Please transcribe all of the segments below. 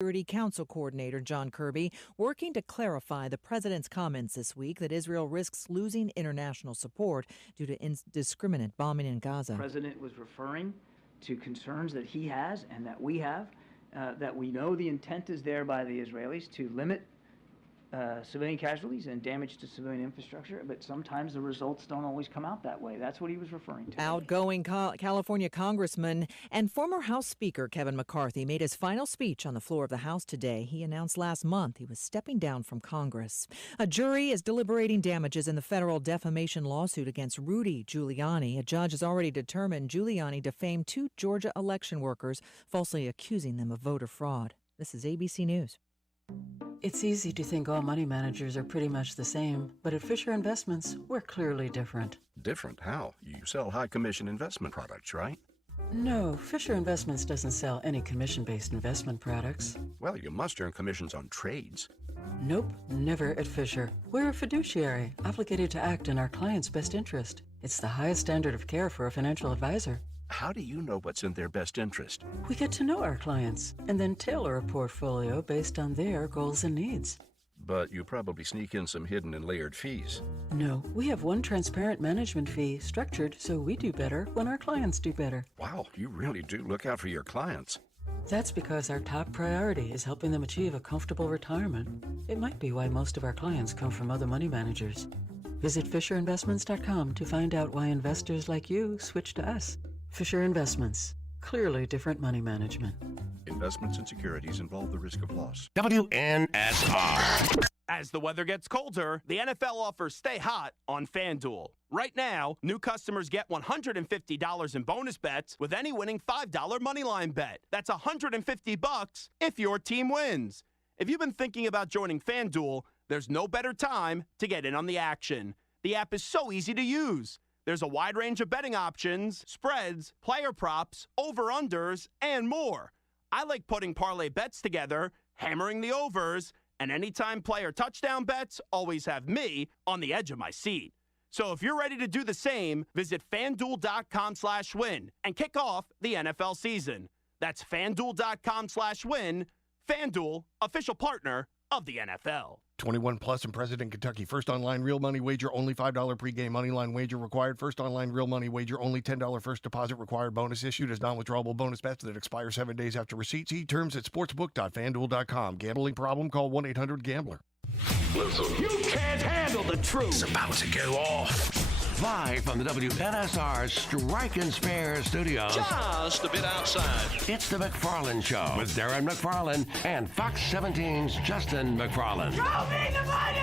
Security Council Coordinator John Kirby working to clarify the president's comments this week that Israel risks losing international support due to indiscriminate bombing in Gaza. The president was referring to concerns that he has and that we have, that we know the intent is there by the Israelis to limit civilian casualties and damage to civilian infrastructure, but sometimes the results don't always come out that way. That's what he was referring to. Outgoing California Congressman and former House Speaker Kevin McCarthy made his final speech on the floor of the House today. He announced last month he was stepping down from Congress. A jury is deliberating damages in the federal defamation lawsuit against Rudy Giuliani. A judge has already determined Giuliani defamed 2 Georgia election workers, falsely accusing them of voter fraud. This is ABC News. It's easy to think all money managers are pretty much the same, but at Fisher Investments, we're clearly different. Different? How? You sell high-commission investment products, right? No, Fisher Investments doesn't sell any commission-based investment products. Well, you must earn commissions on trades. Nope, never at Fisher. We're a fiduciary, obligated to act in our client's best interest. It's the highest standard of care for a financial advisor. How do you know what's in their best interest? We get to know our clients and then tailor a portfolio based on their goals and needs. But you probably sneak in some hidden and layered fees. No, we have one transparent management fee structured so we do better when our clients do better. Wow, you really do look out for your clients. That's because our top priority is helping them achieve a comfortable retirement. It might be why most of our clients come from other money managers. Visit FisherInvestments.com to find out why investors like you switch to us. Fisher Investments. Clearly different money management. Investments and securities involve the risk of loss. WNSR. As the weather gets colder, the NFL offers Stay Hot on FanDuel. Right now, new customers get $150 in bonus bets with any winning $5 moneyline bet. That's $150 if your team wins. If you've been thinking about joining FanDuel, there's no better time to get in on the action. The app is so easy to use. There's a wide range of betting options, spreads, player props, over-unders, and more. I like putting parlay bets together, hammering the overs, and anytime player touchdown bets always have me on the edge of my seat. So if you're ready to do the same, visit FanDuel.com/win and kick off the NFL season. That's FanDuel.com/win. FanDuel, official partner of the NFL. 21 plus and present in Kentucky. First online real money wager, only $5 pregame money line wager required. First online real money wager, only $10 first deposit required. Bonus issued as non-withdrawable bonus bets that expire 7 days after receipt. See terms at sportsbook.fanduel.com. Gambling problem? Call 1-800-GAMBLER. Listen. You can't handle the truth. It's about to go off. Live from the WNSR Strike and Spare Studios. Just a bit outside. It's the McFarland Show with Darren McFarland and Fox 17's Justin McFarland. Show me the money!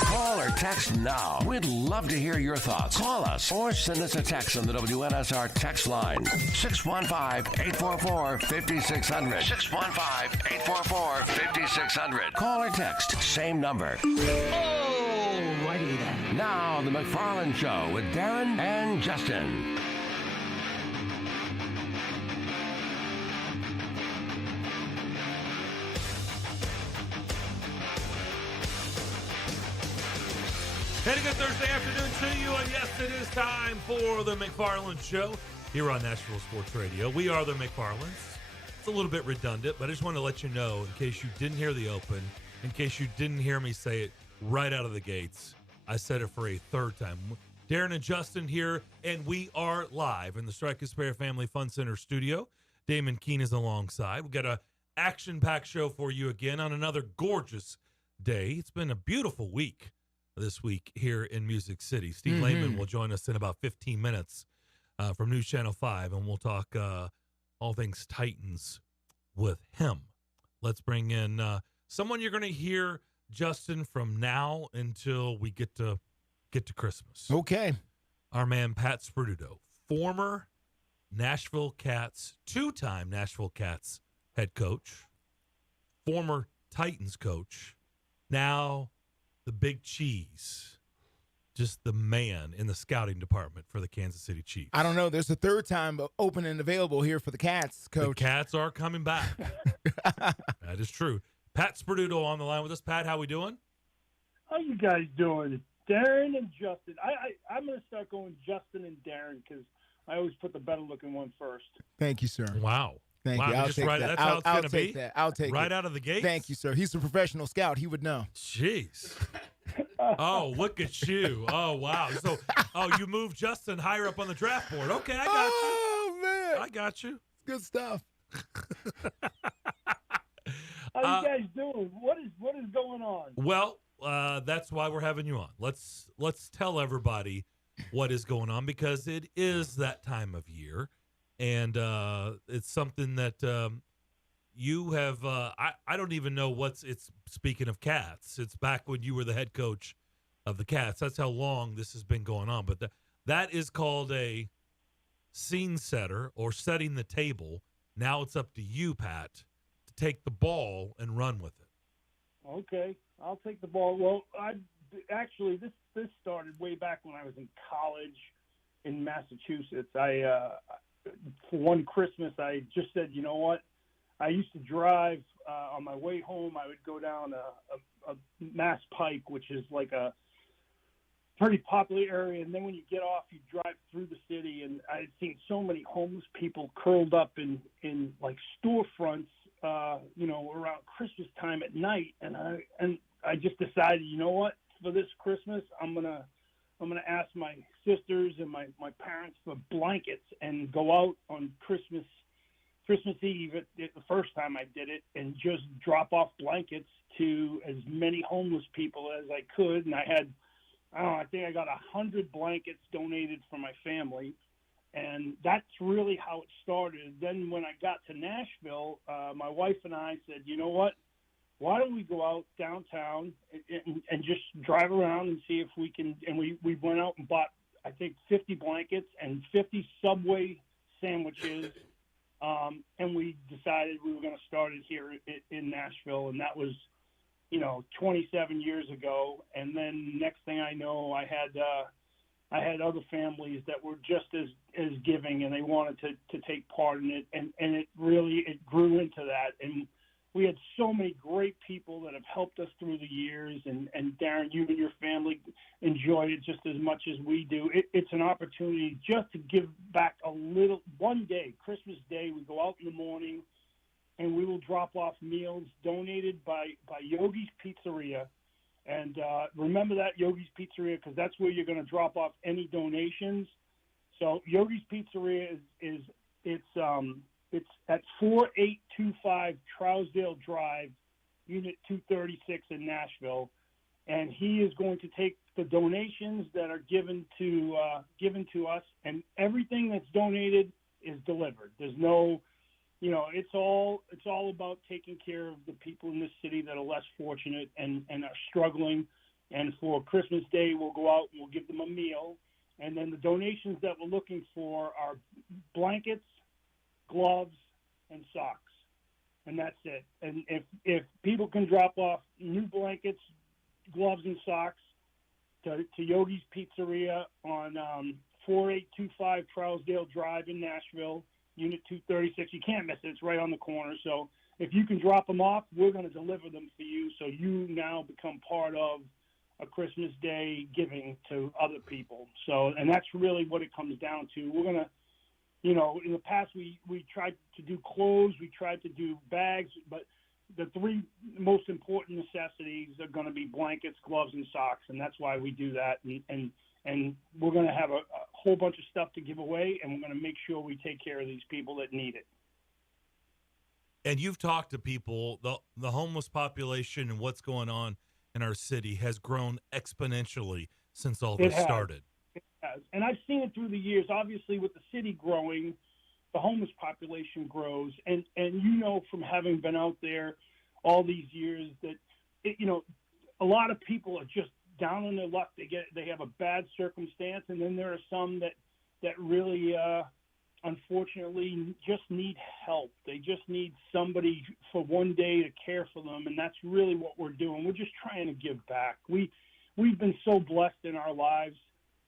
Call or text now. We'd love to hear your thoughts. Call us or send us a text on the WNSR text line. 615-844-5600. 615-844-5600. Call or text. Same number. Alrighty then. Now, the McFarland Show with Darren and Justin. And a good Thursday afternoon to you, and yes, it is time for the McFarland Show here on Nashville Sports Radio. We are the McFarlands. It's a little bit redundant, but I just want to let you know, in case you didn't hear the open, in case you didn't hear me say it right out of the gates, I said it for a third time. Darren and Justin here, and we are live in the Strike and Spare Family Fun Center studio. Damon Keene is alongside. We've got an action-packed show for you again on another gorgeous day. It's been a beautiful week this week here in Music City. Steve Lehman will join us in about 15 minutes from News Channel 5, and we'll talk all things Titans with him. Let's bring in someone you're going to hear, Justin, from now until we get to Christmas. Okay. Our man, Pat Sperduto, former Nashville Cats, 2-time Nashville Cats head coach, former Titans coach, now the big cheese, just the man in the scouting department for the Kansas City Chiefs. I don't know. There's a third time open and available here for the Cats, Coach. The Cats are coming back. That is true. Pat Sperduto on the line with us. Pat, how we doing? How you guys doing? Darren and Justin. I'm going to start going Justin and Darren because I always put the better-looking one first. Thank you, sir. Wow. Thank Wow, you. I'll just take right, that. that's how it's I'll gonna take be? that. I'll take Right it. out of the gate? Thank you, sir. He's a professional scout. He would know. Jeez. Oh, look at you. Oh, wow. So, you moved Justin higher up on the draft board. Okay, I got you. Oh, man. I got you. Good stuff. How you guys doing? What is going on? Well, that's why we're having you on. Let's tell everybody what is going on, because it is that time of year, and it's something that you have. I don't even know it's. Speaking of Cats, it's back when you were the head coach of the Cats. That's how long this has been going on. But that is called a scene setter, or setting the table. Now it's up to you, Pat, to take the ball and run with it. Okay, I'll take the ball. Well, actually this started way back when I was in college in Massachusetts. For one Christmas, I just said, you know what? I used to drive on my way home. I would go down a Mass Pike, which is like a pretty popular area. And then when you get off, you drive through the city. And I had seen so many homeless people curled up in like storefronts, around Christmas time at night. And I just decided, you know what? For this Christmas, I'm gonna ask my sisters and my parents for blankets and go out on Christmas Eve, the first time I did it, and just drop off blankets to as many homeless people as I could. And I think I got 100 blankets donated from my family. And that's really how it started. Then when I got to Nashville, my wife and I said, you know what? Why don't we go out downtown and just drive around and see if we can. And we went out and bought, I think, 50 blankets and 50 Subway sandwiches. And we decided we were going to start it here in Nashville. And that was, 27 years ago. And then next thing I know, I had other families that were just as giving, and they wanted to take part in it. And it grew into that. And we had so many great people that have helped us through the years. And Darren, you and your family enjoy it just as much as we do. It's an opportunity just to give back a little. One day, Christmas Day, we go out in the morning, and we will drop off meals donated by Yogi's Pizzeria. And remember that, Yogi's Pizzeria, because that's where you're going to drop off any donations. So Yogi's Pizzeria it's at 4825 Trousdale Drive, Unit 236 in Nashville. And he is going to take the donations that are given to us, and everything that's donated is delivered. There's no, it's all about taking care of the people in this city that are less fortunate and are struggling. And for Christmas Day, we'll go out and we'll give them a meal. And then the donations that we're looking for are blankets, gloves, and socks. And that's it. And if people can drop off new blankets, gloves, and socks to Yogi's Pizzeria on 4825 Trousdale Drive in Nashville, Unit 236. You can't miss it. It's right on the corner. So if you can drop them off, we're going to deliver them for you, so you now become part of a Christmas Day giving to other people. So, and that's really what it comes down to. We're going to, in the past we tried to do clothes, we tried to do bags, but the three most important necessities are going to be blankets, gloves, and socks, and that's why we do that. And we're going to have a whole bunch of stuff to give away, and we're going to make sure we take care of these people that need it. And you've talked to people, the homeless population and what's going on in our city has grown exponentially since all this started. It has. And I've seen it through the years. Obviously, with the city growing, the homeless population grows. And from having been out there all these years that, a lot of people are just down on their luck. They have a bad circumstance, and then there are some that really unfortunately just need help. They just need somebody for one day to care for them, and that's really what we're doing. We're just trying to give back. We've been so blessed in our lives,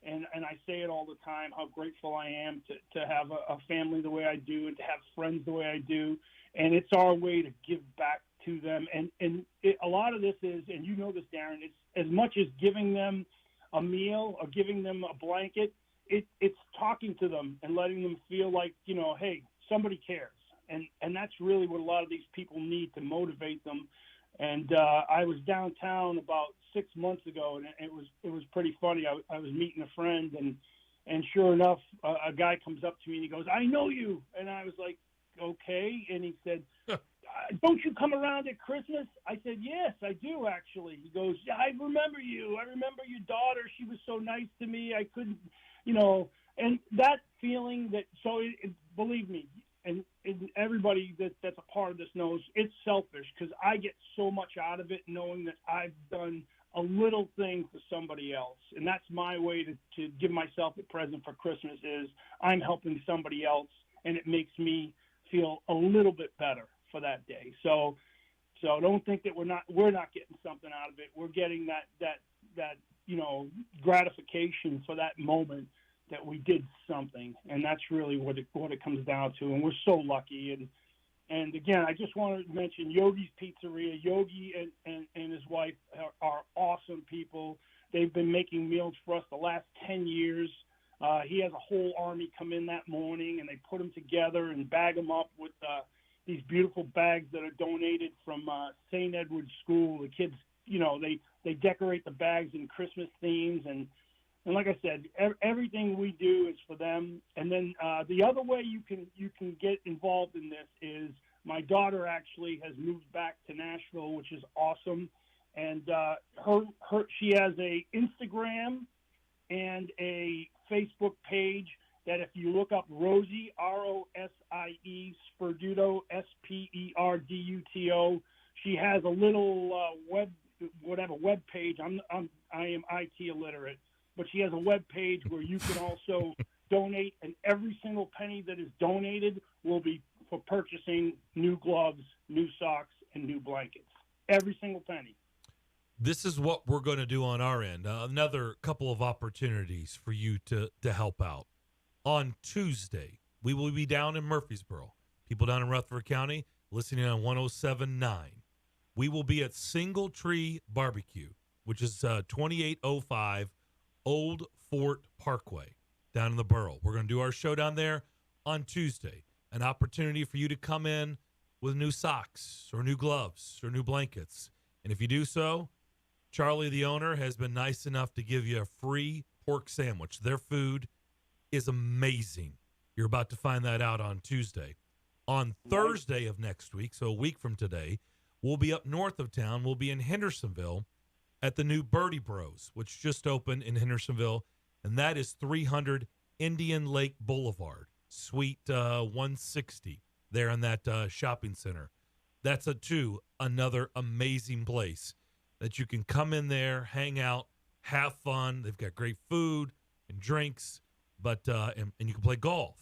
and I say it all the time, how grateful I am to have a family the way I do and to have friends the way I do, and it's our way to give back to them. And a lot of this is, and you know this, Darren, it's as much as giving them a meal or giving them a blanket, it's talking to them and letting them feel like, hey, somebody cares. and that's really what a lot of these people need to motivate them. And I was downtown about 6 months ago, and it was pretty funny. I was meeting a friend, and sure enough, a guy comes up to me and he goes, "I know you," and I was like, "Okay," and he said, "Don't you come around at Christmas?" I said, "Yes, I do, actually." He goes, "Yeah, I remember you. I remember your daughter. She was so nice to me. I couldn't, and that feeling that, so believe me, and everybody that's a part of this knows it's selfish, because I get so much out of it knowing that I've done a little thing for somebody else. And that's my way to give myself a present for Christmas, is I'm helping somebody else, and it makes me feel a little bit better for that day. So don't think that we're not getting something out of it. We're getting that gratification for that moment that we did something, and that's really what it comes down to. And we're so lucky. And again, I just want to mention Yogi's Pizzeria. Yogi and his wife are awesome people. They've been making meals for us the last 10 years. He has a whole army come in that morning, and they put them together and bag them up with these beautiful bags that are donated from St. Edward's School. The kids, they decorate the bags in Christmas themes, and like I said, everything we do is for them. And then the other way you can get involved in this is my daughter actually has moved back to Nashville, which is awesome. And she has a Instagram and a Facebook page that if you look up Rosie, Rosie Sperduto, Sperduto, she has a little web page. I am IT illiterate, but she has a web page where you can also donate, and every single penny that is donated will be for purchasing new gloves, new socks, and new blankets. Every single penny. This is what we're going to do on our end. Another couple of opportunities for you to help out. On Tuesday, we will be down in Murfreesboro. People down in Rutherford County listening on 107.9. We will be at Single Tree Barbecue, which is 2805 Old Fort Parkway down in the borough. We're going to do our show down there on Tuesday. An opportunity for you to come in with new socks or new gloves or new blankets. And if you do so, Charlie, the owner, has been nice enough to give you a free pork sandwich. Their food is amazing. You're about to find that out on Tuesday. On Thursday of next week, so a week from today, we'll be up north of town. We'll be in Hendersonville at the new Birdie Bros, which just opened in Hendersonville, and that is 300 Indian Lake Boulevard, Suite 160, there in that shopping center. That's another amazing place that you can come in there, hang out, have fun. They've got great food and drinks, but and you can play golf.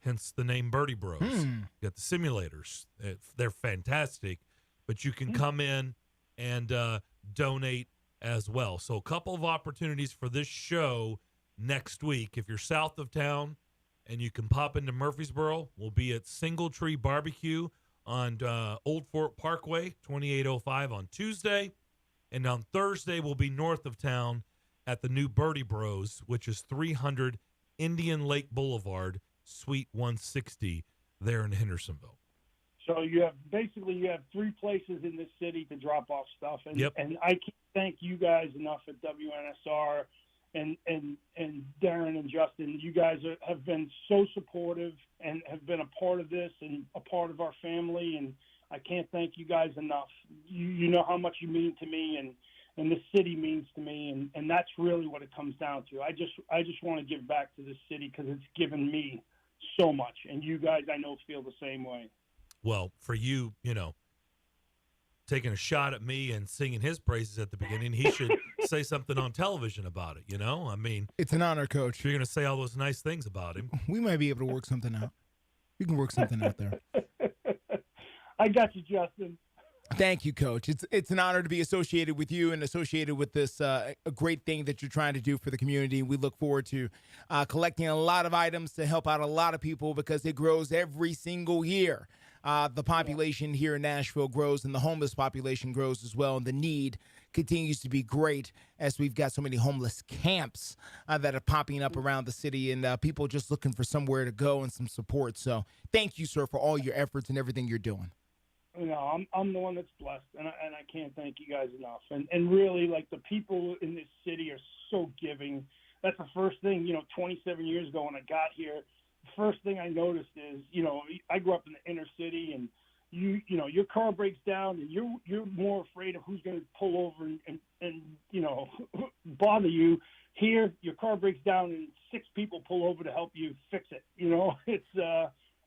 Hence the name Birdie Bros. You got the simulators. They're fantastic, but you can come in and donate as well. So a couple of opportunities for this show next week. If you're south of town and you can pop into Murfreesboro, we'll be at Single Tree Barbecue on Old Fort Parkway, 2805 on Tuesday. And on Thursday, we'll be north of town at the new Birdie Bros, which is 300 Indian Lake Boulevard, Suite 160 there in Hendersonville. So you have three places in this city to drop off stuff, and I can't thank you guys enough at WNSR and Darren and Justin. You guys have been so supportive and have been a part of this and a part of our family, and I can't thank you guys enough. You know how much you mean to me, and this city means to me, and that's really what it comes down to. I just want to give back to this city because it's given me so much, and you guys, I know, feel the same way. Well, for you, taking a shot at me and singing his praises at the beginning, he should say something on television about it, I mean, it's an honor, Coach. You're going to say all those nice things about him. We might be able to work something out. We can work something out there. I got you, Justin. Thank you, Coach. It's an honor to be associated with you and associated with this a great thing that you're trying to do for the community. We look forward to collecting a lot of items to help out a lot of people because it grows every single year. The population here in Nashville grows and the homeless population grows as well, and the need continues to be great as we've got so many homeless camps that are popping up around the city and people just looking for somewhere to go and some support. So thank you, sir, for all your efforts and everything you're doing. I'm the one that's blessed, and I can't thank you guys enough. And really, like, the people in this city are so giving. That's the first thing, 27 years ago when I got here, the first thing I noticed is, I grew up in the inner city, and your car breaks down, and you're more afraid of who's going to pull over and bother you. Here, your car breaks down, and 6 people pull over to help you fix it.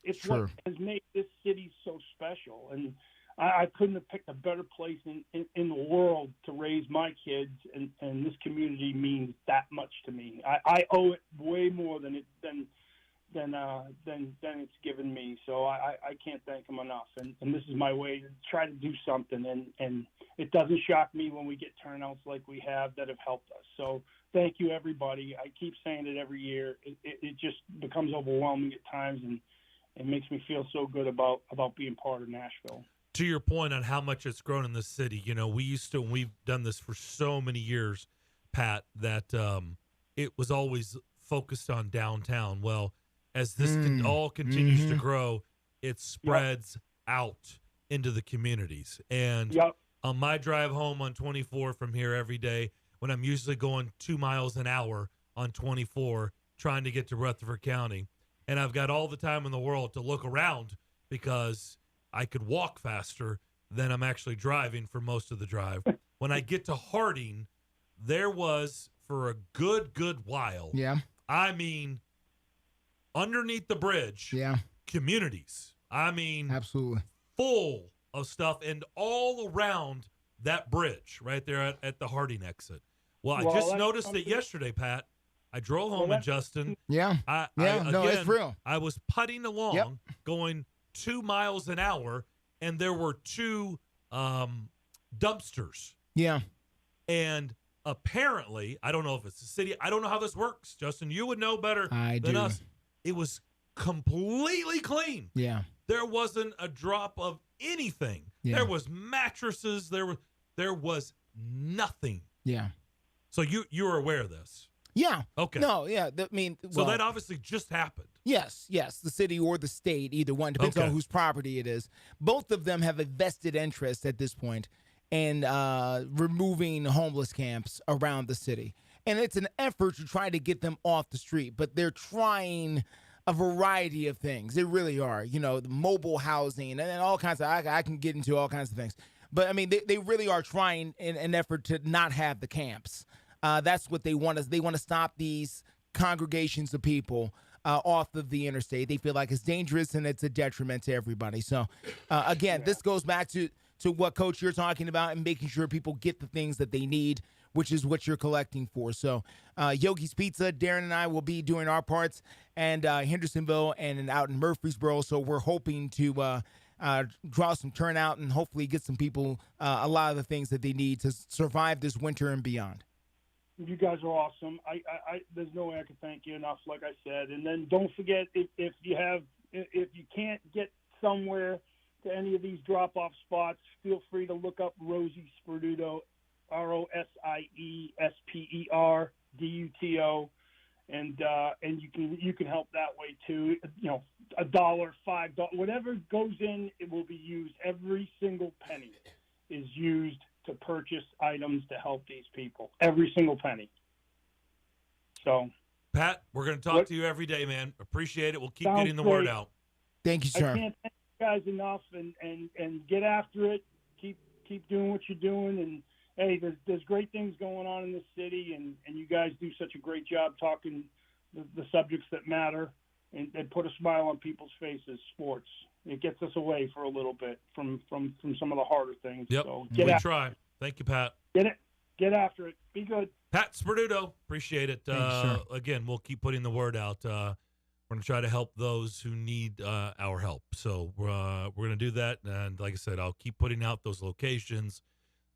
It's Sure. what has made this city so special, and I couldn't have picked a better place in the world to raise my kids, and this community means that much to me. I owe it way more than it's given me, so I can't thank them enough. And this is my way to try to do something, and it doesn't shock me when we get turnouts like we have that have helped us. So thank you, everybody. I keep saying it every year. It just becomes overwhelming at times, and it makes me feel so good about being part of Nashville. To your point on how much it's grown in the city, we've done this for so many years, Pat, that it was always focused on downtown. Well, as this all continues to grow, it spreads out into the communities. And on my drive home on 24 from here every day, when I'm usually going 2 miles an hour on 24 trying to get to Rutherford County, and I've got all the time in the world to look around because I could walk faster than I'm actually driving for most of the drive. When I get to Harding, there was, for a good while, I mean, underneath the bridge, communities. I mean, absolutely full of stuff, and all around that bridge right there at the Harding exit. Well, I just noticed it yesterday, Pat. I drove home and Justin. It's real. I was putting along, going 2 miles an hour, and there were 2 dumpsters. Yeah. And apparently, I don't know if it's the city. I don't know how this works, Justin. You would know better than us. It was completely clean. Yeah. There wasn't a drop of anything. Yeah. There was mattresses. There was nothing. Yeah. So you were aware of this? Yeah. Okay. No, yeah. So that obviously just happened. Yes. The city or the state, either one, depends on whose property it is. Both of them have a vested interest at this point in removing homeless camps around the city. And it's an effort to try to get them off the street, but they're trying a variety of things. They really are. The mobile housing and all kinds of, I can get into all kinds of things. But, I mean, they really are trying in an effort to not have the camps. That's what they want. They want to stop these congregations of people off of the interstate. They feel like it's dangerous and it's a detriment to everybody. So, again, this goes back to what, Coach, you're talking about and making sure people get the things that they need, which is what you're collecting for. So, Yogi's Pizza, Darren and I will be doing our parts, and Hendersonville and out in Murfreesboro. So we're hoping to draw some turnout and hopefully get some people a lot of the things that they need to survive this winter and beyond. You guys are awesome. I there's no way I can thank you enough, like I said. And then don't forget, if you can't get somewhere to any of these drop-off spots, feel free to look up Rosie Sperduto, ROSIESPERDUTO, and you can help that way too. $1, $5, whatever goes in, it will be used. Every single penny is used to purchase items to help these people. Every single penny. So, Pat, we're going to talk to you every day, man. Appreciate it. We'll keep getting the great. word out. Thank you, sir. I can't thank you guys enough, and get after it. Keep doing what you're doing, and hey, there's great things going on in this city, and you guys do such a great job talking the subjects that matter and put a smile on people's faces. Sports. It gets us away for a little bit from some of the harder things. Yep, so we try. Thank you, Pat. Get after it. Be good. Pat Sperduto, appreciate it. Thanks, sir. Again, we'll keep putting the word out. We're going to try to help those who need our help. So we're going to do that. And like I said, I'll keep putting out those locations.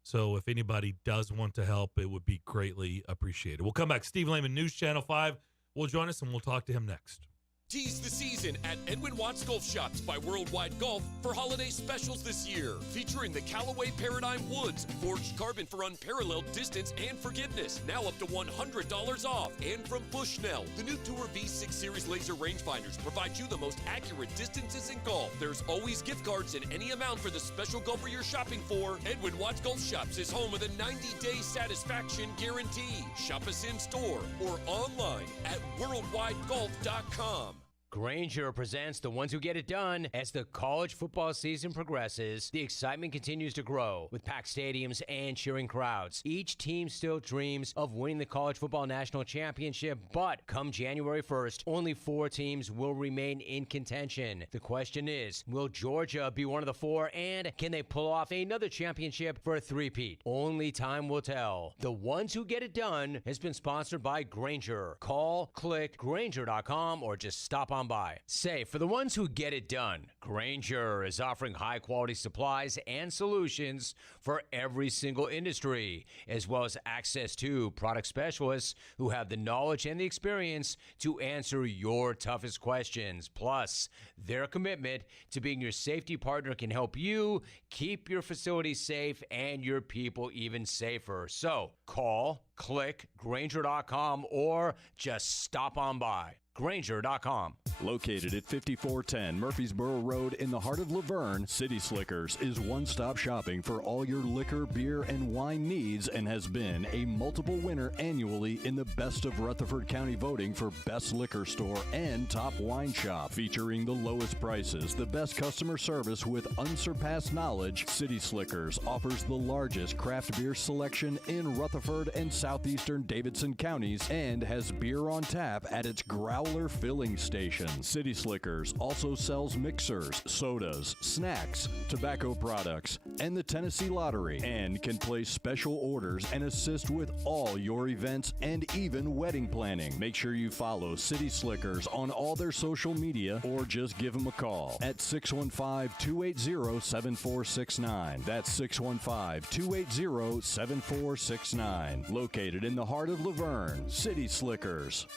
So if anybody does want to help, it would be greatly appreciated. We'll come back. Steve Lehman, News Channel 5, will join us, and we'll talk to him next. Tease the season at Edwin Watts Golf Shops by Worldwide Golf for holiday specials this year. Featuring the Callaway Paradigm Woods, forged carbon for unparalleled distance and forgiveness. Now up to $100 off. And from Bushnell, the new Tour V6 Series laser rangefinders provide you the most accurate distances in golf. There's always gift cards in any amount for the special golfer you're shopping for. Edwin Watts Golf Shops is home with a 90-day satisfaction guarantee. Shop us in store or online at worldwidegolf.com. Grainger presents The Ones Who Get It Done. As the college football season progresses, the excitement continues to grow with packed stadiums and cheering crowds. Each team still dreams of winning the college football national championship, but come January 1st, only 4 teams will remain in contention. The question is, will Georgia be one of the 4, and can they pull off another championship for a three-peat? Only time will tell. The Ones Who Get It Done has been sponsored by Grainger. Call, click, Grainger.com, or just stop on by. Say, for the ones who get it done, Grainger is offering high-quality supplies and solutions for every single industry, as well as access to product specialists who have the knowledge and the experience to answer your toughest questions. Plus, their commitment to being your safety partner can help you keep your facility safe and your people even safer. So, call, click, Grainger.com, or just stop on by. Grainger.com. Located at 5410 Murfreesboro Road in the heart of Laverne, City Slickers is one-stop shopping for all your liquor, beer, and wine needs and has been a multiple winner annually in the Best of Rutherford County voting for Best Liquor Store and Top Wine Shop. Featuring the lowest prices, the best customer service with unsurpassed knowledge, City Slickers offers the largest craft beer selection in Rutherford and southeastern Davidson counties and has beer on tap at its Growler filling station. City Slickers also sells mixers, sodas, snacks, tobacco products, and the Tennessee Lottery, and can place special orders and assist with all your events and even wedding planning. Make sure you follow City Slickers on all their social media or just give them a call at 615-280-7469. That's 615-280-7469. Located in the heart of Laverne, City Slickers.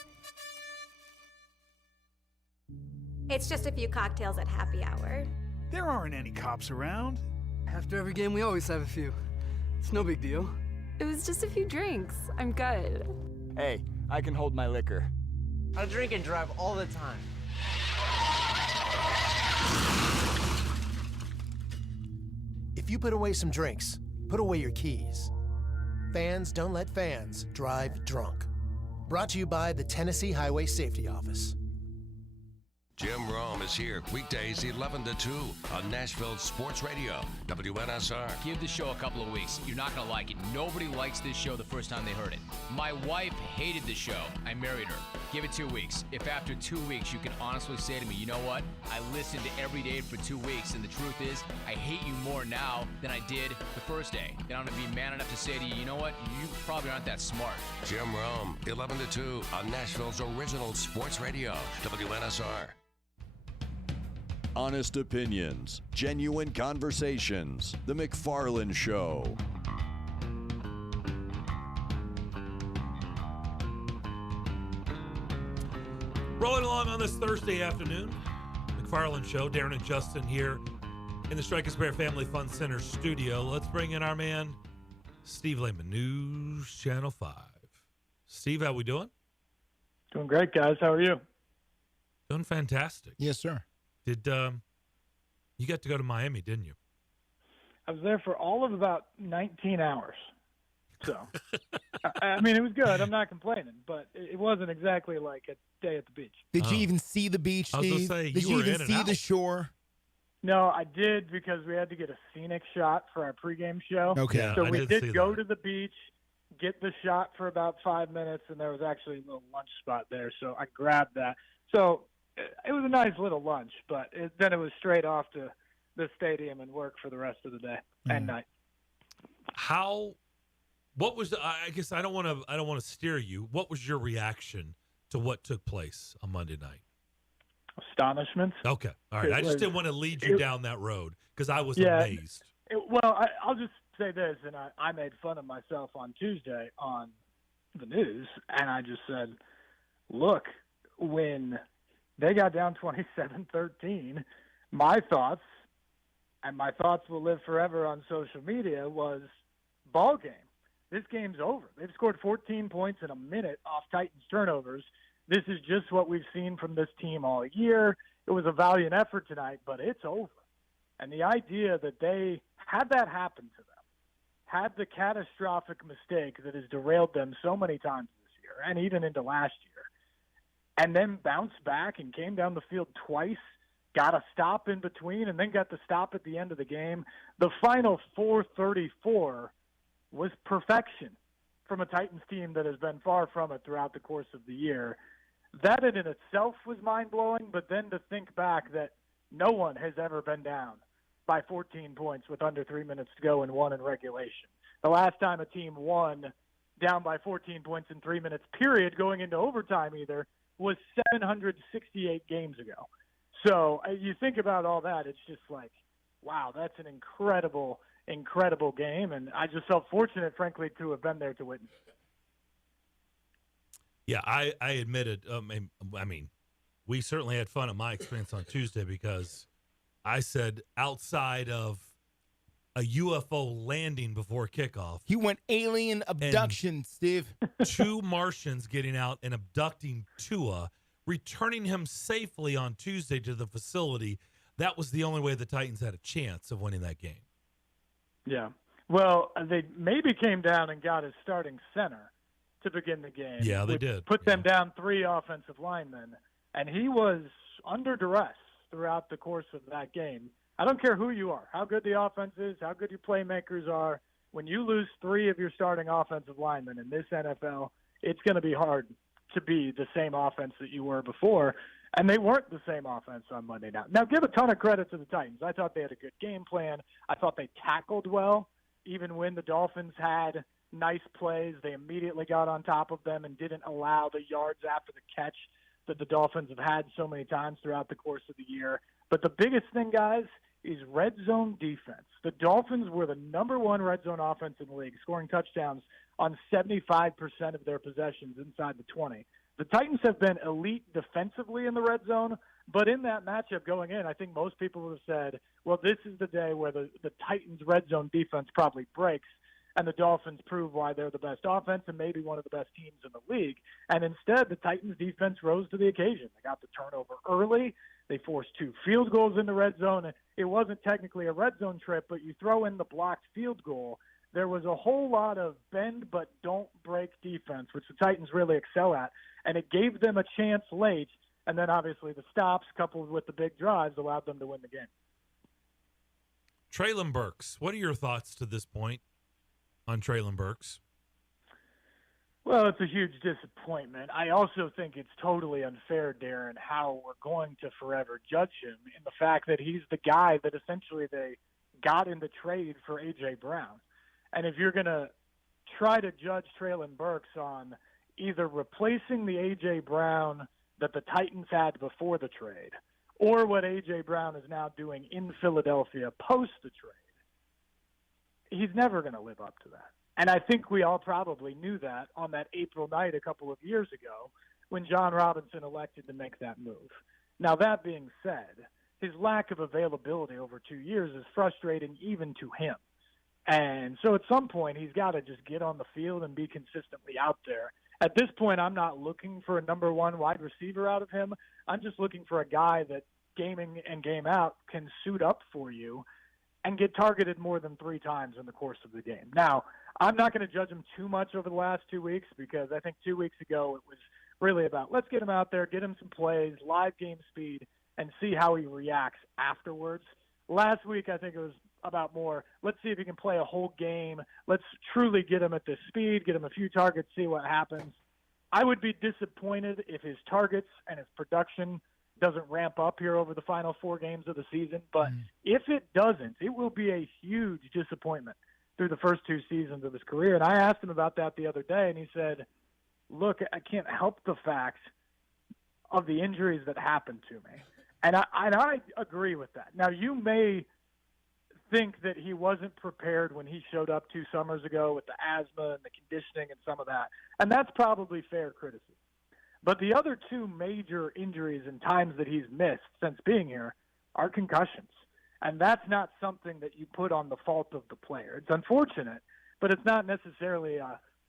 It's just a few cocktails at happy hour. There aren't any cops around. After every game, we always have a few. It's no big deal. It was just a few drinks. I'm good. Hey, I can hold my liquor. I drink and drive all the time. If you put away some drinks, put away your keys. Fans don't let fans drive drunk. Brought to you by the Tennessee Highway Safety Office. Jim Rome is here weekdays 11 to 2 on Nashville Sports Radio, WNSR. Give the show a couple of weeks. You're not going to like it. Nobody likes this show the first time they heard it. My wife hated the show. I married her. Give it 2 weeks. If after 2 weeks you can honestly say to me, you know what? I listened to every day for 2 weeks, and the truth is, I hate you more now than I did the first day. Then I'm going to be man enough to say to you, you know what? You probably aren't that smart. Jim Rome, 11 to 2 on Nashville's original sports radio, WNSR. Honest opinions, genuine conversations. The McFarland Show. Rolling along on this Thursday afternoon, McFarland Show. Darren and Justin here in the Strikers Bear Family Fun Center studio. Let's bring in our man, Steve Lehman, News Channel 5. Steve, how we doing? Doing great, guys. How are you? Doing fantastic. Yes, sir. Did you got to go to Miami, didn't you? I was there for all of about 19 hours. So, I mean, it was good. I'm not complaining, but it wasn't exactly like a day at the beach. Did you even see the beach, Steve? Did you even see the shore? No, I did because we had to get a scenic shot for our pregame show. Okay. Yeah, so I we did did see go that. to the beach, get the shot for about 5 minutes, and there was actually a little lunch spot there, so I grabbed that. So it was a nice little lunch, but then it was straight off to the stadium and work for the rest of the day and night. What was I guess I don't want to steer you. What was your reaction to what took place on Monday night? astonishment. Okay. All right. I just didn't want to lead you down that road because I was Yeah, amazed. I'll just say this, and I made fun of myself on Tuesday on the news, and I just said, look, when they got down 27-13, my thoughts, and my thoughts will live forever on social media, was ball game. This game's over. They've scored 14 points in a minute off Titans turnovers. This is just what we've seen from this team all year. It was a valiant effort tonight, but it's over. And the idea that they had that happen to them, had the catastrophic mistake that has derailed them so many times this year and even into last year, and then bounced back and came down the field twice, got a stop in between, and then got the stop at the end of the game. The final 4:34 was perfection from a Titans team that has been far from it throughout the course of the year. That in itself was mind-blowing, but then to think back that no one has ever been down by 14 points with under 3 minutes to go and won in regulation. The last time a team won down by 14 points in 3 minutes, period, going into overtime either, was 768 games ago. So you think about all that, it's just like, wow, that's an incredible game, and I just felt fortunate, frankly, to have been there to witness it. Yeah, I admitted. I mean, we certainly had fun at my experience on Tuesday because I said outside of a UFO landing before kickoff. He went alien abduction, Steve. 2 Martians getting out and abducting Tua, returning him safely on Tuesday to the facility. That was the only way the Titans had a chance of winning that game. Yeah. Well, they maybe came down and got his starting center to begin the game. Yeah, they did. Put them down 3 offensive linemen, and he was under duress throughout the course of that game. I don't care who you are, how good the offense is, how good your playmakers are. When you lose 3 of your starting offensive linemen in this NFL, it's going to be hard to be the same offense that you were before. And they weren't the same offense on Monday night. Now, give a ton of credit to the Titans. I thought they had a good game plan. I thought they tackled well. Even when the Dolphins had nice plays, they immediately got on top of them and didn't allow the yards after the catch that the Dolphins have had so many times throughout the course of the year. But the biggest thing, guys, is red zone defense. The Dolphins were the number 1 red zone offense in the league, scoring touchdowns on 75% of their possessions inside the 20. The Titans have been elite defensively in the red zone, but in that matchup going in, I think most people would have said, well, this is the day where the Titans' red zone defense probably breaks, and the Dolphins prove why they're the best offense and maybe one of the best teams in the league. And instead, the Titans' defense rose to the occasion. They got the turnover early. They forced 2 field goals in the red zone. It wasn't technically a red zone trip, but you throw in the blocked field goal. There was a whole lot of bend but don't break defense, which the Titans really excel at, and it gave them a chance late, and then obviously the stops coupled with the big drives allowed them to win the game. Treylon Burks, what are your thoughts to this point on Treylon Burks? Well, it's a huge disappointment. I also think it's totally unfair, Darren, how we're going to forever judge him in the fact that he's the guy that essentially they got in the trade for A.J. Brown. And if you're going to try to judge Treylon Burks on either replacing the A.J. Brown that the Titans had before the trade or what A.J. Brown is now doing in Philadelphia post the trade, he's never going to live up to that. And I think we all probably knew that on that April night a couple of years ago when John Robinson elected to make that move. Now, that being said, his lack of availability over 2 years is frustrating even to him. And so at some point, he's got to just get on the field and be consistently out there. At this point, I'm not looking for a number 1 wide receiver out of him. I'm just looking for a guy that game in and game out can suit up for you and get targeted more than 3 times in the course of the game. Now, I'm not going to judge him too much over the last 2 weeks because I think 2 weeks ago it was really about let's get him out there, get him some plays, live game speed, and see how he reacts afterwards. Last week, I think it was about more, let's see if he can play a whole game. Let's truly get him at this speed, get him a few targets, see what happens. I would be disappointed if his targets and his production doesn't ramp up here over the final 4 games of the season. But if it doesn't, it will be a huge disappointment through the first 2 seasons of his career. And I asked him about that the other day, and he said, look, I can't help the fact of the injuries that happened to me. And I agree with that. Now, you may think that he wasn't prepared when he showed up 2 summers ago with the asthma and the conditioning and some of that. And that's probably fair criticism. But the other 2 major injuries and times that he's missed since being here are concussions. And that's not something that you put on the fault of the player. It's unfortunate, but it's not necessarily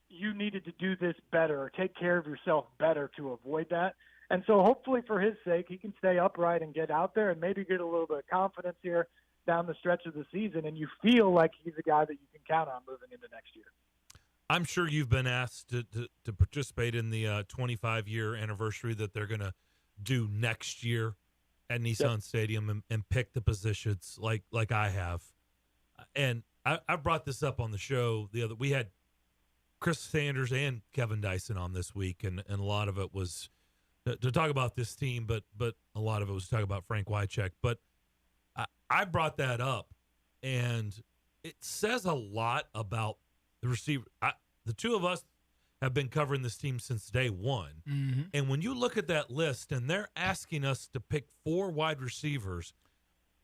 you needed to do this better or take care of yourself better to avoid that. And so hopefully for his sake, he can stay upright and get out there and maybe get a little bit of confidence here down the stretch of the season, and you feel like he's a guy that you can count on moving into next year. I'm sure you've been asked to participate in the 25-year anniversary that they're going to do next year at Nissan Stadium and pick the positions like I have. And I brought this up on the show we had Chris Sanders and Kevin Dyson on this week, and a lot of it was to talk about this team, but a lot of it was to talk about Frank Wycheck. But I brought that up, and it says a lot about the receiver. The 2 of us have been covering this team since day one. Mm-hmm. And when you look at that list and they're asking us to pick 4 wide receivers,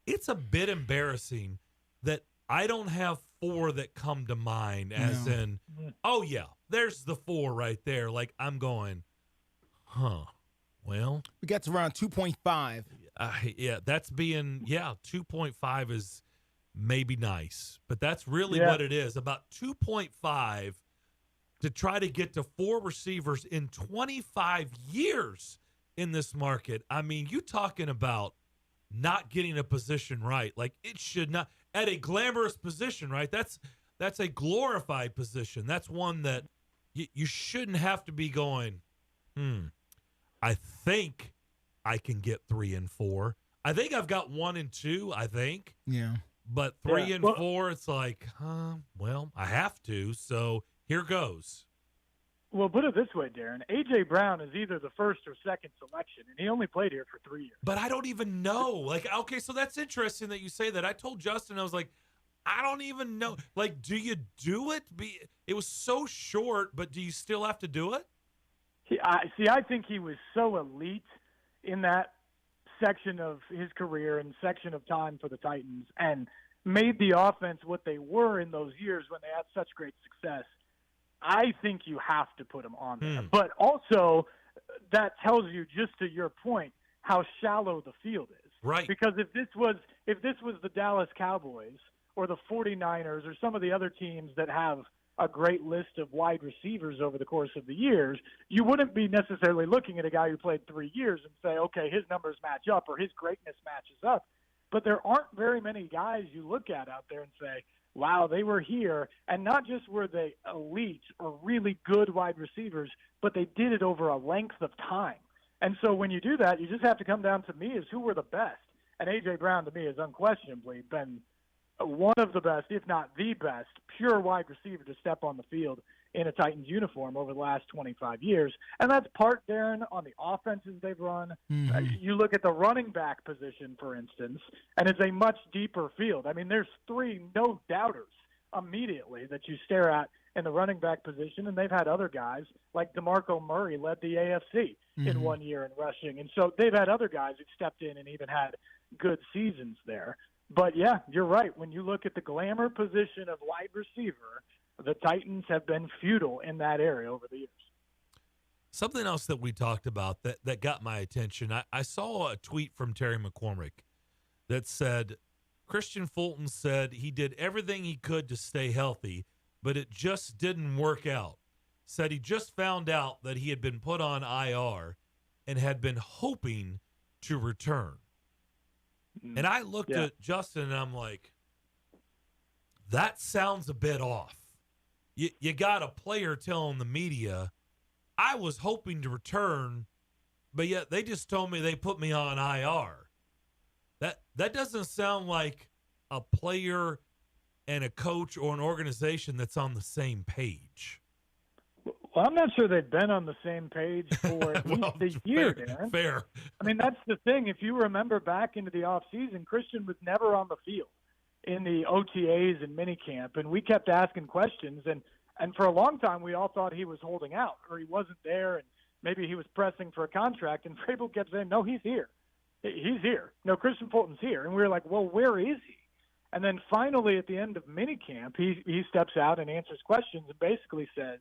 it's a bit embarrassing that I don't have 4 that come to mind as in, oh, yeah, there's the 4 right there. Like, I'm going, well. We got to around 2.5. Yeah, that's 2.5 is maybe nice, but that's really what it is. About 2.5 to try to get to 4 receivers in 25 years in this market. I mean, you talking about not getting a position right. Like, it should not at a glamorous position, right? That's a glorified position. That's one that you shouldn't have to be going, I think I can get 3 and 4. I think I've got 1 and 2, I think. Yeah. But 3 and 4, it's like, well, I have to, so here goes. Well, put it this way, Darren. A.J. Brown is either the first or second selection, and he only played here for 3 years. But I don't even know. Like, okay, so that's interesting that you say that. I told Justin, I was like, I don't even know. Like, do you do it? It was so short, but do you still have to do it? I think he was so elite in that section of his career and section of time for the Titans and made the offense what they were in those years when they had such great success. I think you have to put him on there. But also, that tells you, just to your point, how shallow the field is. Right. Because if this was the Dallas Cowboys or the 49ers or some of the other teams that have a great list of wide receivers over the course of the years, you wouldn't be necessarily looking at a guy who played 3 years and say, okay, his numbers match up or his greatness matches up. But there aren't very many guys you look at out there and say, wow, they were here. And not just were they elite or really good wide receivers, but they did it over a length of time. And so when you do that, you just have to come down to me as who were the best. And A.J. Brown, to me, has unquestionably been one of the best, if not the best, pure wide receiver to step on the field in a Titans uniform over the last 25 years. And that's part, Darren, on the offenses they've run. You look at the running back position, for instance, and it's a much deeper field. I mean, there's 3 no-doubters immediately that you stare at in the running back position, and they've had other guys like DeMarco Murray led the AFC in 1 year in rushing. And so they've had other guys who stepped in and even had good seasons there. But, yeah, you're right. When you look at the glamour position of wide receiver, the Titans have been futile in that area over the years. Something else that we talked about that got my attention, I saw a tweet from Terry McCormick that said, Christian Fulton said he did everything he could to stay healthy, but it just didn't work out. Said he just found out that he had been put on IR and had been hoping to return. And I looked at Justin and I'm like, that sounds a bit off. You got a player telling the media, I was hoping to return, but yet they just told me they put me on IR. That doesn't sound like a player and a coach or an organization that's on the same page. Well, I'm not sure they've been on the same page for at least a year, Darren. Fair. I mean, that's the thing. If you remember back into the offseason, Christian was never on the field in the OTAs and minicamp, and we kept asking questions. And for a long time, we all thought he was holding out or he wasn't there, and maybe he was pressing for a contract, and Vrabel kept saying, no, he's here. He's here. No, Christian Fulton's here. And we were like, well, where is he? And then finally at the end of minicamp, he steps out and answers questions and basically says,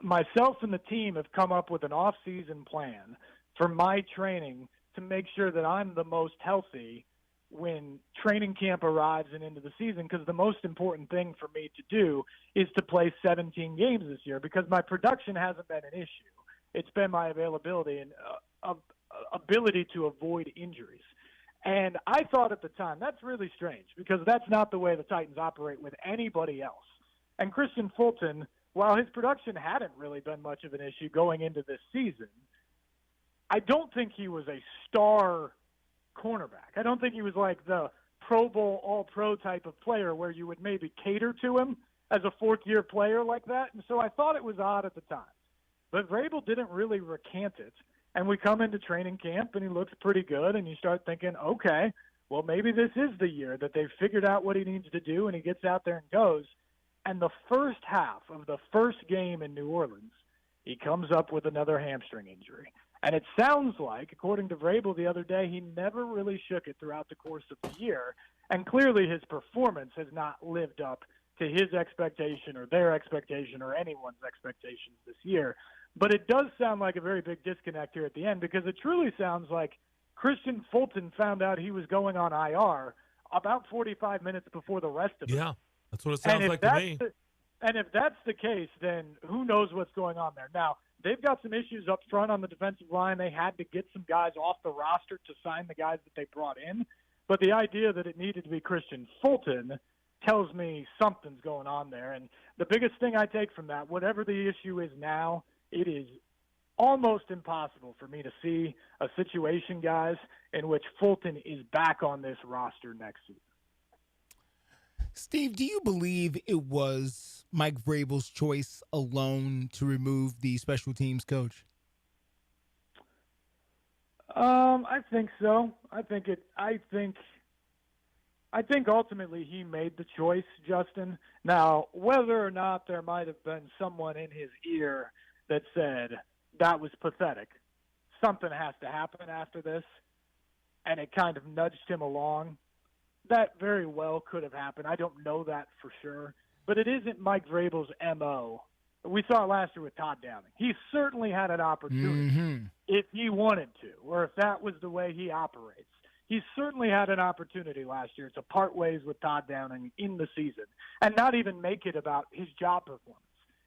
myself and the team have come up with an off-season plan for my training to make sure that I'm the most healthy when training camp arrives and into the season, because the most important thing for me to do is to play 17 games this year, because my production hasn't been an issue. It's been my availability and ability to avoid injuries. And I thought at the time, that's really strange, because that's not the way the Titans operate with anybody else. And Christian Fulton, while his production hadn't really been much of an issue going into this season, I don't think he was a star cornerback. I don't think he was like the Pro Bowl, all-pro type of player where you would maybe cater to him as a fourth-year player like that. And so I thought it was odd at the time. But Vrabel didn't really recant it. And we come into training camp, and he looks pretty good, and you start thinking, okay, well, maybe this is the year that they've figured out what he needs to do, and he gets out there and goes. And the first half of the first game in New Orleans, he comes up with another hamstring injury. And it sounds like, according to Vrabel the other day, he never really shook it throughout the course of the year. And clearly his performance has not lived up to his expectation or their expectation or anyone's expectations this year. But it does sound like a very big disconnect here at the end, because it truly sounds like Christian Fulton found out he was going on IR about 45 minutes before the rest of it. Yeah, that's what it sounds like to me. And if that's the case, then who knows what's going on there. Now, they've got some issues up front on the defensive line. They had to get some guys off the roster to sign the guys that they brought in. But the idea that it needed to be Christian Fulton tells me something's going on there. And the biggest thing I take from that, whatever the issue is now, it is almost impossible for me to see a situation, guys, in which Fulton is back on this roster next season. Steve, do you believe it was Mike Vrabel's choice alone to remove the special teams coach? I think so. I think ultimately he made the choice, Justin. Now, whether or not there might have been someone in his ear that said that was pathetic, something has to happen after this, and it kind of nudged him along, that very well could have happened. I don't know that for sure, but it isn't Mike Vrabel's MO. We saw it last year with Todd Downing. He certainly had an opportunity if he wanted to, or if that was the way he operates. He certainly had an opportunity last year to part ways with Todd Downing in the season and not even make it about his job performance.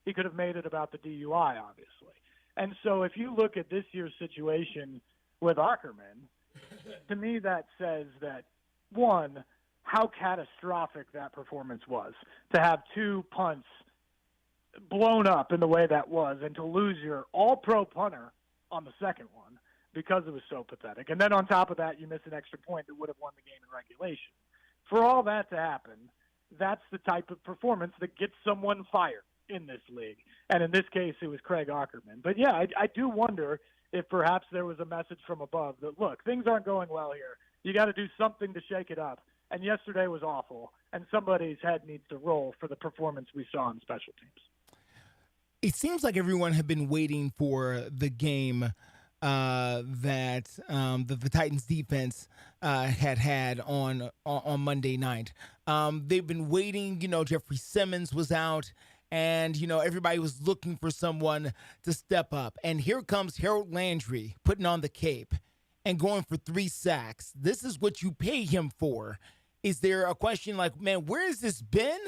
He could have made it about the DUI, obviously. And so if you look at this year's situation with Ackerman, to me that says that, one, how catastrophic that performance was, to have two punts blown up in the way that was and to lose your all-pro punter on the second one because it was so pathetic. And then on top of that, you miss an extra point that would have won the game in regulation. For all that to happen, that's the type of performance that gets someone fired in this league. And in this case, it was Craig Ackerman. But, yeah, I do wonder if perhaps there was a message from above that, look, things aren't going well here. You got to do something to shake it up. And yesterday was awful, and somebody's head needs to roll for the performance we saw in special teams. It seems like everyone had been waiting for the game that the Titans defense had on Monday night. They've been waiting. Jeffrey Simmons was out, and everybody was looking for someone to step up. And here comes Harold Landry putting on the cape and going for 3 sacks. This is what you pay him for. Is there a question like, man, where has this been?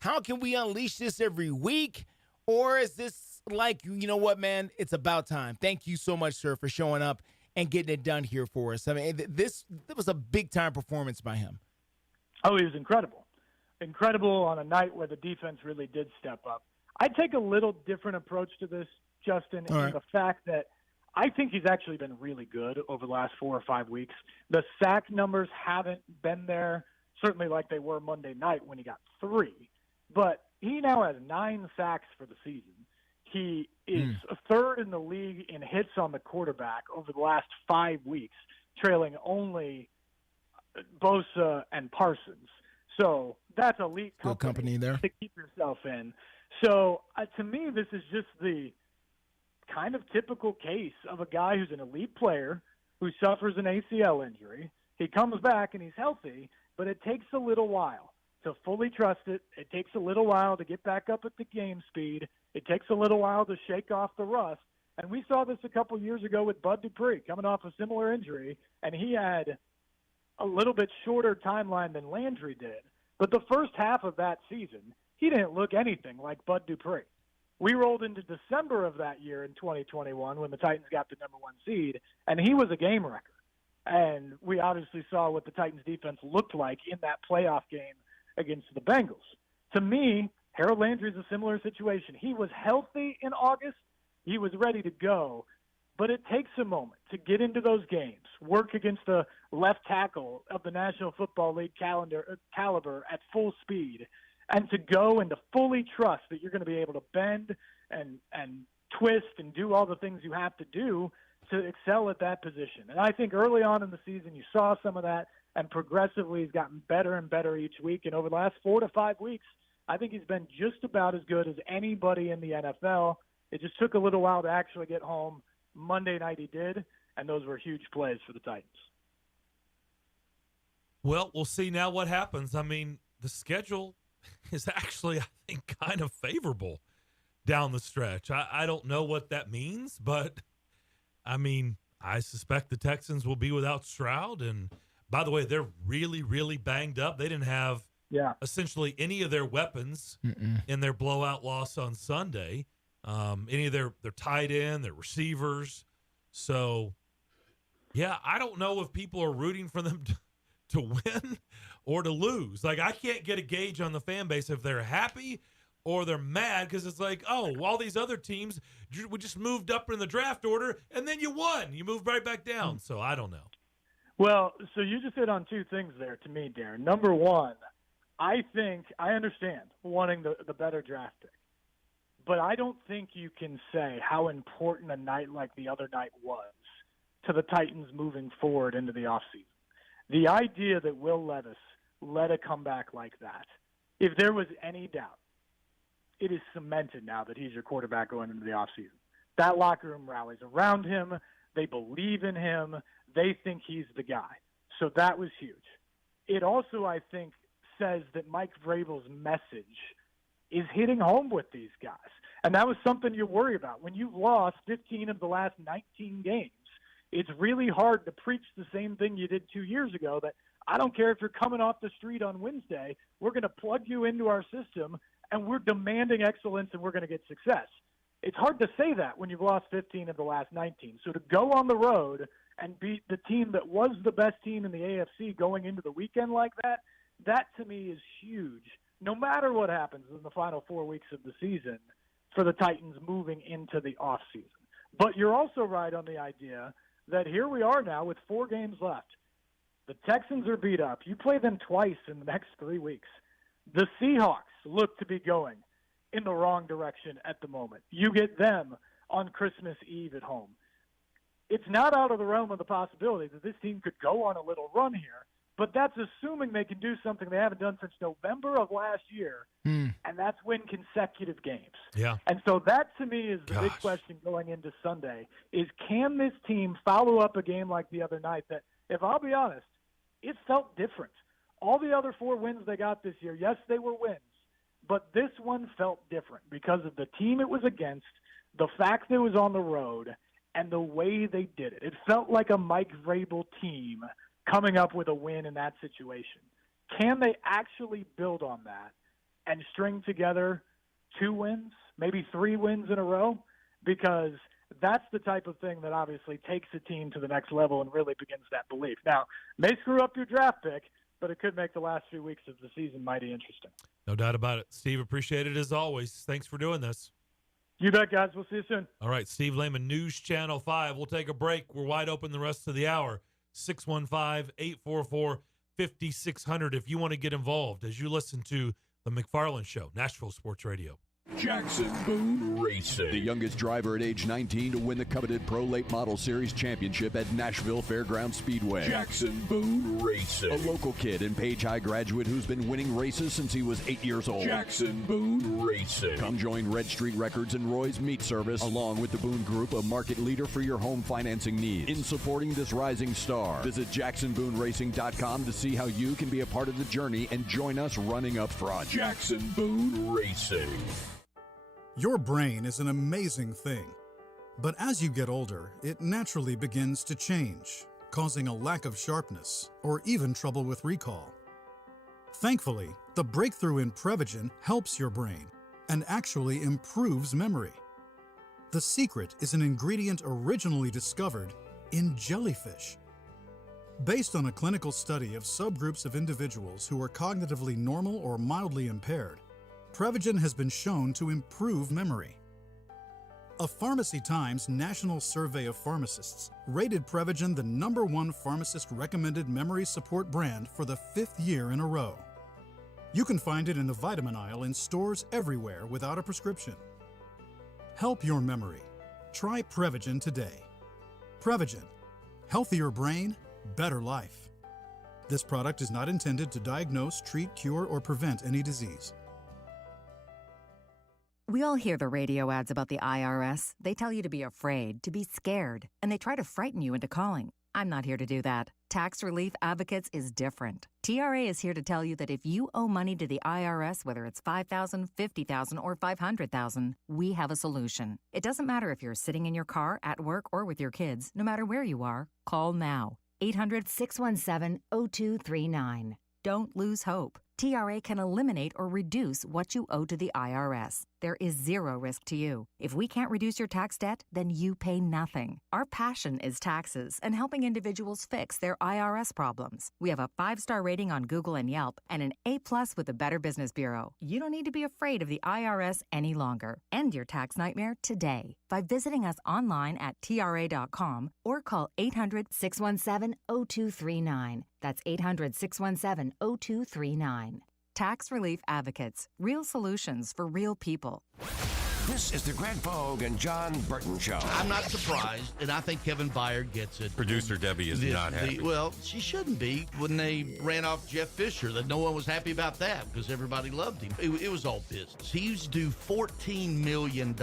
How can we unleash this every week? Or is this like, you know what, man, it's about time. Thank you so much, sir, for showing up and getting it done here for us. I mean, this was a big-time performance by him. Oh, he was incredible. Incredible on a night where the defense really did step up. I take a little different approach to this, Justin, in the fact that I think he's actually been really good over the last 4 or 5 weeks. The sack numbers haven't been there, certainly like they were Monday night when he got 3. But he now has 9 sacks for the season. He is third in the league in hits on the quarterback over the last 5 weeks, trailing only Bosa and Parsons. So that's elite company there to keep yourself in. So to me, this is just the kind of typical case of a guy who's an elite player who suffers an ACL injury. He comes back and he's healthy, but it takes a little while to fully trust it. It takes a little while to get back up at the game speed. It takes a little while to shake off the rust. And we saw this a couple years ago with Bud Dupree coming off a similar injury, and he had a little bit shorter timeline than Landry did. But the first half of that season, he didn't look anything like Bud Dupree. We rolled into December of that year in 2021 when the Titans got the number 1 seed, and he was a game wrecker. And we obviously saw what the Titans defense looked like in that playoff game against the Bengals. To me, Harold Landry is a similar situation. He was healthy in August. He was ready to go. But it takes a moment to get into those games, work against the left tackle of the National Football League caliber at full speed, and to go and to fully trust that you're going to be able to bend and twist and do all the things you have to do to excel at that position. And I think early on in the season you saw some of that, and progressively he's gotten better and better each week. And over the last 4 to 5 weeks, I think he's been just about as good as anybody in the NFL. It just took a little while to actually get home. Monday night he did, and those were huge plays for the Titans. Well, we'll see now what happens. I mean, the schedule is actually, I think, kind of favorable down the stretch. I don't know what that means, but, I mean, I suspect the Texans will be without Stroud. And, by the way, they're really, really banged up. They didn't have essentially any of their weapons in their blowout loss on Sunday. Any of their tight end, their receivers. So, yeah, I don't know if people are rooting for them to win or to lose. Like, I can't get a gauge on the fan base if they're happy or they're mad, because it's like, oh, all these other teams, we just moved up in the draft order, and then you won. You moved right back down. So I don't know. Well, so you just hit on two things there to me, Darren. Number one, I think I understand wanting the better draft pick. But I don't think you can say how important a night like the other night was to the Titans moving forward into the offseason. The idea that Will Levis led a comeback like that, if there was any doubt, it is cemented now that he's your quarterback going into the offseason. That locker room rallies around him. They believe in him. They think he's the guy. So that was huge. It also, I think, says that Mike Vrabel's message is hitting home with these guys. And that was something you worry about. When you've lost 15 of the last 19 games, it's really hard to preach the same thing you did 2 years ago, that I don't care if you're coming off the street on Wednesday, we're going to plug you into our system, and we're demanding excellence, and we're going to get success. It's hard to say that when you've lost 15 of the last 19. So to go on the road and beat the team that was the best team in the AFC going into the weekend like that, that to me is huge, no matter what happens in the final 4 weeks of the season for the Titans moving into the offseason. But you're also right on the idea that here we are now with 4 games left. The Texans are beat up. You play them twice in the next 3 weeks. The Seahawks look to be going in the wrong direction at the moment. You get them on Christmas Eve at home. It's not out of the realm of the possibility that this team could go on a little run here, but that's assuming they can do something they haven't done since November of last year, and that's win consecutive games. Yeah. And so that, to me, is the big question going into Sunday, is can this team follow up a game like the other night that, if I'll be honest, it felt different. All the other 4 wins they got this year, yes, they were wins, but this one felt different because of the team it was against, the fact that it was on the road, and the way they did it. It felt like a Mike Vrabel team coming up with a win in that situation. Can they actually build on that and string together 2 wins, maybe 3 wins in a row? Because that's the type of thing that obviously takes a team to the next level and really begins that belief. Now, may screw up your draft pick, but it could make the last few weeks of the season mighty interesting. No doubt about it. Steve, appreciate it as always. Thanks for doing this. You bet, guys. We'll see you soon. All right, Steve Lehman, News Channel 5. We'll take a break. We're wide open the rest of the hour. 615-844-5600 if you want to get involved as you listen to The McFarland Show, Nashville Sports Radio. Jackson Boone Racing. The youngest driver at age 19 to win the coveted Pro Late Model Series championship at Nashville Fairgrounds Speedway. Jackson Boone Racing. A local kid and Page High graduate who's been winning races since he was 8 years old. Jackson Boone Racing. Come join Red Street Records and Roy's Meat Service, along with the Boone Group, a market leader for your home financing needs. In supporting this rising star, visit JacksonBooneRacing.com to see how you can be a part of the journey and join us running up front. Jackson Boone Racing. Your brain is an amazing thing, but as you get older, it naturally begins to change, causing a lack of sharpness or even trouble with recall. Thankfully, the breakthrough in Prevagen helps your brain and actually improves memory. The secret is an ingredient originally discovered in jellyfish. Based on a clinical study of subgroups of individuals who are cognitively normal or mildly impaired, Prevagen has been shown to improve memory. A Pharmacy Times national survey of pharmacists rated Prevagen the #1 pharmacist-recommended memory support brand for the 5th year in a row. You can find it in the vitamin aisle in stores everywhere without a prescription. Help your memory. Try Prevagen today. Prevagen. Healthier brain, better life. This product is not intended to diagnose, treat, cure, or prevent any disease. We all hear the radio ads about the IRS. They tell you to be afraid, to be scared, and they try to frighten you into calling. I'm not here to do that. Tax Relief Advocates is different. TRA is here to tell you that if you owe money to the IRS, whether it's $5,000, $50,000, or $500,000, we have a solution. It doesn't matter if you're sitting in your car, at work, or with your kids. No matter where you are, call now. 800-617-0239. Don't lose hope. TRA can eliminate or reduce what you owe to the IRS. There is zero risk to you. If we can't reduce your tax debt, then you pay nothing. Our passion is taxes and helping individuals fix their IRS problems. We have a 5-star rating on Google and Yelp and an A+ with the Better Business Bureau. You don't need to be afraid of the IRS any longer. End your tax nightmare today by visiting us online at TRA.com or call 800-617-0239. That's 800-617-0239. Tax Relief Advocates. Real solutions for real people. This is the Greg Vogue and John Burton Show. I'm not surprised, and I think Kevin Byard gets it. Producer Debbie is not happy. Well, she shouldn't be. When they ran off Jeff Fisher, that no one was happy about that because everybody loved him. It was all business. He's due $14 million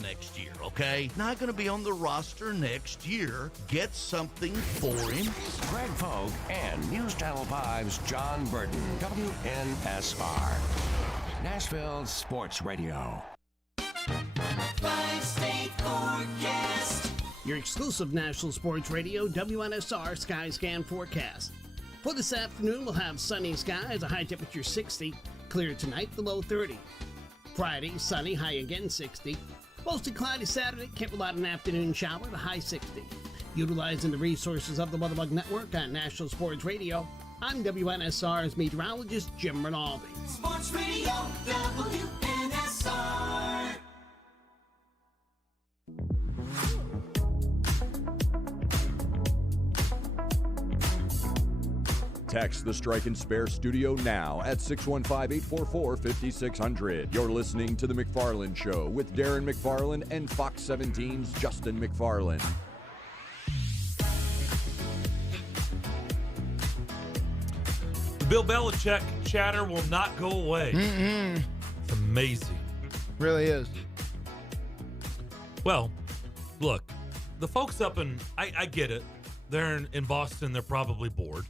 next year, okay? Not going to be on the roster next year. Get something for him. Greg Vogue and News Channel 5's John Burton, WNSR, Nashville Sports Radio. Five-state forecast. Your exclusive National Sports Radio, WNSR Sky Scan forecast. For this afternoon, we'll have sunny skies, a high temperature 60. Clear tonight, the low 30. Friday, sunny, high again 60. Mostly cloudy Saturday, can't rule out an afternoon shower, the high 60. Utilizing the resources of the WeatherBug Network on National Sports Radio, I'm WNSR's meteorologist, Jim Rinaldi. Sports Radio, WNSR. Text the Strike and Spare studio now at 615-844-5600. You're listening to The McFarland Show with Darren McFarland and Fox 17's Justin McFarland. Bill Belichick chatter will not go away. It's amazing. Really is. Well, look, the folks up in, I get it. They're in Boston. They're probably bored.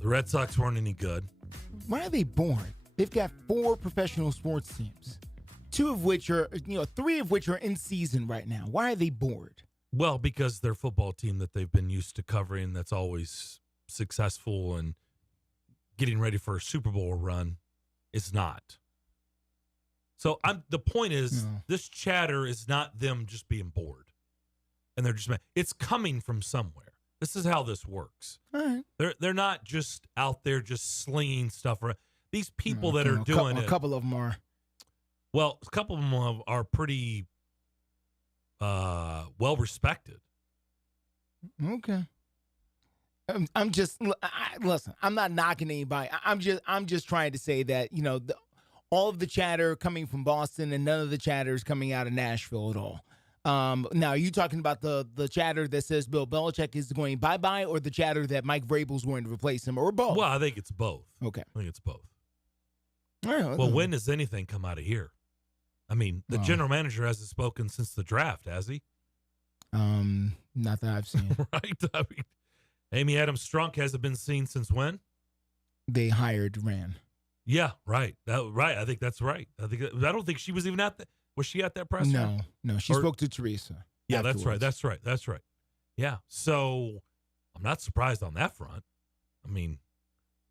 The Red Sox weren't any good. Why are they bored? They've got 4 professional sports teams, 3 of which are in season right now. Why are they bored? Well, because their football team that they've been used to covering that's always successful and getting ready for a Super Bowl run is not. So the point is, this chatter is not them just being bored. And they're just, it's coming from somewhere. This is how this works. All right. They're not just out there just slinging stuff around. These people that are doing it. A couple of them are. Well, a couple of them are pretty well respected. Okay. Listen, I'm not knocking anybody. I'm just trying to say that, all of the chatter coming from Boston and none of the chatter is coming out of Nashville at all. Now, are you talking about the chatter that says Bill Belichick is going bye-bye, or the chatter that Mike Vrabel's going to replace him, or both? Well, I think it's both. Okay. I think it's both. All right, well, when does anything come out of here? I mean, the general manager hasn't spoken since the draft, has he? Not that I've seen. Right? I mean, Amy Adams-Strunk hasn't been seen since when? They hired Rand. Yeah, right. Right. I think that's right. I don't think she was even at that. Was she at that press? No. She spoke to Teresa. Yeah, afterwards. That's right. Yeah. So I'm not surprised on that front. I mean,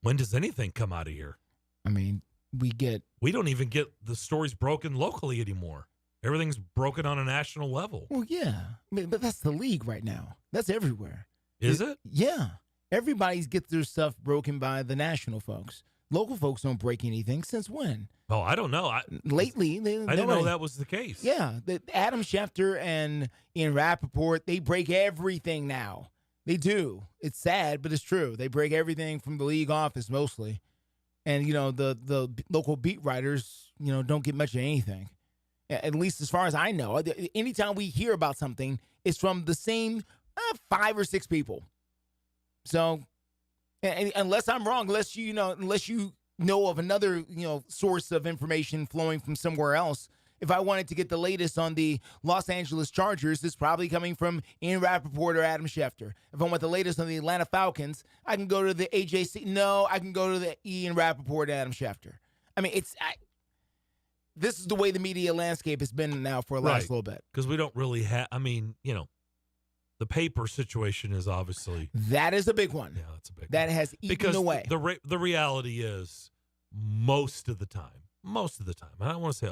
when does anything come out of here? I mean, we don't even get the stories broken locally anymore. Everything's broken on a national level. Well, yeah. I mean, but that's the league right now. That's everywhere. Is it? Yeah. Everybody's gets their stuff broken by the national folks. Local folks don't break anything. Since when? Oh, I don't know. Lately, I didn't know that was the case. Yeah. Adam Schefter and Ian Rappaport, they break everything now. They do. It's sad, but it's true. They break everything from the league office mostly. And, the local beat writers, don't get much of anything. At least as far as I know. Anytime we hear about something, it's from the same 5 or 6 people. So, and unless I'm wrong, unless you know of another, source of information flowing from somewhere else, if I wanted to get the latest on the Los Angeles Chargers, it's probably coming from Ian Rappaport or Adam Schefter. If I want the latest on the Atlanta Falcons, I can go to the AJC. No, I can go to the Ian Rappaport and Adam Schefter. I mean, this is the way the media landscape has been now for the last little bit. Because we don't really have, the paper situation is obviously. That is a big one. Yeah, that's a big one. That has eaten away. The reality is most of the time, I don't want to say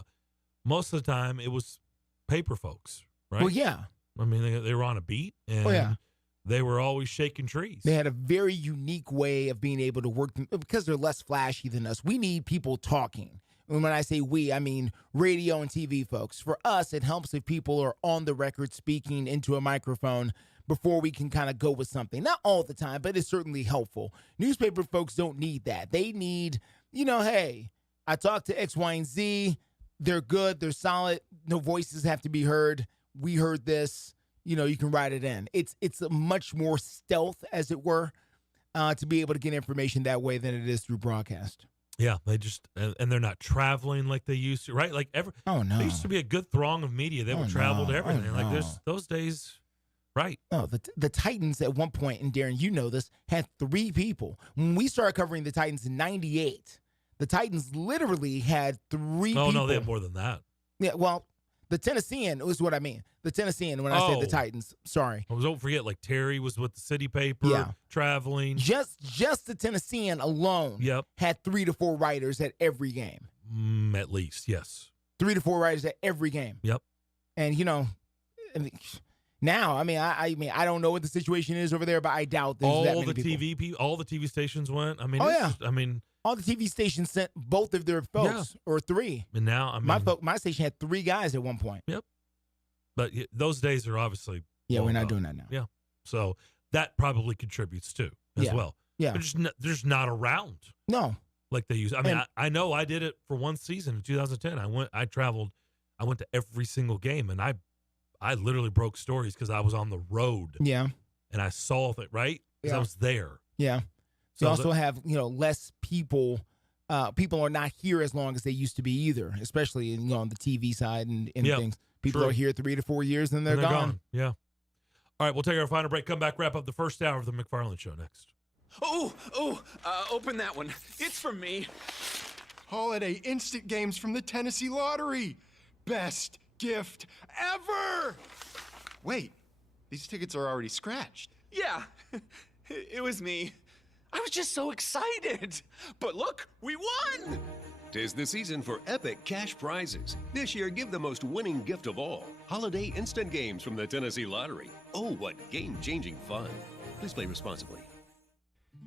most of the time, it was paper folks, right? Well, yeah. I mean, they were on a beat, and they were always shaking trees. They had a very unique way of being able to work them because they're less flashy than us. We need people talking. And when I say we, I mean radio and TV folks. For us, it helps if people are on the record speaking into a microphone before we can kind of go with something. Not all the time, but it's certainly helpful. Newspaper folks don't need that. They need, hey, I talked to X, Y, and Z. They're good. They're solid. No voices have to be heard. We heard this. You can write it in. It's a much more stealth, as it were, to be able to get information that way than it is through broadcast. Yeah, they just and they're not traveling like they used to, right? Like oh no, there used to be a good throng of media. They would travel to everything. Like there's those days, right? Oh, the Titans at one point, and Darren, you know this, had 3 people. When we started covering the Titans in '98, the Titans literally had 3 people. Oh no, they had more than that. Yeah, well, the Tennessean is what I mean. The Tennessean, when I said the Titans, sorry. Don't forget, like Terry was with the City Paper, traveling. Just the Tennessean alone had 3 to 4 writers at every game. At least, yes. 3 to 4 writers at every game. Yep. And, now, I don't know what the situation is over there, but I doubt there's that many people. All the TV stations went. I mean, all the TV stations sent both of their folks, or 3. And now, my station had 3 guys at one point. Yep. But those days are obviously we're not doing that now. Yeah. So that probably contributes too, as well. Yeah. They're just not around. No. Like they used. I mean, I know I did it for one season in 2010. I traveled. I went to every single game, and I literally broke stories because I was on the road. Yeah. And I saw it, right? Because I was there. Yeah. So you also have, less people. People are not here as long as they used to be either, especially on the TV side and things. People are here 3 to 4 years and they're gone. Yeah. All right, we'll take our final break. Come back, wrap up the first hour of the McFarland Show next. Open that one. It's for me. Holiday instant games from the Tennessee Lottery. Best gift ever. Wait, these tickets are already scratched. Yeah, it was me. I was just so excited. But look, we won. 'Tis the season for epic cash prizes. This year, give the most winning gift of all. Holiday instant games from the Tennessee Lottery. Oh, what game-changing fun. Please play responsibly.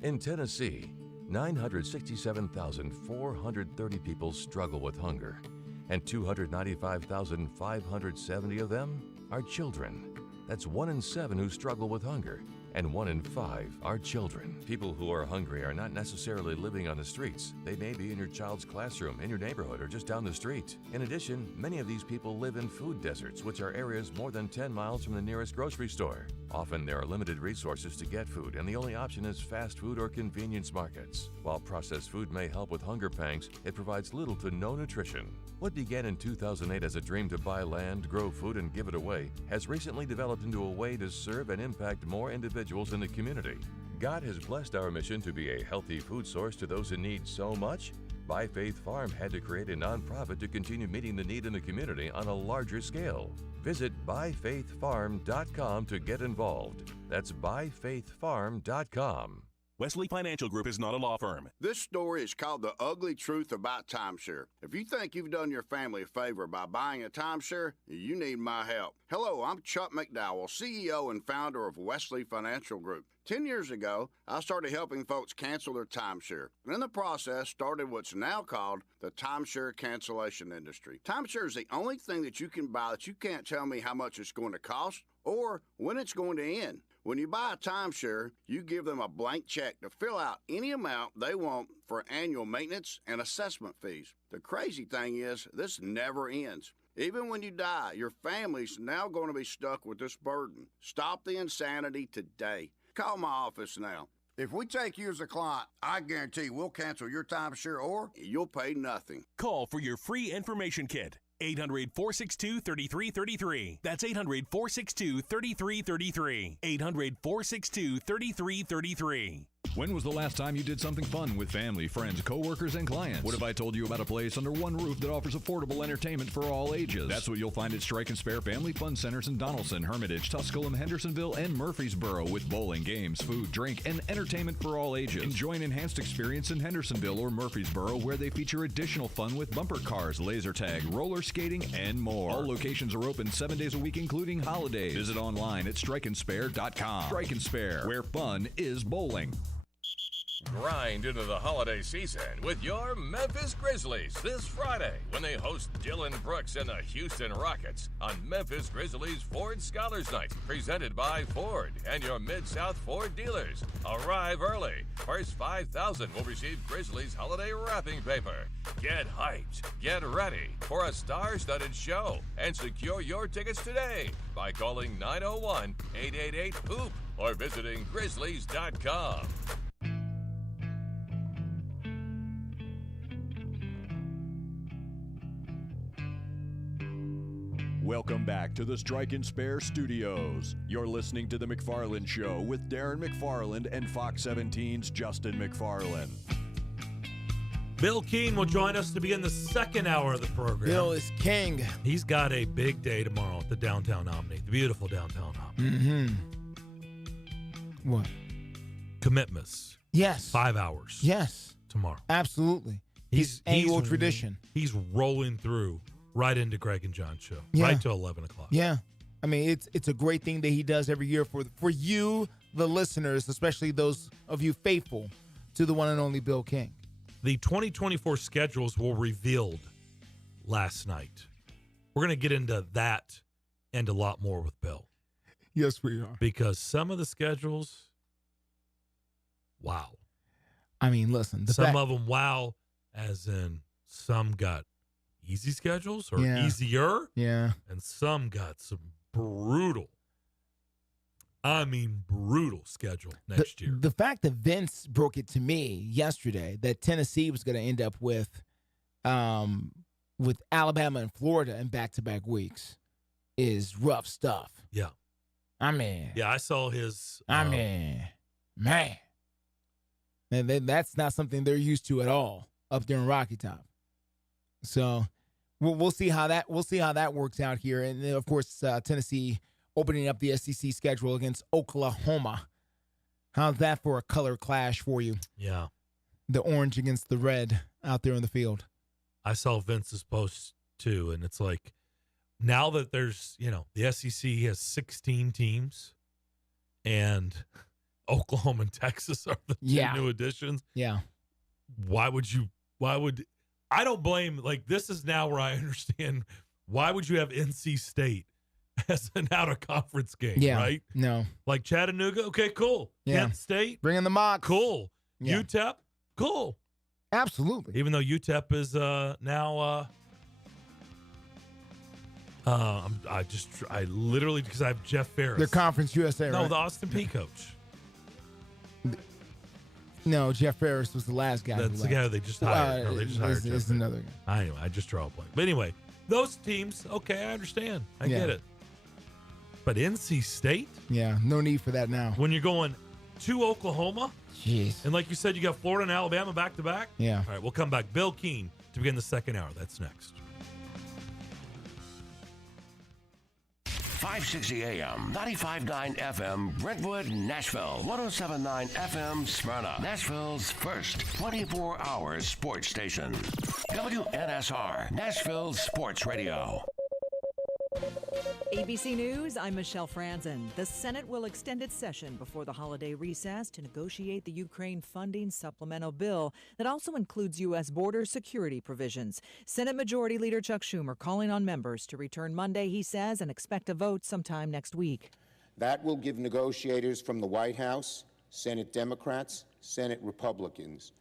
In Tennessee, 967,430 people struggle with hunger, and 295,570 of them are children. That's 1 in 7 who struggle with hunger. and 1 in 5 are children. People who are hungry are not necessarily living on the streets. They may be in your child's classroom, in your neighborhood, or just down the street. In addition, many of these people live in food deserts, which are areas more than 10 miles from the nearest grocery store. Often there are limited resources to get food, and the only option is fast food or convenience markets. While processed food may help with hunger pangs, it provides little to no nutrition. What began in 2008 as a dream to buy land, grow food, and give it away has recently developed into a way to serve and impact more individuals in the community. God has blessed our mission to be a healthy food source to those in need so much, By Faith Farm had to create a nonprofit to continue meeting the need in the community on a larger scale. Visit ByFaithFarm.com to get involved. That's ByFaithFarm.com. Wesley Financial Group is not a law firm. This story is called The Ugly Truth About Timeshare. If you think you've done your family a favor by buying a timeshare, you need my help. Hello, I'm Chuck McDowell, CEO and founder of Wesley Financial Group. 10 years ago, I started helping folks cancel their timeshare. And in the process, started what's now called the timeshare cancellation industry. Timeshare is the only thing that you can buy that you can't tell me how much it's going to cost or when it's going to end. When you buy a timeshare, you give them a blank check to fill out any amount they want for annual maintenance and assessment fees. The crazy thing is, this never ends. Even when you die, your family's now going to be stuck with this burden. Stop the insanity today. Call my office now. If we take you as a client, I guarantee we'll cancel your timeshare or you'll pay nothing. Call for your free information kit. 800-462-3333. That's 800-462-3333. 800-462-3333. When was the last time you did something fun with family, friends, coworkers, and clients? What if I told you about a place under one roof that offers affordable entertainment for all ages? That's what you'll find at Strike and Spare Family Fun Centers in Donaldson, Hermitage, Tusculum, Hendersonville, and Murfreesboro with bowling, games, food, drink, and entertainment for all ages. Enjoy an enhanced experience in Hendersonville or Murfreesboro where they feature additional fun with bumper cars, laser tag, roller skating, and more. All locations are open 7 days a week, including holidays. Visit online at strikeandspare.com. Strike and Spare, where fun is bowling. Grind into the holiday season with your Memphis Grizzlies this Friday when they host Dylan Brooks and the Houston Rockets on Memphis Grizzlies Ford Scholars Night, presented by Ford and your Mid-South Ford dealers. Arrive early. First 5,000 will receive Grizzlies holiday wrapping paper. Get hyped, get ready for a star-studded show, and secure your tickets today by calling 901-888-HOOP or visiting Grizzlies.com. Welcome back to the Strike and Spare Studios. You're listening to The McFarland Show with Darren McFarland and Fox 17's Justin McFarland. Bill Keane will join us to begin the second hour of the program. Bill is king. He's got a big day tomorrow at the Downtown Omni, the beautiful Downtown Omni. Mm-hmm. What? Commitments. Yes. 5 hours. Yes. Tomorrow. Absolutely. His annual tradition. He's rolling through right into Greg and John's show. Yeah. Right to 11 o'clock. Yeah. I mean, it's a great thing that he does every year for you, the listeners, especially those of you faithful to the one and only Bill King. The 2024 schedules were revealed last night. We're going to get into that and a lot more with Bill. Yes, we are. Because some of the schedules, wow. I mean, listen. Some of them, wow, as in some got easy schedules or easier. Yeah. And some got some brutal schedule next year. The fact that Vince broke it to me yesterday that Tennessee was going to end up with Alabama and Florida in back-to-back weeks is rough stuff. Yeah. I mean. Yeah, I saw his. Man. And that's not something they're used to at all up there in Rocky Top. So we'll see how that works out here, and then, of course Tennessee opening up the SEC schedule against Oklahoma. How's that for a color clash for you? Yeah, the orange against the red out there in the field. I saw Vince's post too, and it's like now that there's the SEC has 16 teams, and Oklahoma and Texas are the two new additions. Yeah, why would I don't blame, this is now where I understand why would you have NC State as an out-of-conference game, Yeah. right? No. Like Chattanooga, okay, cool. Yeah. Kent State, Bring in the Mocs. cool. Yeah. UTEP, cool. Absolutely. Even though UTEP is now, I literally, because I have Jeff Ferris. The Conference USA, No, right? the Austin P coach. No, Jeff Ferris was the last guy. That's the guy they just hired. No, they just hired Jeff It's Ferris. another guy. Anyway, I just draw a blank. But anyway, those teams, okay, I understand. I Yeah. get it. But NC State? Yeah, no need for that now. When you're going to Oklahoma? Jeez. And like you said, you got Florida and Alabama back to back? Yeah. All right, we'll come back. Bill Keene to begin the second hour. That's next. 560 AM, 95.9 FM, Brentwood, Nashville, 107.9 FM, Smyrna, Nashville's first 24-hour sports station. WNSR, Nashville Sports Radio. ABC News, I'm Michelle Franzen. The Senate will extend its session before the holiday recess to negotiate the Ukraine funding supplemental bill that also includes U.S. border security provisions. Senate Majority Leader Chuck Schumer calling on members to return Monday, he says, and expect a vote sometime next week. That will give negotiators from the White House, Senate Democrats, Senate Republicans,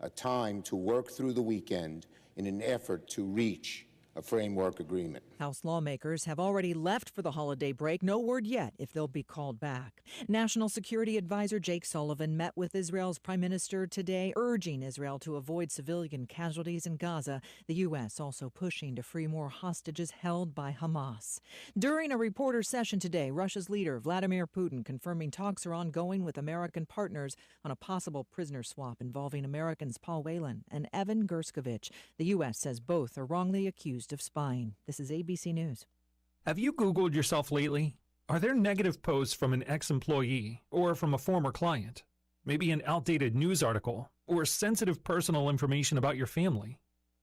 a time to work through the weekend in an effort to reach a framework agreement. House lawmakers have already left for the holiday break. No word yet if they'll be called back. National Security Advisor Jake Sullivan met with Israel's prime minister today, urging Israel to avoid civilian casualties in Gaza. The U.S. also pushing to free more hostages held by Hamas. During a reporter session today, Russia's leader Vladimir Putin confirming talks are ongoing with American partners on a possible prisoner swap involving Americans Paul Whelan and Evan Gerskovich. The U.S. says both are wrongly accused of spying. This is ABC News. Have you Googled yourself lately? Are there negative posts from an ex-employee or from a former client? Maybe an outdated news article or sensitive personal information about your family?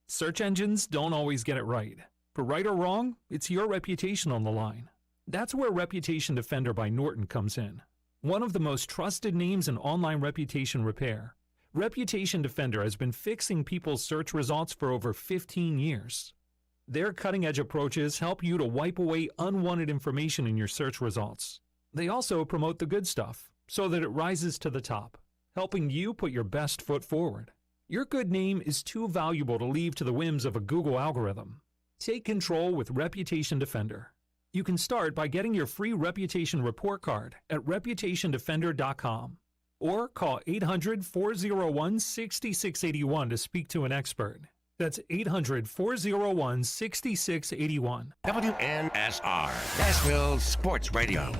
Search engines don't always get it right. For right or wrong, it's your reputation on the line. That's where Reputation Defender by Norton comes in. One of the most trusted names in online reputation repair. Reputation Defender has been fixing people's search results for over 15 years. Their cutting-edge approaches help you to wipe away unwanted information in your search results. They also promote the good stuff so that it rises to the top, helping you put your best foot forward. Your good name is too valuable to leave to the whims of a Google algorithm. Take control with Reputation Defender. You can start by getting your free reputation report card at reputationdefender.com or call 800-401-6681 to speak to an expert. That's 800-401-6681. WNSR, Nashville Sports Radio.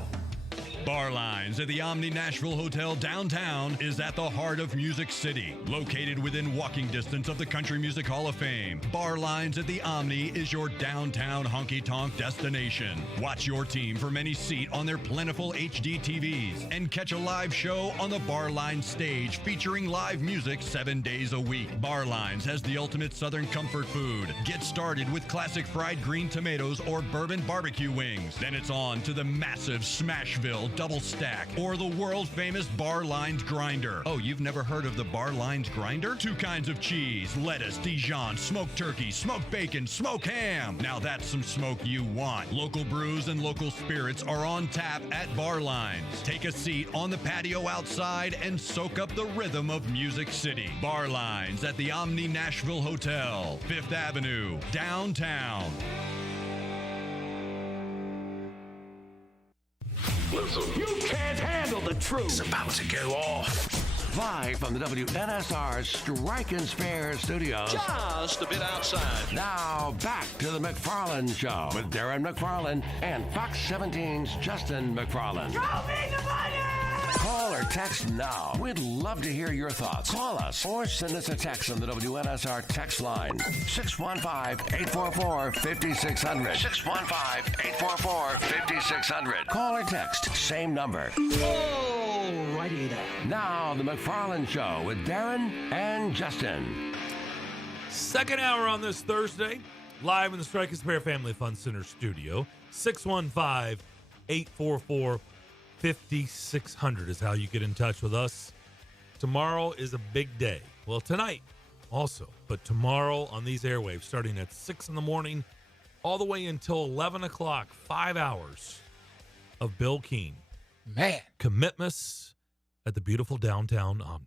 Bar Lines at the Omni Nashville Hotel downtown is at the heart of Music City. Located within walking distance of the Country Music Hall of Fame, Bar Lines at the Omni is your downtown honky-tonk destination. Watch your team from any seat on their plentiful HD TVs and catch a live show on the Bar Lines stage featuring live music 7 days a week. Bar Lines has the ultimate Southern comfort food. Get started with classic fried green tomatoes or bourbon barbecue wings. Then it's on to the massive Smashville double stack or the world famous Bar Lines grinder. Oh, you've never heard of the Bar Lines grinder? 2 kinds of cheese, lettuce, Dijon, smoked turkey, smoked bacon, smoked ham. Now that's some smoke you want. Local brews and local spirits are on tap at Bar Lines. Take a seat on the patio outside and soak up the rhythm of Music City. Bar Lines at the Omni Nashville Hotel, 5th Avenue, downtown. Listen, you can't handle the truth. It's about to go off. Live from the WNSR Strike and Spare Studios. Just a bit outside. Now back to the McFarland Show with Darren McFarland and Fox 17's Justin McFarland. Show me the money! Call or text now. We'd love to hear your thoughts. Call us or send us a text on the WNSR text line. 615-844-5600. 615-844-5600. Call or text. Same number. Alrighty then. Now, the McFarland Show with Darren and Justin. Second hour on this Thursday, live in the Strike and Spare Family Fun Center studio. 615-844-5600 is how you get in touch with us. Tomorrow is a big day. Well, tonight also, but tomorrow on these airwaves, starting at 6 in the morning all the way until 11 o'clock, 5 hours of Bill Keene. Man. Commitments at the beautiful downtown Omni.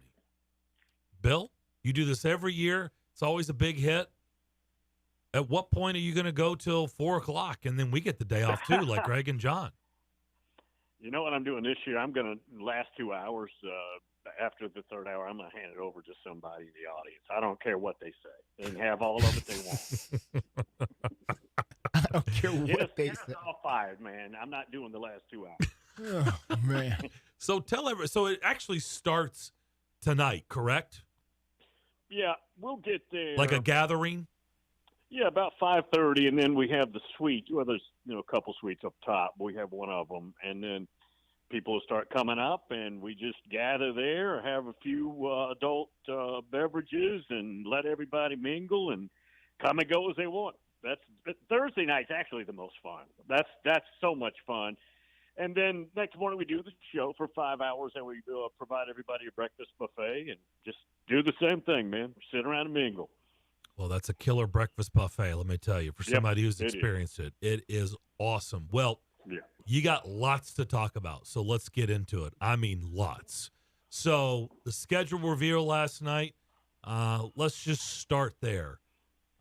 Bill, you do this every year. It's always a big hit. At what point are you going to go till 4 o'clock, and then we get the day off too, like Greg and John? You know what I'm doing this year? I'm going to last 2 hours. After the third hour, I'm going to hand it over to somebody in the audience. I don't care what they say. They can have all of it they want. I don't care what they say. It's all fired, man. I'm not doing the last 2 hours. Oh, man. So so it actually starts tonight, correct? Yeah, we'll get there. Like a gathering? Yeah, about 5:30, and then we have the suite. Well, there's a couple suites up top. We have one of them, and then people will start coming up, and we just gather there, have a few adult beverages, and let everybody mingle and come and go as they want. Thursday night's actually the most fun. That's so much fun. And then next morning we do the show for 5 hours, and we provide everybody a breakfast buffet and just do the same thing, man. Sit around and mingle. Well, that's a killer breakfast buffet, let me tell you. For somebody who's experienced it is awesome. Well, you got lots to talk about, so let's get into it. I mean, lots. So the schedule reveal last night, let's just start there.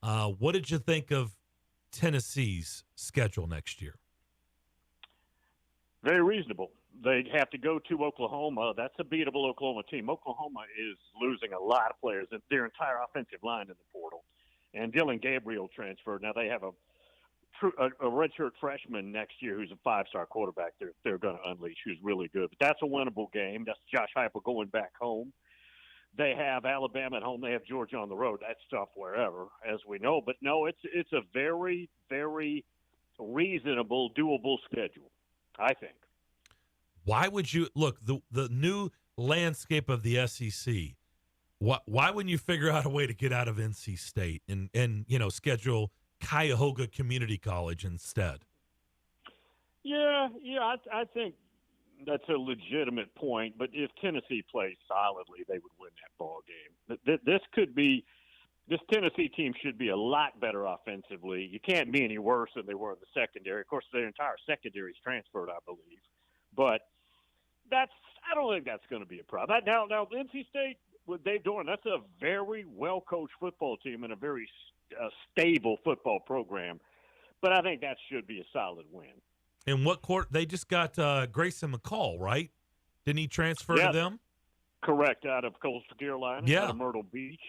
What did you think of Tennessee's schedule next year? Very reasonable. They have to go to Oklahoma. That's a beatable Oklahoma team. Oklahoma is losing a lot of players, their entire offensive line in the portal. And Dylan Gabriel transferred. Now they have a redshirt freshman next year who's a five-star quarterback they're going to unleash, who's really good. But that's a winnable game. That's Josh Heupel going back home. They have Alabama at home. They have Georgia on the road. That's tough wherever, as we know. But, no, it's a very, very reasonable, doable schedule, I think. Why would you – look, the new landscape of the SEC, why wouldn't you figure out a way to get out of NC State and schedule Cuyahoga Community College instead? Yeah, I think that's a legitimate point. But if Tennessee plays solidly, they would win that ball game. This Tennessee team should be a lot better offensively. You can't be any worse than they were in the secondary. Of course, their entire secondary is transferred, I believe. But I don't think that's going to be a problem. Now, NC State with Dave Doran, that's a very well-coached football team and a very stable football program. But I think that should be a solid win. In what court? They just got Grayson McCall, right? Didn't he transfer to them? Correct, out of Coastal Carolina, out of Myrtle Beach.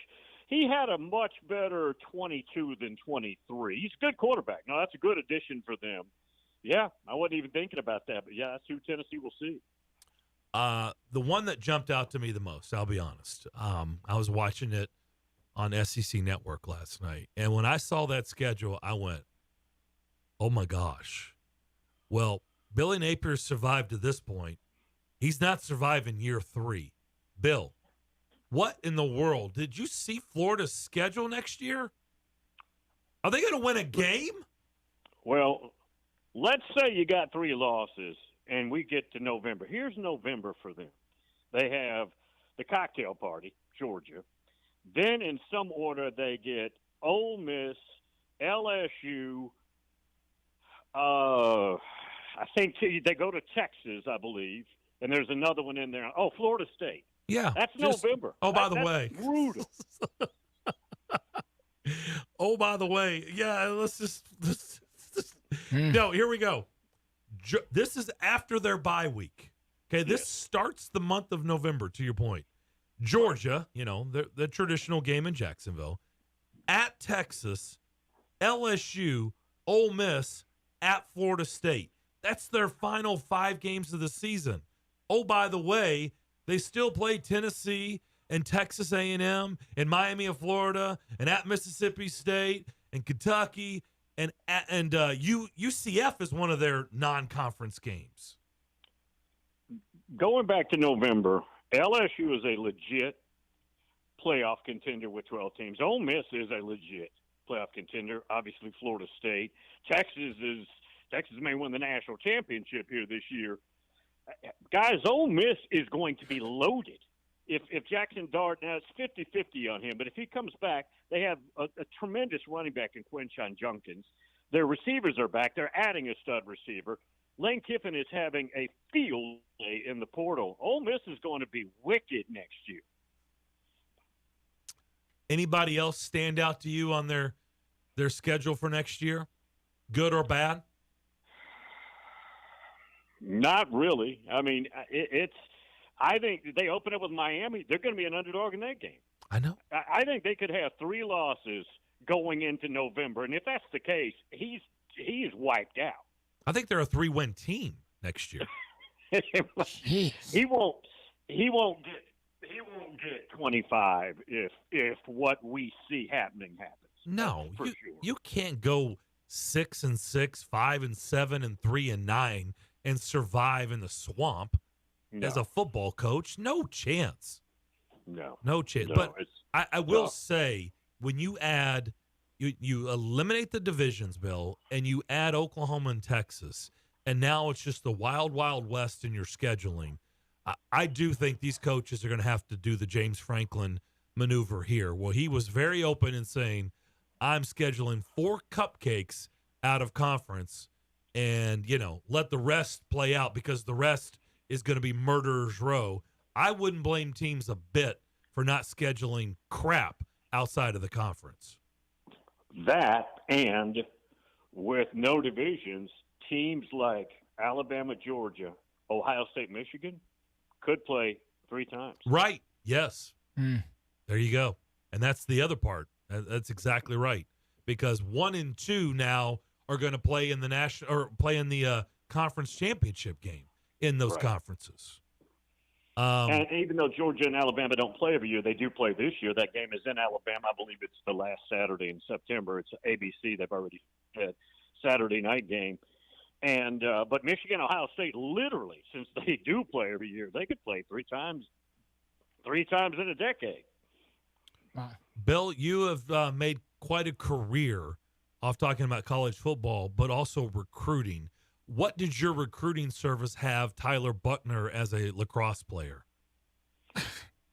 He had a much better 22 than 23. He's a good quarterback. No, that's a good addition for them. Yeah, I wasn't even thinking about that. But, yeah, that's who Tennessee will see. The one that jumped out to me the most, I'll be honest, I was watching it on SEC Network last night. And when I saw that schedule, I went, oh, my gosh. Well, Billy Napier survived to this point. He's not surviving year 3. Bill, what in the world? Did you see Florida's schedule next year? Are they going to win a game? Well, let's say you got 3 losses and we get to November. Here's November for them. They have the cocktail party, Georgia. Then in some order they get Ole Miss, LSU, I think they go to Texas, I believe, and there's another one in there. Oh, Florida State. Yeah. That's November. Oh, by the that's way. Brutal. Oh, by the way. Yeah, let's just No, here we go. This is after their bye week. Okay, this starts the month of November, to your point. Georgia, the traditional game in Jacksonville. At Texas, LSU, Ole Miss, at Florida State. That's their final 5 games of the season. Oh, by the way, they still play Tennessee and Texas A&M and Miami of Florida and at Mississippi State and Kentucky and UCF is one of their non-conference games. Going back to November, LSU is a legit playoff contender with 12 teams. Ole Miss is a legit playoff contender. Obviously, Florida State. Texas may win the national championship here this year. Guys, Ole Miss is going to be loaded. If Jackson Dart, now it's 50-50 on him, but if he comes back, they have a tremendous running back in Quinshon Junkins. Their receivers are back. They're adding a stud receiver. Lane Kiffin is having a field day in the portal. Ole Miss is going to be wicked next year. Anybody else stand out to you on their schedule for next year, good or bad? Not really. I mean, I think they open up with Miami. They're going to be an underdog in that game. I know. I think they could have 3 losses going into November, and if that's the case, he's wiped out. I think they're a 3-win team next year. He won't get 25 if what we see happening happens. No, for sure. You can't go 6-6, 5-7, and 3-9 and survive in the swamp as a football coach. No chance. No chance. No, but I will say, when you add, you eliminate the divisions, Bill, and you add Oklahoma and Texas, and now it's just the wild, wild west in your scheduling. I do think these coaches are going to have to do the James Franklin maneuver here. Well, he was very open in saying, I'm scheduling 4 cupcakes out of conference and, let the rest play out because the rest is going to be murderer's row. I wouldn't blame teams a bit for not scheduling crap outside of the conference. That, and with no divisions, teams like Alabama, Georgia, Ohio State, Michigan could play 3 times. Right. Yes. There you go. And that's the other part. That's exactly right. Because 1 and 2 now are going to play in the conference championship game in those conferences. And even though Georgia and Alabama don't play every year, they do play this year. That game is in Alabama. I believe it's the last Saturday in September. It's ABC. They've already had Saturday night game. And but Michigan, Ohio State, literally, since they do play every year, they could play 3 times in a decade. Wow. Bill, you have made quite a career off talking about college football, but also recruiting. What did your recruiting service have Tyler Buckner as a lacrosse player?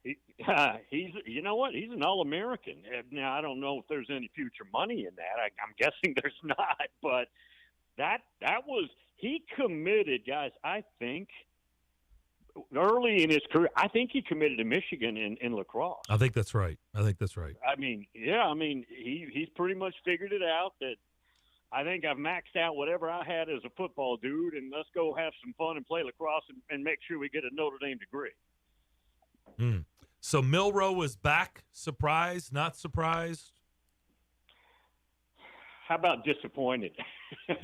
He's, you know what? He's an All-American. Now, I don't know if there's any future money in that. I'm guessing there's not, but that was – he committed, guys, I think, early in his career. I think he committed to Michigan in lacrosse. I think that's right. I mean, yeah, he's pretty much figured it out that I think I've maxed out whatever I had as a football dude, and let's go have some fun and play lacrosse and make sure we get a Notre Dame degree. So Milroe is back. Surprised? Not surprised? How about disappointed?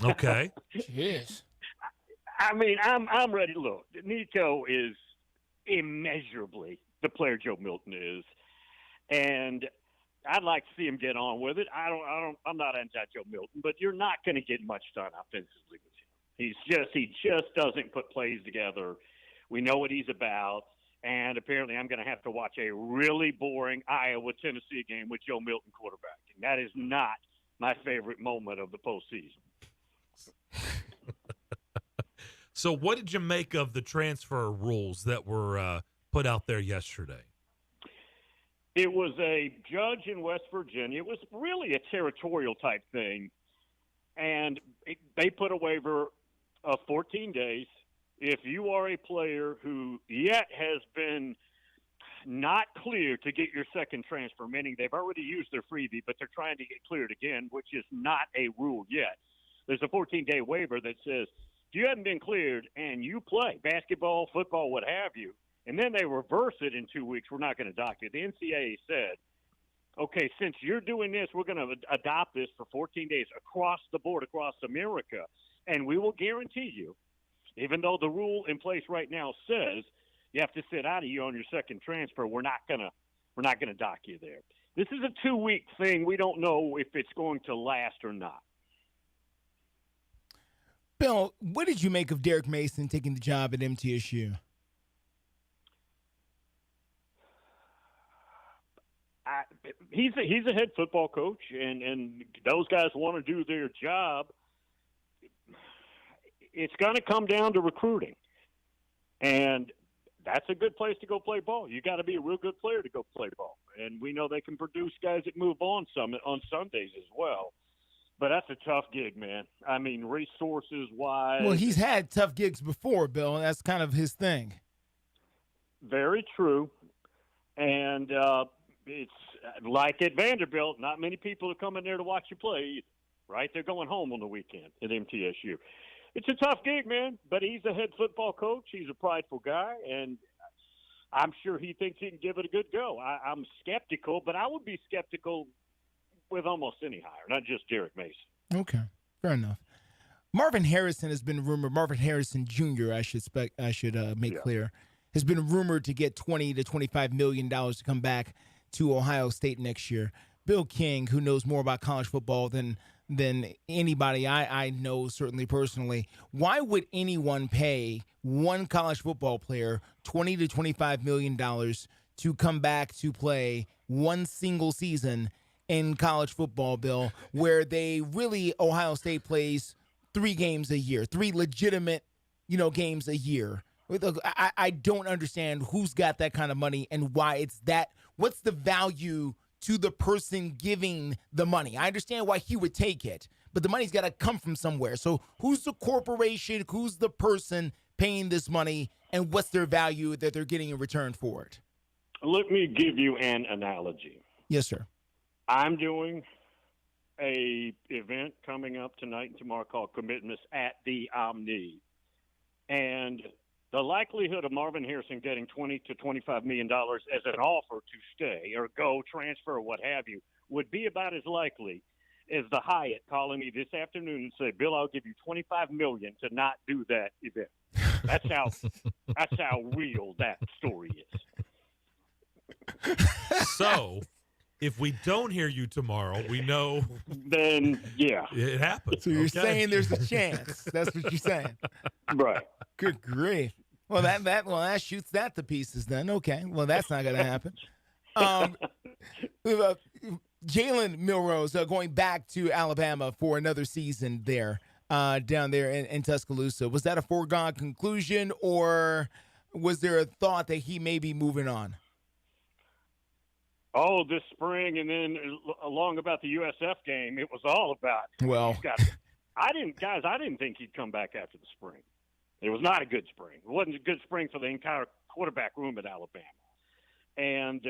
Okay. Jeez. I mean, I'm ready. Look, Nico is immeasurably the player Joe Milton is, and I'd like to see him get on with it. I'm not anti-Joe Milton, but you're not going to get much done offensively with him. He just doesn't put plays together. We know what he's about, and apparently I'm going to have to watch a really boring Iowa-Tennessee game with Joe Milton quarterbacking. That is not my favorite moment of the postseason. So what did you make of the transfer rules that were put out there yesterday? It was a judge in West Virginia. It was really a territorial type thing. And they put a waiver of 14 days. If you are a player who yet has been not clear to get your second transfer, meaning they've already used their freebie, but they're trying to get cleared again, which is not a rule yet. There's a 14-day waiver that says if you haven't been cleared and you play basketball, football, what have you, and then they reverse it in 2 weeks, we're not going to dock you. The NCAA said, okay, since you're doing this, we're going to adopt this for 14 days across the board, across America, and we will guarantee you, even though the rule in place right now says you have to sit out of you on your second transfer, we're not going to dock you there. This is a 2-week thing. We don't know if it's going to last or not. Bill, what did you make of Derek Mason taking the job at MTSU? He's a head football coach, and those guys want to do their job. It's going to come down to recruiting, and that's a good place to go play ball. You got to be a real good player to go play ball, and we know they can produce guys that move on some on Sundays as well. But that's a tough gig, man. I mean, resources-wise. Well, he's had tough gigs before, Bill, and that's kind of his thing. Very true. And it's like at Vanderbilt, not many people are coming there to watch you play either, right? They're going home on the weekend at MTSU. It's a tough gig, man, but he's a head football coach. He's a prideful guy, and I'm sure he thinks he can give it a good go. I'm skeptical, but I would be skeptical with almost any hire, not just Derek Mason. Okay, fair enough. Marvin Harrison has been rumored. Marvin Harrison Jr. I should make clear has been rumored to get $20 to $25 million to come back to Ohio State next year. Bill King, who knows more about college football than anybody I know, certainly personally, why would anyone pay one college football player $20 to $25 million to come back to play one single season in college football, Bill, where Ohio State plays 3 games a year, 3 legitimate, games a year? I don't understand who's got that kind of money and why it's that. What's the value to the person giving the money? I understand why he would take it, but the money's got to come from somewhere. So who's the corporation? Who's the person paying this money, and what's their value that they're getting in return for it? Let me give you an analogy. Yes, sir. I'm doing a event coming up tonight and tomorrow called Commitments at the Omni. And the likelihood of Marvin Harrison getting $20 to $25 million as an offer to stay or go, transfer, or what have you, would be about as likely as the Hyatt calling me this afternoon and say, Bill, I'll give you $25 million to not do that event. That's how real that story is. So, if we don't hear you tomorrow, we know. Then, yeah. It happens. So you're saying there's a chance. That's what you're saying. Right. Good grief. Well, that shoots that to pieces then. Okay. Well, that's not going to happen. Jalen Milrose going back to Alabama for another season there, down there in Tuscaloosa. Was that a foregone conclusion, or was there a thought that he may be moving on? Oh, this spring, and then along about the USF game, it was all about. Well, I didn't think he'd come back after the spring. It was not a good spring. It wasn't a good spring for the entire quarterback room at Alabama, and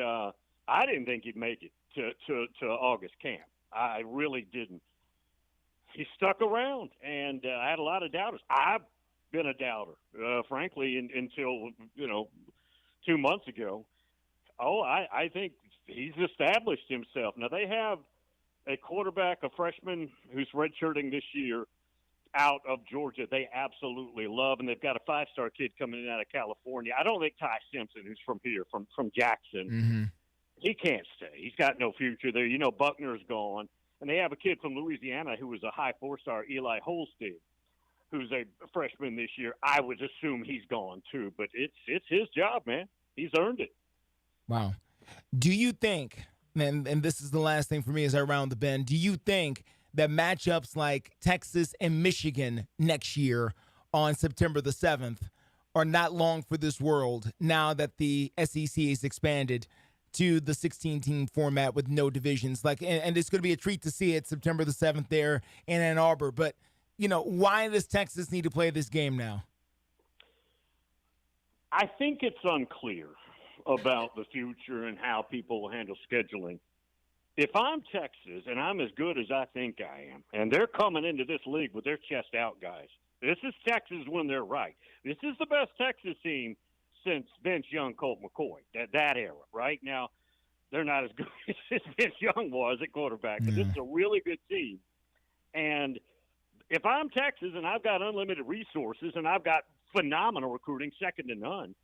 I didn't think he'd make it to August camp. I really didn't. He stuck around, and I had a lot of doubters. I've been a doubter, frankly, until 2 months ago. Oh, I think he's established himself. Now, they have a quarterback, a freshman who's redshirting this year out of Georgia. They absolutely love, and they've got a 5-star kid coming in out of California. I don't think Ty Simpson, who's from here, from Jackson, he can't stay. He's got no future there. Buckner's gone. And they have a kid from Louisiana who was a high 4-star, Eli Holstein, who's a freshman this year. I would assume he's gone too, but it's his job, man. He's earned it. Wow. Do you think, and this is the last thing for me as I round the bend, do you think that matchups like Texas and Michigan next year on September the 7th are not long for this world now that the SEC is expanded to the 16-team format with no divisions? And it's going to be a treat to see it September the 7th there in Ann Arbor. But, why does Texas need to play this game now? I think it's unclear about the future and how people will handle scheduling. If I'm Texas and I'm as good as I think I am, and they're coming into this league with their chest out, guys, this is Texas when they're right. This is the best Texas team since Vince Young, Colt McCoy, that era. Right now, they're not as good as Vince Young was at quarterback, but this is a really good team. And if I'm Texas and I've got unlimited resources and I've got phenomenal recruiting, second to none,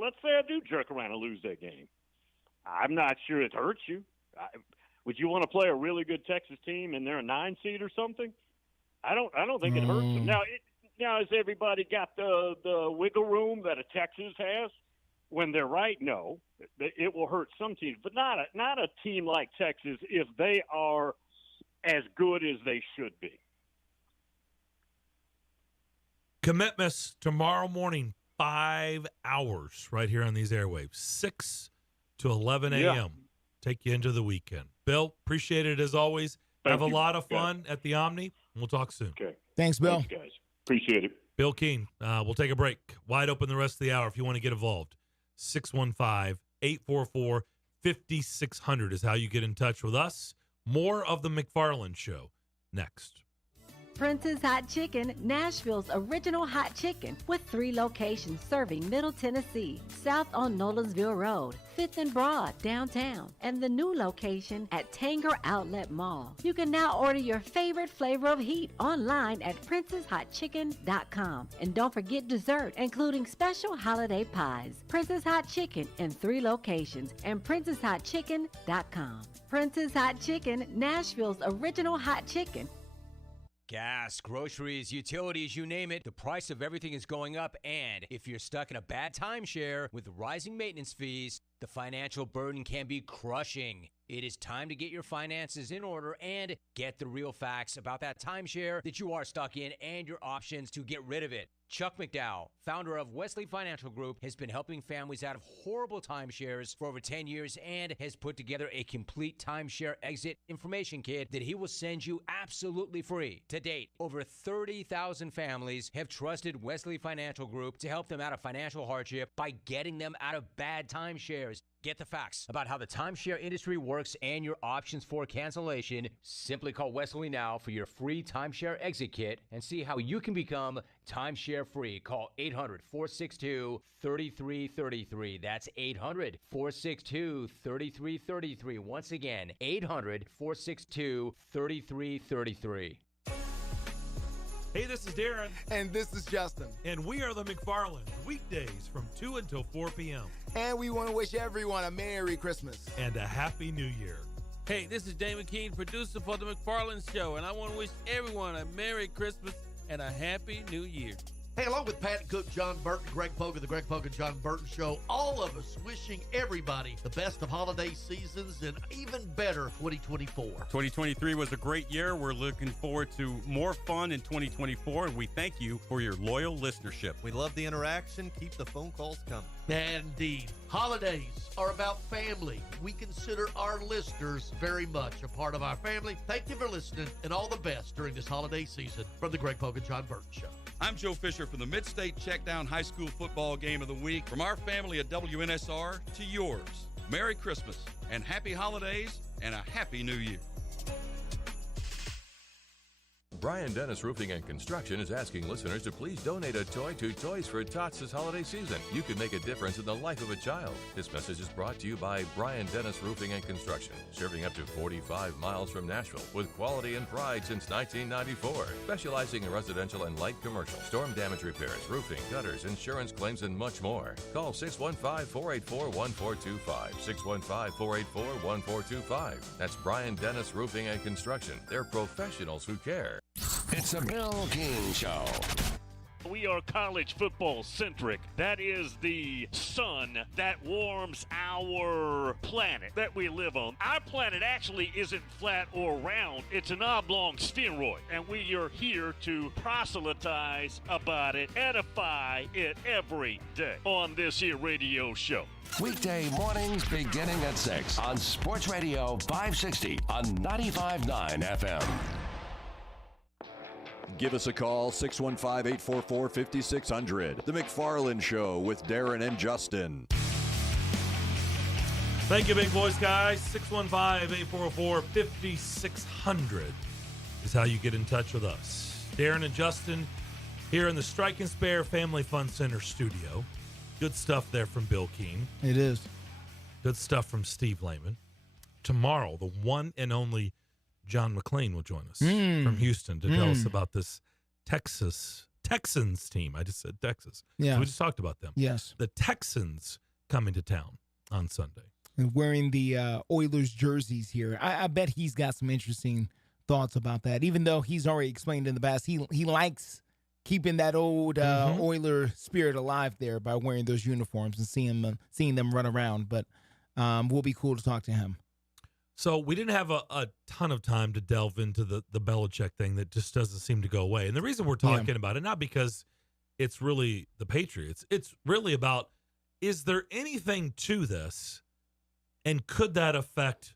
let's say I do jerk around and lose that game. I'm not sure it hurts you. Would you want to play a really good Texas team and they're a 9 seed or something? I don't think it hurts them. Now, has everybody got the wiggle room that a Texas has when they're right? No, it will hurt some teams, but not a team like Texas if they are as good as they should be. Commitments tomorrow morning, 5 hours right here on these airwaves, 6 to 11 a.m. Yeah. Take you into the weekend. Bill, appreciate it as always. Have a you, lot of guys. fun at the Omni. We'll talk soon. Okay. Thanks, Bill. Thanks, guys. Appreciate it. Bill Keene. We'll take a break. Wide open the rest of the hour if you want to get involved. 615-844-5600 is how you get in touch with us. More of the McFarland Show next. Prince's Hot Chicken, Nashville's original hot chicken, with 3 locations serving Middle Tennessee, south on Nolensville Road, 5th and Broad, downtown, and the new location at Tanger Outlet Mall. You can now order your favorite flavor of heat online at princesshotchicken.com. And don't forget dessert, including special holiday pies. Prince's Hot Chicken in 3 locations and princesshotchicken.com. Prince's Hot Chicken, Nashville's original hot chicken. Gas, groceries, utilities, you name it, the price of everything is going up, and if you're stuck in a bad timeshare with rising maintenance fees, the financial burden can be crushing. It is time to get your finances in order and get the real facts about that timeshare that you are stuck in and your options to get rid of it. Chuck McDowell, founder of Wesley Financial Group, has been helping families out of horrible timeshares for over 10 years and has put together a complete timeshare exit information kit that he will send you absolutely free. To date, over 30,000 families have trusted Wesley Financial Group to help them out of financial hardship by getting them out of bad timeshares. Get the facts about how the timeshare industry works and your options for cancellation. Simply call Wesley now for your free timeshare exit kit and see how you can become timeshare free. Call 800-462-3333. That's 800-462-3333. Once again, 800-462-3333. Hey, this is Darren. And this is Justin. And we are the McFarland, weekdays from 2 until 4 p.m. And we want to wish everyone a Merry Christmas. And a Happy New Year. Hey, this is Damon Keene, producer for The McFarland Show, and I want to wish everyone a Merry Christmas and a Happy New Year. Hey, along with Pat Cook, John Burton, Greg Pogan, the Greg Pogan, John Burton Show, all of us wishing everybody the best of holiday seasons and even better 2024. 2023 was a great year. We're looking forward to more fun in 2024, and we thank you for your loyal listenership. We love the interaction. Keep the phone calls coming. Indeed. Holidays are about family. We consider our listeners very much a part of our family. Thank you for listening, and all the best during this holiday season from the Greg Pogan, John Burton Show. I'm Joe Fisher from the Mid-State Checkdown High School Football Game of the Week. From our family at WNSR to yours, Merry Christmas and Happy Holidays and a Happy New Year. Brian Dennis Roofing and Construction is asking listeners to please donate a toy to Toys for Tots this holiday season. You can make a difference in the life of a child. This message is brought to you by Brian Dennis Roofing and Construction, serving up to 45 miles from Nashville with quality and pride since 1994. Specializing in residential and light commercial, storm damage repairs, roofing, gutters, insurance claims, and much more. Call 615-484-1425. 615-484-1425. That's Brian Dennis Roofing and Construction. They're professionals who care. It's a Bill Keene Show. We are college football centric. That is the sun that warms our planet that we live on. Our planet actually isn't flat or round. It's an oblong spheroid. And we are here to proselytize about it, edify it every day on this here radio show. Weekday mornings beginning at 6 on Sports Radio 560 on 95.9 FM. Give us a call, 615-844-5600. The McFarland Show with Darren and Justin. Thank you, big voice guys. 615-844-5600 is how you get in touch with us. Darren and Justin here in the Strike and Spare Family Fun Center studio. Good stuff there from Bill Keene. It is. Good stuff from Steve Lehman. Tomorrow, the one and only John McClain will join us from Houston to tell us about this Texans team. I just said Texas. Yeah. So we just talked about them. Yes. The Texans coming to town on Sunday. And wearing the Oilers jerseys here. I bet he's got some interesting thoughts about that, even though he's already explained in the past he likes keeping that old Oiler spirit alive there by wearing those uniforms and seeing them run around. But will be cool to talk to him. So we didn't have a ton of time to delve into the Belichick thing that just doesn't seem to go away. And the reason we're talking about it, not because it's really the Patriots, it's really about, is there anything to this, and could that affect,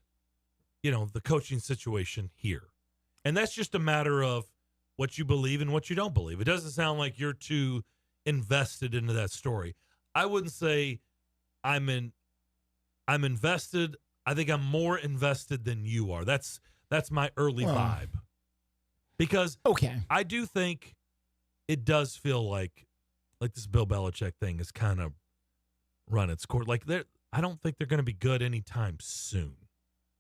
the coaching situation here? And that's just a matter of what you believe and what you don't believe. It doesn't sound like you're too invested into that story. I wouldn't say I'm invested. I think I'm more invested than you are. That's my early vibe. Because I do think it does feel like this Bill Belichick thing is kind of run its course. Like I don't think they're going to be good anytime soon.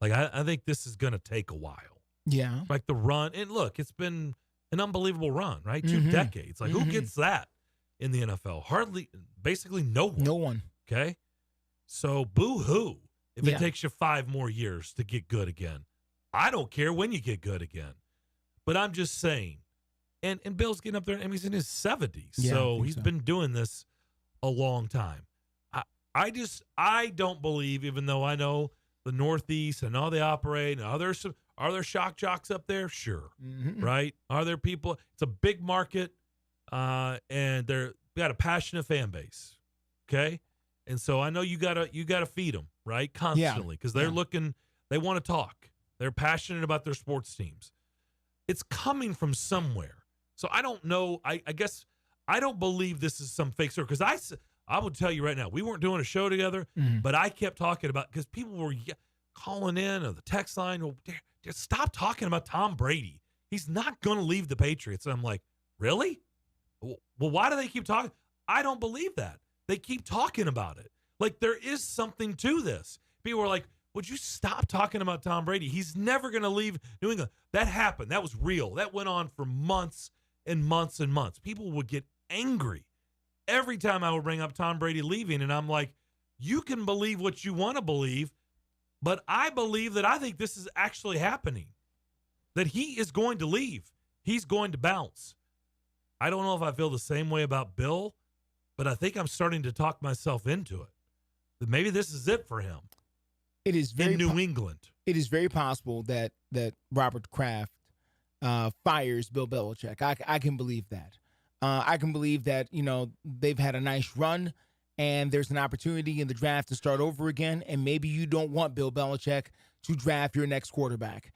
Like I think this is going to take a while. Yeah. Like the run. And look, it's been an unbelievable run, right? 2 decades. Like who gets that in the NFL? Basically no one. No one. Okay? So boo-hoo if it takes you 5 more years to get good again. I don't care when you get good again. But I'm just saying. And Bill's getting up there, and he's in his 70s. So he's been doing this a long time. I don't believe, even though I know the Northeast and how they operate, and are there shock jocks up there? Sure. Right? Are there people? It's a big market, and they got a passionate fan base. Okay? And so I know you gotta feed them, right? Constantly. Because they're looking, they want to talk. They're passionate about their sports teams. It's coming from somewhere. So I don't know. I guess I don't believe this is some fake story. Because I will tell you right now, we weren't doing a show together, but I kept talking about, because people were calling in or the text line, well, just stop talking about Tom Brady. He's not going to leave the Patriots. And I'm like, really? Well, why do they keep talking? I don't believe that. They keep talking about it. Like, there is something to this. People were like, would you stop talking about Tom Brady? He's never going to leave New England. That happened. That was real. That went on for months and months and months. People would get angry every time I would bring up Tom Brady leaving, and I'm like, you can believe what you want to believe, but I believe that I think this is actually happening, that he is going to leave. He's going to bounce. I don't know if I feel the same way about Bill, but I think I'm starting to talk myself into it, that maybe this is it for him. It is very in New England. It is very possible that Robert Kraft fires Bill Belichick. I can believe that. I can believe that, they've had a nice run and there's an opportunity in the draft to start over again. And maybe you don't want Bill Belichick to draft your next quarterback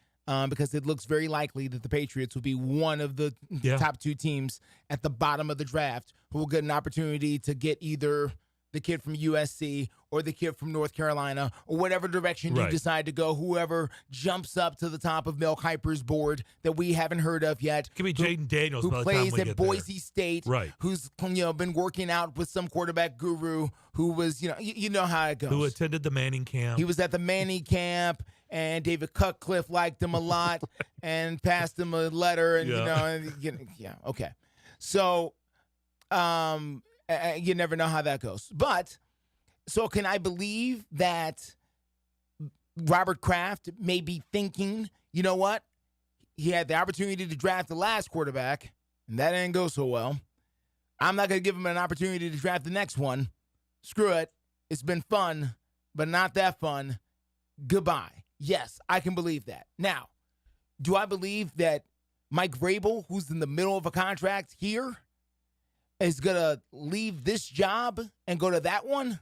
because it looks very likely that the Patriots will be one of the top 2 teams at the bottom of the draft who will get an opportunity to get either the kid from USC or the kid from North Carolina or whatever direction you decide to go, whoever jumps up to the top of Mel Kiper's board that we haven't heard of yet. Could be Jaden Daniels who by the plays time we at get Boise there. State, who's been working out with some quarterback guru who was, you know how it goes. Who attended the Manning camp. He was at the Manning camp, and David Cutcliffe liked him a lot and passed him a letter, and okay. So, you never know how that goes. But, so can I believe that Robert Kraft may be thinking, you know what? He had the opportunity to draft the last quarterback, and that didn't go so well. I'm not going to give him an opportunity to draft the next one. Screw it. It's been fun, but not that fun. Goodbye. Yes, I can believe that. Now, do I believe that Mike Vrabel, who's in the middle of a contract here, is going to leave this job and go to that one?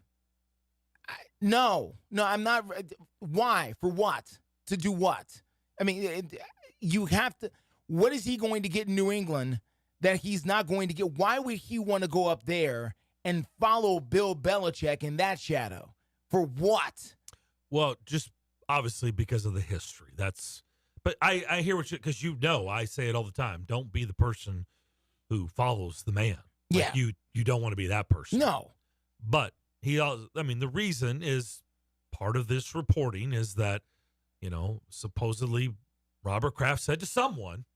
No, I'm not. Why? For what? To do what? I mean, you have to. What is he going to get in New England that he's not going to get? Why would he want to go up there and follow Bill Belichick in that shadow? For what? Well, just obviously because of the history. But I hear what because I say it all the time. Don't be the person who follows the man. Like you don't want to be that person. No. But the reason is part of this reporting is that, supposedly Robert Kraft said to someone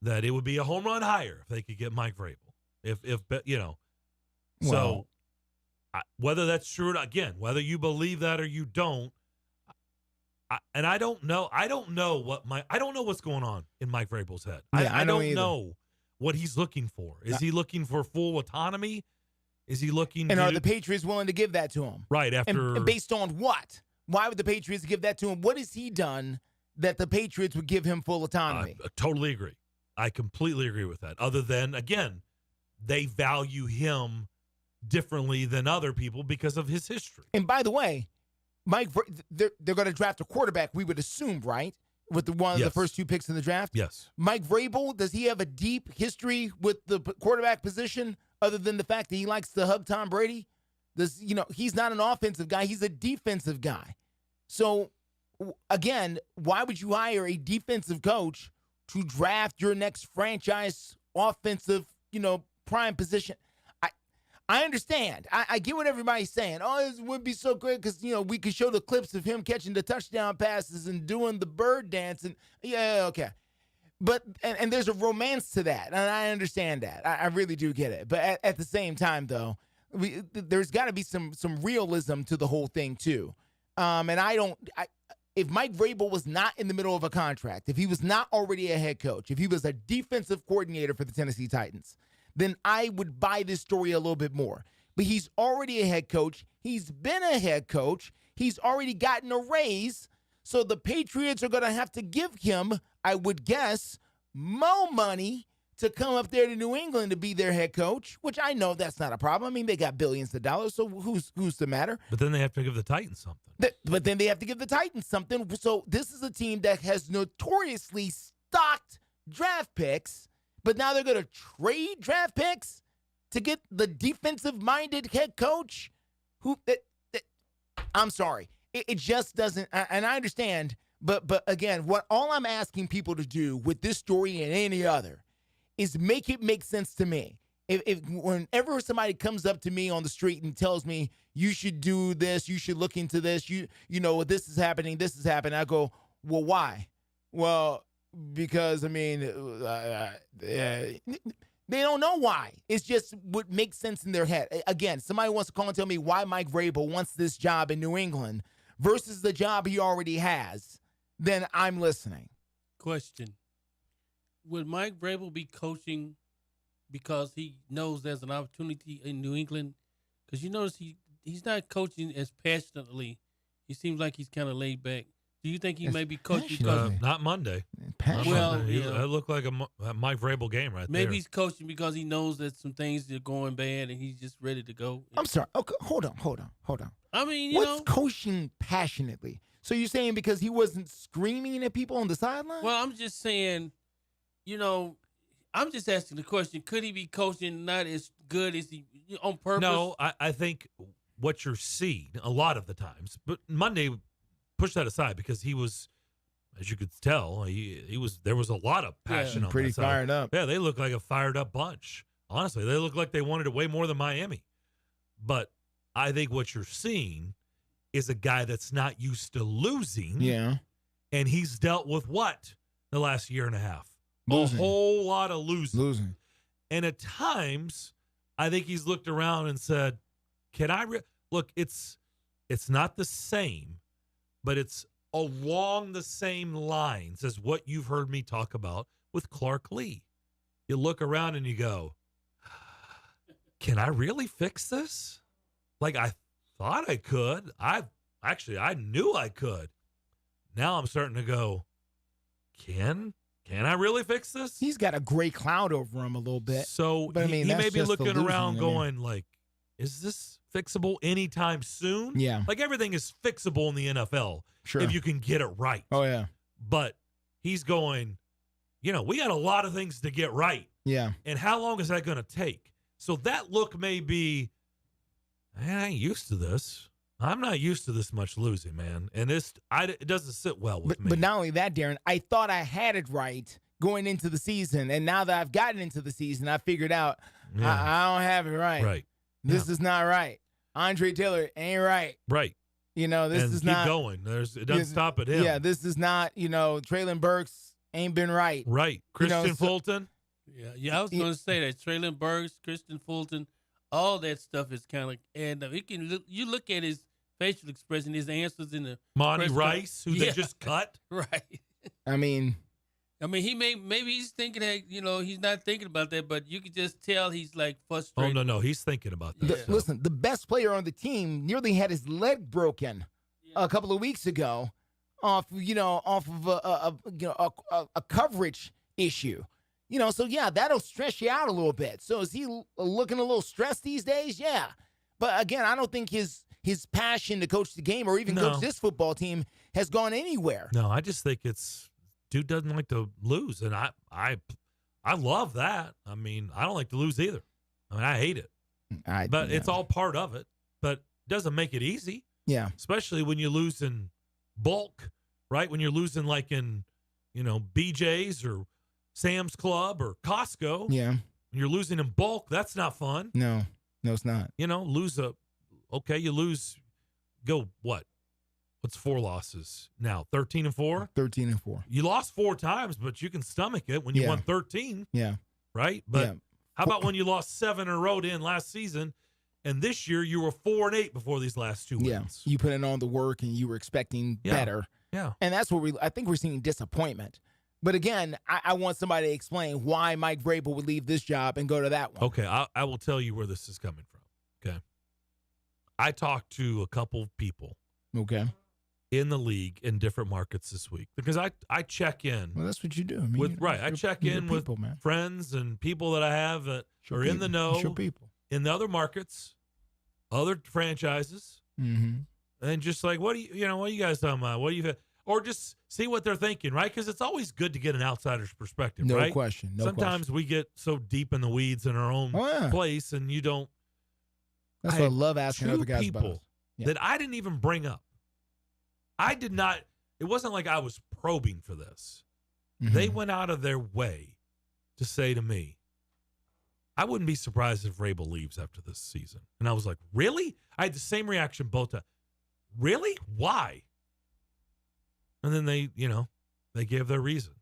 that it would be a home run hire if they could get Mike Vrabel. So whether that's true or not, again, whether you believe that or you don't, I don't know. I don't know what's going on in Mike Vrabel's head. I don't know what he's looking for. Is he looking for full autonomy? Is he looking and are the Patriots willing to give that to him? Right, after... And based on what? Why would the Patriots give that to him? What has he done that the Patriots would give him full autonomy? I totally agree. I completely agree with that. Other than, again, they value him differently than other people because of his history. And by the way, they're going to draft a quarterback, we would assume, right? with one of the Yes. first 2 picks in the draft? Yes. Mike Vrabel, does he have a deep history with the quarterback position other than the fact that he likes to hug Tom Brady? He's not an offensive guy. He's a defensive guy. So, again, why would you hire a defensive coach to draft your next franchise offensive, prime position? I understand. I get what everybody's saying. Oh, this would be so great because, we could show the clips of him catching the touchdown passes and doing the bird dance. And yeah, okay. But, and there's a romance to that. And I understand that. I really do get it. But at the same time, though, there's got to be some realism to the whole thing, too. If Mike Vrabel was not in the middle of a contract, if he was not already a head coach, if he was a defensive coordinator for the Tennessee Titans, then I would buy this story a little bit more. But he's already a head coach. He's been a head coach. He's already gotten a raise. So the Patriots are going to have to give him, I would guess, more money to come up there to New England to be their head coach, which I know that's not a problem. I mean, they got billions of dollars, so who's the matter? But then they have to give the Titans something. But then they have to give the Titans something. So this is a team that has notoriously stocked draft picks, but now they're going to trade draft picks to get the defensive-minded head coach I'm sorry. It just doesn't, and I understand, but again, all I'm asking people to do with this story and any other is make it make sense to me. If whenever somebody comes up to me on the street and tells me you should do this, you should look into this, this is happening, I go, well, why? Well, because they don't know why. It's just what makes sense in their head. Again, somebody wants to call and tell me why Mike Vrabel wants this job in New England versus the job he already has, then I'm listening. Question. Would Mike Vrabel be coaching because he knows there's an opportunity in New England? Because you notice he's not coaching as passionately. He seems like he's kind of laid back. Do you think he may be coaching because not Monday? That looked like a Mike Vrabel game right there. Maybe he's coaching because he knows that some things are going bad and he's just ready to go. I'm sorry. Okay, hold on. I mean, what's coaching passionately? So you're saying because he wasn't screaming at people on the sideline? Well, I'm just saying, I'm just asking the question: could he be coaching not as good as he on purpose? No, I think what you're seeing a lot of the times, but Monday. Push that aside because he was, as you could tell, there was a lot of passion on pretty that side. fired up. Yeah, they look like a fired up bunch. Honestly, they look like they wanted it way more than Miami. But I think what you're seeing is a guy that's not used to losing. Yeah. And he's dealt with what the last year and a half? Losing. A whole lot of losing. Losing. And at times, I think he's looked around and said, can I look, it's not the same. But it's along the same lines as what you've heard me talk about with Clark Lee. You look around and you go, can I really fix this? Like I thought I could. I knew I could. Now I'm starting to go, can I really fix this? He's got a gray cloud over him a little bit. So but, he may be looking around going like, is this fixable anytime soon? Yeah. Like everything is fixable in the NFL if you can get it right. Oh, yeah. But he's going, we got a lot of things to get right. Yeah. And how long is that going to take? So that look may be, I ain't used to this. I'm not used to this much losing, man. And it doesn't sit well with me. But not only that, Darren, I thought I had it right going into the season. And now that I've gotten into the season, I figured out I don't have it right. Right. This is not right. Andre Taylor ain't right. Right. This is not. Keep going. It doesn't stop at him. Yeah, this is not, Traylon Burks ain't been right. Right. Christian Fulton. Yeah, I was going to say that. Traylon Burks, Christian Fulton, all that stuff is kind of, and you look at his facial expression, his answers in the Monty Rice, who they just cut. Right. I mean, maybe he's thinking that, he's not thinking about that, but you could just tell he's like frustrated. Oh, no, he's thinking about that. Listen, the best player on the team nearly had his leg broken a couple of weeks ago off of a coverage issue. So yeah, that'll stress you out a little bit. So is he looking a little stressed these days? Yeah. But again, I don't think his passion to coach the game or even coach this football team has gone anywhere. No, I just think it's dude doesn't like to lose, and I love that. I mean, I don't like to lose either. I mean, I hate it. But it's all part of it. But it doesn't make it easy. Yeah. Especially when you lose in bulk, right? When you're losing like in, BJ's or Sam's Club or Costco. Yeah. When you're losing in bulk, that's not fun. No, it's not. You lose, go what? What's 4 losses now? 13-4? 13-4. You lost 4 times, but you can stomach it when you won 13. Yeah. Right? But how about when you lost 7 in a row in last season, and this year you were 4-8 before these last 2 wins? Yeah. You put in all the work and you were expecting better. Yeah. And that's what I think we're seeing disappointment. But again, I want somebody to explain why Mike Vrabel would leave this job and go to that one. Okay, I will tell you where this is coming from. Okay. I talked to a couple of people. Okay. In the league in different markets this week because I check in. Well, that's what you do. I mean, I check in with friends and people that I have that are in the know in the other markets, other franchises, and just like, what do you guys talking about? What do you, or just see what they're thinking, right? Because it's always good to get an outsider's perspective, right? No question. Sometimes we get so deep in the weeds in our own place, and you don't. That's what I love asking other guys about. People that I didn't even bring up. I did not. It wasn't like I was probing for this. They went out of their way to say to me, I wouldn't be surprised if Vrabel leaves after this season. And I was like, really? I had the same reaction both times. Really? Why? And then they gave their reasons.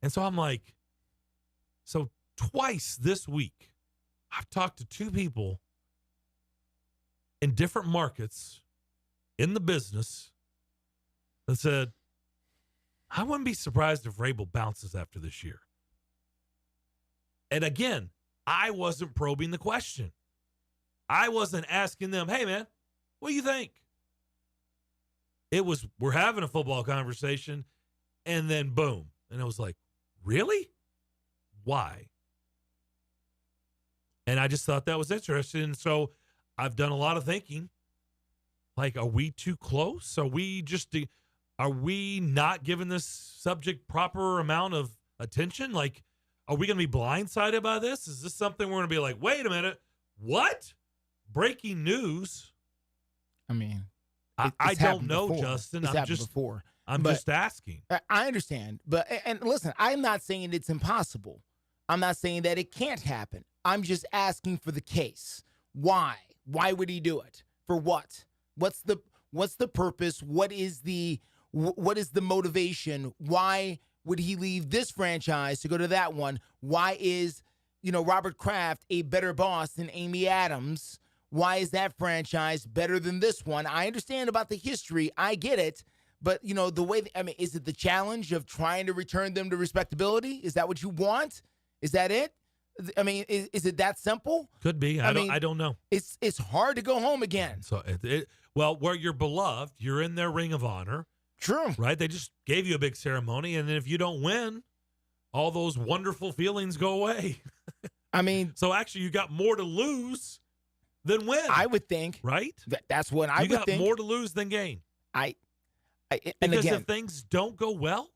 And so I'm like, so twice this week, I've talked to 2 people in different markets in the business that said, I wouldn't be surprised if Vrabel bounces after this year. And again, I wasn't probing the question. I wasn't asking them, hey, man, what do you think? It was, we're having a football conversation, and then boom. And it was like, really? Why? And I just thought that was interesting. And so I've done a lot of thinking. Like, are we too close? Are we not giving this subject proper amount of attention? Like, are we going to be blindsided by this? Is this something we're going to be like, wait a minute, what? Breaking news. I mean, I don't know, before. Justin. I'm just asking. I understand. And listen, I'm not saying it's impossible. I'm not saying that it can't happen. I'm just asking for the case. Why? Why would he do it? For what? What's the purpose? What is the motivation? Why would he leave this franchise to go to that one? Why is, Robert Kraft a better boss than Amy Adams? Why is that franchise better than this one? I understand about the history. I get it. But, the way, is it the challenge of trying to return them to respectability? Is that what you want? Is that it? I mean, is it that simple? Could be. I don't know. It's hard to go home again. So, where you're beloved, you're in their ring of honor. True. Right? They just gave you a big ceremony, and then if you don't win, all those wonderful feelings go away. I mean, so actually, you got more to lose than win. I would think. Right? That's what I would think. You got more to lose than gain. Because if things don't go well,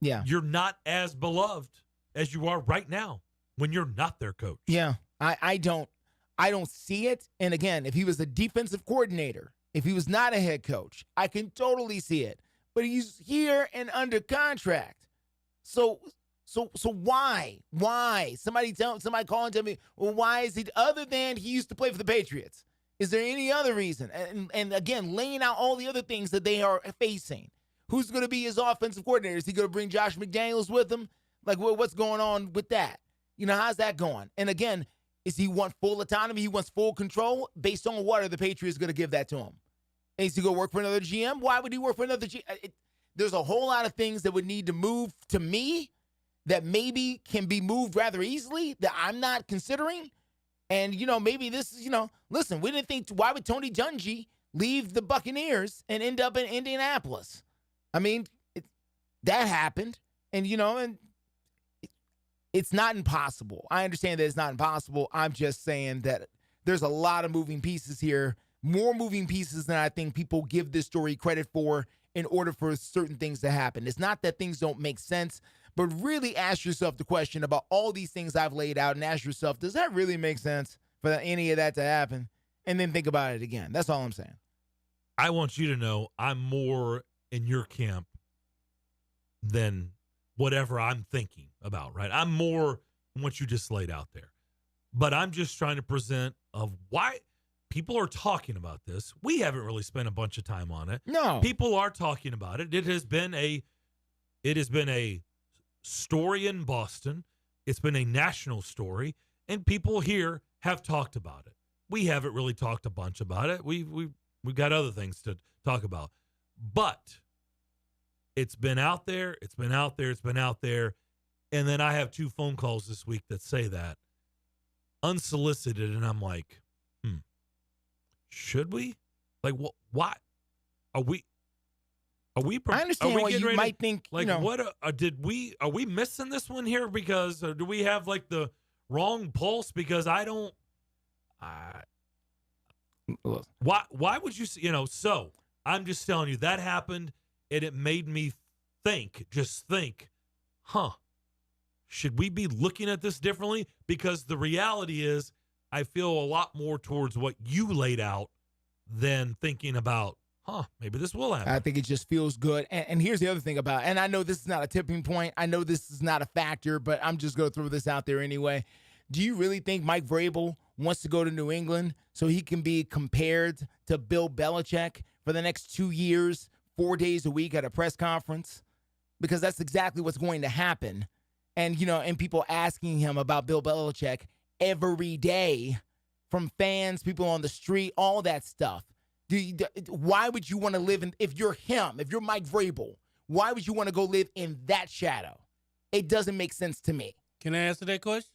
you're not as beloved as you are right now when you're not their coach. Yeah, I don't see it. And again, if he was a defensive coordinator, if he was not a head coach, I can totally see it. But he's here and under contract. So why? Why? Somebody calling to me, well, why is he, other than he used to play for the Patriots? Is there any other reason? And again, laying out all the other things that they are facing. Who's going to be his offensive coordinator? Is he going to bring Josh McDaniels with him? Like, what's going on with that? How's that going? And again, is he want full autonomy? He wants full control? Based on what are the Patriots going to give that to him? Is he going to work for another GM? Why would he work for another GM? There's a whole lot of things that would need to move to me that maybe can be moved rather easily that I'm not considering. And, maybe this is, listen, we didn't think, why would Tony Dungy leave the Buccaneers and end up in Indianapolis? I mean, that happened. And, it's not impossible. I understand that it's not impossible. I'm just saying that there's a lot of moving pieces here, more moving pieces than I think people give this story credit for in order for certain things to happen. It's not that things don't make sense, but really ask yourself the question about all these things I've laid out and ask yourself, does that really make sense for any of that to happen? And then think about it again. That's all I'm saying. I want you to know I'm more in your camp than whatever I'm thinking about, right? I'm more in what you just laid out there. But I'm just trying to present of why people are talking about this. We haven't really spent a bunch of time on it. No. People are talking about it. It has been a story in Boston. It's been a national story, and people here have talked about it. We haven't really talked a bunch about it. We've got other things to talk about. But it's been out there, it's been out there, it's been out there. And then I have 2 phone calls this week that say that unsolicited. And I'm like, should we? Like, why? Are we I understand why you might think, like, what are we missing this one here? Because do we have like the wrong pulse? Because why would you, so I'm just telling you that happened, and it made me think, should we be looking at this differently? Because the reality is I feel a lot more towards what you laid out than thinking about, maybe this will happen. I think it just feels good. And here's the other thing about it, and I know this is not a tipping point. I know this is not a factor, but I'm just going to throw this out there anyway. Do you really think Mike Vrabel wants to go to New England so he can be compared to Bill Belichick for the next 2 years, 4 days a week at a press conference? Because that's exactly what's going to happen. And, and people asking him about Bill Belichick every day from fans, people on the street, all that stuff. Why would you want to live if you're him, if you're Mike Vrabel, why would you want to go live in that shadow? It doesn't make sense to me. Can I answer that question?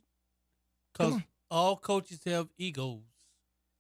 Because all coaches have egos.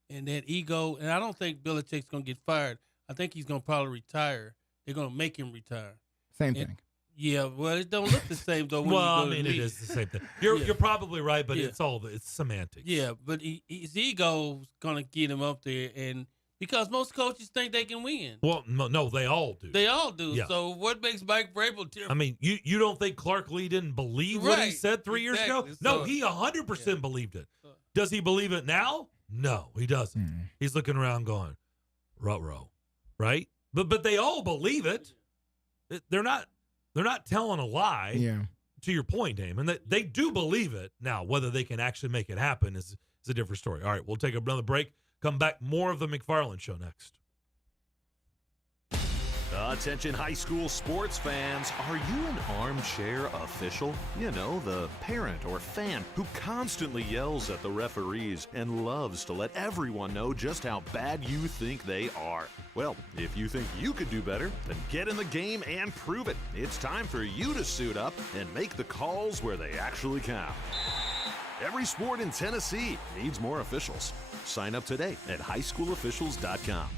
And that ego, and I don't think Belichick's going to get fired. I think he's going to probably retire. They're going to make him retire. Same thing. Yeah, well, it don't look the same, though. Well, it is the same thing. You're probably right, but it's semantics. Yeah, but his ego's going to get him up there, and because most coaches think they can win. Well, no, they all do. They all do. Yeah. So what makes Mike Vrabel different? I mean, you don't think Clark Lee didn't believe what he said 3 years ago? No, he 100% believed it. Does he believe it now? No, he doesn't. He's looking around going, ruh-roh, right? But they all believe it. They're not telling a lie. Yeah. To your point, Damon, they do believe it. Now, whether they can actually make it happen is a different story. All right, we'll take another break. Come back, more of the McFarland Show next. Attention high school sports fans, are you an armchair official? You know, the parent or fan who constantly yells at the referees and loves to let everyone know just how bad you think they are. Well, if you think you could do better, then get in the game and prove it. It's time for you to suit up and make the calls where they actually count. Every sport in Tennessee needs more officials. Sign up today at highschoolofficials.com.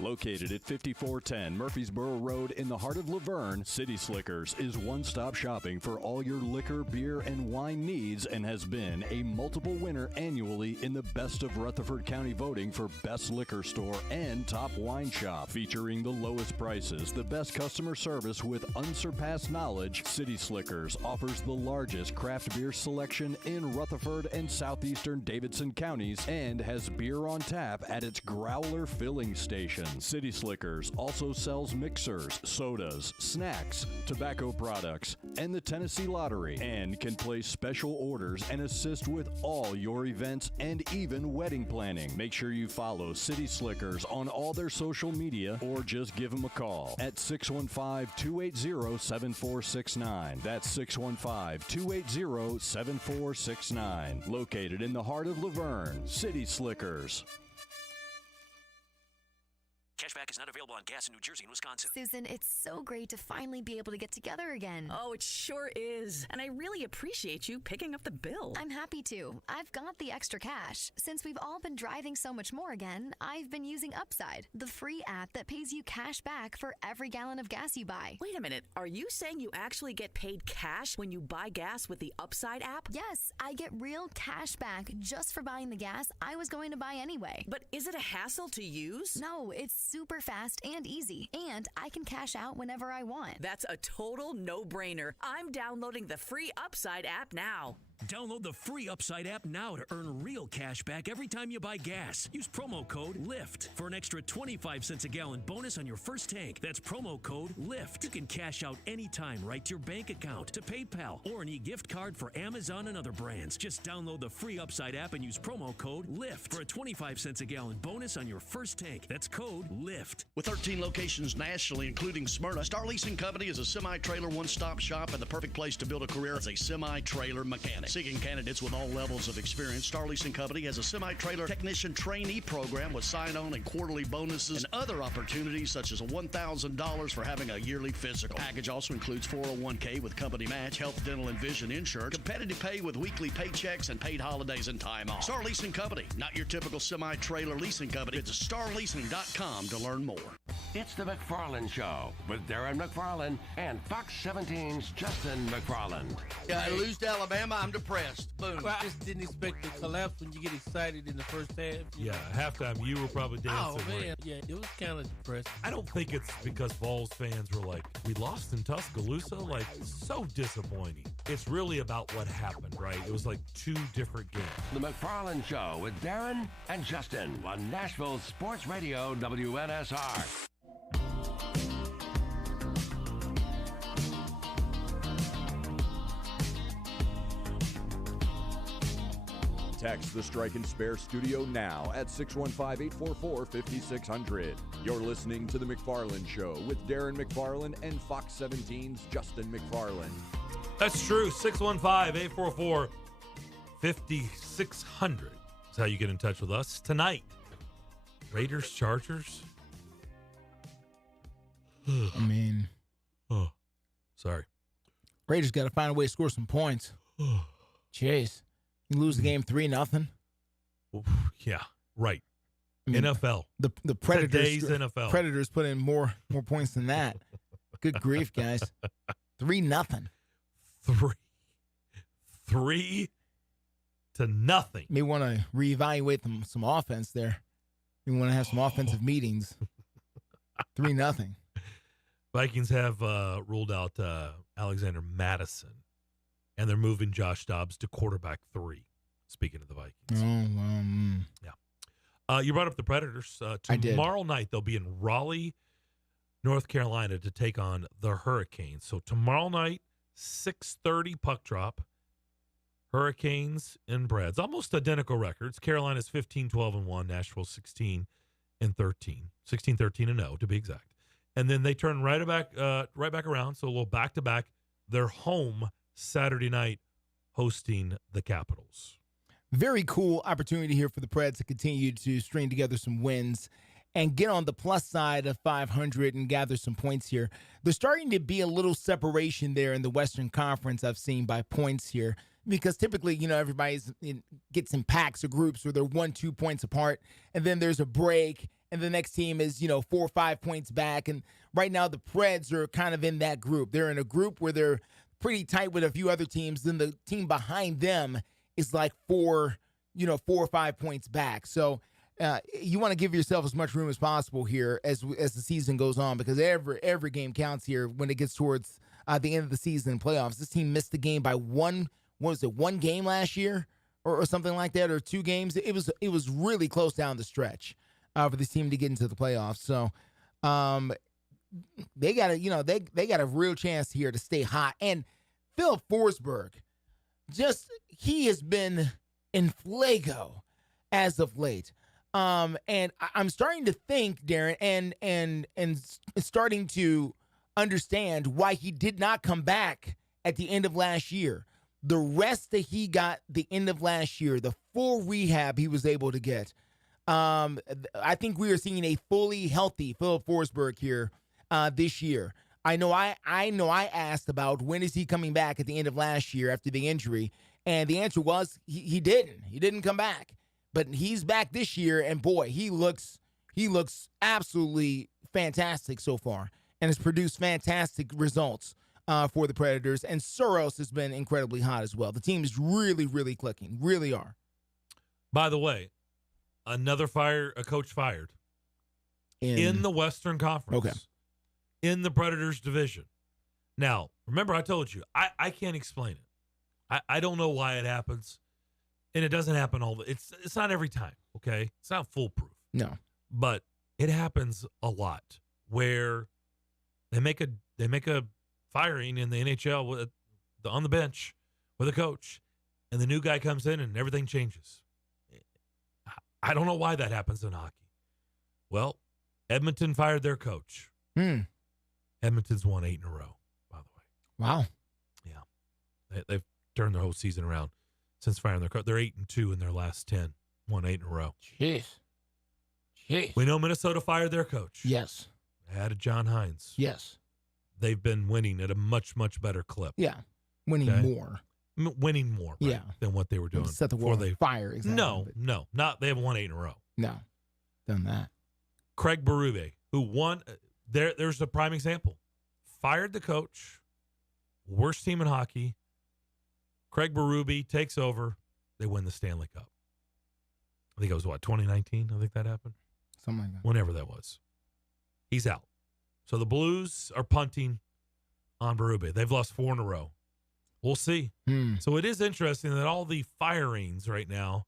Located at 5410 Murfreesboro Road in the heart of Laverne, City Slickers is one-stop shopping for all your liquor, beer, and wine needs and has been a multiple winner annually in the Best of Rutherford County voting for Best Liquor Store and Top Wine Shop. Featuring the lowest prices, the best customer service with unsurpassed knowledge, City Slickers offers the largest craft beer selection in Rutherford and southeastern Davidson counties and has beer on tap at its Growler filling station. City Slickers also sells mixers, sodas, snacks, tobacco products, and the Tennessee Lottery, and can place special orders and assist with all your events and even wedding planning. Make sure you follow City Slickers on all their social media or just give them a call at 615-280-7469. That's 615-280-7469. Located in the heart of Laverne, City Slickers. Cashback is not available on gas in New Jersey and Wisconsin. Susan, it's so great to finally be able to get together again. Oh, it sure is. And I really appreciate you picking up the bill. I'm happy to. I've got the extra cash. Since we've all been driving so much more again, I've been using Upside, the free app that pays you cash back for every gallon of gas you buy. Wait a minute. Are you saying you actually get paid cash when you buy gas with the Upside app? Yes, I get real cash back just for buying the gas I was going to buy anyway. But is it a hassle to use? No, it's super super fast and easy, and I can cash out whenever I want. That's a total no-brainer. I'm downloading the free Upside app now. Download the free Upside app now to earn real cash back every time you buy gas. Use promo code LIFT for an extra 25 cents a gallon bonus on your first tank. That's promo code LIFT. You can cash out anytime right to your bank account, to PayPal, or an e-gift card for Amazon and other brands. Just download the free Upside app and use promo code LIFT for a 25 cents a gallon bonus on your first tank. That's code LIFT. With 13 locations nationally, including Smyrna, Star Leasing Company is a semi-trailer one-stop shop and the perfect place to build a career as a semi-trailer mechanic. Seeking candidates with all levels of experience, Star Leasing Company has a semi-trailer technician trainee program with sign-on and quarterly bonuses and other opportunities such as $1,000 for having a yearly physical. Package also includes 401k with company match, health, dental, and vision insurance, competitive pay with weekly paychecks, and paid holidays and time off. Star Leasing Company, not your typical semi-trailer leasing company. It's starleasing.com to learn more. It's the McFarland Show with Darren McFarland and Fox 17's Justin McFarland. Yeah, I lose to Alabama, I'm depressed. Boom. Well, I just didn't expect to collapse when you get excited in the first half. Yeah, halftime, you were probably dancing. Oh, man. right? Yeah, it was kind of depressing. I don't think it's because Vols fans were like, we lost in Tuscaloosa? Like, so disappointing. It's really about what happened, right? It was like two different games. The McFarland Show with Darren and Justin on Nashville Sports Radio WNSR. Text the Strike and Spare studio now at 615-844-5600. You're listening to The McFarland Show with Darren McFarland and Fox 17's Justin McFarland. That's true. 615-844-5600 is how you get in touch with us. Tonight, Raiders, Chargers. I mean, sorry. Raiders got to find a way to score some points. Jeez. You lose the game 3-0. Yeah, right. I mean, NFL. The Predators. Today's NFL. Predators put in more points than that. Good grief, guys. 3-0. 3-0. May want to reevaluate some offense there. We want to have some offensive meetings. 3-0. Vikings have ruled out Alexander Madison, and they're moving Josh Dobbs to quarterback 3. Speaking of the Vikings. Yeah. You brought up the Predators. Tomorrow night, they'll be in Raleigh, North Carolina to take on the Hurricanes. So tomorrow night, 6:30 puck drop. Hurricanes and Preds. Almost identical records. Carolina's 15-12-1. Nashville 16-13. 16-13-0 to be exact. And then they turn right back around. So a little back-to-back. They're home Saturday night hosting the Capitals. Very cool opportunity here for the Preds to continue to string together some wins and get on the plus side of 500 and gather some points here. There's starting to be a little separation there in the Western Conference I've seen by points here because typically, everybody's gets in packs or groups where they're 1-2 points apart, and then there's a break, and the next team is, 4 or 5 points back. And right now the Preds are kind of in that group. They're in a group where they're pretty tight with a few other teams. Then the team behind them is like 4 or 5 points back. So you want to give yourself as much room as possible here as the season goes on, because every game counts here when it gets towards the end of the season and playoffs. This team missed the game by one game last year or something like that, or 2 games. It was really close down the stretch for this team to get into the playoffs. So they got a real chance here to stay hot. And Philip Forsberg, he has been in Flago as of late. And I'm starting to think, Darren, and starting to understand why he did not come back at the end of last year. The rest that he got the end of last year, the full rehab he was able to get. I think we are seeing a fully healthy Philip Forsberg here this year. I know I asked about when is he coming back at the end of last year after the injury, and the answer was he didn't. He didn't come back. But he's back this year, and boy, he looks absolutely fantastic so far, and has produced fantastic results for the Predators. And Soros has been incredibly hot as well. The team is really, really clicking, really are. By the way, another coach fired. in the Western Conference. Okay. In the Predators division. Now, remember I told you, I can't explain it. I don't know why it happens. And it doesn't happen it's not every time, okay? It's not foolproof. No. But it happens a lot where they make a firing in the NHL on the bench with a coach, and the new guy comes in and everything changes. I don't know why that happens in hockey. Well, Edmonton fired their coach. Edmonton's won 8 in a row, by the way. Wow. Yeah. They've turned their whole season around since firing their coach. They're 8-2 in their last 10. Won 8 in a row. Jeez. We know Minnesota fired their coach. Yes. They added John Hines. Yes. They've been winning at a much, much better clip. Yeah. Winning more. Winning more than what they were doing. Set the world on fire. Exactly. No. They haven't won 8 in a row. No. Done that. Craig Berube, who won, there's a prime example. Fired the coach, worst team in hockey. Craig Berube takes over. They win the Stanley Cup. I think it was, 2019? I think that happened. Something like that. Whenever that was. He's out. So the Blues are punting on Berube. They've lost 4 in a row. We'll see. So it is interesting that all the firings right now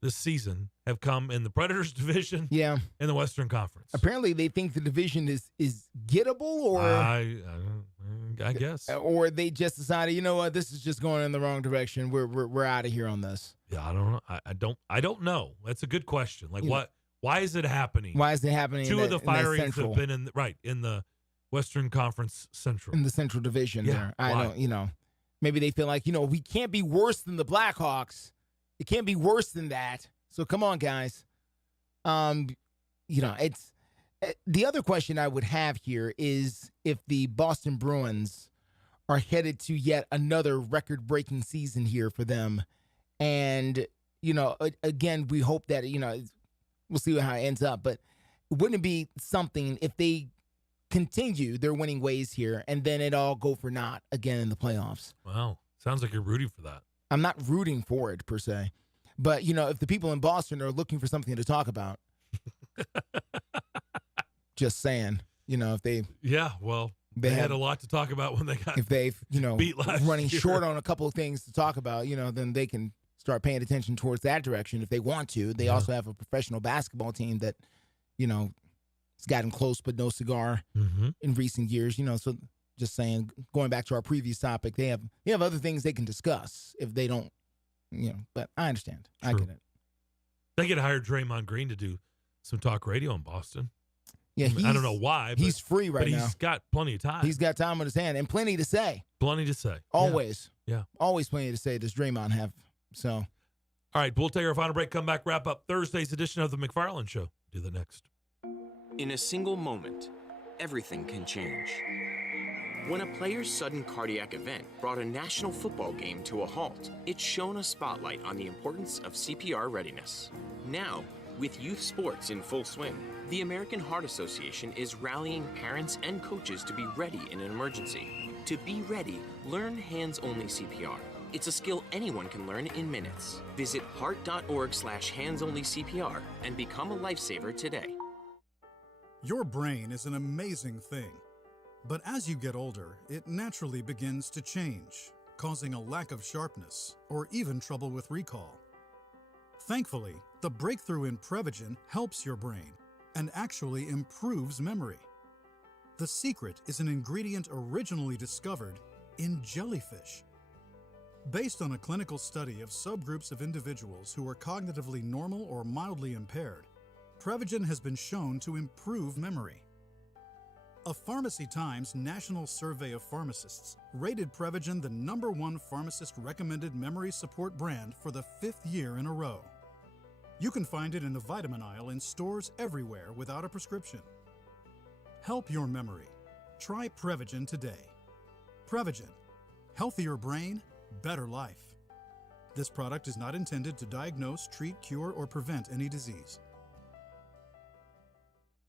this season have come in the Predators division in the Western Conference. Apparently they think the division is gettable, or I guess. Or they just decided, you know what, this is just going in the wrong direction. We're out of here on this. Yeah, I don't know. I don't know. That's a good question. Like why is it happening? Why is it happening? Two of the firings have been in the Western Conference Central. In the Central Division there. I don't, maybe they feel like, we can't be worse than the Blackhawks. It can't be worse than that. So come on, guys. It's the other question I would have here is if the Boston Bruins are headed to yet another record-breaking season here for them. And, again, we hope that, we'll see how it ends up. But wouldn't it be something if they continue their winning ways here and then it all go for naught again in the playoffs? Wow. Sounds like you're rooting for that. I'm not rooting for it per se. But, if the people in Boston are looking for something to talk about, just saying, if they... Yeah, well, they had a lot to talk about when they got if they've, beat last running year. short on a couple of things to talk about, then they can start paying attention towards that direction if they want to. They also have a professional basketball team that, has gotten close but no cigar in recent years, so just saying, going back to our previous topic, they have other things they can discuss if they don't, but I understand. True. I get it. They could hire Draymond Green to do some talk radio in Boston. Yeah, I don't know why. He's free right now. But he's got plenty of time. He's got time on his hand and plenty to say. Plenty to say. Always. Yeah. Always plenty to say. Does Draymond have? So. All right, we'll take our final break, come back, wrap up Thursday's edition of the McFarland Show. Do the next. In a single moment, everything can change. When a player's sudden cardiac event brought a national football game to a halt, it shone a spotlight on the importance of CPR readiness. Now, with youth sports in full swing, the American Heart Association is rallying parents and coaches to be ready in an emergency. To be ready, learn hands-only CPR. It's a skill anyone can learn in minutes. Visit heart.org/hands-only-CPR and become a lifesaver today. Your brain is an amazing thing. But as you get older, it naturally begins to change, causing a lack of sharpness or even trouble with recall. Thankfully, the breakthrough in Prevagen helps your brain and actually improves memory. The secret is an ingredient originally discovered in jellyfish. Based on a clinical study of subgroups of individuals who are cognitively normal or mildly impaired, Prevagen has been shown to improve memory. A Pharmacy Times National Survey of Pharmacists rated Prevagen the #1 pharmacist-recommended memory support brand for the 5th year in a row. You can find it in the vitamin aisle in stores everywhere without a prescription. Help your memory. Try Prevagen today. Prevagen. Healthier brain, better life. This product is not intended to diagnose, treat, cure, or prevent any disease.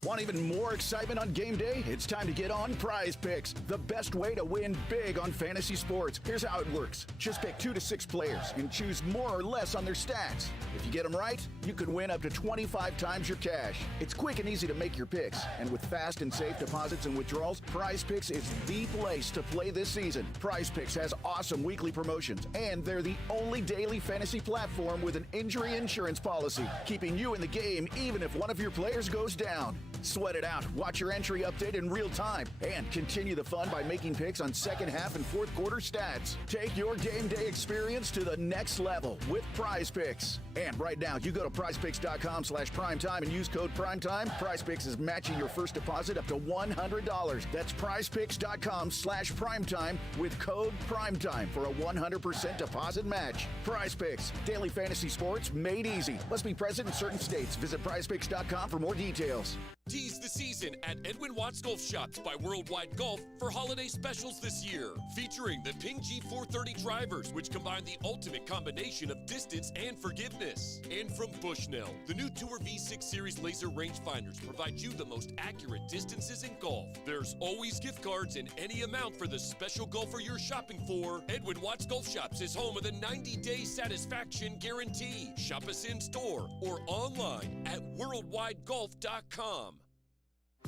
Want even more excitement on game day? It's time to get on Prize Picks, the best way to win big on fantasy sports. Here's how it works. Just pick 2 to 6 players and choose more or less on their stats. If you get them right, you could win up to 25 times your cash. It's quick and easy to make your picks, and with fast and safe deposits and withdrawals, Prize Picks is the place to play this season. Prize Picks has awesome weekly promotions, and they're the only daily fantasy platform with an injury insurance policy, keeping you in the game even if one of your players goes down. Sweat it out, watch your entry update in real time, and continue the fun by making picks on second half and fourth quarter stats. Take your game day experience to the next level with Prize Picks. And right now, you go to prizepicks.com/primetime and use code primetime. Prize Picks is matching your first deposit up to $100. That's prizepicks.com/primetime with code primetime for a 100% deposit match. Prize Picks, daily fantasy sports made easy. Must be present in certain states. Visit prizepicks.com for more details. Tease the season at Edwin Watts Golf Shops by Worldwide Golf for holiday specials this year. Featuring the Ping G430 drivers, which combine the ultimate combination of distance and forgiveness. And from Bushnell, the new Tour V6 Series laser rangefinders provide you the most accurate distances in golf. There's always gift cards in any amount for the special golfer you're shopping for. Edwin Watts Golf Shops is home of the 90-day satisfaction guarantee. Shop us in store or online at worldwidegolf.com.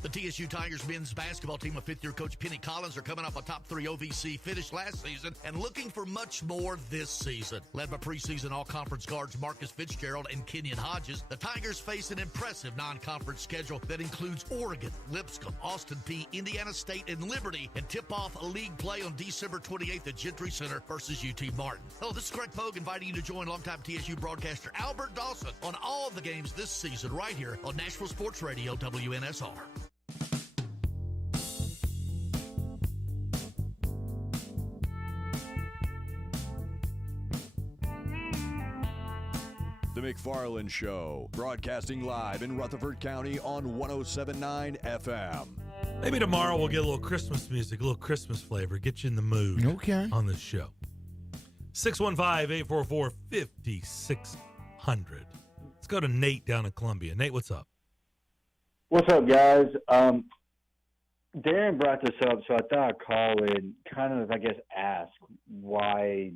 The TSU Tigers men's basketball team with fifth-year coach Penny Collins are coming off a top 3 OVC finish last season and looking for much more this season. Led by preseason all-conference guards Marcus Fitzgerald and Kenyon Hodges, the Tigers face an impressive non-conference schedule that includes Oregon, Lipscomb, Austin Peay, Indiana State, and Liberty, and tip-off league play on December 28th at Gentry Center versus UT Martin. Hello, this is Greg Pogue inviting you to join longtime TSU broadcaster Albert Dawson on all of the games this season right here on Nashville Sports Radio WNSR. The McFarland Show, broadcasting live in Rutherford County on 107.9 FM. Maybe tomorrow we'll get a little Christmas music, a little Christmas flavor, get you in the mood on the show. 615-844-5600. Let's go to Nate down in Columbia. Nate, what's up? What's up, guys? Darren brought this up, so I thought I'd call in, kind of, I guess, ask why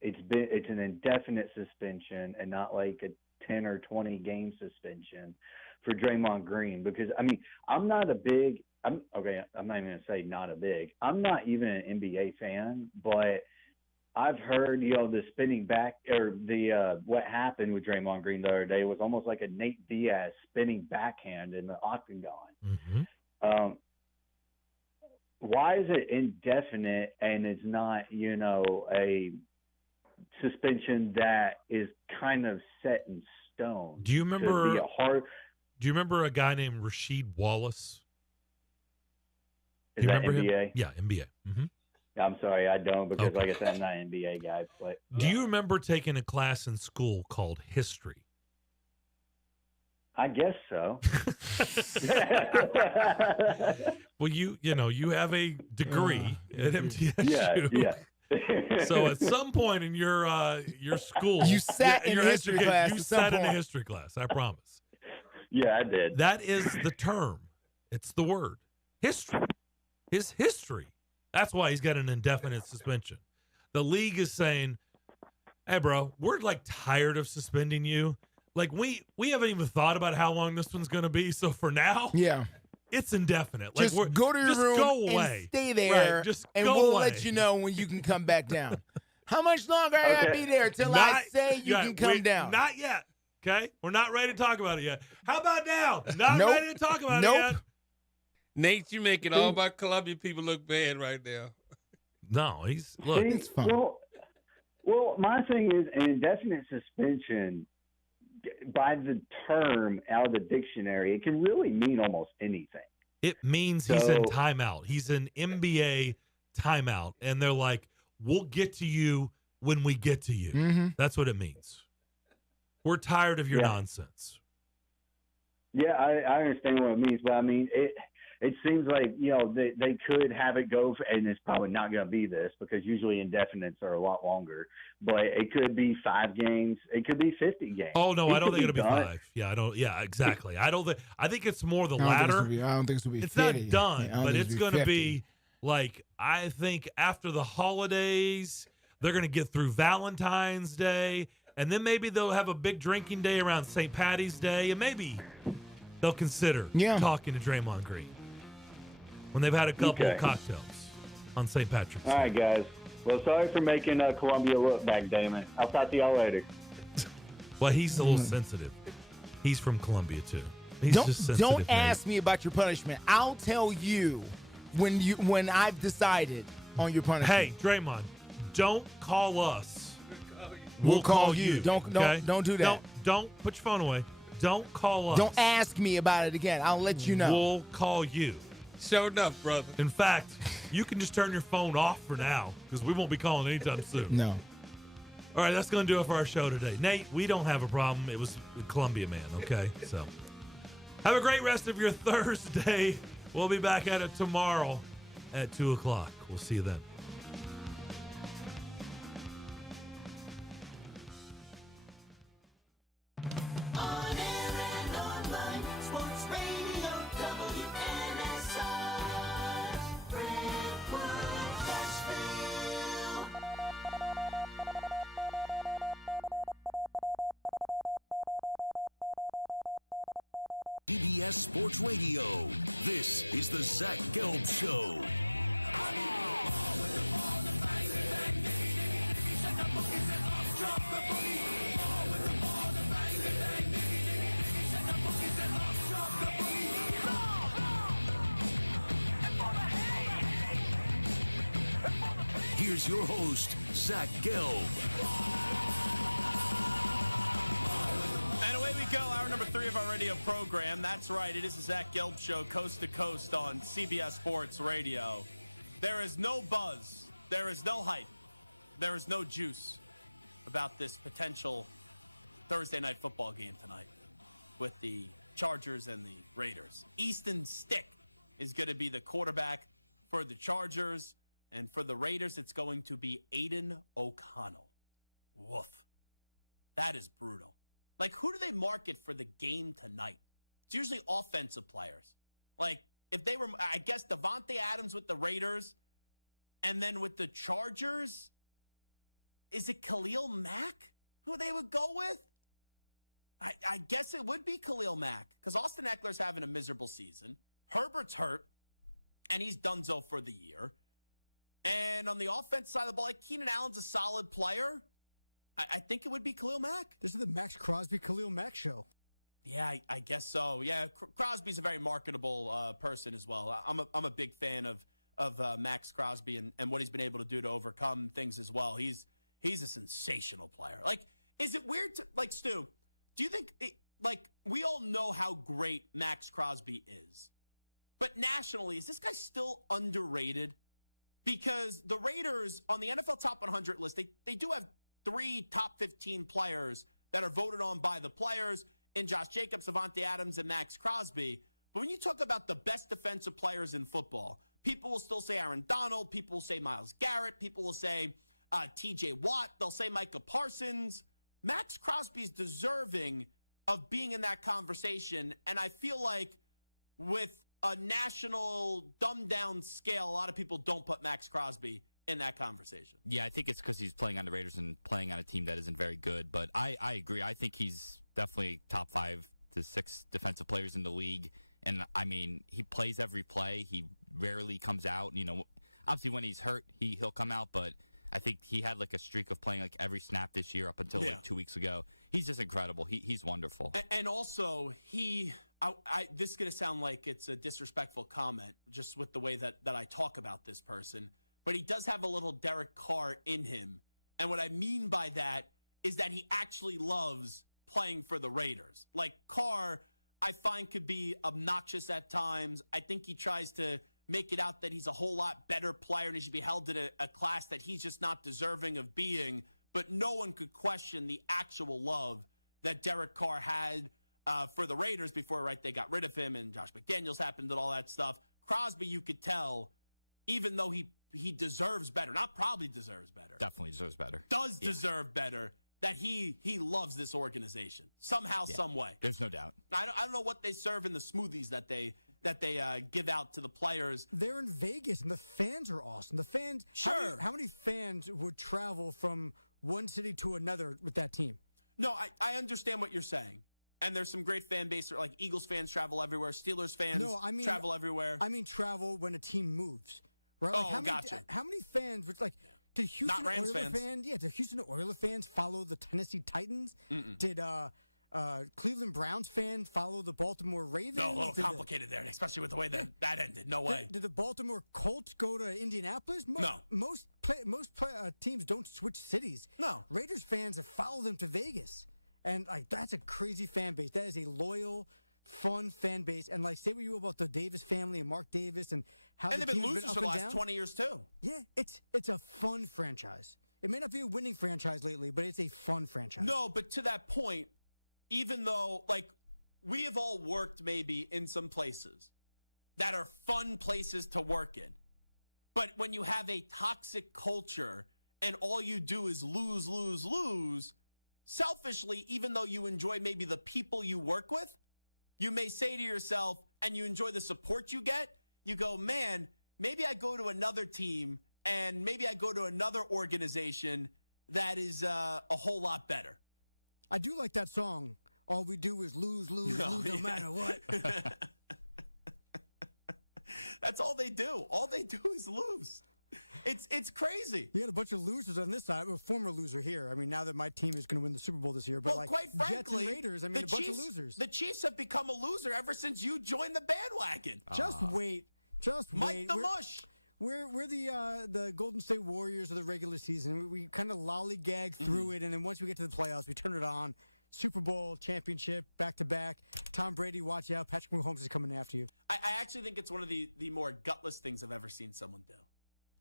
it's an indefinite suspension and not like a 10 or 20 game suspension for Draymond Green. Because I'm not even gonna say not a big. I'm not even an NBA fan, but I've heard the spinning back or the what happened with Draymond Green the other day was almost like a Nate Diaz spinning backhand in the octagon. Mm-hmm. Why is it indefinite and it's not a suspension that is kind of set in stone? Do you remember a guy named Rasheed Wallace? Is that NBA? Him? Yeah, NBA. Mm-hmm. I'm sorry, I don't, because like I said, I'm not an NBA guy. But do you remember taking a class in school called history? I guess so. Well, you have a degree at MTSU. Yeah. So at some point in your school, you sat in history class. You sat in a history class. I promise. Yeah, I did. That is the term. It's the word history. His history. That's why he's got an indefinite suspension. The league is saying, "Hey, bro, we're tired of suspending you. We haven't even thought about how long this one's going to be. So for now, it's indefinite. Just go to your room go away. And stay there, and we'll let you know when you can come back down. How much longer I gotta be there till I say you can come down? Not yet. Okay, we're not ready to talk about it yet. How about now? Not ready to talk about it yet. Nate, you making all my Columbia people look bad right now. No, it's fine. Well, my thing is an indefinite suspension. By the term out of the dictionary, it can really mean almost anything. It means he's in timeout. He's in NBA timeout. And they're like, we'll get to you when we get to you. Mm-hmm. That's what it means. We're tired of your nonsense. Yeah, I understand what it means. But, it seems like, they could have it go, and it's probably not going to be this because usually indefinites are a lot longer, but it could be 5 games. It could be 50 games. Oh, no, I don't think it'll be 5. Yeah, exactly. I think it's more the latter. I don't think it's going to be 50. It's not done, but it's going to be like, I think after the holidays, they're going to get through Valentine's Day, and then maybe they'll have a big drinking day around St. Patty's Day, and maybe they'll consider talking to Draymond Green when they've had a couple of cocktails on St. Patrick's Day. All right, guys. Well, sorry for making Columbia look back, damn it. I'll talk to y'all later. Well, he's a little sensitive. He's from Columbia, too. He's just sensitive. Don't ask me about your punishment. I'll tell you when I've decided on your punishment. Hey, Draymond, don't call us. We'll call you. Don't do that. Don't put your phone away. Don't call us. Don't ask me about it again. I'll let you know. We'll call you. Sure enough, brother. In fact, you can just turn your phone off for now because we won't be calling anytime soon. No. All right, that's going to do it for our show today. Nate, we don't have a problem. It was the Columbia man, okay? So have a great rest of your Thursday. We'll be back at it tomorrow at 2 o'clock. We'll see you then. CBS Sports Radio. This is the Zach Gelb Show. Here's your host, Zach Gelb. And away we go, hour number 3 of our radio program. That's right, it is the Zach Gelb Show, coast to coast on CBS Sports Radio. There is no buzz, there is no hype, there is no juice about this potential Thursday night football game tonight with the Chargers and the Raiders. Easton Stick is going to be the quarterback for the Chargers, and for the Raiders, it's going to be Aiden O'Connell. Woof. That is brutal. Like, who do they market for the game tonight? It's usually offensive players. Like, if they were, I guess, Devontae Adams with the Raiders, and then with the Chargers, is it Khalil Mack who they would go with? I guess it would be Khalil Mack, because Austin Eckler's having a miserable season. Herbert's hurt, and he's donezo for the year. And on the offense side of the ball, like, Keenan Allen's a solid player. I think it would be Khalil Mack. This is the Max Crosby Khalil Mack show. Yeah, I guess so. Yeah, Crosby's a very marketable person as well. I'm a big fan of Max Crosby and what he's been able to do to overcome things as well. He's a sensational player. Like, is it weird to, like, Stu, do you think, we all know how great Max Crosby is, but nationally, is this guy still underrated? Because the Raiders, on the NFL Top 100 list, they do have 3 top 15 players that are voted on by the players in Josh Jacobs, Devontae Adams, and Max Crosby. But when you talk about the best defensive players in football, people will still say Aaron Donald. People will say Myles Garrett. People will say T.J. Watt. They'll say Micah Parsons. Max Crosby's deserving of being in that conversation. And I feel like with a national dumbed-down scale, a lot of people don't put Max Crosby in that conversation. Yeah, I think it's because he's playing on the Raiders and playing on a team that isn't very good. But I agree. I think he's definitely top 5 to 6 defensive players in the league. And, I mean, he plays every play. He rarely comes out. You know, obviously when he's hurt, he'll come out. But I think he had, like, a streak of playing, like, every snap this year up until, like, 2 weeks ago. He's just incredible. He's wonderful. And also, this is going to sound like it's a disrespectful comment just with the way that I talk about this person. But he does have a little Derek Carr in him. And what I mean by that is that he actually loves playing for the Raiders. Like, Carr, I find, could be obnoxious at times. I think he tries to make it out that he's a whole lot better player and he should be held in a class that he's just not deserving of being. But no one could question the actual love that Derek Carr had for the Raiders before, right, they got rid of him and Josh McDaniels happened and all that stuff. Crosby, you could tell, even though he deserves better, not probably deserves better, Definitely deserves better. does deserve better, that he loves this organization somehow, some way. There's no doubt. I don't know what they serve in the smoothies that they give out to the players. They're in Vegas, and the fans are awesome. The fans, sure. How many fans would travel from one city to another with that team? No, I understand what you're saying. And there's some great fan base. Like Eagles fans travel everywhere. Steelers fans travel everywhere. I mean travel when a team moves. Right? Oh, like gotcha. How many fans, did Houston Not Rams Oilers fans. Did Houston Oilers fans follow the Tennessee Titans? Mm-mm. Did Cleveland Browns fans follow the Baltimore Ravens? No, a little complicated there, especially with the way that ended. No way. Did the Baltimore Colts go to Indianapolis? No. Most teams don't switch cities. No. Raiders fans have followed them to Vegas. And that's a crazy fan base. That is a loyal, fun fan base. And say what you will about the Davis family and Mark Davis and how And the they've been team's losers up for the and last down. 20 years, too. Yeah, it's a fun franchise. It may not be a winning franchise lately, but it's a fun franchise. No, but to that point, even though, we have all worked maybe in some places that are fun places to work in, but when you have a toxic culture and all you do is lose, selfishly, even though you enjoy maybe the people you work with, you may say to yourself, and you enjoy the support you get, you go, man, maybe I go to another team and maybe I go to another organization that is a whole lot better. I do like that song. All we do is lose, no matter what. That's all they do. All they do is lose. It's crazy. You had a bunch of losers on this side. I'm a former loser here. I mean, now that my team is going to win the Super Bowl this year, but quite frankly, Jets and Raiders, I mean, a bunch of losers. The Chiefs have become a loser ever since you joined the bandwagon. Just wait. Mike wait. the Mush. We're the Golden State Warriors of the regular season. We kind of lollygag through it, and then once we get to the playoffs, we turn it on. Super Bowl, championship, back-to-back. Tom Brady, watch out. Patrick Mahomes is coming after you. I actually think it's one of the more gutless things I've ever seen someone do.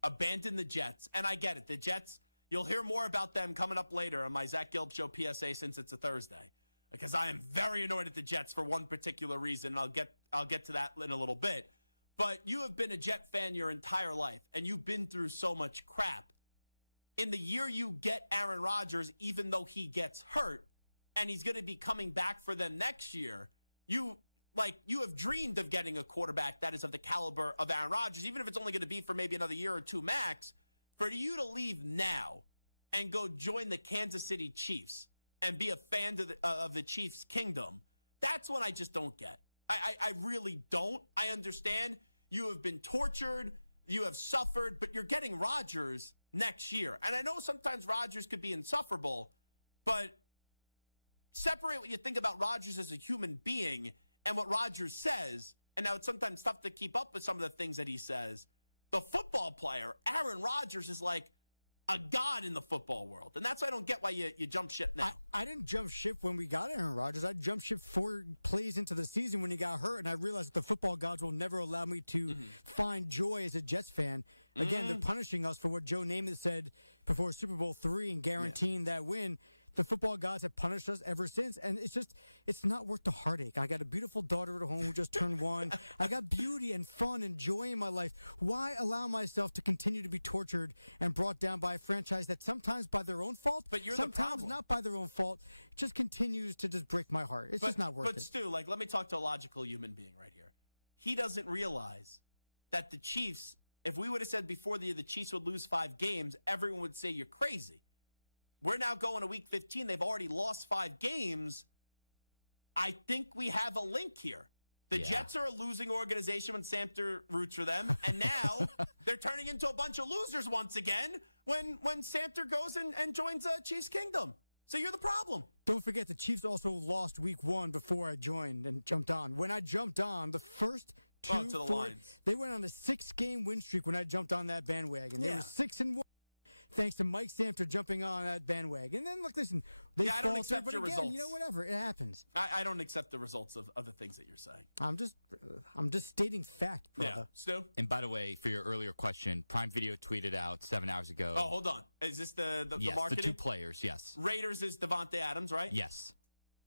Abandon the Jets. And I get it. The Jets, you'll hear more about them coming up later on my Zach Gelb Show PSA since it's a Thursday. Because I am very annoyed at the Jets for one particular reason, and I'll get to that in a little bit. But you have been a Jet fan your entire life, and you've been through so much crap. In the year you get Aaron Rodgers, even though he gets hurt, and he's going to be coming back for them next year, you have dreamed of getting a quarterback that is of the caliber of Aaron Rodgers, even if it's only going to be for maybe another year or two max. For you to leave now and go join the Kansas City Chiefs and be a fan of the Chiefs' kingdom, that's what I just don't get. I really don't. I understand you have been tortured, you have suffered, but you're getting Rodgers next year. And I know sometimes Rodgers could be insufferable, but separate what you think about Rodgers as a human being and what Rodgers says. And now it's sometimes tough to keep up with some of the things that he says. The football player, Aaron Rodgers, is like a god in the football world. And that's why I don't get why you jump ship now. I didn't jump ship when we got Aaron Rodgers. I jumped ship 4 plays into the season when he got hurt, and I realized that the football gods will never allow me to find joy as a Jets fan. Again, they're punishing us for what Joe Namath said before Super Bowl III and guaranteeing that win. The football gods have punished us ever since, and it's not worth the heartache. I got a beautiful daughter at home who just turned 1. I got beauty and fun and joy in my life. Why allow myself to continue to be tortured and brought down by a franchise that sometimes by their own fault, but you're sometimes not by their own fault, just continues to just break my heart. It's just not worth it. But Stu, let me talk to a logical human being right here. He doesn't realize that the Chiefs, if we would have said before the year the Chiefs would lose 5 games, everyone would say you're crazy. We're now going to week 15. They've already lost 5 games. I think we have a link here. The Jets are a losing organization when Samter roots for them, and now they're turning into a bunch of losers once again when Samter goes and joins Chiefs Kingdom. So you're the problem. Don't forget, the Chiefs also lost week 1 before I joined and jumped on. When I jumped on, the first 2 to the Lions. They went on a 6-game win streak when I jumped on that bandwagon. They were 6-1. Thanks to Mike Samter jumping on that bandwagon. And then, look, listen, they I don't faltered, accept but your again, results. you know, whatever, it happens. I don't accept the results of the things that you're saying. I'm just stating fact, brother. Yeah. Stu? And by the way, for your earlier question, Prime Video tweeted out 7 hours ago. Oh, hold on. Is this the yes, marketing? the 2 players, yes. Raiders is Devontae Adams, right? Yes.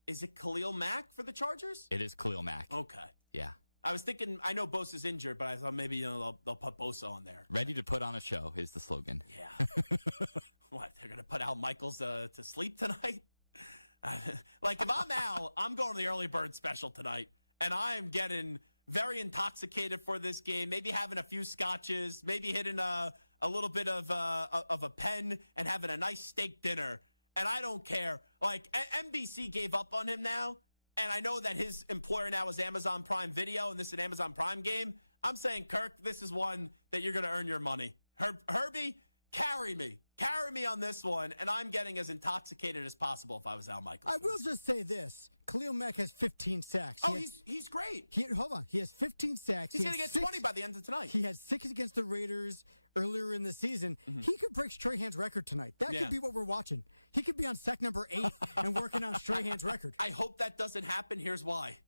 Is it Khalil Mack for the Chargers? It is Khalil Mack. Okay. Yeah. I was thinking, I know Bosa's injured, but I thought maybe they'll put Bosa on there. Ready to put on a show is the slogan. Yeah. What, they're going to put Al Michaels to sleep tonight? Like, if I'm Al, I'm going to the early bird special tonight, and I'm getting very intoxicated for this game, maybe having a few scotches, maybe hitting a little bit of a pen and having a nice steak dinner. And I don't care. Like, NBC gave up on him now, and I know that his employer now is Amazon Prime Video, and this is an Amazon Prime game. I'm saying, Kirk, this is one that you're going to earn your money. Herbie, carry me. Carry me on this one, and I'm getting as intoxicated as possible if I was Al Michaels. I will just say this. Khalil Mack has 15 sacks. He's great. Hold on. He has 15 sacks. He's going to get 20 by the end of tonight. He had 6 against the Raiders earlier in the season. Mm-hmm. He could break Strahan's record tonight. That could be what we're watching. He could be on sack number 8 and working on Strahan's record. I hope that doesn't happen. Here's why.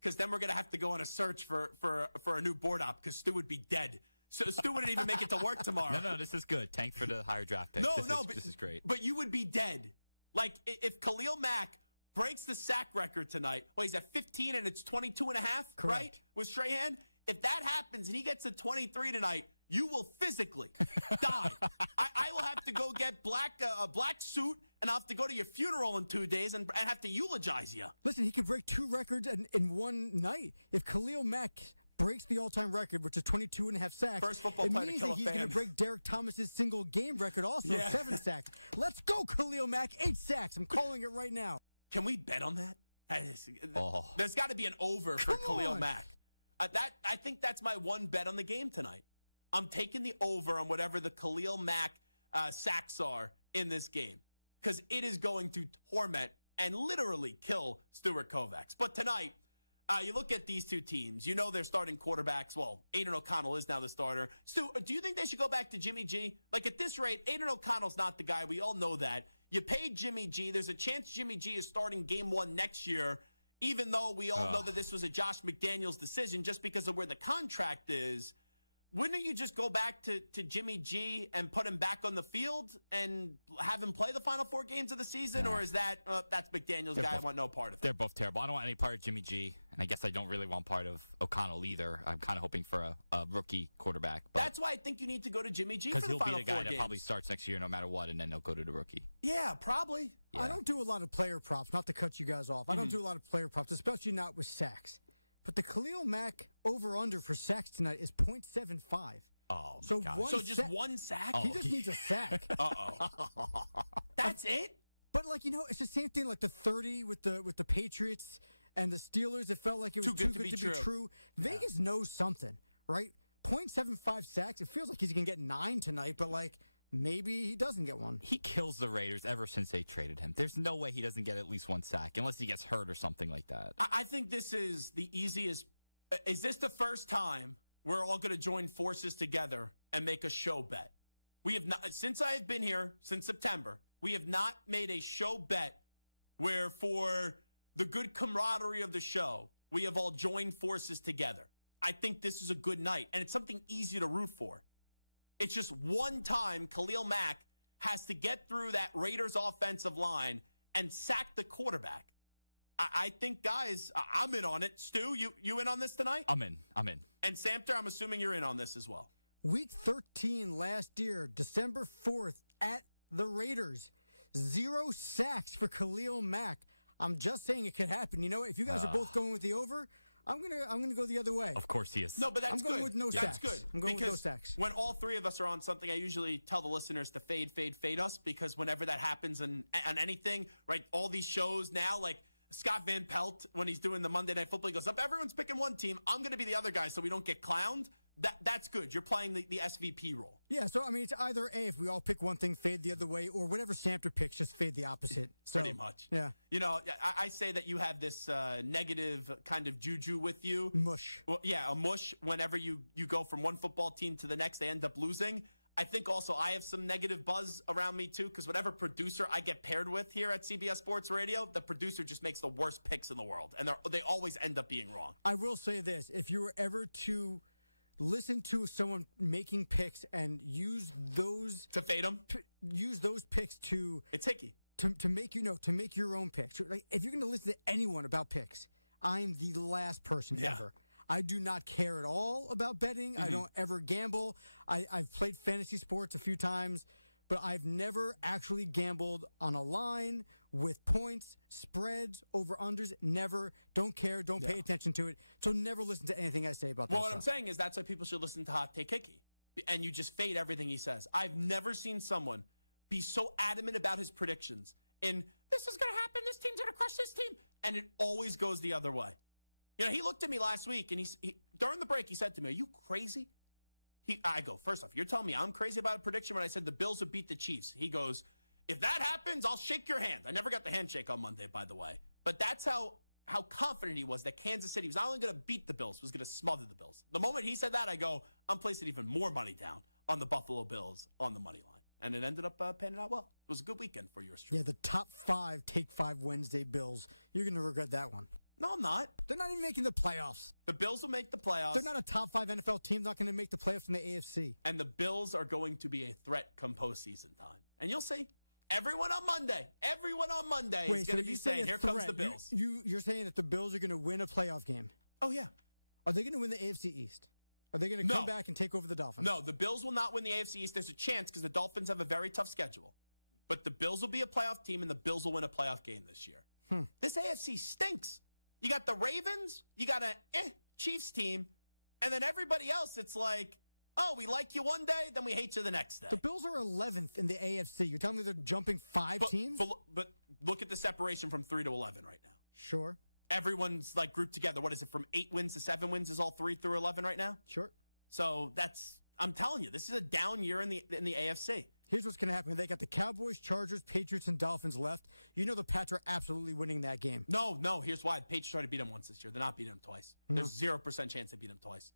Because then we're going to have to go on a search for a new board op because Stu would be dead. So Stu wouldn't even make it to work tomorrow. No, this is good. Tank for the higher draft pick. This is great. But you would be dead. Like, if Khalil Mack breaks the sack record tonight, he's at 15 and it's 22 and a half, right? With Strahan? If that happens and he gets to 23 tonight, you will physically die. I will have to go get a black suit, and I'll have to go to your funeral in 2 days and have to eulogize you. Listen, he could break 2 records in one night. If Khalil Mack breaks the all-time record, which is 22 and a half sacks, first football player to means kill that a he's fan. going to break Derek Thomas's single game record also of 7 sacks. Let's go, Khalil Mack, 8 sacks. I'm calling it right now. Can we bet on that? There's got to be an over for Khalil Mack. I think that's my one bet on the game tonight. I'm taking the over on whatever the Khalil Mack sacks are in this game because it is going to torment and literally kill Stuart Kovacs. But tonight, you look at these two teams. You know they're starting quarterbacks. Well, Aiden O'Connell is now the starter. Stu, do you think they should go back to Jimmy G? Like, at this rate, Aiden O'Connell's not the guy. We all know that. You paid Jimmy G. There's a chance Jimmy G is starting game 1 next year, even though we all know that this was a Josh McDaniels decision just because of where the contract is. Wouldn't you just go back to Jimmy G and put him back on the field and have him play the final 4 games of the season? Or is that that's McDaniels' guy? I want no part of it. They're both terrible. I don't want any part of Jimmy G, and I guess I don't really want part of O'Connell either. I'm kind of hoping for a rookie quarterback. That's why I think you need to go to Jimmy G for the final 4 games. Because he'll be the guy that probably starts next year no matter what, and then they'll go to the rookie. Yeah, probably. Yeah. I don't do a lot of player props, not to cut you guys off. I don't do a lot of player props, especially not with sacks. But the Khalil Mack over-under for sacks tonight is .75. Oh, so my gosh. So just one sack? He just needs a sack. Uh-oh. That's it? But, like, it's the same thing like the 30 with the Patriots and the Steelers. It felt like it was too good to be true. Vegas knows something, right? .75 sacks. It feels like he's going to get 9 tonight, but, like, maybe he doesn't get one. He kills the Raiders ever since they traded him. There's no way he doesn't get at least 1 sack unless he gets hurt or something like that. I think this is the easiest. Is this the first time we're all going to join forces together and make a show bet? We have not, since I have been here, since September, we have not made a show bet where for the good camaraderie of the show, we have all joined forces together. I think this is a good night, and it's something easy to root for. It's just one time Khalil Mack has to get through that Raiders offensive line and sack the quarterback. I think, guys, I'm in on it. Stu, you in on this tonight? I'm in. And Samter, I'm assuming you're in on this as well. Week 13 last year, December 4th, at the Raiders. 0 sacks for Khalil Mack. I'm just saying it could happen. You know what? If you guys are both going with the over, I'm gonna go the other way. Of course he is. No, but that's good. I'm going with no sacks. That's good. I'm going with no sacks. When all 3 of us are on something, I usually tell the listeners to fade us, because whenever that happens on anything, right, all these shows now, like Scott Van Pelt, when he's doing the Monday Night Football, he goes up, everyone's picking one team. I'm going to be the other guy so we don't get clowned. That's good. You're playing the SVP role. Yeah, so, I mean, it's either A, if we all pick one thing, fade the other way, or whatever Samter picks, just fade the opposite. So, pretty much. Yeah. You know, I say that you have this negative kind of juju with you. Mush. Well, yeah, a mush. Whenever you go from one football team to the next, they end up losing. I think also I have some negative buzz around me, too, because whatever producer I get paired with here at CBS Sports Radio, the producer just makes the worst picks in the world, and they always end up being wrong. I will say this. If you were ever to listen to someone making picks and use those to fade them, use those picks to it's hickey to make to make your own picks. Like, if you're going to listen to anyone about picks, I'm the last person ever. I do not care at all about betting. I don't ever gamble. I've played fantasy sports a few times, but I've never actually gambled on a line with points, spreads, over-unders. Never. Don't care. Don't pay attention to it. So never listen to anything I say about that Well, what stuff. I'm saying is that's why people should listen to Hot Take Hickey. And you just fade everything he says. I've never seen someone be so adamant about his predictions. And this is going to happen. This team's going to crush this team. And it always goes the other way. You know, he looked at me last week, and he during the break, he said to me, "Are you crazy?" I go, first off, you're telling me I'm crazy about a prediction when I said the Bills would beat the Chiefs. He goes, if that happens, I'll shake your hand. I never got the handshake on Monday, by the way. But that's how confident he was that Kansas City was not only going to beat the Bills, was going to smother the Bills. The moment he said that, I go, I'm placing even more money down on the Buffalo Bills on the money line. And it ended up panning out well. It was a good weekend for yours truly. Yeah, the top 5 Take 5 Wednesday Bills. You're going to regret that one. No, I'm not. They're not even making the playoffs. The Bills will make the playoffs. They're not a top 5 NFL team, not going to make the playoffs in the AFC. And the Bills are going to be a threat come postseason time. And you'll see. Everyone on Monday is going to be saying, here comes the Bills. You're saying that the Bills are going to win a playoff game? Oh, yeah. Are they going to win the AFC East? Are they going to come back and take over the Dolphins? No, the Bills will not win the AFC East. There's a chance because the Dolphins have a very tough schedule. But the Bills will be a playoff team, and the Bills will win a playoff game this year. This AFC stinks. You got the Ravens, you got a Chiefs team, and then everybody else, it's like, oh, we like you one day, then we hate you the next day. The Bills are 11th in the AFC. You're telling me they're jumping 5 teams? But look at the separation from 3 to 11 right now. Sure. Everyone's like grouped together. What is it, from 8 wins to 7 wins is all 3 through 11 right now? Sure. So I'm telling you, this is a down year in the AFC. Here's what's going to happen. They got the Cowboys, Chargers, Patriots, and Dolphins left. You know the Pats are absolutely winning that game. No. Here's why. The Patriots tried to beat them once this year. They're not beating them twice. There's 0% chance they beat them twice.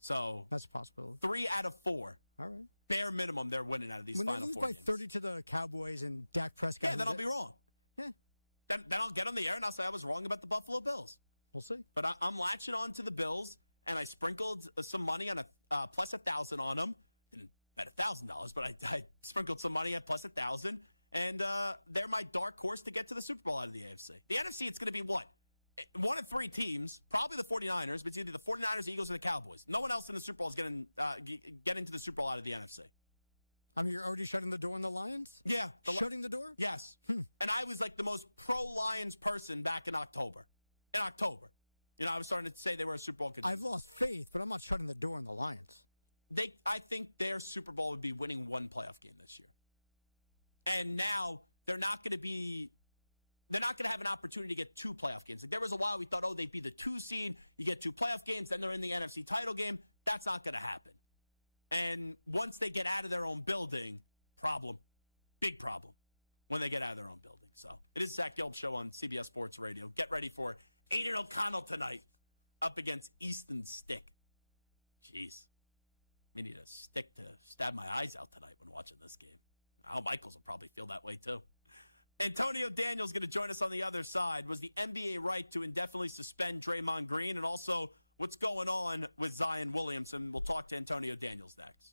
So that's a possibility. 3 out of 4. All right. Bare minimum, they're winning out of these when final 4 games. When they lose by 30 to the Cowboys and Dak Prescott. Yeah, then I'll be wrong. Yeah. Then I'll get on the air and I'll say I was wrong about the Buffalo Bills. We'll see. But I'm latching on to the Bills, and I sprinkled some money on a plus 1,000 on them. Didn't bet $1,000, but I sprinkled some money at plus 1,000, and they're my dark horse to get to the Super Bowl out of the AFC. The NFC, it's going to be what? 1 of 3 teams, probably the 49ers, but it's either the 49ers, the Eagles, or the Cowboys. No one else in the Super Bowl is getting to the Super Bowl out of the NFC. I mean, you're already shutting the door on the Lions? Yeah. Shutting the door? Yes. And I was like the most pro-Lions person back in October. You know, I was starting to say they were a Super Bowl contender. I've lost faith, but I'm not shutting the door on the Lions. I think their Super Bowl would be winning 1 playoff game this year. And now they're not going to have an opportunity to get 2 playoff games. Like there was a while we thought, they'd be the 2 seed. You get 2 playoff games, then they're in the NFC title game. That's not going to happen. And once they get out of their own building, big problem when they get out of their own building. So it is Zach Gelb Show on CBS Sports Radio. Get ready for Aiden O'Connell tonight up against Easton Stick. Jeez. We need a stick to stab my eyes out tonight when watching this game. Al Michaels will probably feel that way too. Antonio Daniels going to join us on the other side. Was the NBA right to indefinitely suspend Draymond Green? And also, what's going on with Zion Williamson? We'll talk to Antonio Daniels next.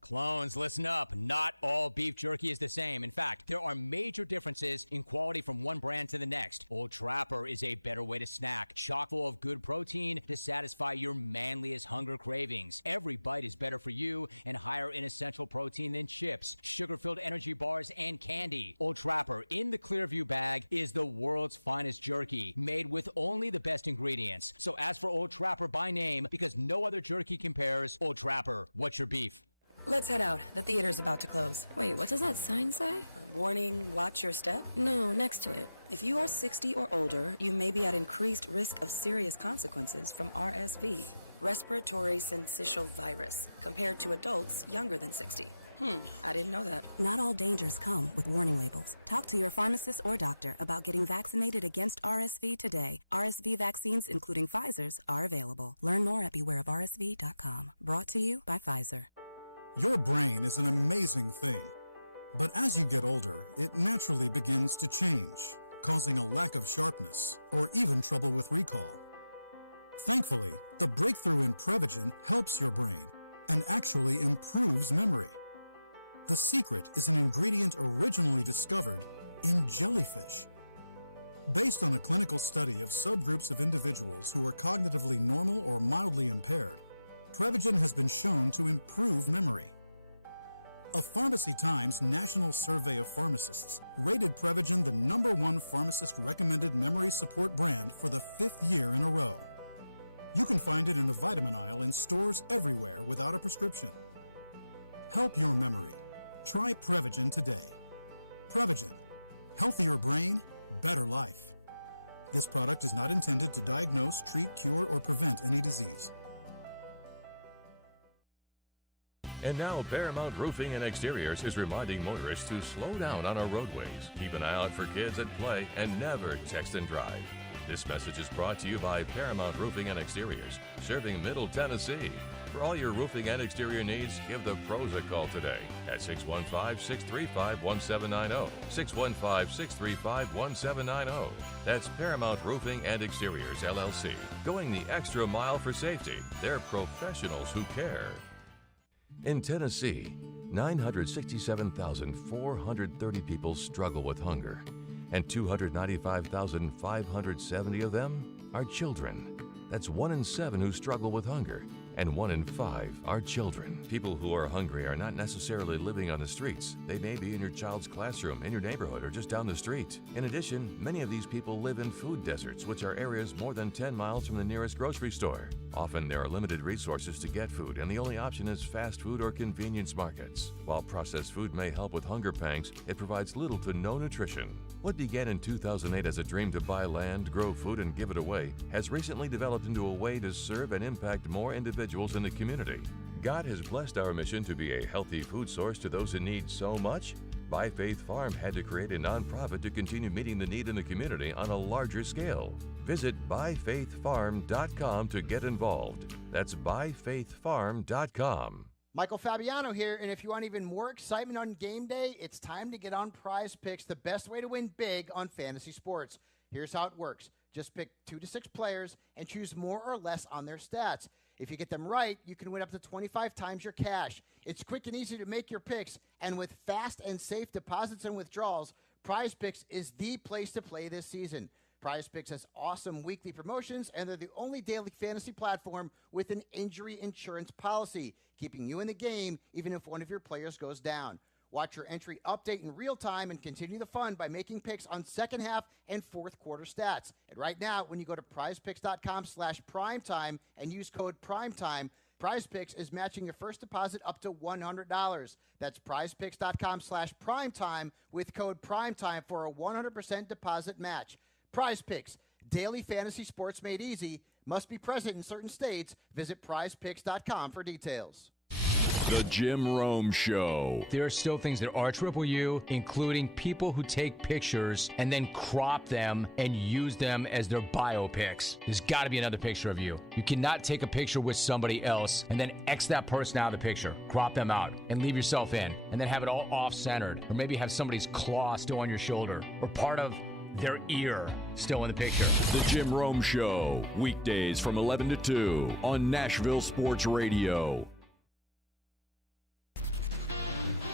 Clones, listen up. Not all beef jerky is the same. In fact, there are major differences in quality from one brand to the next. Old Trapper is a better way to snack, chock full of good protein to satisfy your manliest hunger cravings. Every bite is better for you and higher in essential protein than chips, sugar-filled energy bars, and candy. Old Trapper in the Clearview bag is the world's finest jerky, made with only the best ingredients. So ask for Old Trapper by name because no other jerky compares. Old Trapper, what's your beef? Let's head out. The theater's about to close. Wait, what does that sign say? Warning, watch your step? No, next to it. If you are 60 or older, you may be at increased risk of serious consequences from RSV, respiratory syncytial virus, compared to adults younger than 60. I didn't know that. Not all dangers come with warning labels. Talk to your pharmacist or doctor about getting vaccinated against RSV today. RSV vaccines, including Pfizer's, are available. Learn more at bewareofrsv.com. Brought to you by Pfizer. Your brain is an amazing thing, but as you get older, it naturally begins to change, causing a lack of sharpness or even trouble with recall. Thankfully, the breakthrough in Prevagen helps your brain and actually improves memory. The secret is an ingredient originally discovered in jellyfish. Based on a clinical study of subgroups of individuals who are cognitively normal or mildly impaired, Prevagen has been shown to improve memory. A Pharmacy Times national survey of pharmacists rated Prevagen the #1 pharmacist-recommended memory support brand for the 5th year in a row. You can find it in the vitamin aisle in stores everywhere without a prescription. Help your memory. Try Prevagen today. Prevagen. Healthier brain, better life. This product is not intended to diagnose, treat, cure, or prevent any disease. And now Paramount Roofing and Exteriors is reminding motorists to slow down on our roadways, keep an eye out for kids at play, and never text and drive. This message is brought to you by Paramount Roofing and Exteriors, serving Middle Tennessee. For all your roofing and exterior needs, give the pros a call today at 615-635-1790. 615-635-1790. That's Paramount Roofing and Exteriors, LLC. Going the extra mile for safety. They're professionals who care. In Tennessee, 967,430 people struggle with hunger, and 295,570 of them are children. That's 1 in 7 who struggle with hunger, and 1 in 5 are children. People who are hungry are not necessarily living on the streets. They may be in your child's classroom, in your neighborhood, or just down the street. In addition, many of these people live in food deserts, which are areas more than 10 miles from the nearest grocery store. Often there are limited resources to get food, and the only option is fast food or convenience markets. While processed food may help with hunger pangs, it provides little to no nutrition. What began in 2008 as a dream to buy land, grow food, and give it away has recently developed into a way to serve and impact more individuals in the community. God has blessed our mission to be a healthy food source to those in need so much, By Faith Farm had to create a nonprofit to continue meeting the need in the community on a larger scale. Visit byfaithfarm.com to get involved. That's byfaithfarm.com. Michael Fabiano here, and if you want even more excitement on game day, it's time to get on Prize Picks, the best way to win big on fantasy sports. Here's how it works. Just pick 2 to 6 players and choose more or less on their stats. If you get them right, you can win up to 25 times your cash. It's quick and easy to make your picks, and with fast and safe deposits and withdrawals, Prize Picks is the place to play this season. Prize Picks has awesome weekly promotions, and they're the only daily fantasy platform with an injury insurance policy, keeping you in the game even if one of your players goes down. Watch your entry update in real time and continue the fun by making picks on second half and fourth quarter stats. And right now, when you go to prizepicks.com/primetime and use code primetime, Prize Picks is matching your first deposit up to $100. That's prizepicks.com/primetime with code primetime for a 100% deposit match. Prize Picks, daily fantasy sports made easy. Must be present in certain states. Visit prizepicks.com for details. The Jim Rome Show. There are still things that are Triple U, including people who take pictures and then crop them and use them as their biopics. There's got to be another picture of you. You cannot take a picture with somebody else and then X that person out of the picture, crop them out, and leave yourself in, and then have it all off-centered, or maybe have somebody's claw still on your shoulder, or part of their ear still in the picture. The Jim Rome Show, weekdays from 11 to 2 on Nashville Sports Radio.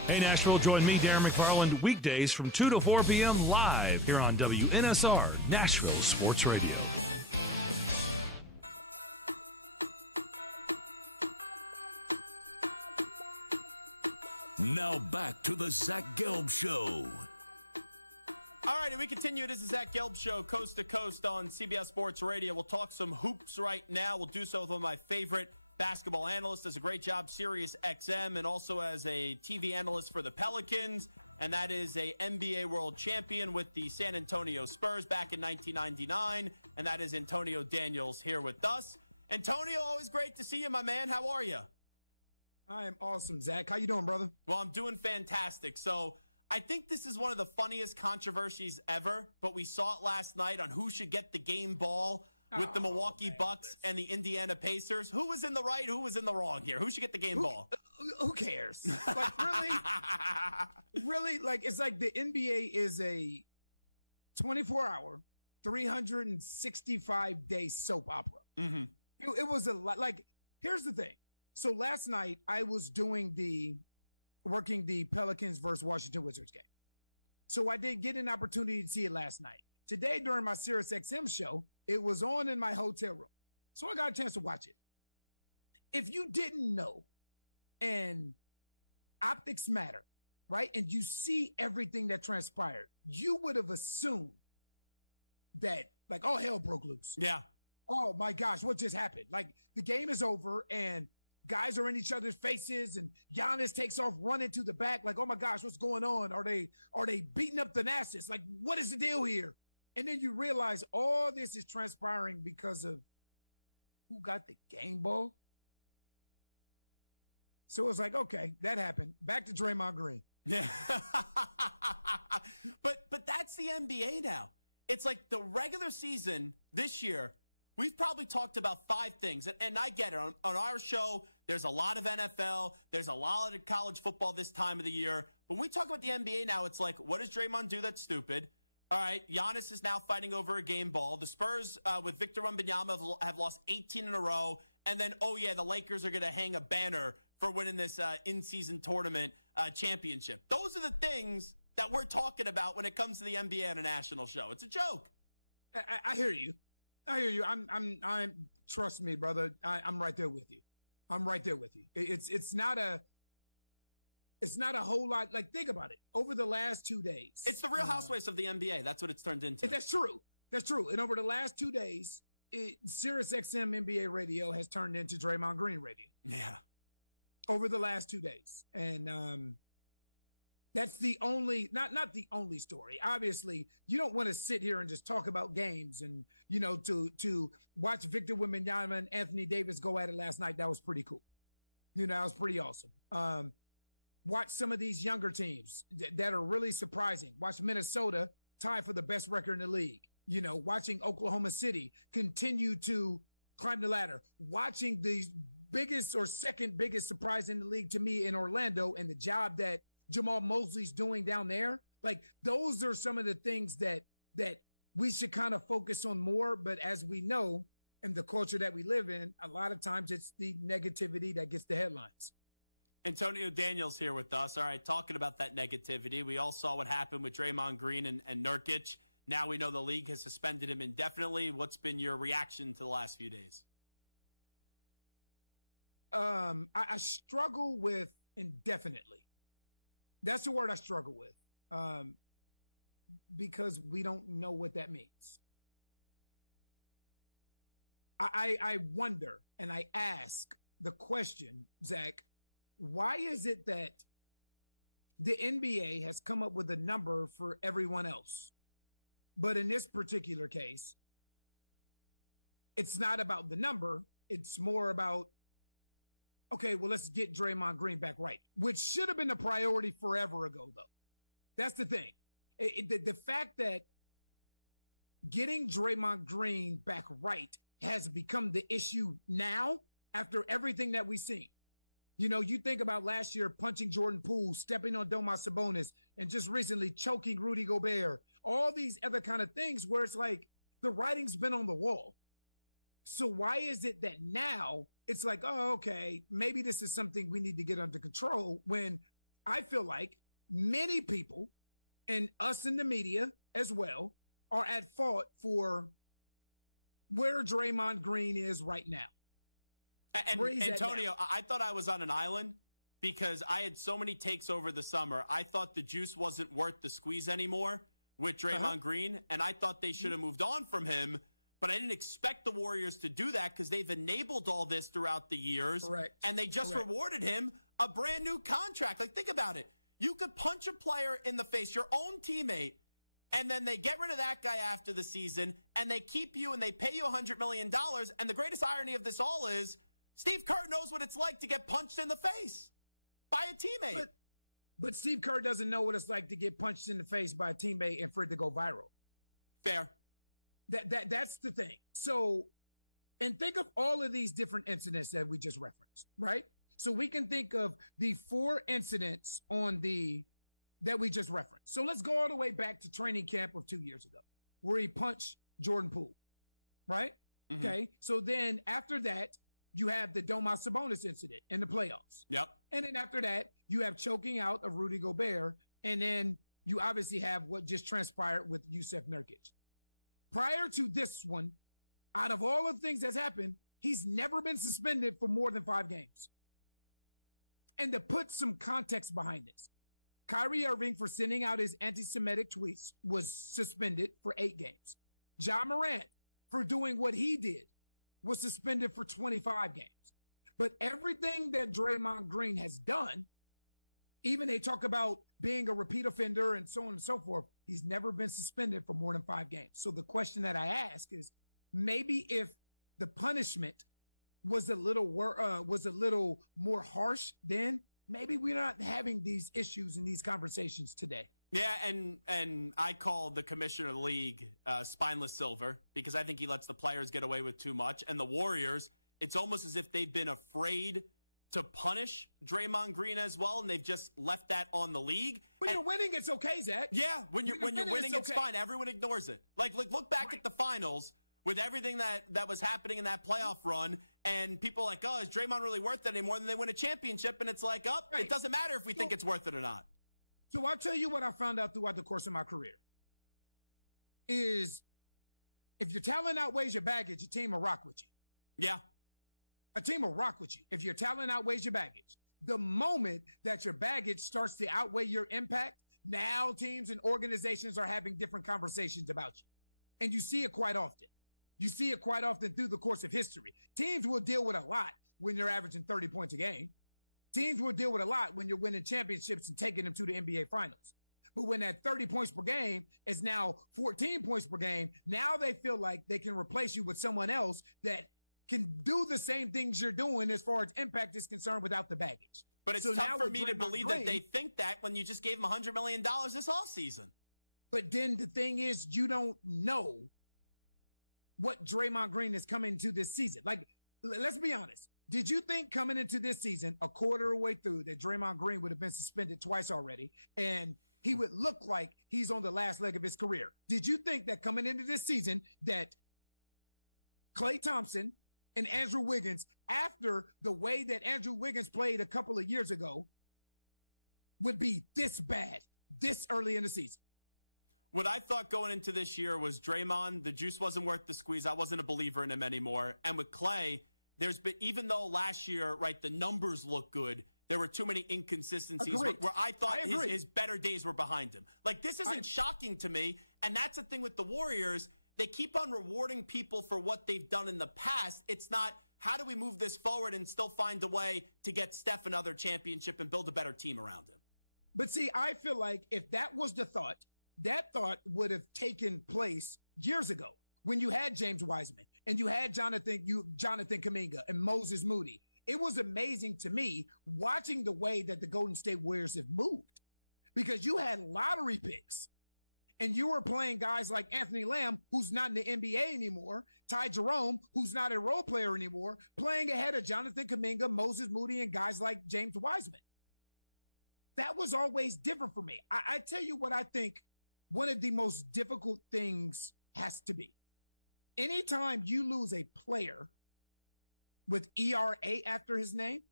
Hey, Nashville, join me, Darren McFarland, weekdays from 2 to 4 p.m. live here on WNSR, Nashville Sports Radio. Now back to the Zach Gelb Show. All righty, we continue. It is the Zach Gelb Show, coast to coast on CBS Sports Radio. We'll talk some hoops right now. We'll do so with one of my favorite basketball analyst, does a great job, Sirius XM, and also as a TV analyst for the Pelicans, and that is a NBA world champion with the San Antonio Spurs back in 1999, and that is Antonio Daniels here with us. Antonio, always great to see you, my man. How are you? I am awesome, Zach. How you doing, brother? Well, I'm doing fantastic. So I think this is one of the funniest controversies ever, but we saw it last night on who should get the game ball with the Milwaukee Bucks and the Indiana Pacers. Who was in the right? Who was in the wrong here? Who should get the game ball? Who cares? Like, really? Really? Like, it's like the NBA is a 24-hour, 365-day soap opera. Mm-hmm. It was a lot. Like, here's the thing. So last night, I was working the Pelicans versus Washington Wizards game. So I did get an opportunity to see it last night. today during my SiriusXM show, it was on in my hotel room. So I got a chance to watch it. If you didn't know, and optics matter, right? And you see everything that transpired, you would have assumed that, like, all hell broke loose. Yeah. Oh my gosh, what just happened? Like, the game is over and guys are in each other's faces and Giannis takes off running to the back. Like, oh my gosh, what's going on? Are they beating up the Thanasis? Like, what is the deal here? And then you realize all this is transpiring because of who got the game ball. So it was like, okay, that happened. Back to Draymond Green. Yeah. but that's the NBA now. It's like the regular season this year, we've probably talked about 5 things. And I get it. On our show, there's a lot of NFL. There's a lot of college football this time of the year. But when we talk about the NBA now, it's like, what does Draymond do that's stupid? All right, Giannis is now fighting over a game ball. The Spurs with Victor Wembanyama have lost 18 in a row. And then, oh, yeah, the Lakers are going to hang a banner for winning this in-season tournament championship. Those are the things that we're talking about when it comes to the NBA on a national show. It's a joke. I hear you. I hear you. I'm trust me, brother. I'm right there with you. I'm right there with you. It's not a whole lot. Like, think about it. Over the last 2 days, it's the Real Housewives of the NBA. That's what it's turned into. That's true. That's true. And over the last 2 days, SiriusXM NBA radio has turned into Draymond Green radio. Yeah. Over the last 2 days, and that's the only, not the only story. Obviously, you don't want to sit here and just talk about games, and to watch Victor Wembanyama and Anthony Davis go at it last night. That was pretty cool. That was pretty awesome. Watch some of these younger teams that are really surprising. Watch Minnesota tie for the best record in the league. Watching Oklahoma City continue to climb the ladder. Watching the biggest or second biggest surprise in the league to me in Orlando, and the job that Jamal Mosley's doing down there. Like, those are some of the things that we should kind of focus on more. But as we know, in the culture that we live in, a lot of times it's the negativity that gets the headlines. Antonio Daniels here with us. All right, talking about that negativity. We all saw what happened with Draymond Green and Nurkic. Now we know the league has suspended him indefinitely. What's been your reaction to the last few days? I struggle with indefinitely. That's the word I struggle with, because we don't know what that means. I wonder, and I ask the question, Zach, why is it that the NBA has come up with a number for everyone else, but in this particular case, it's not about the number. It's more about, okay, well, let's get Draymond Green back right, which should have been the priority forever ago, though. That's the thing. The fact that getting Draymond Green back right has become the issue now after everything that we've seen. You think about last year punching Jordan Poole, stepping on Domas Sabonis, and just recently choking Rudy Gobert, all these other kind of things where it's like the writing's been on the wall. So why is it that now it's like, oh, okay, maybe this is something we need to get under control, when I feel like many people, and us in the media as well, are at fault for where Draymond Green is right now. And Antonio, I thought I was on an island because I had so many takes over the summer. I thought the juice wasn't worth the squeeze anymore with Draymond Green, and I thought they should have moved on from him. But I didn't expect the Warriors to do that because they've enabled all this throughout the years. Correct. And they just rewarded him a brand new contract. Like, think about it. You could punch a player in the face, your own teammate, and then they get rid of that guy after the season, and they keep you and they pay you $100 million. And the greatest irony of this all is Steve Kerr knows what it's like to get punched in the face by a teammate. But Steve Kerr doesn't know what it's like to get punched in the face by a teammate and for it to go viral. Fair. That's the thing. So, and think of all of these different incidents that we just referenced, right? So we can think of the 4 incidents that we just referenced. So let's go all the way back to training camp of 2 years ago, where he punched Jordan Poole, right? Mm-hmm. Okay. So then after that, you have the Domas Sabonis incident in the playoffs. Yep. And then after that, you have choking out of Rudy Gobert. And then you obviously have what just transpired with Yusuf Nurkic. prior to this one, out of all of the things that's happened, he's never been suspended for more than 5 games. And to put some context behind this, Kyrie Irving, for sending out his anti-Semitic tweets, was suspended for 8 games. Ja Morant, for doing what he did, was suspended for 25 games. But everything that Draymond Green has done, even they talk about being a repeat offender and so on and so forth, he's never been suspended for more than 5 games. So the question that I ask is, maybe if the punishment was a little more harsh, then maybe we're not having these issues and these conversations today. Yeah, and I call the commissioner of the league spineless silver, because I think he lets the players get away with too much. And the Warriors, it's almost as if they've been afraid to punish Draymond Green as well, and they've just left that on the league. When you're winning, it's okay, Zach. Yeah, when you're winning, it's fine. Everyone ignores it. Like look back at the finals with everything that was happening in that playoff run, and people are like, oh, is Draymond really worth it anymore? And they win a championship, and it's like, oh, it doesn't matter if we think it's worth it or not. So I'll tell you what I found out throughout the course of my career is if your talent outweighs your baggage, your team will rock with you. Yeah. A team will rock with you if your talent outweighs your baggage. The moment that your baggage starts to outweigh your impact, now teams and organizations are having different conversations about you. And you see it quite often. You see it quite often through the course of history. Teams will deal with a lot when you're averaging 30 points a game. Teams will deal with a lot when you're winning championships and taking them to the NBA Finals. But when that 30 points per game is now 14 points per game, now they feel like they can replace you with someone else that can do the same things you're doing as far as impact is concerned without the baggage. But it's tough for me to believe that they think that when you just gave them $100 million this offseason. But then the thing is, you don't know what Draymond Green is coming to this season. Like, let's be honest. Did you think coming into this season, a quarter of the way through, that Draymond Green would have been suspended twice already and he would look like he's on the last leg of his career? Did you think that coming into this season that Klay Thompson and Andrew Wiggins, after the way that Andrew Wiggins played a couple of years ago, would be this bad this early in the season? What I thought going into this year was Draymond, the juice wasn't worth the squeeze. I wasn't a believer in him anymore. And with Klay, there's been, even though last year, right, the numbers look good, there were too many inconsistencies where I thought his better days were behind him. Like, this isn't shocking to me. And that's the thing with the Warriors. They keep on rewarding people for what they've done in the past. It's not, how do we move this forward and still find a way to get Steph another championship and build a better team around him? But see, I feel like if that was the thought, that thought would have taken place years ago when you had James Wiseman and you had Jonathan Kuminga and Moses Moody. It was amazing to me watching the way that the Golden State Warriors have moved, because you had lottery picks and you were playing guys like Anthony Lamb, who's not in the NBA anymore, Ty Jerome, who's not a role player anymore, playing ahead of Jonathan Kuminga, Moses Moody, and guys like James Wiseman. That was always different for me. I tell you what I think one of the most difficult things has to be. Anytime you lose a player with ERA after his name,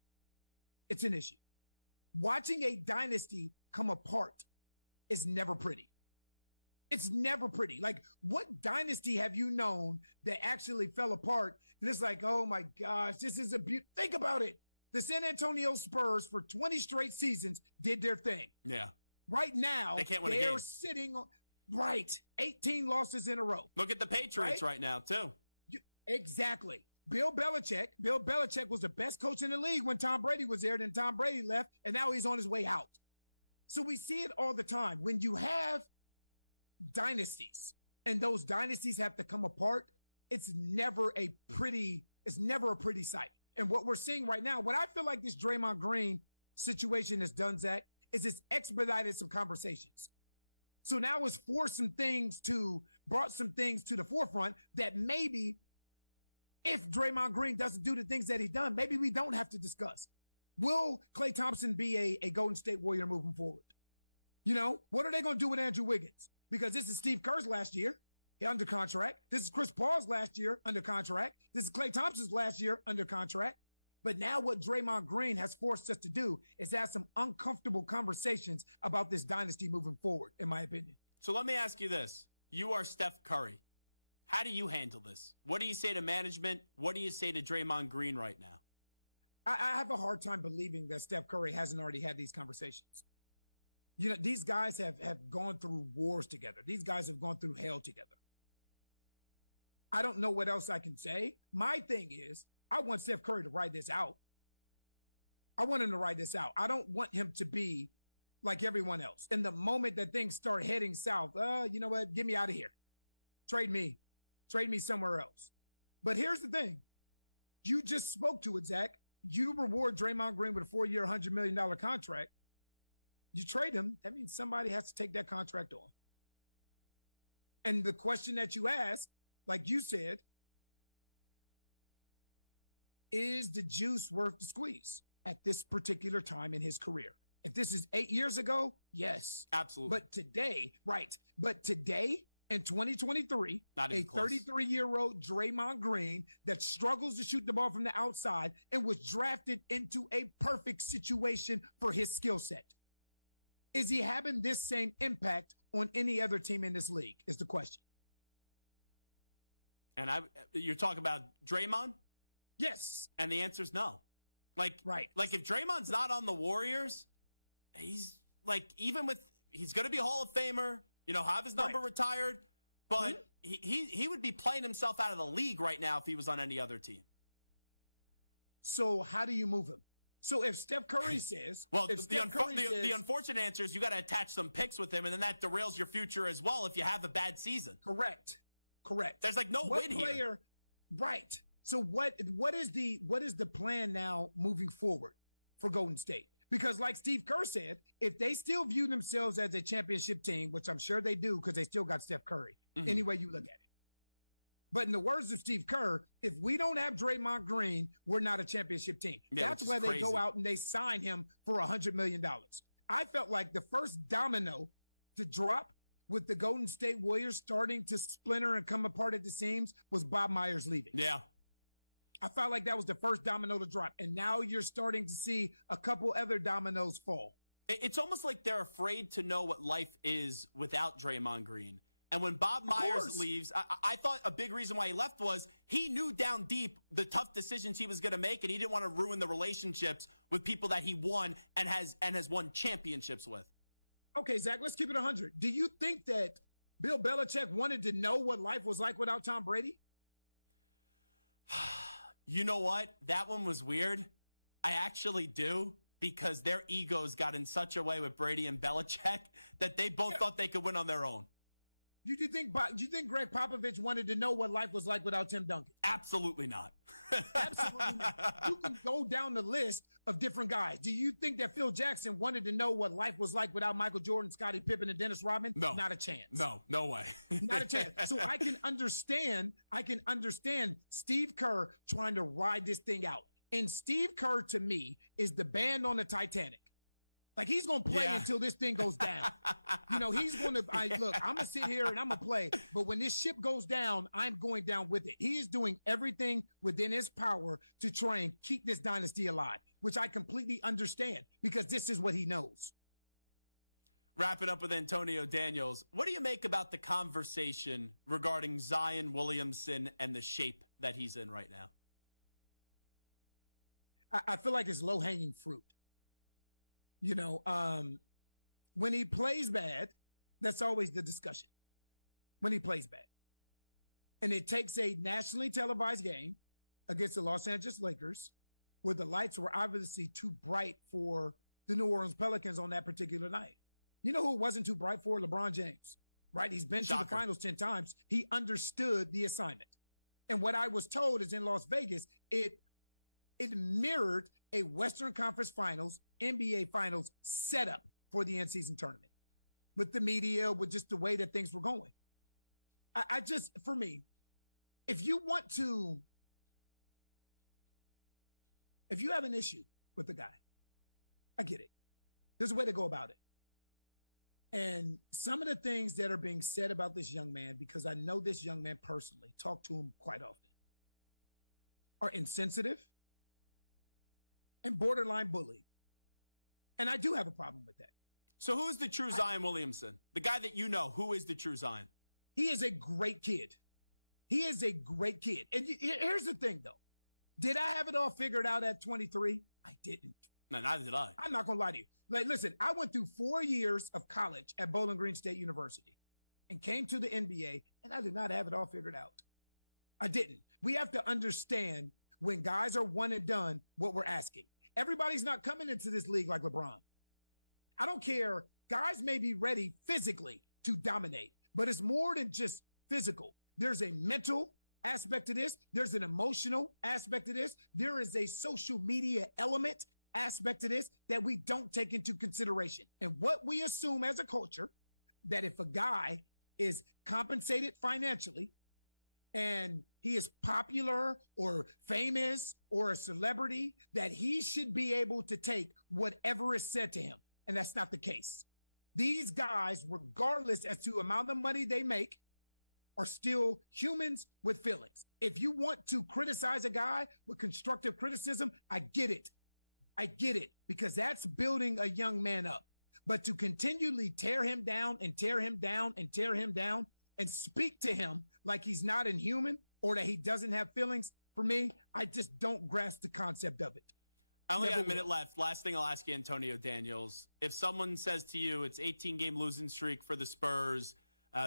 it's an issue. Watching a dynasty come apart is never pretty. It's never pretty. Like, what dynasty have you known that actually fell apart? And it's like, oh my gosh, this is a think about it. The San Antonio Spurs for 20 straight seasons did their thing. Yeah. Right now, they can't win a they're game. sitting on 18 losses in a row. Look at the Patriots right now, too. Exactly. Bill Belichick was the best coach in the league when Tom Brady was there. Then Tom Brady left, and now he's on his way out. So we see it all the time. When you have dynasties and those dynasties have to come apart, it's never a pretty sight. And what we're seeing right now, what I feel like this Draymond Green situation has done, Zach, is it's expedited some conversations. So now it's brought some things to the forefront that maybe if Draymond Green doesn't do the things that he's done, maybe we don't have to discuss. Will Klay Thompson be a Golden State Warrior moving forward? You know, what are they going to do with Andrew Wiggins? Because this is Steve Kerr's last year under contract. This is Chris Paul's last year under contract. This is Klay Thompson's last year under contract. But now what Draymond Green has forced us to do is have some uncomfortable conversations about this dynasty moving forward, in my opinion. So let me ask you this. You are Steph Curry. How do you handle this? What do you say to management? What do you say to Draymond Green right now? I have a hard time believing that Steph Curry hasn't already had these conversations. You know, these guys have gone through wars together. These guys have gone through hell together. I don't know what else I can say. My thing is, I want Steph Curry to ride this out. I want him to ride this out. I don't want him to be like everyone else. And the moment that things start heading south, you know what? Get me out of here. Trade me somewhere else. But here's the thing. You just spoke to it, Zach. You reward Draymond Green with a 4-year, $100 million contract. You trade him. That means somebody has to take that contract on. And the question that you asked, like you said, is the juice worth the squeeze at this particular time in his career? If this is 8 years ago, yes. Absolutely. But today, right. But today, in 2023, a 33-year-old Draymond Green that struggles to shoot the ball from the outside and was drafted into a perfect situation for his skill set. Is he having this same impact on any other team in this league is the question. And you're talking about Draymond? Yes. And the answer is no. Like if Draymond's not on the Warriors, he's like, he's going to be a Hall of Famer, have his number retired, but he would be playing himself out of the league right now if he was on any other team. So how do you move him? So if Steph Curry says, the unfortunate answer is you got to attach some picks with him, and then that derails your future as well if you have a bad season. Correct. There's like no win here. Right. So what is the plan now moving forward for Golden State? Because like Steve Kerr said, if they still view themselves as a championship team, which I'm sure they do because they still got Steph Curry, any way you look at it. But in the words of Steve Kerr, if we don't have Draymond Green, we're not a championship team. Yeah, that's where they go out and they sign him for $100 million. I felt like the first domino to drop with the Golden State Warriors starting to splinter and come apart at the seams was Bob Myers leaving. Yeah. I felt like that was the first domino to drop. And now you're starting to see a couple other dominoes fall. It's almost like they're afraid to know what life is without Draymond Green. And when Bob Myers leaves, I thought a big reason why he left was he knew down deep the tough decisions he was going to make, and he didn't want to ruin the relationships with people that he won and has won championships with. Okay, Zach, let's keep it 100. Do you think that Bill Belichick wanted to know what life was like without Tom Brady? You know what? That one was weird. I actually do, because their egos got in such a way with Brady and Belichick that they both thought they could win on their own. Do you think Greg Popovich wanted to know what life was like without Tim Duncan? Absolutely not. Absolutely not. You can go down the list of different guys. Do you think that Phil Jackson wanted to know what life was like without Michael Jordan, Scottie Pippen, and Dennis Rodman? No. Not a chance. No way. Not a chance. So I can understand Steve Kerr trying to ride this thing out. And Steve Kerr, to me, is the band on the Titanic. Like, he's going to play until this thing goes down. He's going to, look, I'm going to sit here and I'm going to play. But when this ship goes down, I'm going down with it. He is doing everything within his power to try and keep this dynasty alive, which I completely understand because this is what he knows. Wrapping up with Antonio Daniels, what do you make about the conversation regarding Zion Williamson and the shape that he's in right now? I feel like it's low-hanging fruit. When he plays bad, that's always the discussion. When he plays bad. And it takes a nationally televised game against the Los Angeles Lakers where the lights were obviously too bright for the New Orleans Pelicans on that particular night. You know who it wasn't too bright for? LeBron James, right? He's been to the finals 10 times. He understood the assignment. And what I was told is in Las Vegas, it mirrored a Western Conference Finals, NBA Finals setup for the in-season tournament. With the media, with just the way that things were going. For me, if you have an issue with the guy, I get it. There's a way to go about it. And some of the things that are being said about this young man, because I know this young man personally, talk to him quite often, are insensitive and borderline bully. And I do have a problem with that. So who is the true Zion Williamson? The guy that you know, who is the true Zion? He is a great kid. He is a great kid. And here's the thing, though. Did I have it all figured out at 23? I didn't. No, neither did I. I'm not going to lie to you. Like, listen, I went through 4 years of college at Bowling Green State University and came to the NBA, and I did not have it all figured out. I didn't. We have to understand when guys are one and done what we're asking. Everybody's not coming into this league like LeBron. I don't care. Guys may be ready physically to dominate, but it's more than just physical. There's a mental aspect to this. There's an emotional aspect to this. There is a social media element aspect to this that we don't take into consideration. And what we assume as a culture, that if a guy is compensated financially and he is popular or famous or a celebrity, that he should be able to take whatever is said to him. And that's not the case. These guys, regardless as to the amount of money they make, are still humans with feelings. If you want to criticize a guy with constructive criticism, I get it. I get it, because that's building a young man up. But to continually tear him down and tear him down and tear him down and speak to him like he's not a human or that he doesn't have feelings, for me, I just don't grasp the concept of it. I only got a minute left. Last thing I'll ask you, Antonio Daniels. If someone says to you it's 18-game losing streak for the Spurs,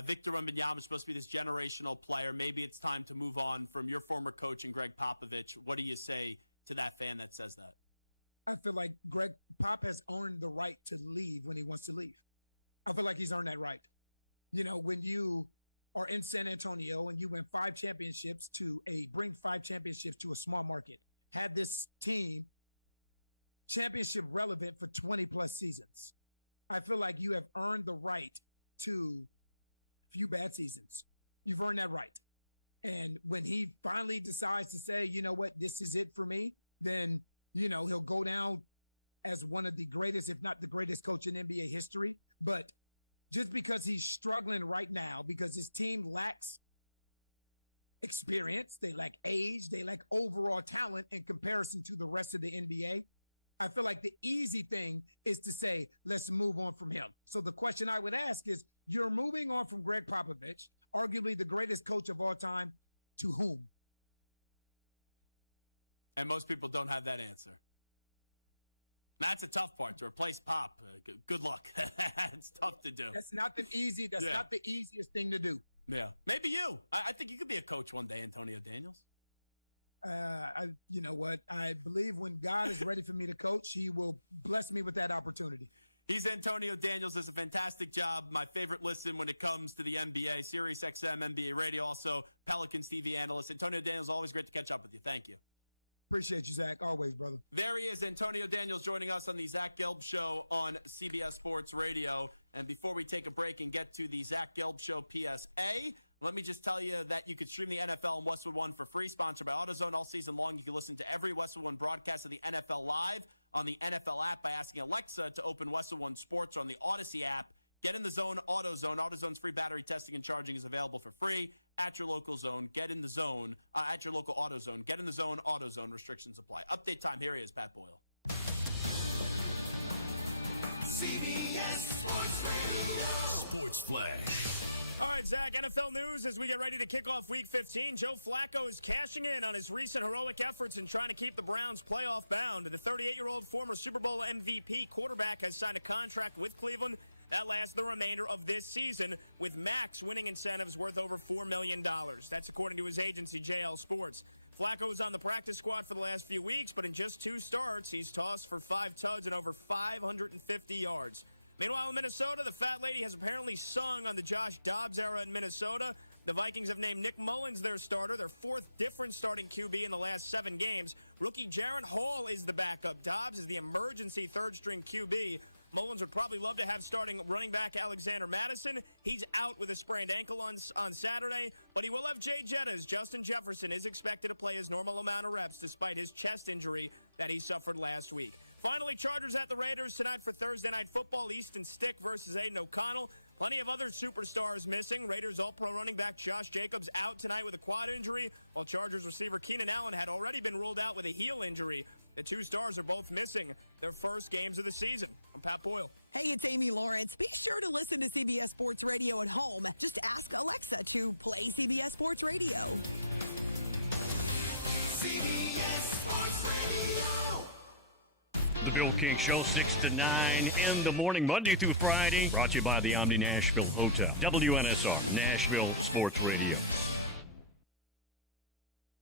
Victor Wembanyama is supposed to be this generational player, maybe it's time to move on from your former coach and Greg Popovich, what do you say to that fan that says that? I feel like Greg Pop has earned the right to leave when he wants to leave. I feel like he's earned that right. You know, when you are in San Antonio and you win 5 championships bring 5 championships to a small market, had this team championship relevant for 20 plus seasons. I feel like you have earned the right to a few bad seasons. You've earned that right. And when he finally decides to say, you know what, this is it for me, then, you know, he'll go down as one of the greatest, if not the greatest coach in NBA history. But just because he's struggling right now, because his team lacks experience, they lack age, they lack overall talent in comparison to the rest of the NBA, I feel like the easy thing is to say, let's move on from him. So the question I would ask is, you're moving on from Greg Popovich, arguably the greatest coach of all time, to whom? And most people don't have that answer. That's a tough part, to replace Pop. Good luck. It's tough to do. That's not the easiest thing to do. Yeah. Maybe you. I think you could be a coach one day, Antonio Daniels. You know what? I believe when God is ready for me to coach, he will bless me with that opportunity. He's Antonio Daniels. Does a fantastic job. My favorite listen when it comes to the NBA, Sirius XM, NBA Radio, also Pelicans TV analyst. Antonio Daniels, always great to catch up with you. Thank you. Appreciate you, Zach. Always, brother. There he is, Antonio Daniels, joining us on the Zach Gelb Show on CBS Sports Radio. And before we take a break and get to the Zach Gelb Show PSA, let me just tell you that you can stream the NFL on Westwood One for free, sponsored by AutoZone. All season long, you can listen to every Westwood One broadcast of the NFL live on the NFL app by asking Alexa to open Westwood One Sports on the Odyssey app. Get in the zone, AutoZone. AutoZone's free battery testing and charging is available for free at your local zone. Get in the zone, at your local AutoZone. Get in the zone, AutoZone. Restrictions apply. Update time. Here he is, Pat Boyle. CBS Sports Radio. Sports Flash. All right, Zach, NFL news as we get ready to kick off Week 15. Joe Flacco is cashing in on his recent heroic efforts in trying to keep the Browns playoff bound. The 38-year-old former Super Bowl MVP quarterback has signed a contract with Cleveland that lasts the remainder of this season, with max winning incentives worth over $4 million. That's according to his agency, JL Sports. Flacco was on the practice squad for the last few weeks, but in just 2 starts, he's tossed for 5 tuds and over 550 yards. Meanwhile, in Minnesota, the fat lady has apparently sung on the Josh Dobbs era in Minnesota. The Vikings have named Nick Mullins their starter, their 4th different starting QB in the last 7 games. Rookie Jaron Hall is the backup. Dobbs is the emergency 3rd-string QB. Mullins would probably love to have starting running back Alexander Madison. He's out with a sprained ankle on Saturday, but he will have Jay Jettas. Justin Jefferson is expected to play his normal amount of reps despite his chest injury that he suffered last week. Finally, Chargers at the Raiders tonight for Thursday Night Football. Easton Stick versus Aiden O'Connell. Plenty of other superstars missing. Raiders All-Pro running back Josh Jacobs out tonight with a quad injury, while Chargers receiver Keenan Allen had already been ruled out with a heel injury. The two stars are both missing their first games of the season. I'm Pat Boyle. Hey, it's Amy Lawrence. Be sure to listen to CBS Sports Radio at home. Just ask Alexa to play CBS Sports Radio. CBS Sports Radio. The Bill King Show, 6 to 9 in the morning, Monday through Friday. Brought to you by the Omni Nashville Hotel. WNSR, Nashville Sports Radio.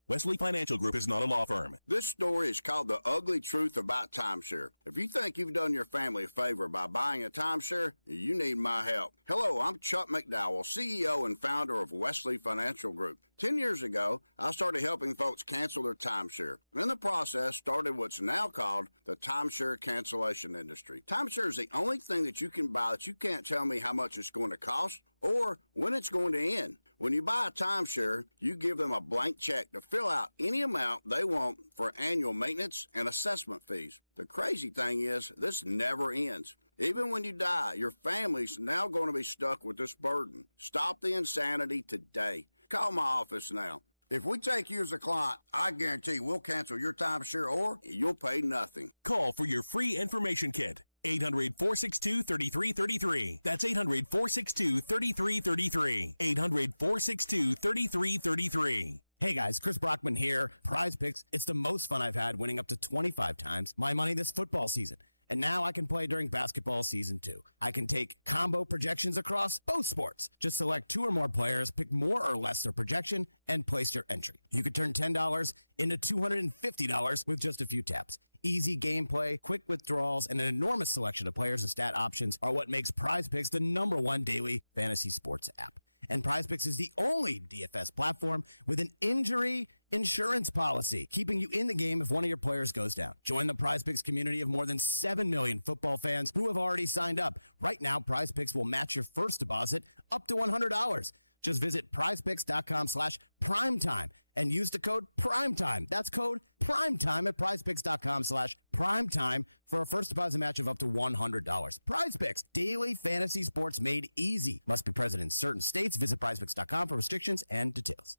Wesley Financial Group is not a law firm. This story is called The Ugly Truth About Timeshare. If you think you've done your family a favor by buying a timeshare, you need my help. Hello, I'm Chuck McDowell, CEO and founder of Wesley Financial Group. 10 years ago, I started helping folks cancel their timeshare. In the process, started what's now called the timeshare cancellation industry. Timeshare is the only thing that you can buy that you can't tell me how much it's going to cost or when it's going to end. When you buy a timeshare, you give them a blank check to fill out any amount they want for annual maintenance and assessment fees. The crazy thing is, this never ends. Even when you die, your family's now going to be stuck with this burden. Stop the insanity today. Call my office now. If we take you as a client, I guarantee we'll cancel your timeshare or you'll pay nothing. Call for your free information kit. 800-462-3333. That's 800-462-3333. 800-462-3333. Hey guys, Chris Brockman here. Prize Picks, it's the most fun I've had, winning up to 25 times my money this football season. And now I can play during basketball season too. I can take combo projections across both sports. Just select 2 or more players, pick more or less their projection, and place your entry. You could turn $10 into $250 with just a few taps. Easy gameplay, quick withdrawals, and an enormous selection of players and stat options are what makes Prize Picks the #1 daily fantasy sports app. And Prize Picks is the only DFS platform with an injury insurance policy, keeping you in the game if one of your players goes down. Join the Prize Picks community of more than 7 million football fans who have already signed up. Right now, Prize Picks will match your first deposit up to $100. Just visit prizepicks.com/primetime and use the code PRIMETIME. That's code PRIMETIME at prizepicks.com/primetime for a first deposit match of up to $100. Prize Picks, daily fantasy sports made easy. Must be present in certain states. Visit prizepicks.com for restrictions and details.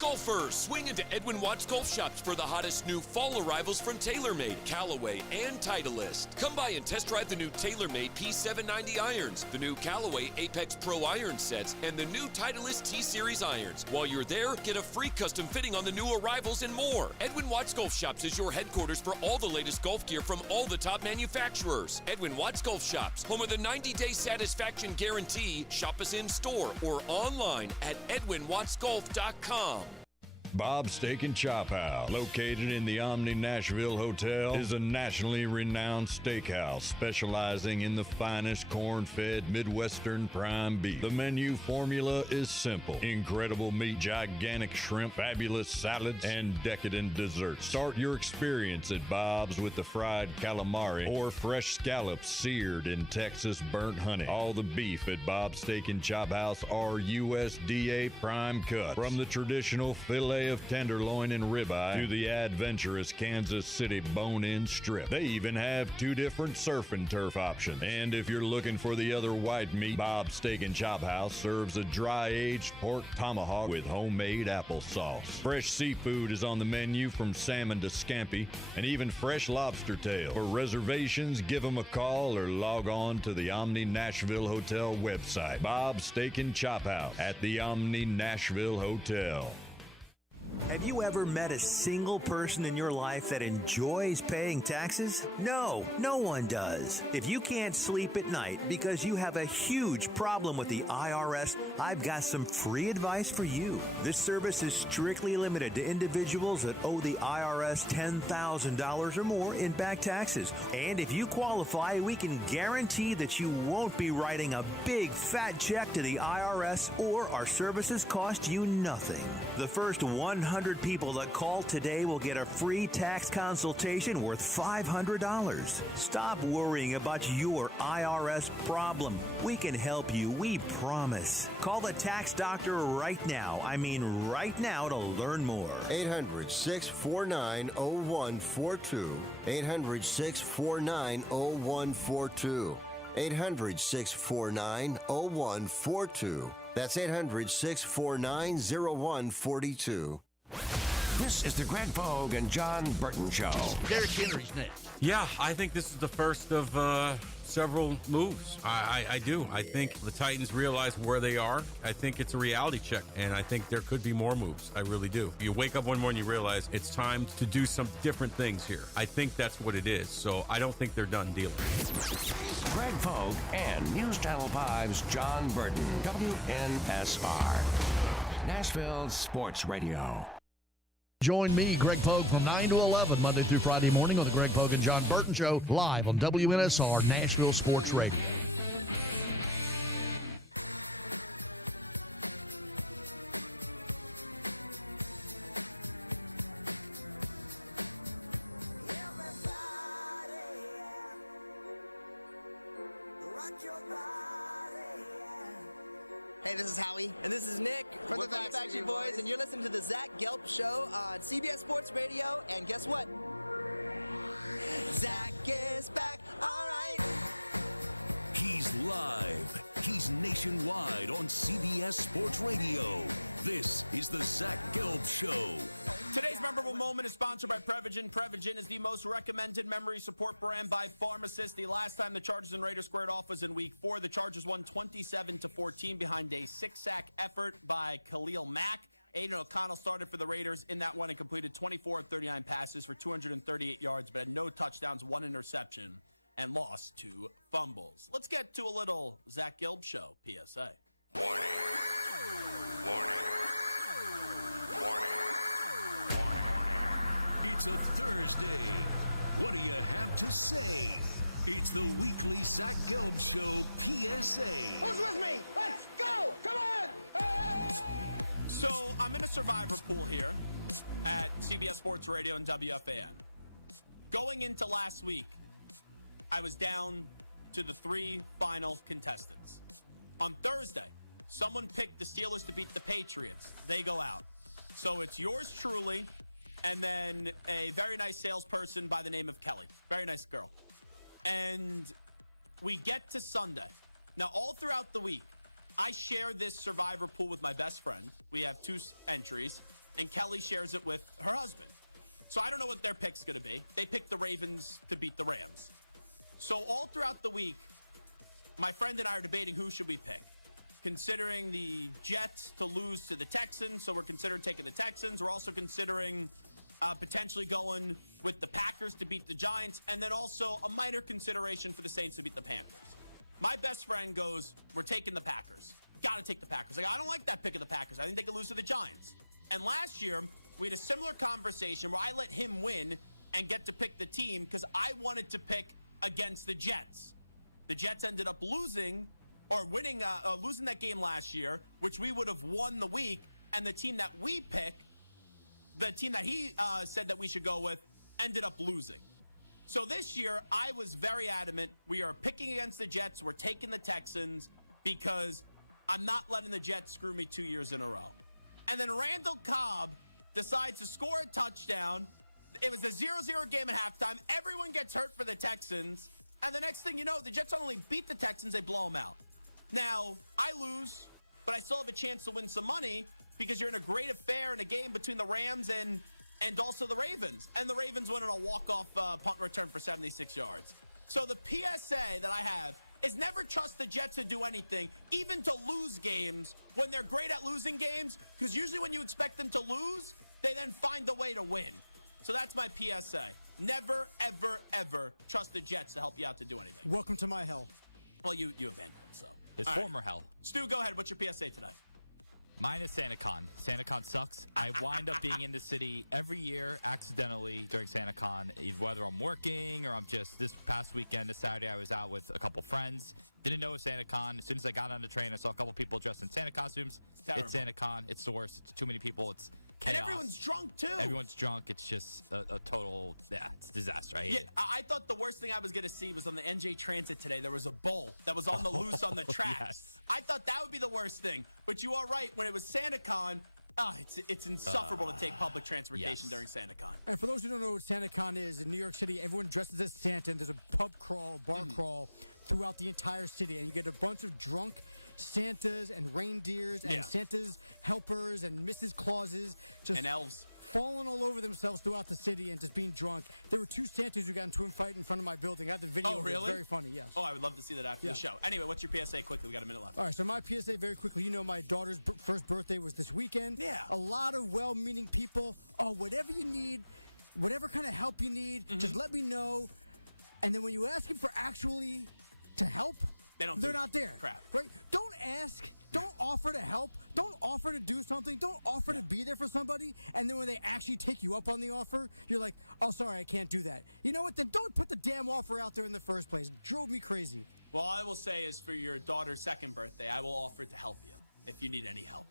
Golfers, swing into Edwin Watts Golf Shops for the hottest new fall arrivals from TaylorMade, Callaway, and Titleist. Come by and test drive the new TaylorMade P790 irons, the new Callaway Apex Pro iron sets, and the new Titleist T-Series irons. While you're there, get a free custom fitting on the new arrivals and more. Edwin Watts Golf Shops is your headquarters for all the latest golf gear from all the top manufacturers. Edwin Watts Golf Shops, home of the 90-day satisfaction guarantee. Shop us in store or online at edwinwattsgolf.com. Bob's Steak and Chop House, located in the Omni Nashville Hotel, is a nationally renowned steakhouse specializing in the finest corn-fed Midwestern prime beef. The menu formula is simple: incredible meat, gigantic shrimp, fabulous salads, and decadent desserts. Start your experience at Bob's with the fried calamari or fresh scallops seared in Texas burnt honey. All the beef at Bob's Steak and Chop House are USDA prime cuts, from the traditional filet of tenderloin and ribeye to the adventurous Kansas City bone-in strip. They even have 2 different surf and turf options. And if you're looking for the other white meat, Bob's Steak and Chop House serves a dry-aged pork tomahawk with homemade applesauce. Fresh seafood is on the menu, from salmon to scampi, and even fresh lobster tail. For reservations, give them a call or log on to the Omni Nashville Hotel website. Bob's Steak and Chop House at the Omni Nashville Hotel. Have you ever met a single person in your life that enjoys paying taxes? No, no one does. If you can't sleep at night because you have a huge problem with the IRS, I've got some free advice for you. This service is strictly limited to individuals that owe the IRS $10,000 or more in back taxes. And if you qualify, we can guarantee that you won't be writing a big fat check to the IRS, or our services cost you nothing. The first 100 people that call today will get a free tax consultation worth $500. Stop worrying about your IRS problem. We can help you, we promise. Call the tax doctor right now. I mean right now, to learn more. 800-649-0142. 800-649-0142. 800-649-0142. That's 800-649-0142. This is the Greg Vogue and John Burton Show. Derrick Henry's next. Yeah, I think this is the first of several moves. I do. I think the Titans realize where they are. I think it's a reality check, and I think there could be more moves. I really do. You wake up one morning, you realize it's time to do some different things here. I think that's what it is, so I don't think they're done dealing. Greg Vogue and News Channel 5's John Burton, WNSR, Nashville Sports Radio. Join me, Greg Vogue, from 9 to 11, Monday through Friday morning on the Greg Vogue and John Burton Show, live on WNSR, Nashville Sports Radio. Hey, this is Howie. And this is Nick. From the Backstreet Boys. And you're listening to the Zach Gelb Show on CBS Sports Radio. And guess what? Zach is back. All right. He's live. He's nationwide on CBS Sports Radio. This is the Zach Gelb Show. Today's memorable moment is sponsored by Prevagen. Prevagen is the most recommended memory support brand by pharmacists. The last time the Chargers and Raiders squared off was in Week 4. The Chargers won 27-14 behind a 6-sack effort by Khalil Mack. Aiden O'Connell started for the Raiders in that one and completed 24 of 39 passes for 238 yards, but had no touchdowns, 1 interception, and lost 2 fumbles. Let's get to a little Zach Gelb Show PSA. Warning. It's a Thursday. What do you have to say? It's the weekly Zach Gelb Show PSA. Who's with me? Let's go! Come on! So I'm in a survivor pool here at CBS Sports Radio and WFAN. Going into last week, I was down to the 3 final contestants. On Thursday, someone picked the Steelers to beat the Patriots. They go out. So it's yours truly, and then a very nice salesperson by the name of Kelly. Very nice girl. And we get to Sunday. Now, all throughout the week, I share this survivor pool with my best friend. We have 2 entries, and Kelly shares it with her husband. So I don't know what their pick's going to be. They picked the Ravens to beat the Rams. So all throughout the week, my friend and I are debating who should we pick. Considering the Jets to lose to the Texans, so we're considering taking the Texans. We're also considering potentially going with the Packers to beat the Giants, and then also a minor consideration for the Saints to beat the Panthers. My best friend goes, we're taking the Packers. Got to take the Packers. I don't like that pick of the Packers. I think they could lose to the Giants. And last year, we had a similar conversation where I let him win and get to pick the team because I wanted to pick against the Jets. The Jets ended up losing or winning, losing that game last year, which we would have won the week, and the team that we pick, the team that he said that we should go with, ended up losing. So this year, I was very adamant. We are picking against the Jets. We're taking the Texans because I'm not letting the Jets screw me 2 years in a row. And then Randall Cobb decides to score a touchdown. It was a 0-0 game at halftime. Everyone gets hurt for the Texans. And the next thing you know, the Jets not only beat the Texans, they blow them out. Now, I lose, but I still have a chance to win some money because you're in a great affair in a game between the Rams and also the Ravens. And the Ravens won on a walk-off punt return for 76 yards. So the PSA that I have is never trust the Jets to do anything, even to lose games when they're great at losing games, because usually when you expect them to lose, they then find a way to win. So that's my PSA. Never, ever, ever trust the Jets to help you out to do anything. Welcome to my hell. Well, you abandoned him, so. His All former right. hell. Stu, go ahead. What's your PSA today? Mine is SantaCon. SantaCon sucks. I wind up being in the city every year accidentally during SantaCon, whether I'm working or I'm just, this past weekend, this Saturday, I was out with a couple friends. Didn't know it was SantaCon. As soon as I got on the train, I saw a couple people dressed in Santa costumes. It's SantaCon. It's the worst. It's too many people. It's chaos. And everyone's drunk, too. Everyone's drunk. It's just a total, it's a disaster. I hate it. I thought the worst thing I was going to see was on the NJ Transit today. There was a bull that was on the loose on the tracks. Yes. I thought that would be the worst thing. But you are right. When it was SantaCon, it's insufferable to take public transportation during SantaCon. And for those who don't know what SantaCon is, in New York City, everyone dresses as Santa, and there's a pub crawl, bar crawl throughout the entire city, and you get a bunch of drunk Santas and reindeers and Santa's helpers and Mrs. Clauses and elves falling all over themselves throughout the city and just being drunk. There were 2 Santas who got into a fight in front of my building. I have the video. Oh, really? It's very funny, yes. Oh, I would love to see that after the show. Anyway, what's your PSA quickly? We got a minute left. All right, so my PSA very quickly. You know, my daughter's first birthday was this weekend. Yeah. A lot of well-meaning people. Oh, whatever you need, whatever kind of help you need, just let me know. And then when you ask them for actually to help, they're not there. Crap. Right? Don't ask. Don't offer to help. Don't offer to do something. Don't offer to be there for somebody. And then when they actually take you up on the offer, you're like, oh, sorry, I can't do that. You know what? Then don't put the damn offer out there in the first place. It drove me crazy. Well, all I will say is for your daughter's second birthday, I will offer to help you if you need any help.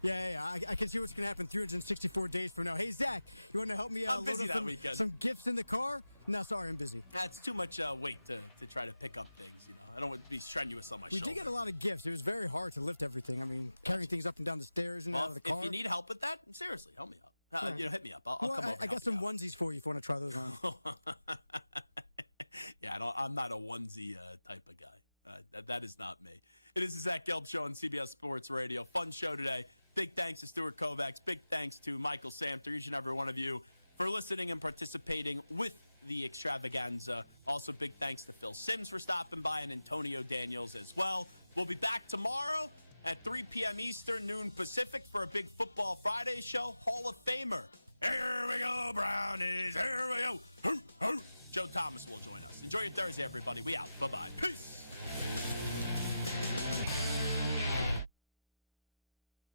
Yeah. I can see what's going to happen 364 days from now. Hey, Zach, you want to help me I'm busy load that up weekend. some gifts in the car? No, sorry, I'm busy. That's too much weight to try to pick up things, you know. I don't want to be strenuous on my We shoulder. did get a lot of gifts. It was very hard to lift everything. I mean, carrying things up and down the stairs and out of the car. If you need help with that, seriously, help me out. Right. You know, hit me up. I'll come over. I got some onesies for you if you want to try those on. Yeah, I'm not a onesie type of guy. That is not me. It is the Zach Gelb Show on CBS Sports Radio. Fun show today. Big thanks to Stuart Kovacs. Big thanks to Michael Samter, each and every one of you, for listening and participating with the extravaganza. Also, big thanks to Phil Sims for stopping by and Antonio Daniels as well. We'll be back tomorrow at 3 p.m. Eastern, noon Pacific for a big Football Friday show. Hall of Famer. Here we go, Brownies. Here we go. Hoo, hoo. Joe Thomas will join us. Enjoy your Thursday, everybody. We out. Bye-bye. Peace.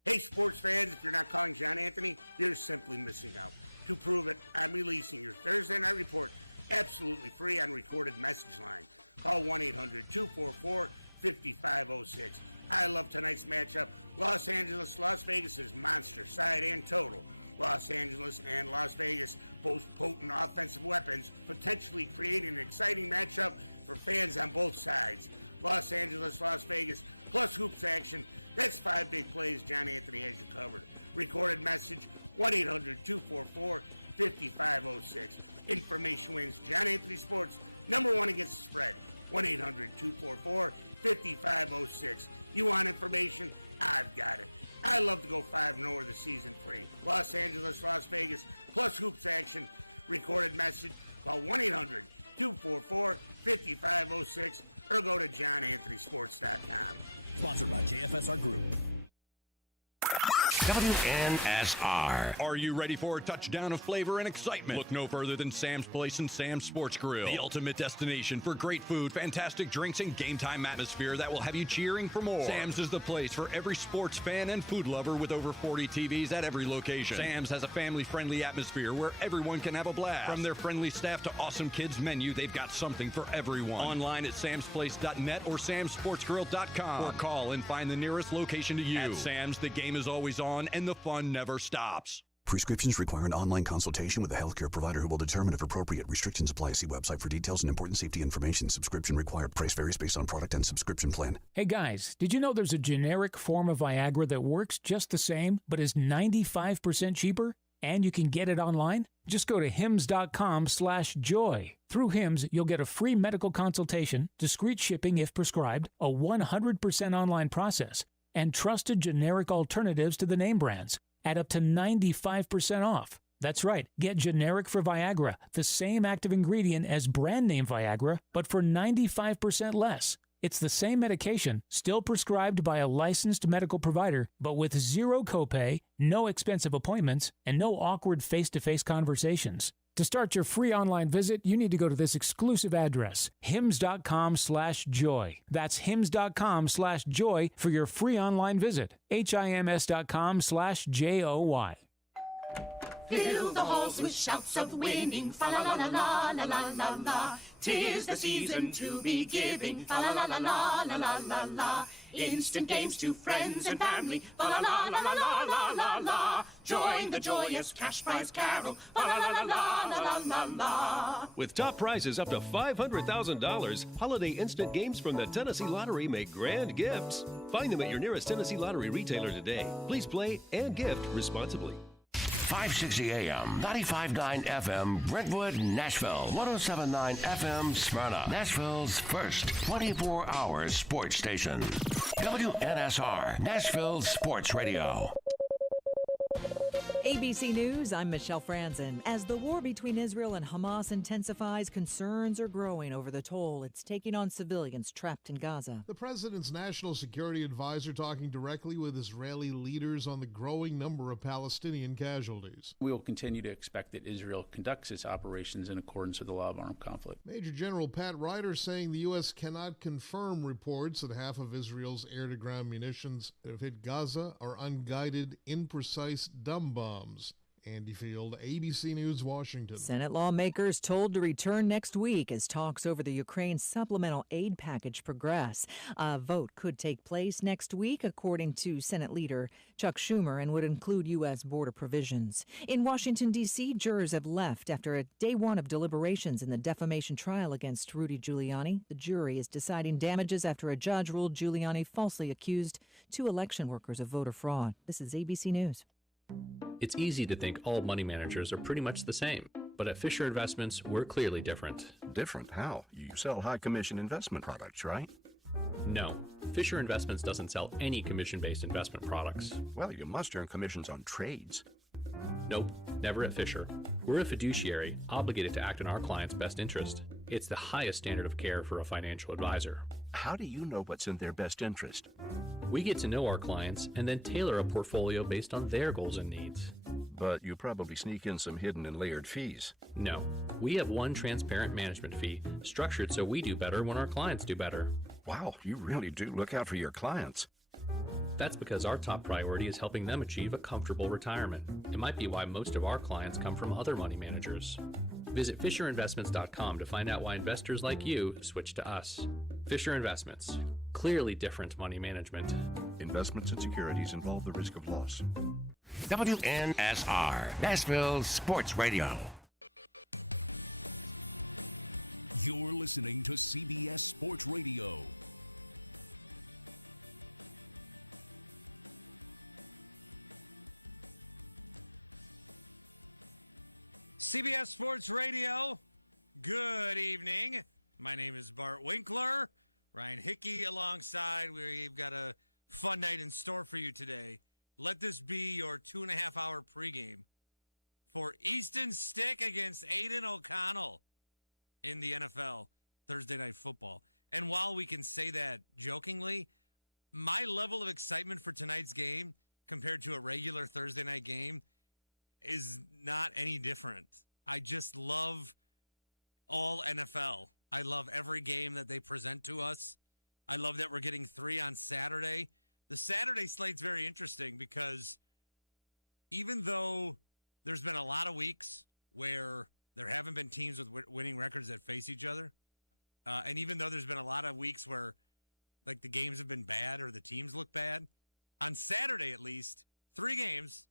Hey, sports fans, if you're not calling John Anthony, you're simply missing out. To prove it, I'm releasing your Thursday Night Report absolutely free on recorded message line. Call 1-800-244-5506. I love tonight's matchup. Los Angeles, Las Vegas is monster side and total. Los Angeles and Las Vegas, both potent offensive weapons, potentially creating an exciting matchup for fans on both sides. Los Angeles, Las Vegas, plus hoops action. That's 5 big plays. John Anthony has you covered. Recorded message, 1-800-244-5506. Information wins. John Anthony Sports, #1 against the spread. 1-800-244-5506. You want information? I've got it. I love to go 5-0 the season free. Los Angeles, Las Vegas, plus hoops action. Recorded message, call 1-800-244-5506 or go to johnanthonysports.com. Sponsored by JFSR Group. WNSR. Are you ready for a touchdown of flavor and excitement? Look no further than Sam's Place and Sam's Sports Grill. The ultimate destination for great food, fantastic drinks, and game time atmosphere that will have you cheering for more. Sam's is the place for every sports fan and food lover with over 40 TVs at every location. Sam's has a family-friendly atmosphere where everyone can have a blast. From their friendly staff to awesome kids menu, they've got something for everyone. Online at samsplace.net or samsportsgrill.com. Or call and find the nearest location to you. At Sam's, the game is always on and the fun never stops. Prescriptions require an online consultation with a healthcare provider who will determine if appropriate. Restrictions apply. See website for details and important safety information. Subscription required. Price varies based on product and subscription plan. Hey guys, did you know there's a generic form of Viagra that works just the same, but is 95% cheaper? And you can get it online? Just go to hims.com/joy. Through Hims, you'll get a free medical consultation, discreet shipping if prescribed, a 100% online process, and trusted generic alternatives to the name brands at up to 95% off. That's right, get generic for Viagra, the same active ingredient as brand name Viagra, but for 95% less. It's the same medication, still prescribed by a licensed medical provider, but with zero copay, no expensive appointments, and no awkward face-to-face conversations. To start your free online visit, you need to go to this exclusive address, hims.com/joy. That's hims.com/joy for your free online visit. HIMS.com/JOY. Fill the halls with shouts of winning, fa la la la la la la la la. 'Tis the season to be giving, fa la la la la la la la la. Instant games to friends and family, fa la la la la la la la la. Join the joyous cash prize carol, fa la la la la la la la. With top prizes up to $500,000, holiday instant games from the Tennessee Lottery make grand gifts. Find them at your nearest Tennessee Lottery retailer today. Please play and gift responsibly. 560 AM, 95.9 FM, Brentwood, Nashville, 107.9 FM, Smyrna, Nashville's first 24-hour sports station. WNSR, Nashville Sports Radio. ABC News, I'm Michelle Franzen. As the war between Israel and Hamas intensifies, concerns are growing over the toll it's taking on civilians trapped in Gaza. The president's national security advisor talking directly with Israeli leaders on the growing number of Palestinian casualties. We will continue to expect that Israel conducts its operations in accordance with the law of armed conflict. Major General Pat Ryder saying the U.S. cannot confirm reports that half of Israel's air-to-ground munitions that have hit Gaza are unguided, imprecise dumb bombs. Andy Field, ABC News, Washington. Senate lawmakers told to return next week as talks over the Ukraine supplemental aid package progress. A vote could take place next week, according to Senate Leader Chuck Schumer, and would include U.S. border provisions. In Washington, D.C., jurors have left after a day one of deliberations in the defamation trial against Rudy Giuliani. The jury is deciding damages after a judge ruled Giuliani falsely accused 2 election workers of voter fraud. This is ABC News. It's easy to think all money managers are pretty much the same, but at Fisher Investments, we're clearly different. Different? How? You sell high-commission investment products, right? No, Fisher Investments doesn't sell any commission-based investment products. Well, you must earn commissions on trades. Nope, never at Fisher. We're a fiduciary, obligated to act in our client's best interest. It's the highest standard of care for a financial advisor. How do you know what's in their best interest? We get to know our clients and then tailor a portfolio based on their goals and needs. But you probably sneak in some hidden and layered fees. No, we have one transparent management fee, structured so we do better when our clients do better. Wow, you really do look out for your clients. That's because our top priority is helping them achieve a comfortable retirement. It might be why most of our clients come from other money managers. Visit FisherInvestments.com to find out why investors like you switch to us. Fisher Investments. Clearly different money management. Investments and securities involve the risk of loss. WNSR, Nashville Sports Radio. You're listening to CBS Sports Radio. CBS Sports Radio, good evening. My name is Bart Winkler. Ryan Hickey alongside. We've got a fun night in store for you today. Let this be your 2.5-hour pregame for Easton Stick against Aiden O'Connell in the NFL Thursday Night Football. And while we can say that jokingly, my level of excitement for tonight's game compared to a regular Thursday night game is not any different. I just love all NFL. I love every game that they present to us. I love that we're getting 3 on Saturday. The Saturday slate's very interesting because even though there's been a lot of weeks where there haven't been teams with winning records that face each other, and even though there's been a lot of weeks where like the games have been bad or the teams look bad, on Saturday at least, 3 games,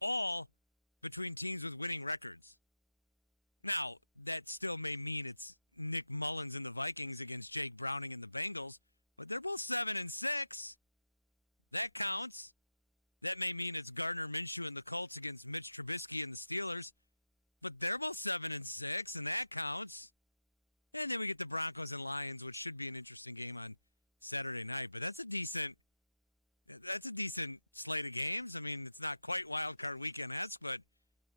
all between teams with winning records. Now, that still may mean it's Nick Mullins and the Vikings against Jake Browning and the Bengals, but they're both 7-6. That counts. That may mean it's Gardner Minshew and the Colts against Mitch Trubisky and the Steelers, but they're both 7-6, and that counts. And then we get the Broncos and Lions, which should be an interesting game on Saturday night. But that's a decent slate of games. I mean, it's not quite wild card weekend-esque, but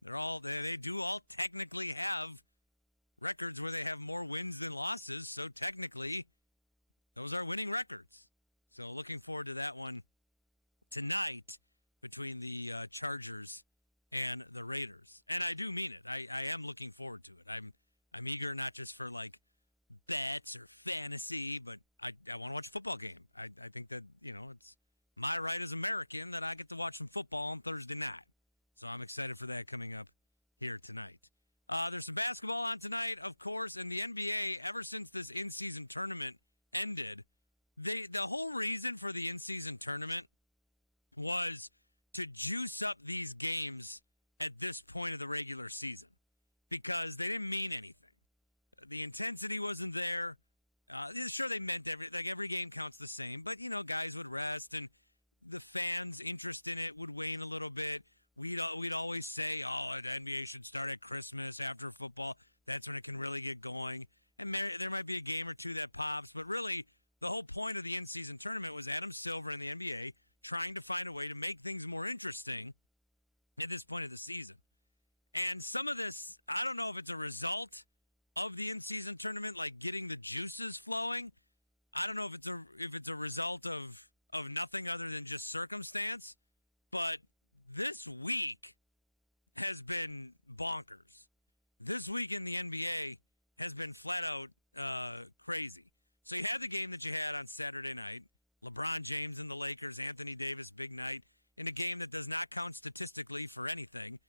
they do all technically have records where they have more wins than losses. So technically, those are winning records. So looking forward to that one tonight between the Chargers and the Raiders. And I do mean it. I am looking forward to it. I'm eager not just for like bets or fantasy, but I want to watch a football game. I think that, it's my right as American that I get to watch some football on Thursday night. So I'm excited for that coming up here tonight. There's some basketball on tonight, of course, and the NBA, ever since this in-season tournament ended, the whole reason for the in-season tournament was to juice up these games at this point of the regular season because they didn't mean anything. The intensity wasn't there. Sure, they meant every game counts the same, but, guys would rest and the fans' interest in it would wane a little bit. we'd always say, oh, the NBA should start at Christmas after football. That's when it can really get going. And there might be a game or two that pops, but really the whole point of the in-season tournament was Adam Silver and the NBA trying to find a way to make things more interesting at this point of the season. And some of this, I don't know if it's a result of the in-season tournament, like getting the juices flowing. I don't know if it's a result of nothing other than just circumstance. But this week has been bonkers. This week in the NBA has been flat out crazy. So you had the game that you had on Saturday night. LeBron James and the Lakers, Anthony Davis, big night, in a game that does not count statistically for anything.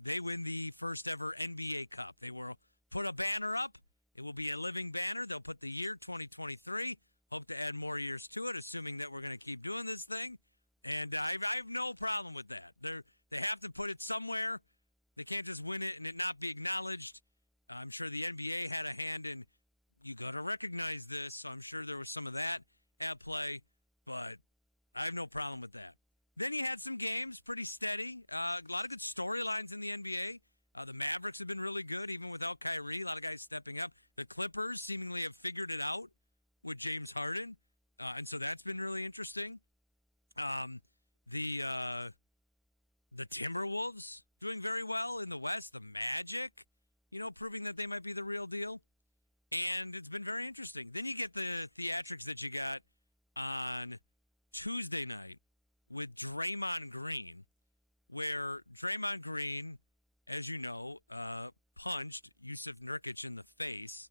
They win the first ever NBA Cup. They will put a banner up. It will be a living banner. They'll put the year 2023. Hope to add more years to it, assuming that we're going to keep doing this thing. And I have no problem with that. They have to put it somewhere. They can't just win it and it not be acknowledged. I'm sure the NBA had a hand in, you got to recognize this. So I'm sure there was some of that at play, but I have no problem with that. Then you had some games, pretty steady. A lot of good storylines in the NBA. The Mavericks have been really good, even without Kyrie. A lot of guys stepping up. The Clippers seemingly have figured it out with James Harden. And so that's been really interesting. The Timberwolves doing very well in the West. The Magic, proving that they might be the real deal. And it's been very interesting. Then you get the theatrics that you got on Tuesday night with Draymond Green, where Draymond Green, as you know, punched Yusuf Nurkic in the face.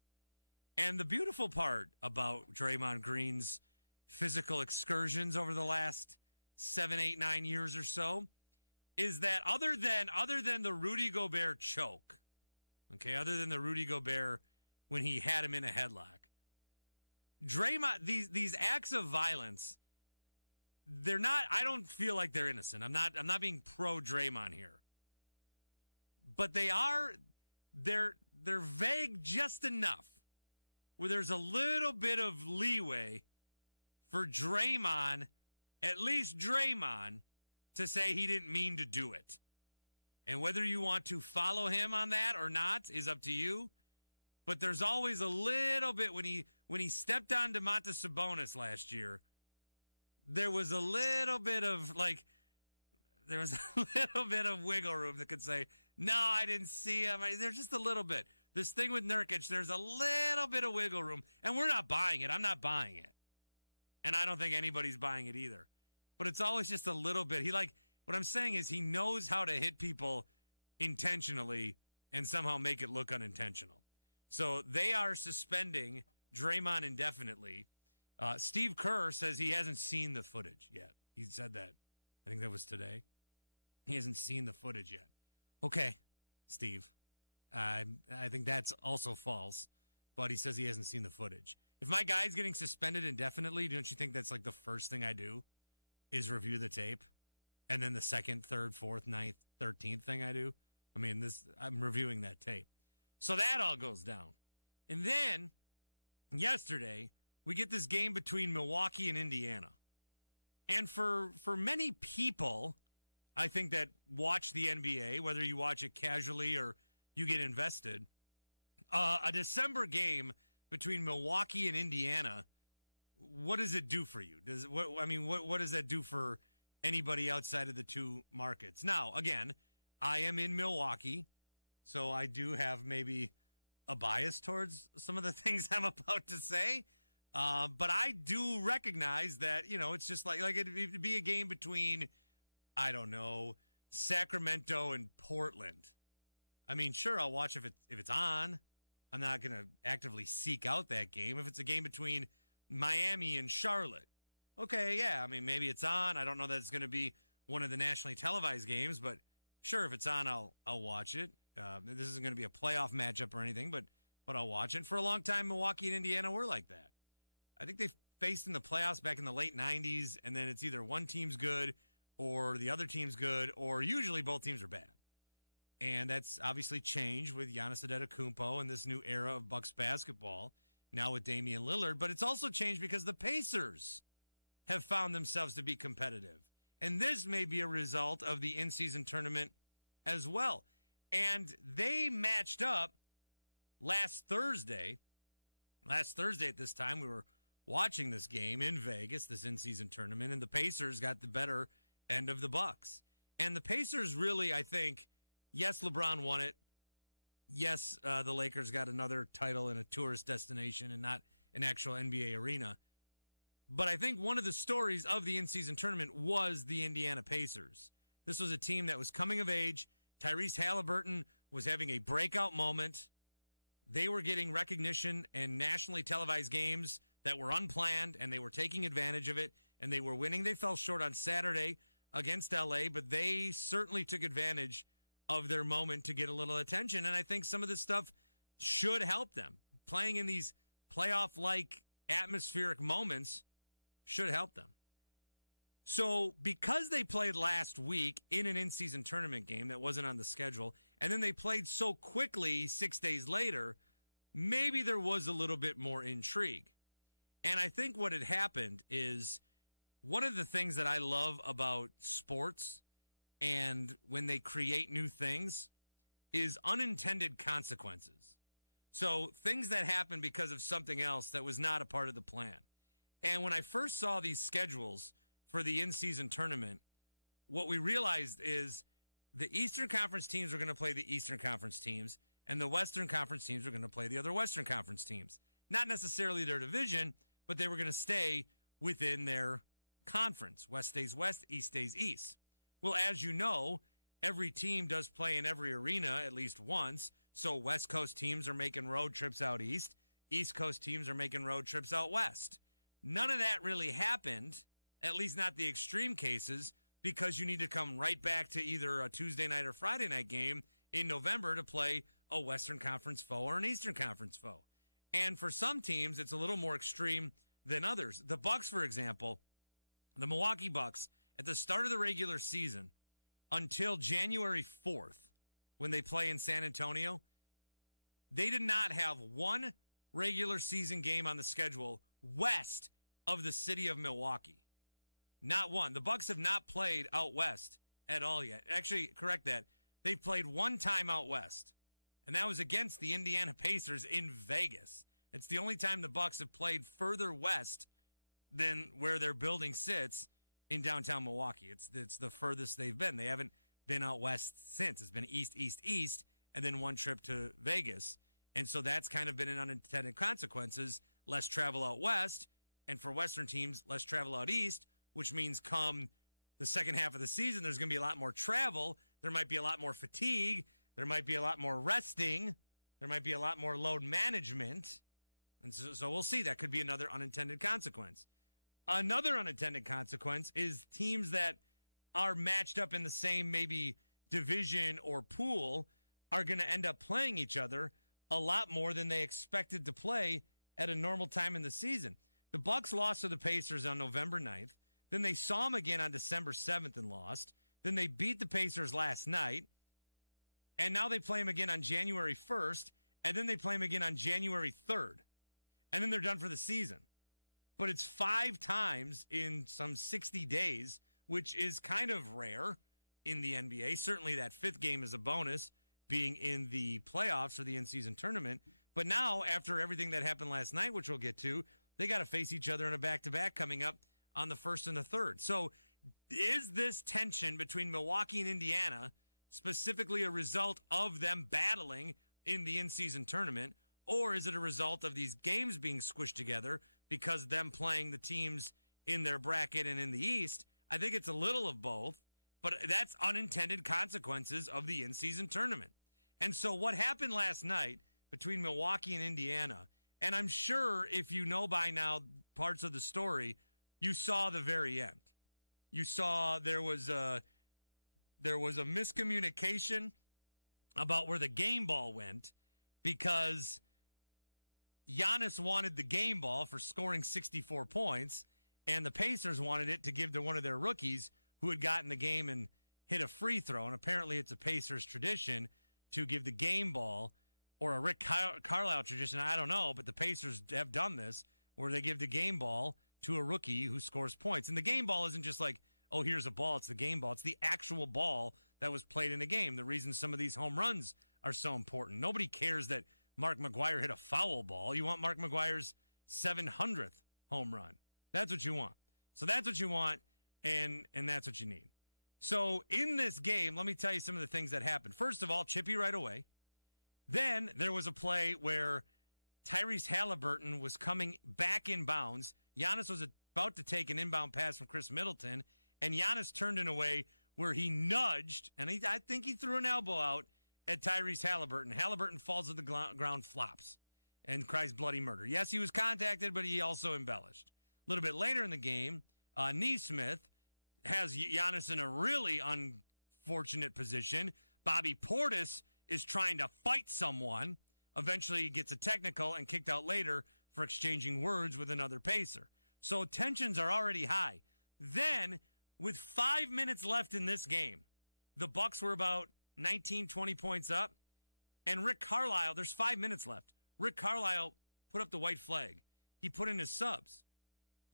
And the beautiful part about Draymond Green's physical excursions over the last 7, 8, 9 years or so is that other than the Rudy Gobert choke, other than the Rudy Gobert when he had him in a headlock, Draymond, these acts of violence, they're not, I don't feel like they're innocent. I'm not being pro Draymond here. But they're vague just enough where there's a little bit of leeway for Draymond, at least Draymond, to say he didn't mean to do it. And whether you want to follow him on that or not is up to you. But there's always a little bit when he stepped on Domantas Sabonis last year, there was a little bit of wiggle room that could say, no, I didn't see him. There's just a little bit. This thing with Nurkic, there's a little bit of wiggle room. And we're not buying it. I'm not buying it. And I don't think anybody's buying it either. But it's always just a little bit. What I'm saying is he knows how to hit people intentionally and somehow make it look unintentional. So they are suspending Draymond indefinitely. Steve Kerr says he hasn't seen the footage yet. He said that. I think that was today. He hasn't seen the footage yet. Okay, Steve. I think that's also false. But he says he hasn't seen the footage. If my guy's getting suspended indefinitely, don't you think that's like the first thing I do is review the tape? And then the second, third, fourth, ninth, 13th thing I do? I'm reviewing that tape. So that all goes down. And then yesterday, we get this game between Milwaukee and Indiana. And for many people, I think that watch the NBA, whether you watch it casually or you get invested, a December game between Milwaukee and Indiana, what does it do for you? What does that do for anybody outside of the two markets? Now, again, I am in Milwaukee, so I do have maybe a bias towards some of the things I'm about to say. But I do recognize that, it's just like it'd be a game between, I don't know, Sacramento and Portland. Sure, I'll watch if it's on. I'm not going to actively seek out that game. If it's a game between Miami and Charlotte, okay, yeah, maybe it's on. I don't know that it's going to be one of the nationally televised games, but sure, if it's on, I'll watch it. This isn't going to be a playoff matchup or anything, but I'll watch it. For a long time, Milwaukee and Indiana were like that. I think they faced in the playoffs back in the late 90s, and then it's either one team's good or the other team's good, or usually both teams are bad. And that's obviously changed with Giannis Antetokounmpo and this new era of Bucks basketball, now with Damian Lillard. But it's also changed because the Pacers have found themselves to be competitive. And this may be a result of the in-season tournament as well. And they matched up last Thursday. Last Thursday at this time, we were watching this game in Vegas, this in-season tournament, and the Pacers got the better end of the Bucks. And the Pacers really, I think, yes, LeBron won it. Yes, the Lakers got another title in a tourist destination and not an actual NBA arena. But I think one of the stories of the in-season tournament was the Indiana Pacers. This was a team that was coming of age. Tyrese Halliburton was having a breakout moment. They were getting recognition and nationally televised games that were unplanned, and they were taking advantage of it, and they were winning. They fell short on Saturday against L.A., but they certainly took advantage of their moment to get a little attention, and I think some of this stuff should help them. Playing in these playoff-like atmospheric moments should help them. So because they played last week in an in-season tournament game that wasn't on the schedule, and then they played so quickly 6 days later, maybe there was a little bit more intrigue. And I think what had happened is one of the things that I love about sports and when they create new things is unintended consequences. So things that happen because of something else that was not a part of the plan. And when I first saw these schedules for the in-season tournament, what we realized is the Eastern Conference teams were going to play the Eastern Conference teams, and the Western Conference teams were going to play the other Western Conference teams. Not necessarily their division, but they were going to stay within their conference. West stays West, East stays East. Well, as you know, every team does play in every arena at least once, so West Coast teams are making road trips out east. East Coast teams are making road trips out west. None of that really happened, at least not the extreme cases, because you need to come right back to either a Tuesday night or Friday night game in November to play a Western Conference foe or an Eastern Conference foe. And for some teams, it's a little more extreme than others. The Bucks, for example, the Milwaukee Bucks, at the start of the regular season until January 4th, when they play in San Antonio, they did not have one regular season game on the schedule west of the city of Milwaukee. Not one. The Bucks have not played out west at all yet. Actually, correct that. They've played one time out west, and that was against the Indiana Pacers in Vegas. It's the only time the Bucks have played further west than where their building sits in downtown Milwaukee. It's the furthest they've been. They haven't been out west since. It's been east, east, east, and then one trip to Vegas. And so that's kind of been an unintended consequences. Less travel out west, and for Western teams, less travel out east, which means come the second half of the season, there's going to be a lot more travel. There might be a lot more fatigue. There might be a lot more resting. There might be a lot more load management. And so we'll see. That could be another unintended consequence. Another unintended consequence is teams that are matched up in the same maybe division or pool are going to end up playing each other a lot more than they expected to play at a normal time in the season. The Bucks lost to the Pacers on November 9th. Then they saw them again on December 7th and lost. Then they beat the Pacers last night. And now they play them again on January 1st. And then they play them again on January 3rd. And then they're done for the season. But it's 5 times in some 60 days, which is kind of rare in the NBA. Certainly that 5th game is a bonus, being in the playoffs or the in-season tournament. But now, after everything that happened last night, which we'll get to, they got to face each other in a back-to-back coming up on the 1st and the 3rd. So is this tension between Milwaukee and Indiana specifically a result of them battling in the in-season tournament, or is it a result of these games being squished together because of them playing the teams in their bracket and in the East? I think it's a little of both, but that's unintended consequences of the in-season tournament. And so what happened last night between Milwaukee and Indiana, and I'm sure if you know by now parts of the story, you saw the very end. You saw there was a miscommunication about where the game ball went because Giannis wanted the game ball for scoring 64 points, and the Pacers wanted it to give to one of their rookies who had gotten the game and hit a free throw. And apparently it's a Pacers tradition to give the game ball, or a Rick Carlisle tradition, I don't know, but the Pacers have done this, where they give the game ball to a rookie who scores points. And the game ball isn't just like oh, here's a ball. It's the game ball. It's the actual ball that was played in the game. The reason some of these home runs are so important. Nobody cares that Mark McGwire hit a foul ball. You want Mark McGwire's 700th home run. That's what you want. So that's what you want, and that's what you need. So in this game, let me tell you some of the things that happened. First of all, chippy right away. Then there was a play where Tyrese Halliburton was coming back in bounds. Giannis was about to take an inbound pass from Chris Middleton, and Giannis turned in a way where he nudged, and I think he threw an elbow out at Tyrese Halliburton. Halliburton falls to the ground, flops, and cries bloody murder. Yes, he was contacted, but he also embellished. A little bit later in the game, Neesmith has Giannis in a really unfortunate position. Bobby Portis is trying to fight someone. Eventually he gets a technical and kicked out later for exchanging words with another Pacer. So tensions are already high. Then, with 5 minutes left in this game, the Bucks were about 19, 20 points up, and Rick Carlisle, there's 5 minutes left. Rick Carlisle put up the white flag. He put in his subs.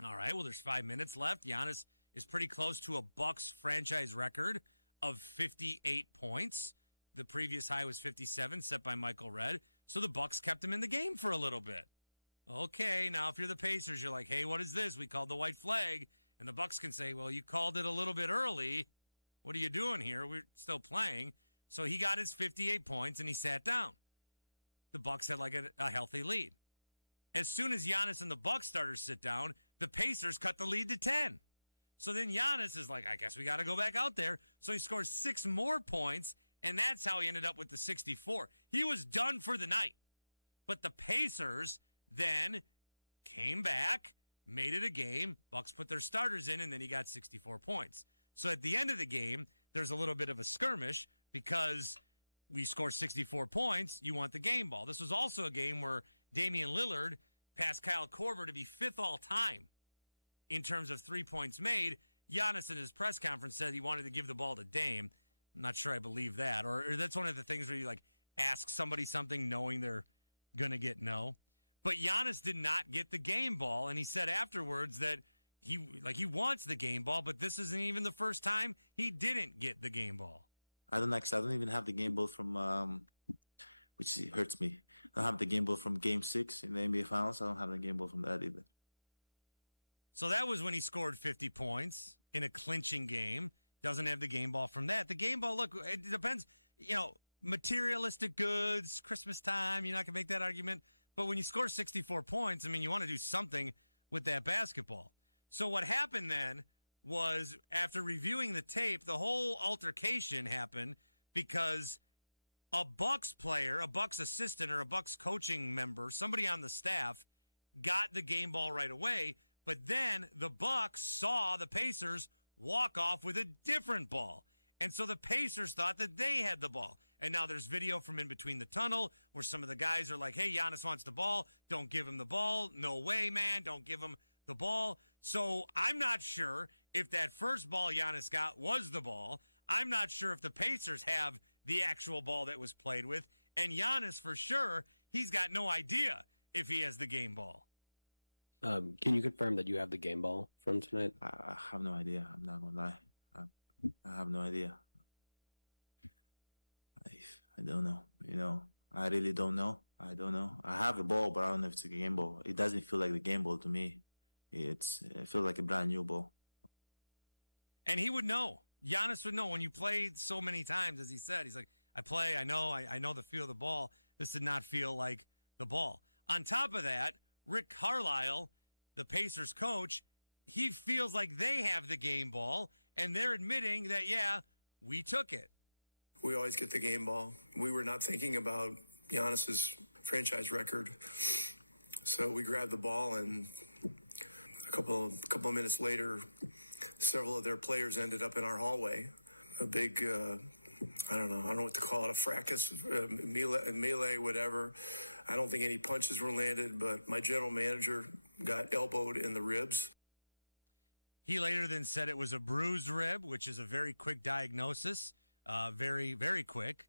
All right, well, there's 5 minutes left. Giannis is pretty close to a Bucks franchise record of 58 points. The previous high was 57, set by Michael Redd. So the Bucks kept him in the game for a little bit. Okay, now if you're the Pacers, you're like, hey, what is this? We called the white flag. And the Bucks can say, well, you called it a little bit early. What are you doing here? We're still playing. So he got his 58 points, and he sat down. The Bucks had like a healthy lead. As soon as Giannis and the Bucks starters sit down, the Pacers cut the lead to 10. So then Giannis is like, I guess we got to go back out there. So he scores 6 more points, and that's how he ended up with the 64. He was done for the night. But the Pacers then came back, made it a game. Bucks put their starters in, and then he got 64 points. So at the end of the game, there's a little bit of a skirmish because we score 64 points. You want the game ball. This was also a game where Damian Lillard passed Kyle Korver to be 5th all time in terms of 3 points made. Giannis in his press conference said he wanted to give the ball to Dame. I'm not sure I believe that. Or that's one of the things where you like ask somebody something knowing they're going to get no. But Giannis did not get the game ball, and he said afterwards that he wants the game ball, but this isn't even the first time he didn't get the game ball. I don't even have the game ball from which hurts me. I don't have the game ball from Game 6 in the NBA Finals. I don't have the game ball from that either. So that was when he scored 50 points in a clinching game. Doesn't have the game ball from that. The game ball, look, it depends. Materialistic goods, Christmas time, you're not going to make that argument. But when you score 64 points, I mean, you want to do something with that basketball. So what happened then was after reviewing the tape, the whole altercation happened because a Bucks player, a Bucks assistant, or a Bucks coaching member, somebody on the staff, got the game ball right away. But then the Bucks saw the Pacers walk off with a different ball. And so the Pacers thought that they had the ball. And now there's video from in between the tunnel where some of the guys are like, hey, Giannis wants the ball. Don't give him the ball. No way, man. Don't give him the ball. So I'm not sure if that first ball Giannis got was the ball. I'm not sure if the Pacers have the actual ball that was played with. And Giannis, for sure, he's got no idea if he has the game ball. Can you confirm that you have the game ball from tonight? I have no idea. I'm not going to lie. I have no idea. I don't know. I really don't know. I don't know. I have a ball, but I don't know if it's a game ball. It doesn't feel like the game ball to me. It feels like a brand new ball. And he would know. Giannis would know when you played so many times, as he said. He's like, I play, I know the feel of the ball. This did not feel like the ball. On top of that, Rick Carlisle, the Pacers coach, he feels like they have the game ball, and they're admitting that, yeah, we took it. We always get the game ball. We were not thinking about Giannis's franchise record. So we grabbed the ball, and a couple of minutes later, several of their players ended up in our hallway. A big, I don't know what to call it, a fracas, melee, whatever. I don't think any punches were landed, but my general manager got elbowed in the ribs. He later then said it was a bruised rib, which is a very quick diagnosis. Very, very quick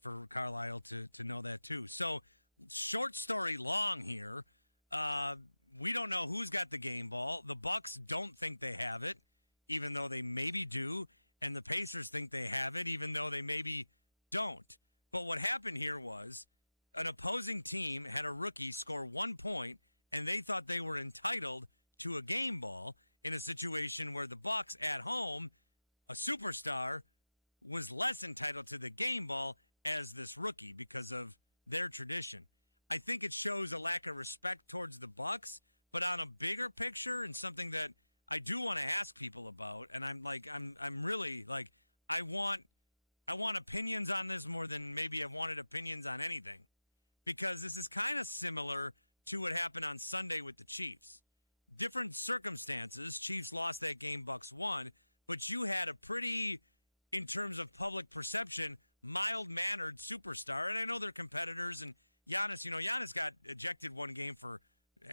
for Carlisle to know that too. So short story long here. We don't know who's got the game ball. The Bucks don't think they have it. even though they maybe do, and the Pacers think they have it, even though they maybe don't. But what happened here was an opposing team had a rookie score 1 point, and they thought they were entitled to a game ball in a situation where the Bucks at home, a superstar, was less entitled to the game ball as this rookie because of their tradition. I think it shows a lack of respect towards the Bucks, but on a bigger picture and something that I do want to ask people about, and I'm really like, I want opinions on this more than maybe I've wanted opinions on anything, because this is kind of similar to what happened on Sunday with the Chiefs. Different circumstances. Chiefs lost that game, Bucks won, but you had a pretty, in terms of public perception, mild-mannered superstar, and I know they're competitors, and Giannis got ejected one game for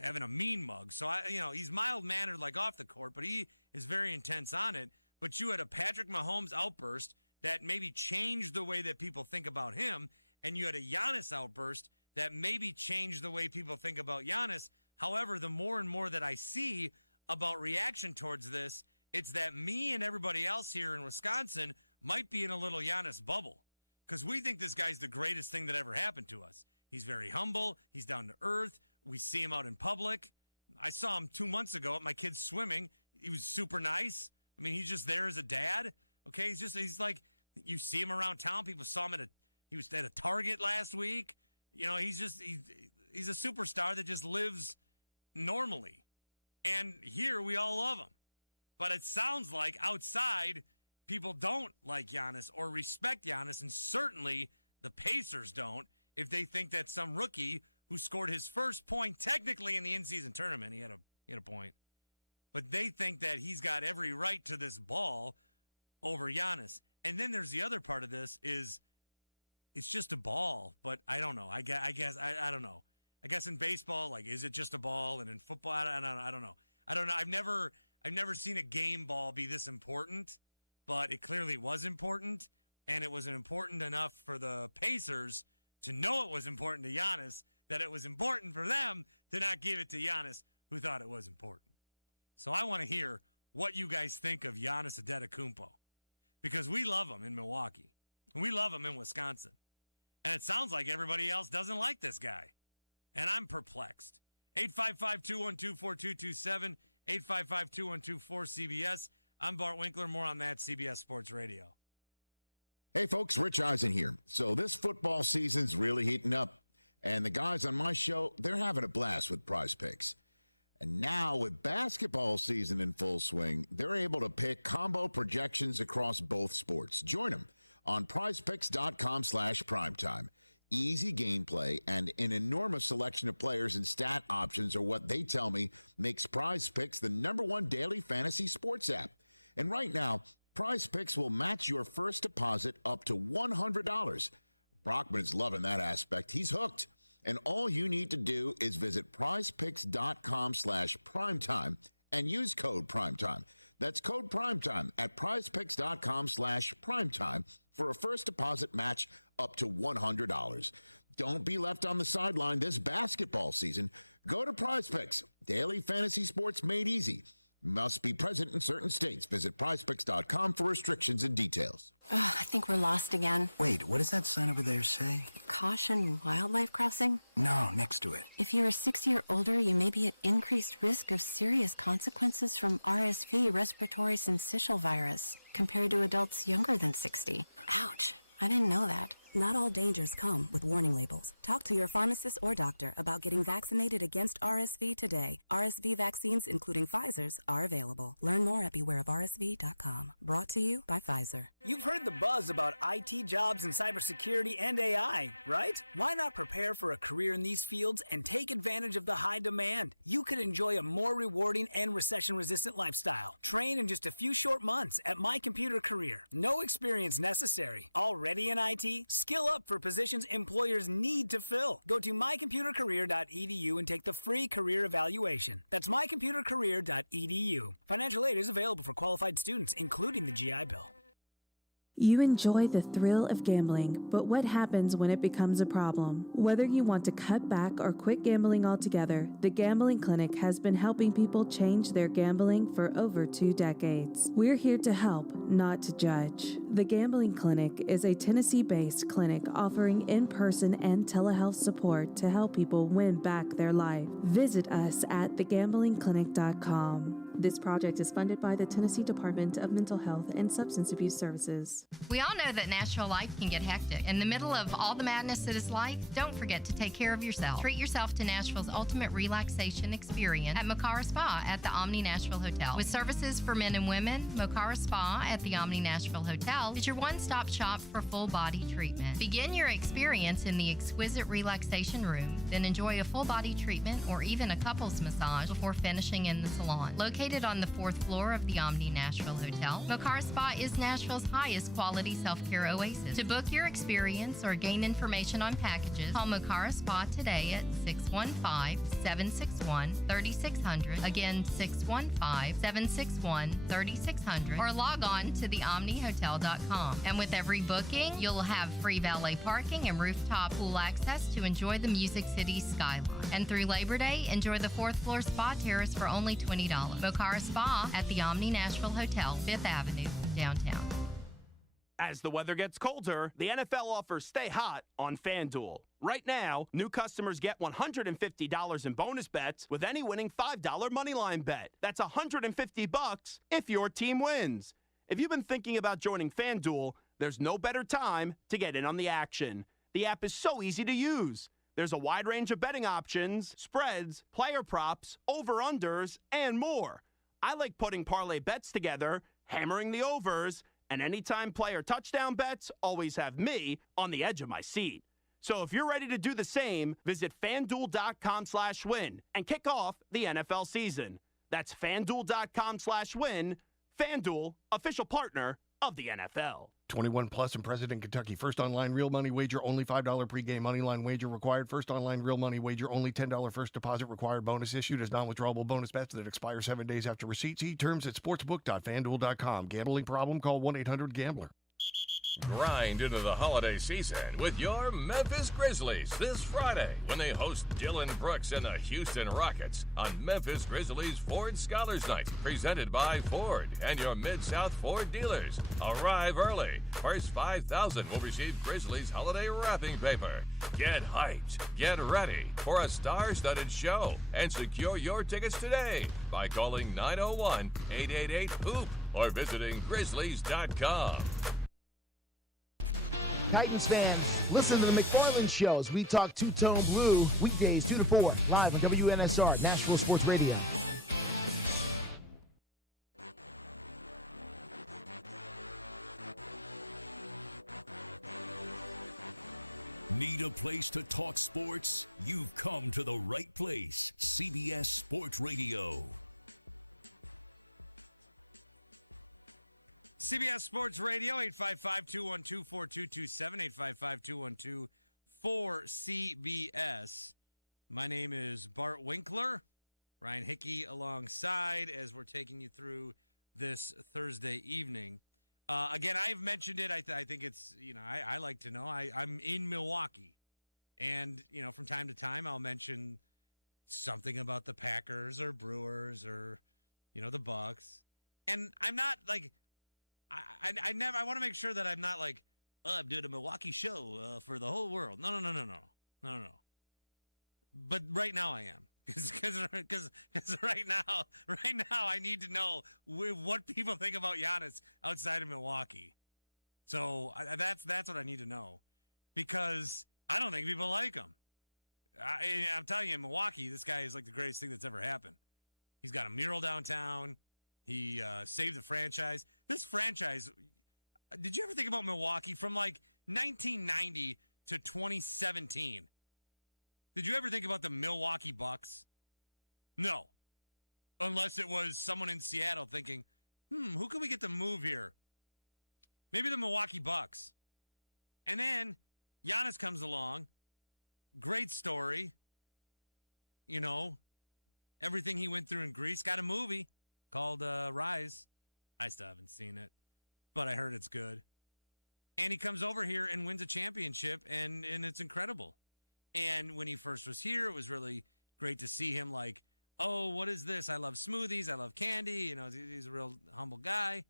having a mean mug. So, he's mild-mannered like off the court, but he is very intense on it. But you had a Patrick Mahomes outburst that maybe changed the way that people think about him, and you had a Giannis outburst that maybe changed the way people think about Giannis. However, the more and more that I see about reaction towards this, it's that me and everybody else here in Wisconsin might be in a little Giannis bubble, because we think this guy's the greatest thing that ever happened to us. He's very humble. He's down to earth. We see him out in public. I saw him 2 months ago at my kids' swimming. He was super nice. I mean, he's just there as a dad. Okay, he's like, you see him around town. People saw him he was at a Target last week. He's a superstar that just lives normally. And here we all love him. But it sounds like outside people don't like Giannis or respect Giannis, and certainly the Pacers don't, if they think that some rookie who scored his first point technically in the in-season tournament, he had a point, but they think that he's got every right to this ball over Giannis. And then there's the other part of this is it's just a ball, but I don't know. I guess I don't know. I guess in baseball, like, is it just a ball? And in football, I don't know. I've never seen a game ball be this important, but it clearly was important, and it was important enough for the Pacers to know it was important to Giannis, that it was important for them to not give it to Giannis, who thought it was important. So I want to hear what you guys think of Giannis Antetokounmpo, because we love him in Milwaukee, and we love him in Wisconsin. And it sounds like everybody else doesn't like this guy. And I'm perplexed. 855-212-4227, 855-212-4CBS. I'm Bart Winkler. More on that, CBS Sports Radio. Hey, folks, Rich Eisen here. So this football season's really heating up, and the guys on my show, they're having a blast with Prize Picks. And now with basketball season in full swing, they're able to pick combo projections across both sports. Join them on prizepicks.com/primetime. Easy gameplay and an enormous selection of players and stat options are what they tell me makes Prize Picks the #1 daily fantasy sports app. And right now, Prize Picks will match your first deposit up to $100. Brockman is loving that aspect. He's hooked. And all you need to do is visit prizepicks.com/primetime and use code primetime. That's code primetime at prizepicks.com/primetime for a first deposit match up to $100. Don't be left on the sideline this basketball season. Go to Prize Picks. Daily fantasy sports made easy. Must be present in certain states. Visit prizepicks.com for restrictions and details. I think we're lost again. Wait, what does that sign over there say? Caution, wildlife crossing? No, next to it. If you're 60 or older, you may be at increased risk of serious consequences from RSV, respiratory syncytial virus, compared to adults younger than 60. Ouch, I didn't know that. Not all dangers come with warning labels. Talk to your pharmacist or doctor about getting vaccinated against RSV today. RSV vaccines, including Pfizer's, are available. Learn more at bewareofrsv.com. Brought to you by Pfizer. You've heard the buzz about IT jobs in cybersecurity and AI, right? Why not prepare for a career in these fields and take advantage of the high demand? You could enjoy a more rewarding and recession-resistant lifestyle. Train in just a few short months at My Computer Career. No experience necessary. Already in IT? Skill up for positions employers need to fill. Go to mycomputercareer.edu and take the free career evaluation. That's mycomputercareer.edu. Financial aid is available for qualified students, including the GI Bill. You enjoy the thrill of gambling, but what happens when it becomes a problem? Whether you want to cut back or quit gambling altogether, the Gambling Clinic has been helping people change their gambling for over 2 decades. We're here to help, not to judge. The Gambling Clinic is a Tennessee-based clinic offering in-person and telehealth support to help people win back their life. Visit us at thegamblingclinic.com. This project is funded by the Tennessee Department of Mental Health and Substance Abuse Services. We all know that Nashville life can get hectic. In the middle of all the madness that is life, don't forget to take care of yourself. Treat yourself to Nashville's ultimate relaxation experience at Mocara Spa at the Omni Nashville Hotel. With services for men and women, Mocara Spa at the Omni Nashville Hotel is your one-stop shop for full-body treatment. Begin your experience in the exquisite relaxation room, then enjoy a full-body treatment or even a couples massage before finishing in the salon. Located on the 4th floor of the Omni Nashville Hotel, Mocara Spa is Nashville's highest quality self-care oasis. To book your experience or gain information on packages, call Mocara Spa today at 615-761-3600. Again, 615-761-3600. Or log on to theomnihotel.com. And with every booking, you'll have free valet parking and rooftop pool access to enjoy the Music City skyline. And through Labor Day, enjoy the 4th floor spa terrace for only $20. Mocara Spa at the Omni Nashville Hotel, 5th Avenue, downtown. As the weather gets colder, the NFL offers Stay Hot on FanDuel. Right now, new customers get $150 in bonus bets with any winning $5 moneyline bet. That's $150 if your team wins. If you've been thinking about joining FanDuel, there's no better time to get in on the action. The app is so easy to use. There's a wide range of betting options, spreads, player props, over-unders, and more. I like putting parlay bets together, hammering the overs, and anytime player touchdown bets always have me on the edge of my seat. So if you're ready to do the same, visit FanDuel.com/win and kick off the NFL season. That's FanDuel.com/win. FanDuel, official partner of the NFL. 21 plus and present in Kentucky. First online real money wager, only $5 pregame money line wager required. First online real money wager, only $10 first deposit required. Bonus issued as non-withdrawable bonus bets that expire 7 days after receipt. See terms at sportsbook.fanduel.com. Gambling problem? Call 1-800-GAMBLER. Grind into the holiday season with your Memphis Grizzlies this Friday when they host Dylan Brooks and the Houston Rockets on Memphis Grizzlies Ford Scholars Night, presented by Ford and your Mid-South Ford dealers. Arrive early. First 5,000 will receive Grizzlies holiday wrapping paper. Get hyped, get ready for a star-studded show, and secure your tickets today by calling 901-888-HOOP or visiting Grizzlies.com. Titans fans, listen to the McFarland Show as we talk two-tone blue weekdays 2 to 4 live on WNSR, Nashville Sports Radio. Need a place to talk sports? You've come to the right place. CBS Sports Radio. CBS Sports Radio, 855-212-4227, 855-212-4CBS. My name is Bart Winkler. Ryan Hickey alongside as we're taking you through this Thursday evening. Again, I've mentioned it. I think it's, I like to know. I'm in Milwaukee. And, from time to time, I'll mention something about the Packers or Brewers or, the Bucks. And I'm not like... I want to make sure that I'm not like, I'm doing a Milwaukee show for the whole world. No. But right now I am, because right now I need to know what people think about Giannis outside of Milwaukee. So that's what I need to know, because I don't think people like him. I'm telling you, in Milwaukee, this guy is like the greatest thing that's ever happened. He's got a mural downtown. He saved the franchise. This franchise, did you ever think about Milwaukee from like 1990 to 2017? Did you ever think about the Milwaukee Bucks? No. Unless it was someone in Seattle thinking, who can we get to move here? Maybe the Milwaukee Bucks. And then Giannis comes along. Great story. Everything he went through in Greece. Got a movie called Rise. I still haven't seen it, but I heard it's good. And he comes over here and wins a championship, and it's incredible. And when he first was here, it was really great to see him like, oh, what is this? I love smoothies. I love candy. You know, he's a real humble guy.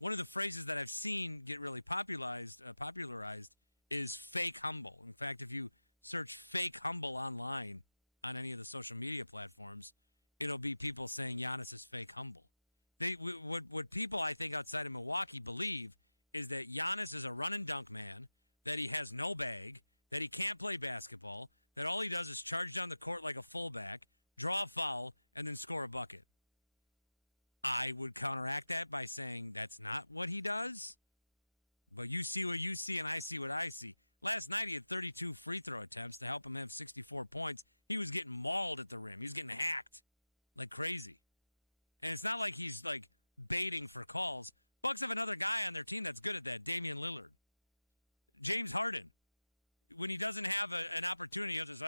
One of the phrases that I've seen get really popularized is fake humble. In fact, if you search fake humble online on any of the social media platforms, it'll be people saying Giannis is fake humble. What people, I think, outside of Milwaukee believe is that Giannis is a run and dunk man, that he has no bag, that he can't play basketball, that all he does is charge down the court like a fullback, draw a foul, and then score a bucket. I would counteract that by saying that's not what he does, but you see what you see and I see what I see. Last night he had 32 free throw attempts to help him have 64 points. He was getting mauled at the rim. He was getting hacked like crazy. And it's not like he's like baiting for calls. Bucks have another guy on their team that's good at that, Damian Lillard. James Harden, when he doesn't have an opportunity, he'll just,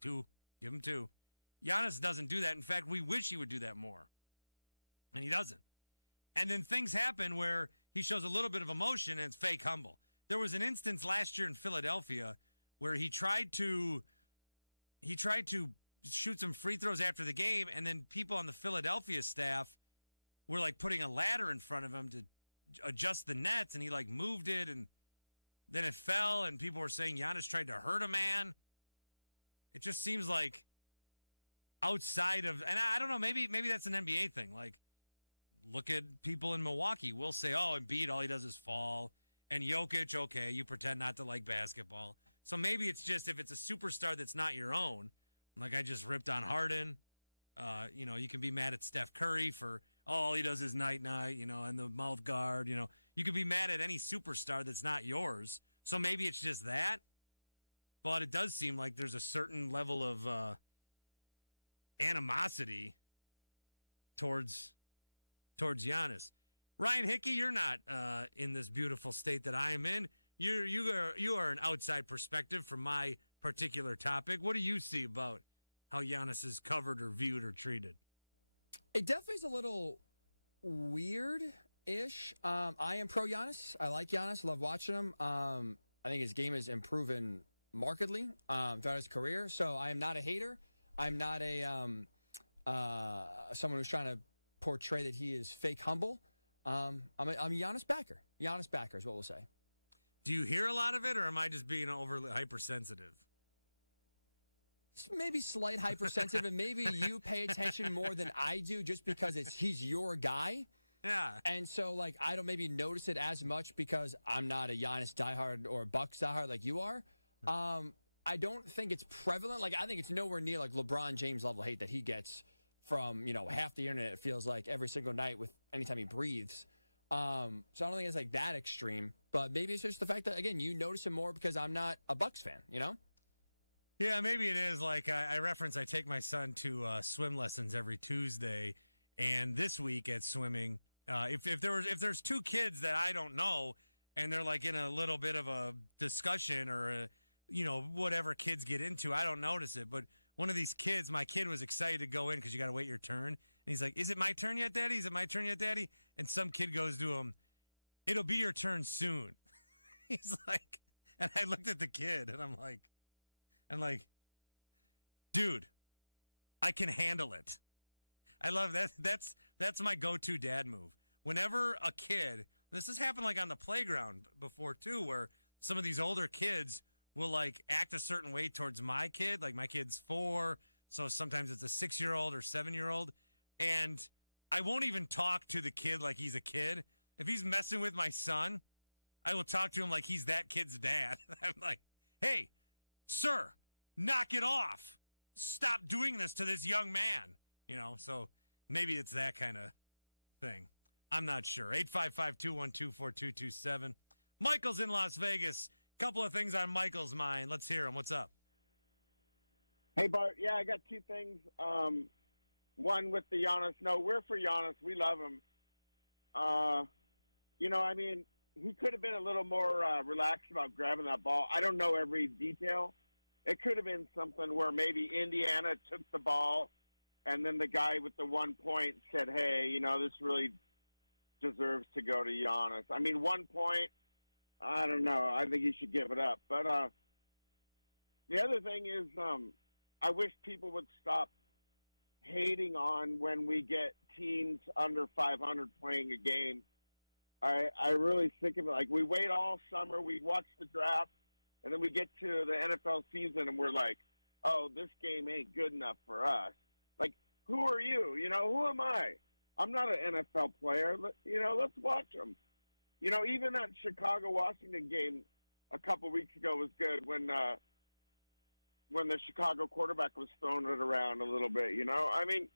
two, give him two. Giannis doesn't do that. In fact, we wish he would do that more. And he doesn't. And then things happen where he shows a little bit of emotion and it's fake humble. There was an instance last year in Philadelphia where he tried to shoot some free throws after the game, and then people on the Philadelphia staff were like putting a ladder in front of him to adjust the nets, and he like moved it, and then it fell, and people were saying Giannis tried to hurt a man. It just seems like outside of, and I don't know, maybe that's an NBA thing. Like, look at people in Milwaukee. We'll say, oh, Embiid, all he does is fall. And Jokic, okay, you pretend not to like basketball. So maybe it's just if it's a superstar that's not your own, like I just ripped on Harden. You can be mad at Steph Curry for, oh, all he does is night-night, and the mouth guard, You could be mad at any superstar that's not yours. So maybe it's just that. But it does seem like there's a certain level of animosity towards Giannis. Ryan Hickey, you're not in this beautiful state that I am in. You are an outside perspective from my particular topic. What do you see about how Giannis is covered or viewed or treated? It definitely is a little weird-ish. I am pro Giannis. I like Giannis. I love watching him. I think his game has improved markedly throughout his career. So I am not a hater. I'm not someone who's trying to portray that he is fake humble. I'm a Giannis backer. Giannis backer is what we'll say. Do you hear a lot of it, or am I just being overly hypersensitive? Maybe slight hypersensitive, and maybe you pay attention more than I do just because he's your guy. Yeah. And so, I don't maybe notice it as much because I'm not a Giannis diehard or a Bucks diehard like you are. I don't think it's prevalent. I think it's nowhere near LeBron James level hate that he gets from, half the internet, it feels like, every single night with anytime he breathes. So I don't think it's that extreme. But maybe it's just the fact that, again, you notice him more because I'm not a Bucks fan, Yeah, maybe it is. I reference, I take my son to swim lessons every Tuesday, and this week at swimming, if there's two kids that I don't know, and they're in a little bit of a discussion or whatever kids get into, I don't notice it. But one of these kids, my kid was excited to go in because you got to wait your turn, and he's like, "Is it my turn yet, Daddy? Is it my turn yet, Daddy?" And some kid goes to him, "It'll be your turn soon." He's like, and I looked at the kid, and I'm like, dude, I can handle it. I love that. That's my go-to dad move. Whenever a kid, this has happened on the playground before too, where some of these older kids will act a certain way towards my kid. My kid's 4, so sometimes it's a 6-year-old or 7-year-old, and I won't even talk to the kid like he's a kid. If he's messing with my son, I will talk to him like he's that kid's dad. I'm like, "Hey, sir, knock it off. Stop doing this to this young man." So maybe it's that kind of thing. I'm not sure. 855-212-4227. Michael's in Las Vegas. Couple of things on Michael's mind. Let's hear him. What's up? Hey, Bart. Yeah, I got two things. One with the Giannis. No, we're for Giannis. We love him. He could have been a little more relaxed about grabbing that ball. I don't know every detail. It could have been something where maybe Indiana took the ball and then the guy with the 1 point said, "Hey, this really deserves to go to Giannis. I mean, 1 point, I don't know. I think he should give it up. But the other thing is I wish people would stop hating on when we get teams under 500 playing a game. I really think of it like we wait all summer, we watch the draft, and then we get to the NFL season and we're like, oh, this game ain't good enough for us. Like, who are you? You know, who am I? I'm not an NFL player. Let's watch them. You know, even that Chicago-Washington game a couple weeks ago was good when the Chicago quarterback was throwing it around a little bit, you know? I mean,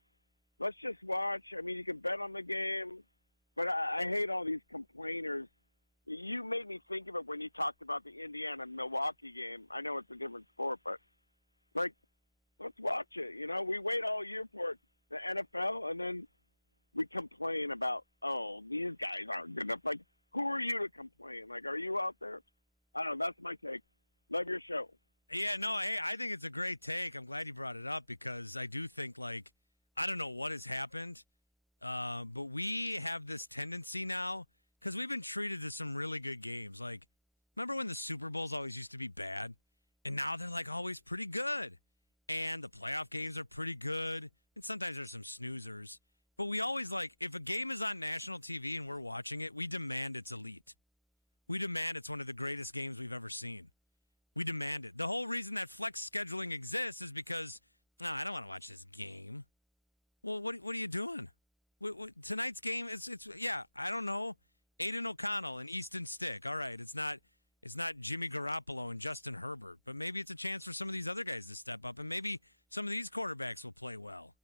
let's just watch. I mean, you can bet on the game, but I hate all these complainers. You made me think of it when you talked about the Indiana-Milwaukee game. I know it's a different sport, but, like, let's watch it. You know, we wait all year for it, the NFL, and then we complain about, oh, these guys aren't good enough. Like, who are you to complain? Like, are you out there? I don't know. That's my take. Love your show. Yeah, no, hey, I think it's a great take. I'm glad you brought it up because I do think, like, I don't know what has happened, but we have this tendency now because we've been treated to some really good games. Like, remember when the Super Bowls always used to be bad? And now they're, like, always pretty good. And the playoff games are pretty good. And sometimes there's some snoozers. But we always, like, if a game is on national TV and we're watching it, we demand it's elite. We demand it's one of the greatest games we've ever seen. We demand it. The whole reason that flex scheduling exists is because, no, I don't want to watch this game. Well, what are you doing? Tonight's game, it's I don't know. Aiden O'Connell and Easton Stick. All right, it's not Jimmy Garoppolo and Justin Herbert, but maybe it's a chance for some of these other guys to step up, and maybe some of these quarterbacks will play well.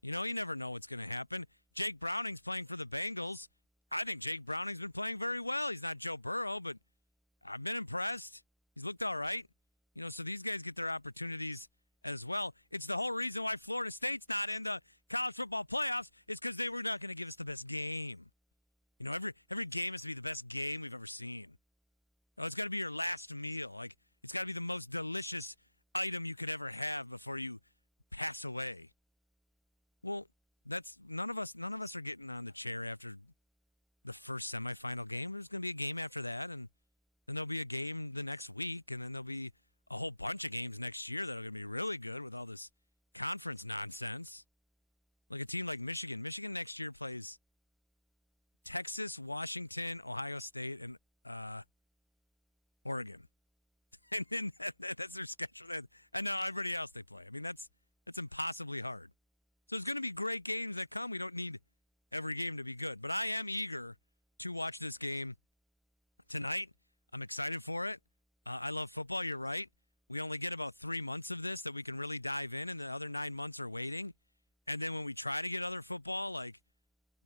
You know, you never know what's going to happen. Jake Browning's playing for the Bengals. I think Jake Browning's been playing very well. He's not Joe Burrow, but I've been impressed. He's looked all right. You know, so these guys get their opportunities as well. It's the whole reason why Florida State's not in the college football playoffs is because they were not going to give us the best game. You know, every game has to be the best game we've ever seen. Oh, it's got to be your last meal. Like, it's got to be the most delicious item you could ever have before you pass away. Well, that's none of us are getting on the chair after the first semifinal game. There's going to be a game after that, and then there'll be a game the next week, and then there'll be a whole bunch of games next year that are going to be really good with all this conference nonsense. Like a team like Michigan. Michigan next year plays Texas, Washington, Ohio State, and Oregon. And then that's their schedule. And now everybody else they play. I mean, that's impossibly hard. So there's going to be great games that come. We don't need every game to be good. But I am eager to watch this game tonight. I'm excited for it. I love football. You're right. We only get about 3 months of this that we can really dive in, and the other 9 months are waiting. And then when we try to get other football, like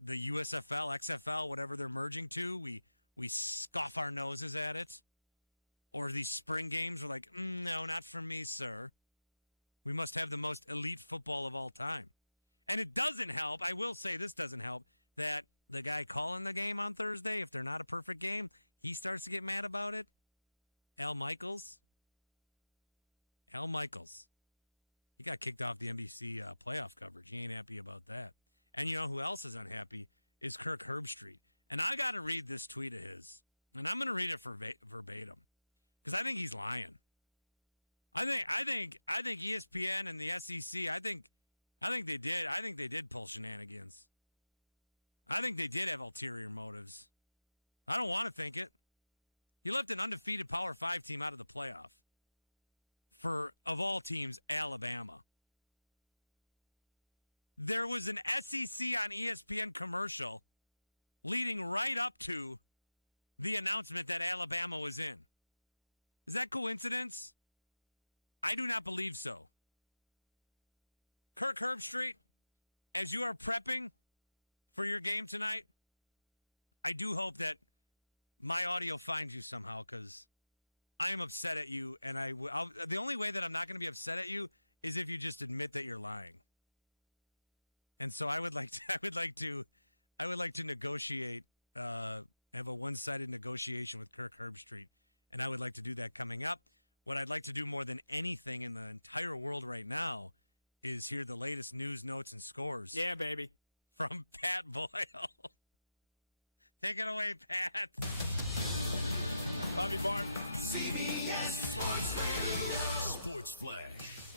the USFL, XFL, whatever they're merging to, we scoff our noses at it. Or these spring games, we're like, no, not for me, sir. We must have the most elite football of all time. And it doesn't help, I will say this doesn't help, that the guy calling the game on Thursday, if they're not a perfect game, he starts to get mad about it. Al Michaels. He got kicked off the NBC playoff coverage. He ain't happy about that. And you know who else is unhappy is Kirk Herbstreit. And I got to read this tweet of his. And I'm going to read it verbatim. Because I think he's lying. I think ESPN and the SEC, I think they did pull shenanigans. I think they did have ulterior motives. I don't want to think it. You left an undefeated Power 5 team out of the playoff. For, of all teams, Alabama. There was an SEC on ESPN commercial leading right up to the announcement that Alabama was in. Is that coincidence? I do not believe so. Kirk Herbstreit, as you are prepping for your game tonight, I do hope that my audio finds you somehow because I am upset at you, and the only way that I'm not going to be upset at you is if you just admit that you're lying. And so I would like to negotiate, have a one-sided negotiation with Kirk Herbstreit, and I would like to do that coming up. What I'd like to do more than anything in the entire world right now is hear the latest news, notes, and scores. Yeah, baby. From Pat Boyle. Take it away, Pat. Love you, Bart. CBS Sports Radio. Sports Flash.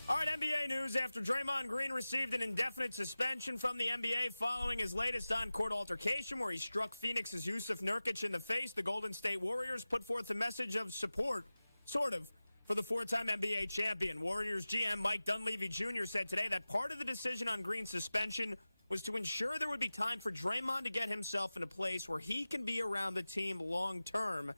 All right, NBA news. After Draymond Green received an indefinite suspension from the NBA following his latest on-court altercation where he struck Phoenix's Yusuf Nurkic in the face, the Golden State Warriors put forth a message of support, sort of, for the four-time NBA champion. Warriors GM Mike Dunleavy Jr. said today that part of the decision on Green's suspension was to ensure there would be time for Draymond to get himself in a place where he can be around the team long-term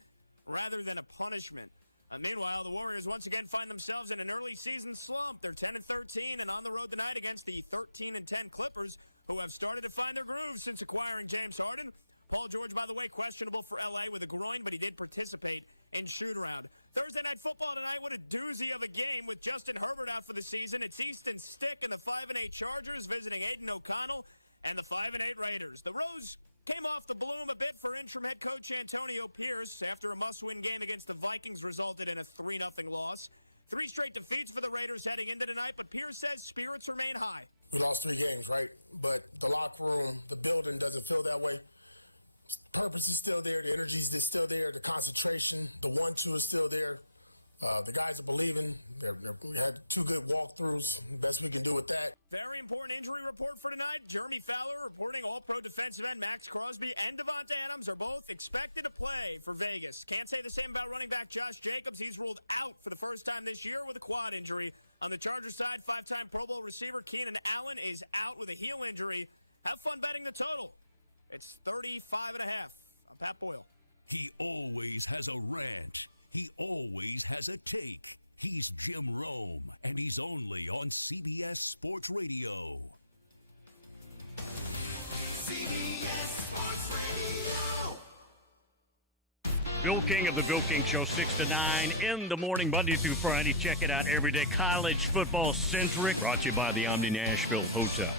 rather than a punishment. Meanwhile, the Warriors once again find themselves in an early season slump. They're 10-13 and on the road tonight against the 13-10 Clippers, who have started to find their groove since acquiring James Harden. Paul George, by the way, questionable for L.A. with a groin, but he did participate in shoot-around. Thursday Night Football tonight, what a doozy of a game with Justin Herbert out for the season. It's Easton Stick and the 5-8 Chargers visiting Aiden O'Connell and the 5-8 Raiders. The Rose came off the bloom a bit for interim head coach Antonio Pierce after a must-win game against the Vikings resulted in a 3-0 loss. 3 straight defeats for the Raiders heading into tonight, but Pierce says spirits remain high. We lost 3 games, right? But the locker room, the building doesn't feel that way. Purpose is still there. The energy is still there. The concentration, the 1-2 is still there. The guys are believing. We had 2 good walkthroughs. Best we can do with that. Very important injury report for tonight. Jeremy Fowler reporting All-Pro defensive end Max Crosby and Devonta Adams are both expected to play for Vegas. Can't say the same about running back Josh Jacobs. He's ruled out for the first time this year with a quad injury. On the Chargers side, 5-time Pro Bowl receiver Keenan Allen is out with a heel injury. Have fun betting the total. It's 35.5. I'm Pat Boyle. He always has a rant. He always has a take. He's Jim Rome, and he's only on CBS Sports Radio. CBS Sports Radio. Bill King of the Bill King Show, 6 to 9 in the morning, Monday through Friday. Check it out every day. College football centric. Brought to you by the Omni Nashville Hotel.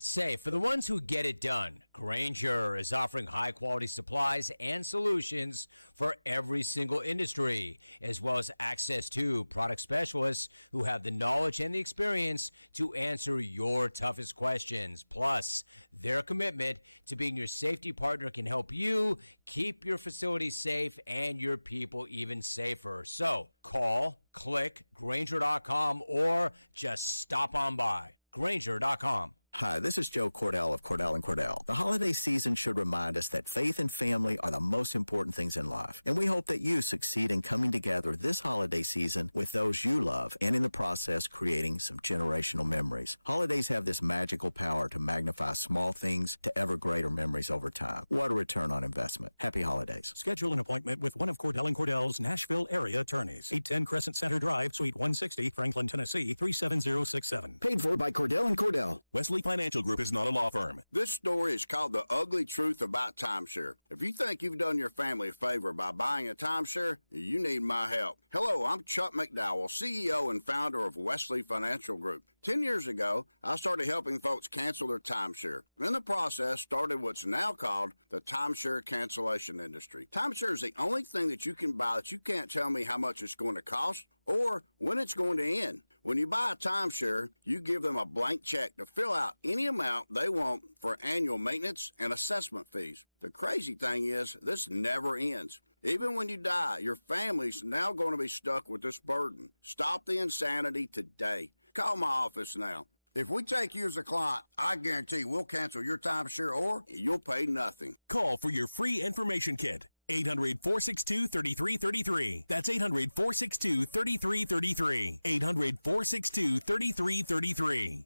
Say, for the ones who get it done, Grainger is offering high-quality supplies and solutions for every single industry, as well as access to product specialists who have the knowledge and the experience to answer your toughest questions. Plus, their commitment to being your safety partner can help you keep your facility safe and your people even safer. So, call, click, Grainger.com, or just stop on by. Grainger.com. Hi, this is Joe Cordell of Cordell & Cordell. The holiday season should remind us that faith and family are the most important things in life. And we hope that you succeed in coming together this holiday season with those you love and in the process creating some generational memories. Holidays have this magical power to magnify small things to ever greater memories over time. What a return on investment. Happy holidays. Schedule an appointment with one of Cordell & Cordell's Nashville area attorneys. 810 Crescent Center Drive, Suite 160, Franklin, Tennessee, 37067. Paid for by Cordell & Cordell. Wesley Financial Group is not a law firm. This story is called The Ugly Truth About Timeshare. If you think you've done your family a favor by buying a timeshare, you need my help. Hello, I'm Chuck McDowell, CEO and founder of Wesley Financial Group. 10 years ago, I started helping folks cancel their timeshare. In the process, started what's now called the timeshare cancellation industry. Timeshare is the only thing that you can buy that you can't tell me how much it's going to cost or when it's going to end. When you buy a timeshare, you give them a blank check to fill out any amount they want for annual maintenance and assessment fees. The crazy thing is, this never ends. Even when you die, your family's now going to be stuck with this burden. Stop the insanity today. Call my office now. If we take you as a client, I guarantee we'll cancel your timeshare or you'll pay nothing. Call for your free information kit. 800-462-3333. That's 800-462-3333. 800-462-3333.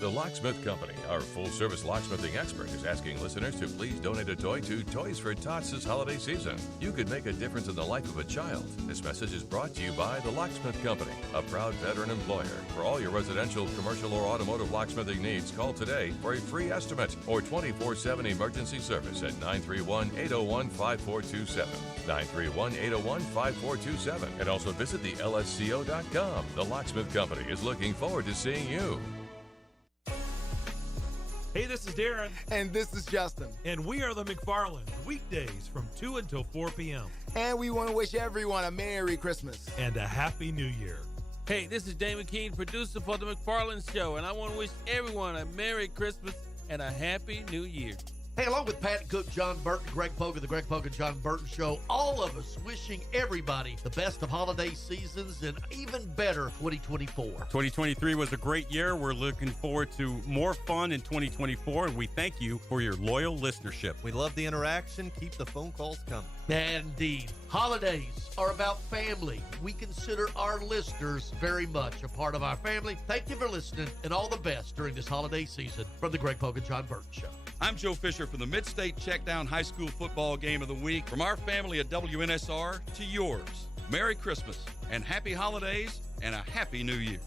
The Locksmith Company, our full-service locksmithing expert, is asking listeners to please donate a toy to Toys for Tots this holiday season. You could make a difference in the life of a child. This message is brought to you by the Locksmith Company, a proud veteran employer. For all your residential, commercial, or automotive locksmithing needs, call today for a free estimate or 24/7 emergency service at 931-801-5427. 931-801-5427. And also visit the LSCO.com. The Locksmith Company is looking forward to seeing you. Hey, this is Darren. And this is Justin. And we are the McFarland, weekdays from 2 until 4 p.m. And we want to wish everyone a Merry Christmas. And a Happy New Year. Hey, this is Damon Keene, producer for the McFarland Show, and I want to wish everyone a Merry Christmas and a Happy New Year. Hey, along with Pat Cook, John Burton, Greg Pogue, the Greg Pogue and John Burton Show, all of us wishing everybody the best of holiday seasons and even better 2024. 2023 was a great year. We're looking forward to more fun in 2024, and we thank you for your loyal listenership. We love the interaction. Keep the phone calls coming. Indeed. Holidays are about family. We consider our listeners very much a part of our family. Thank you for listening, and all the best during this holiday season from the Greg Pogue and John Burton Show. I'm Joe Fisher from the Mid-State Checkdown High School Football Game of the Week. From our family at WNSR to yours, Merry Christmas and Happy Holidays and a Happy New Year.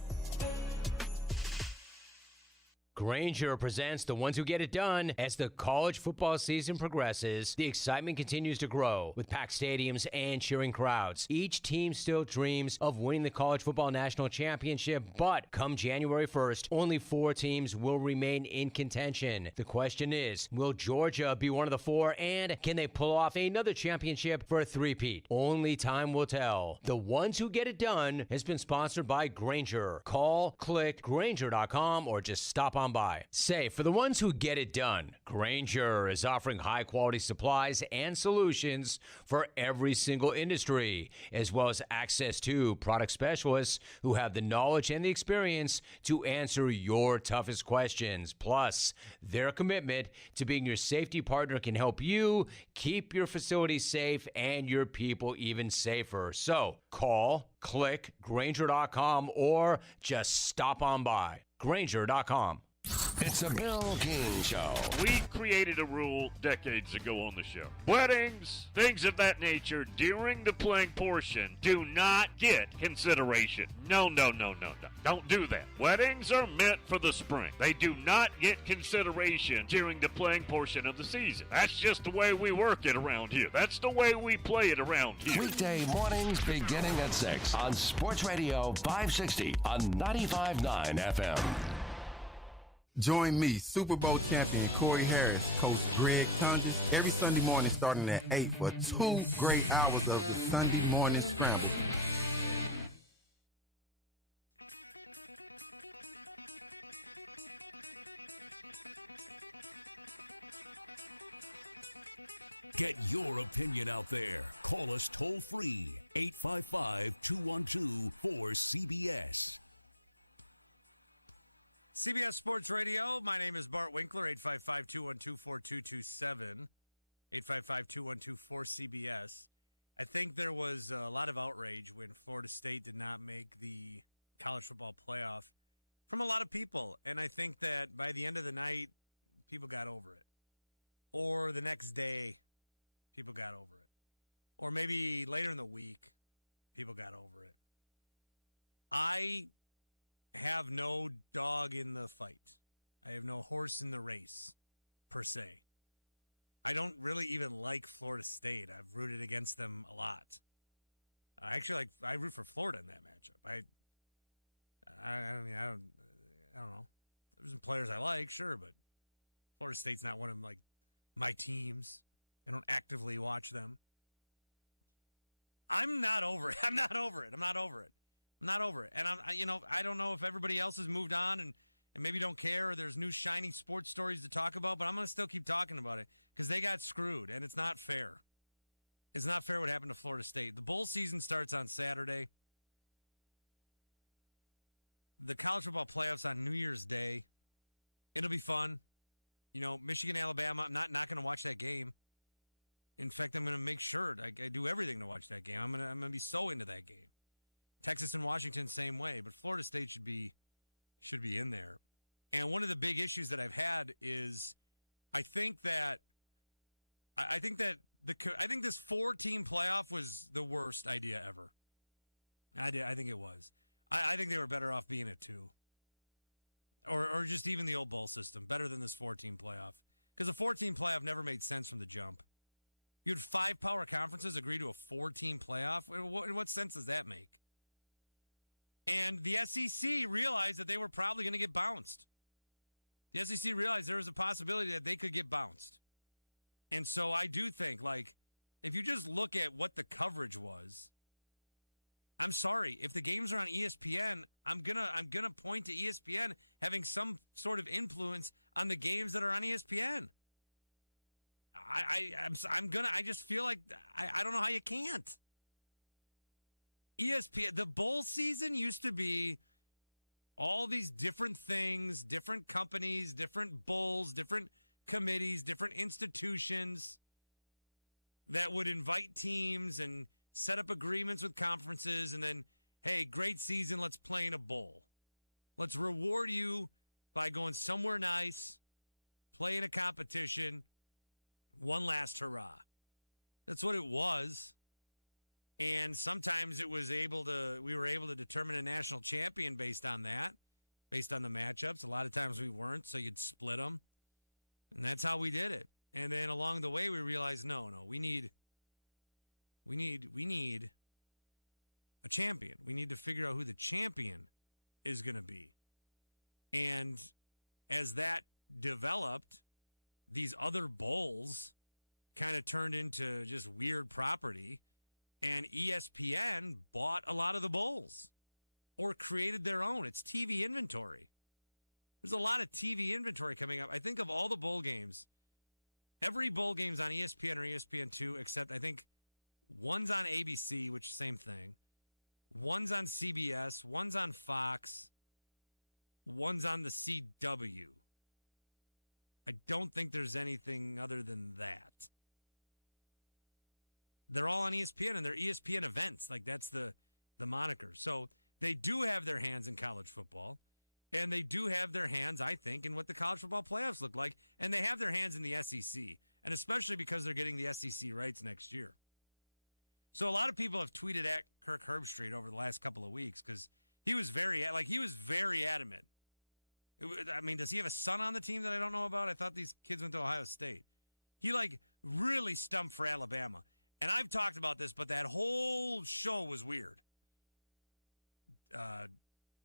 Granger presents The Ones Who Get It Done. As the college football season progresses, the excitement continues to grow with packed stadiums and cheering crowds. Each team still dreams of winning the college football national championship, but come January 1st, only 4 teams will remain in contention. The question is, will Georgia be one of the 4, and can they pull off another championship for a three-peat? Only time will tell. The Ones Who Get It Done has been sponsored by Granger. Call, click, Granger.com, or just stop on by. Say, for the ones who get it done, Granger is offering high-quality supplies and solutions for every single industry, as well as access to product specialists who have the knowledge and the experience to answer your toughest questions. Plus, their commitment to being your safety partner can help you keep your facility safe and your people even safer. So, call, click, Granger.com, or just stop on by. Granger.com. It's a Bill King Show. We created a rule decades ago on the show. Weddings, things of that nature, during the playing portion, do not get consideration. No. Don't do that. Weddings are meant for the spring. They do not get consideration during the playing portion of the season. That's just the way we work it around here. That's the way we play it around here. Weekday mornings beginning at 6 on Sports Radio 560 on 95.9 FM. Join me, Super Bowl champion Corey Harris, Coach Greg Tundras, every Sunday morning starting at 8 for 2 great hours of the Sunday Morning Scramble. Get your opinion out there. Call us toll free, 855-212-4CBS. CBS Sports Radio. My name is Bart Winkler, 855-212-4227, 855-212-4CBS. I think there was a lot of outrage when Florida State did not make the college football playoff from a lot of people. And I think that by the end of the night, people got over it. Or the next day, people got over it. Or maybe later in the week, people got over it. I have no dog in the fight. I have no horse in the race, per se. I don't really even like Florida State. I've rooted against them a lot. I root for Florida in that matchup. I don't know. There's some players I like, sure, but Florida State's not one of my teams. I don't actively watch them. I'm not over it. I'm not over it. And I don't know if everybody else has moved on and maybe don't care, or there's new shiny sports stories to talk about, but I'm going to still keep talking about it because they got screwed, and it's not fair. It's not fair what happened to Florida State. The bowl season starts on Saturday. The college football playoffs on New Year's Day. It'll be fun. Michigan, Alabama, I'm not going to watch that game. In fact, I'm going to make sure I do everything to watch that game. I'm going to be so into that game. Texas and Washington, same way, but Florida State should be in there. And one of the big issues that I've had is I think this 4-team playoff was the worst idea ever. I think it was. I think they were better off being at 2. Or just even the old bowl system, better than this 4-team playoff. Because a 4-team playoff never made sense from the jump. You had 5 power conferences agree to a 4-team playoff? In what sense does that make? And the SEC realized that they were probably going to get bounced. The SEC realized there was a possibility that they could get bounced. And so I do think, if you just look at what the coverage was, I'm sorry, if the games are on ESPN, I'm gonna point to ESPN having some sort of influence on the games that are on ESPN. I just feel like I don't know how you can't. ESPN, the bowl season used to be all these different things, different companies, different bowls, different committees, different institutions that would invite teams and set up agreements with conferences, and then, hey, great season, let's play in a bowl. Let's reward you by going somewhere nice, play in a competition, one last hurrah. That's what it was. And sometimes we were able to determine a national champion based on that, based on the matchups. A lot of times we weren't, so you'd split them. And that's how we did it. And then along the way we realized, no, we need a champion. We need to figure out who the champion is going to be. And as that developed, these other bowls kind of turned into just weird property. And ESPN bought a lot of the bowls or created their own. It's TV inventory. There's a lot of TV inventory coming up. I think of all the bowl games, every bowl game's on ESPN or ESPN2, except I think one's on ABC, which same thing. One's on CBS. One's on Fox. One's on the CW. I don't think there's anything other than that. They're all on ESPN, and they're ESPN events. Like, that's the moniker. So they do have their hands in college football, and they do have their hands, I think, in what the college football playoffs look like, and they have their hands in the SEC, and especially because they're getting the SEC rights next year. So a lot of people have tweeted at Kirk Herbstreit over the last couple of weeks because he was very adamant. Does he have a son on the team that I don't know about? I thought these kids went to Ohio State. He, really stumped for Alabama. And I've talked about this, but that whole show was weird.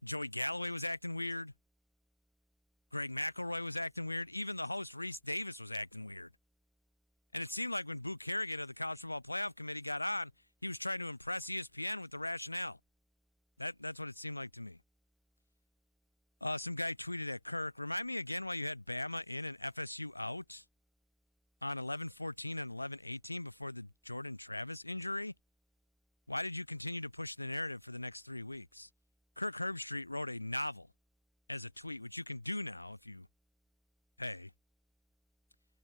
Joey Galloway was acting weird. Greg McElroy was acting weird. Even the host, Reese Davis, was acting weird. And it seemed like when Boo Kerrigan of the College Football Playoff Committee got on, he was trying to impress ESPN with the rationale. That's what it seemed like to me. Some guy tweeted at Kirk, remind me again why you had Bama in and FSU out on 11-14 and 11-18 before the Jordan Travis injury? Why did you continue to push the narrative for the next 3 weeks? Kirk Herbstreit wrote a novel as a tweet, which you can do now if you pay.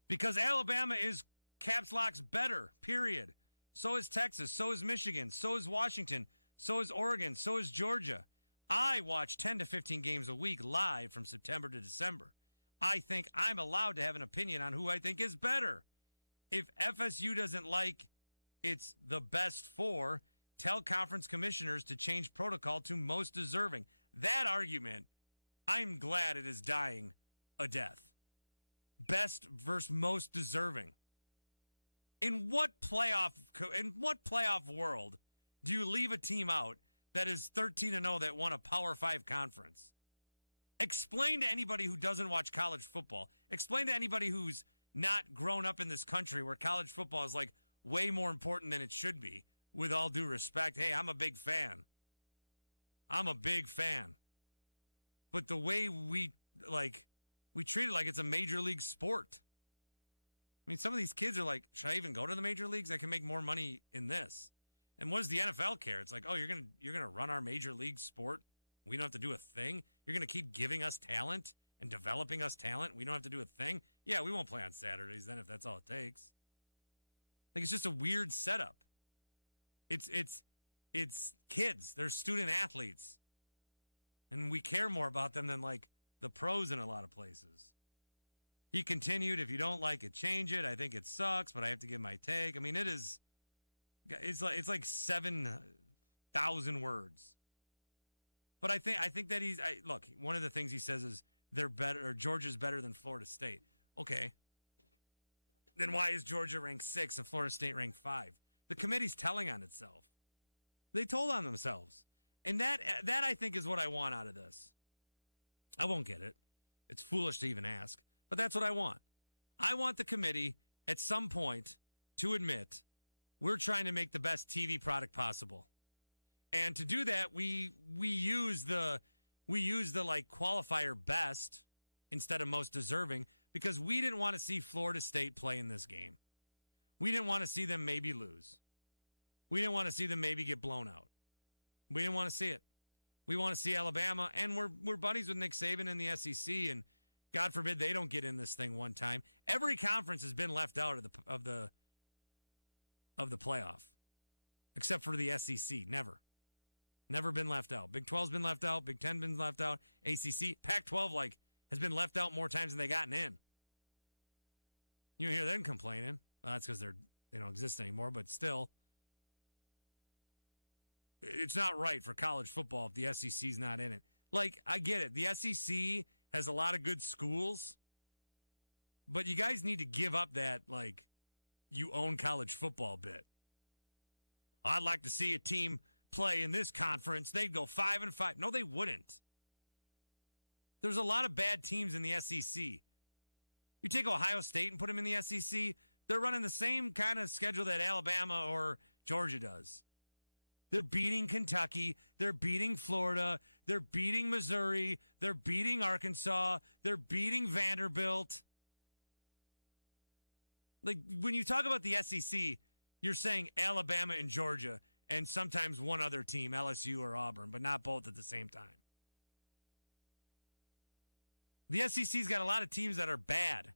Because Alabama is caps locks better, period. So is Texas, so is Michigan, so is Washington, so is Oregon, so is Georgia. I watch 10 to 15 games a week live from September to December. I think I'm allowed to have an opinion on who I think is better. If FSU doesn't like it's the best four, tell conference commissioners to change protocol to most deserving. That argument, I'm glad it is dying a death. Best versus most deserving. In what playoff world do you leave a team out that is 13-0 that won a Power 5 conference? Explain to anybody who doesn't watch college football. Explain to anybody who's not grown up in this country where college football is way more important than it should be. With all due respect, hey, I'm a big fan. But the way we treat it like it's a major league sport. I mean, some of these kids are like, should I even go to the major leagues? I can make more money in this. And what does the NFL care? It's like, oh, you're gonna run our major league sport. We don't have to do a thing. You're gonna keep giving us talent and developing us talent. We don't have to do a thing. Yeah, we won't play on Saturdays then if that's all it takes. It's just a weird setup. It's kids. They're student athletes, and we care more about them than the pros in a lot of places. He continued, if you don't like it, change it. I think it sucks, but I have to give my take. I mean, it's like 7,000 words. But I think that look, one of the things he says is they're better, or Georgia's better than Florida State. Okay. Then why is Georgia ranked 6 and Florida State ranked 5? The committee's telling on itself. They told on themselves. And that I think is what I want out of this. I won't get it. It's foolish to even ask. But that's what I want. I want the committee at some point to admit we're trying to make the best TV product possible. And to do that, we use the qualifier best instead of most deserving because we didn't want to see Florida State play in this game. We didn't want to see them maybe lose. We didn't want to see them maybe get blown out. We didn't want to see it. We want to see Alabama, and we're buddies with Nick Saban in the SEC, and God forbid they don't get in this thing one time. Every conference has been left out of the playoff, except for the SEC. Never been left out. Big 12's been left out. Big 10 been left out. ACC, Pac-12 has been left out more times than they gotten in. You hear them complaining. Well, that's because they don't exist anymore, but still. It's not right for college football if the SEC's not in it. I get it. The SEC has a lot of good schools, but you guys need to give up that, you own college football bit. I'd like to see a team play in this conference. They'd go 5-5. No, they wouldn't. There's a lot of bad teams in the SEC. You take Ohio State and put them in the SEC, they're running the same kind of schedule that Alabama or Georgia does. They're beating Kentucky. They're beating Florida. They're beating Missouri. They're beating Arkansas. They're beating Vanderbilt. When you talk about the SEC, you're saying Alabama and Georgia and sometimes one other team, LSU or Auburn, but not both at the same time. The SEC's got a lot of teams that are bad,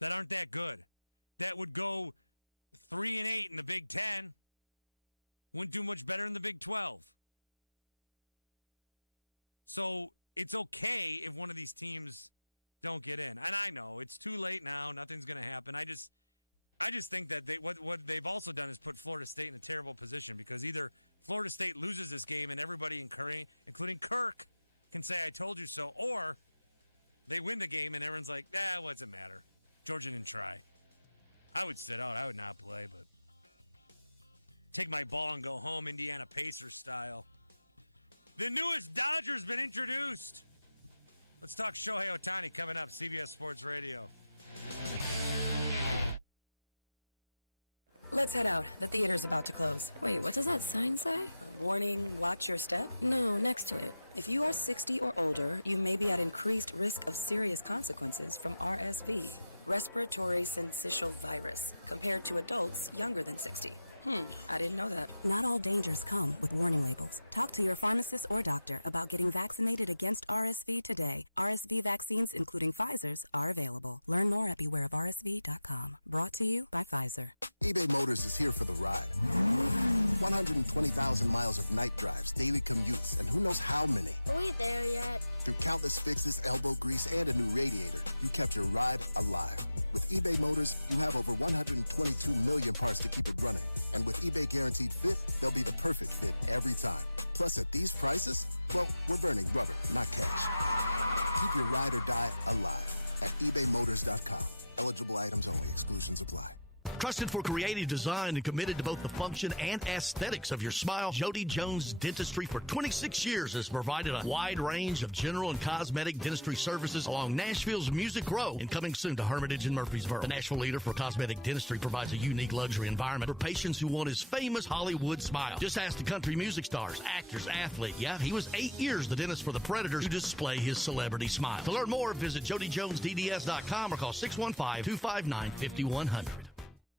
that aren't that good, that would go 3-8 in the Big Ten. Wouldn't do much better in the Big 12. So it's okay if one of these teams don't get in. And I know it's too late now. Nothing's going to happen. I just think that what they've also done is put Florida State in a terrible position, because either Florida State loses this game and everybody, including Kirk, can say, I told you so, or they win the game and everyone's like, what's it matter? Georgia didn't try. I would sit out. I would not play, but take my ball and go home, Indiana Pacers style. The newest Dodger's been introduced. Let's talk Shohei Ohtani coming up, CBS Sports Radio. Let's head out. The theater's about to close. Wait, what does that sign say? Warning, watch your step? No, next to it. If you are 60 or older, you may be at increased risk of serious consequences from RSV, respiratory syncytial virus, compared to adults younger than 60. I didn't know that. Not all dangers come with warning labels. Talk to your pharmacist or doctor about getting vaccinated against RSV today. RSV vaccines, including Pfizer's, are available. Learn more at bewareofrsv.com. Brought to you by Pfizer. eBay Motors is here for the ride. 120,000 miles of night drives, daily commutes, and who knows how many. Are we there yet? Through countless fixes, elbow grease, and a new radiator, you kept your ride alive. With eBay Motors, you have over 122 million parts to keep it running. And with eBay Guaranteed Fit, they'll be the perfect fit every time. Plus, at these prices, well, we're burning rubber, not cash. Keep your ride or die alive at ebaymotors.com. Eligible items only. Exclusions apply. Trusted for creative design and committed to both the function and aesthetics of your smile, Jody Jones Dentistry for 26 years has provided a wide range of general and cosmetic dentistry services along Nashville's Music Row and coming soon to Hermitage and Murfreesboro. The Nashville leader for cosmetic dentistry provides a unique luxury environment for patients who want his famous Hollywood smile. Just ask the country music stars, actors, athlete. Yeah, he was 8 years the dentist for the Predators to display his celebrity smile. To learn more, visit JodyJonesDDS.com or call 615-259-5100.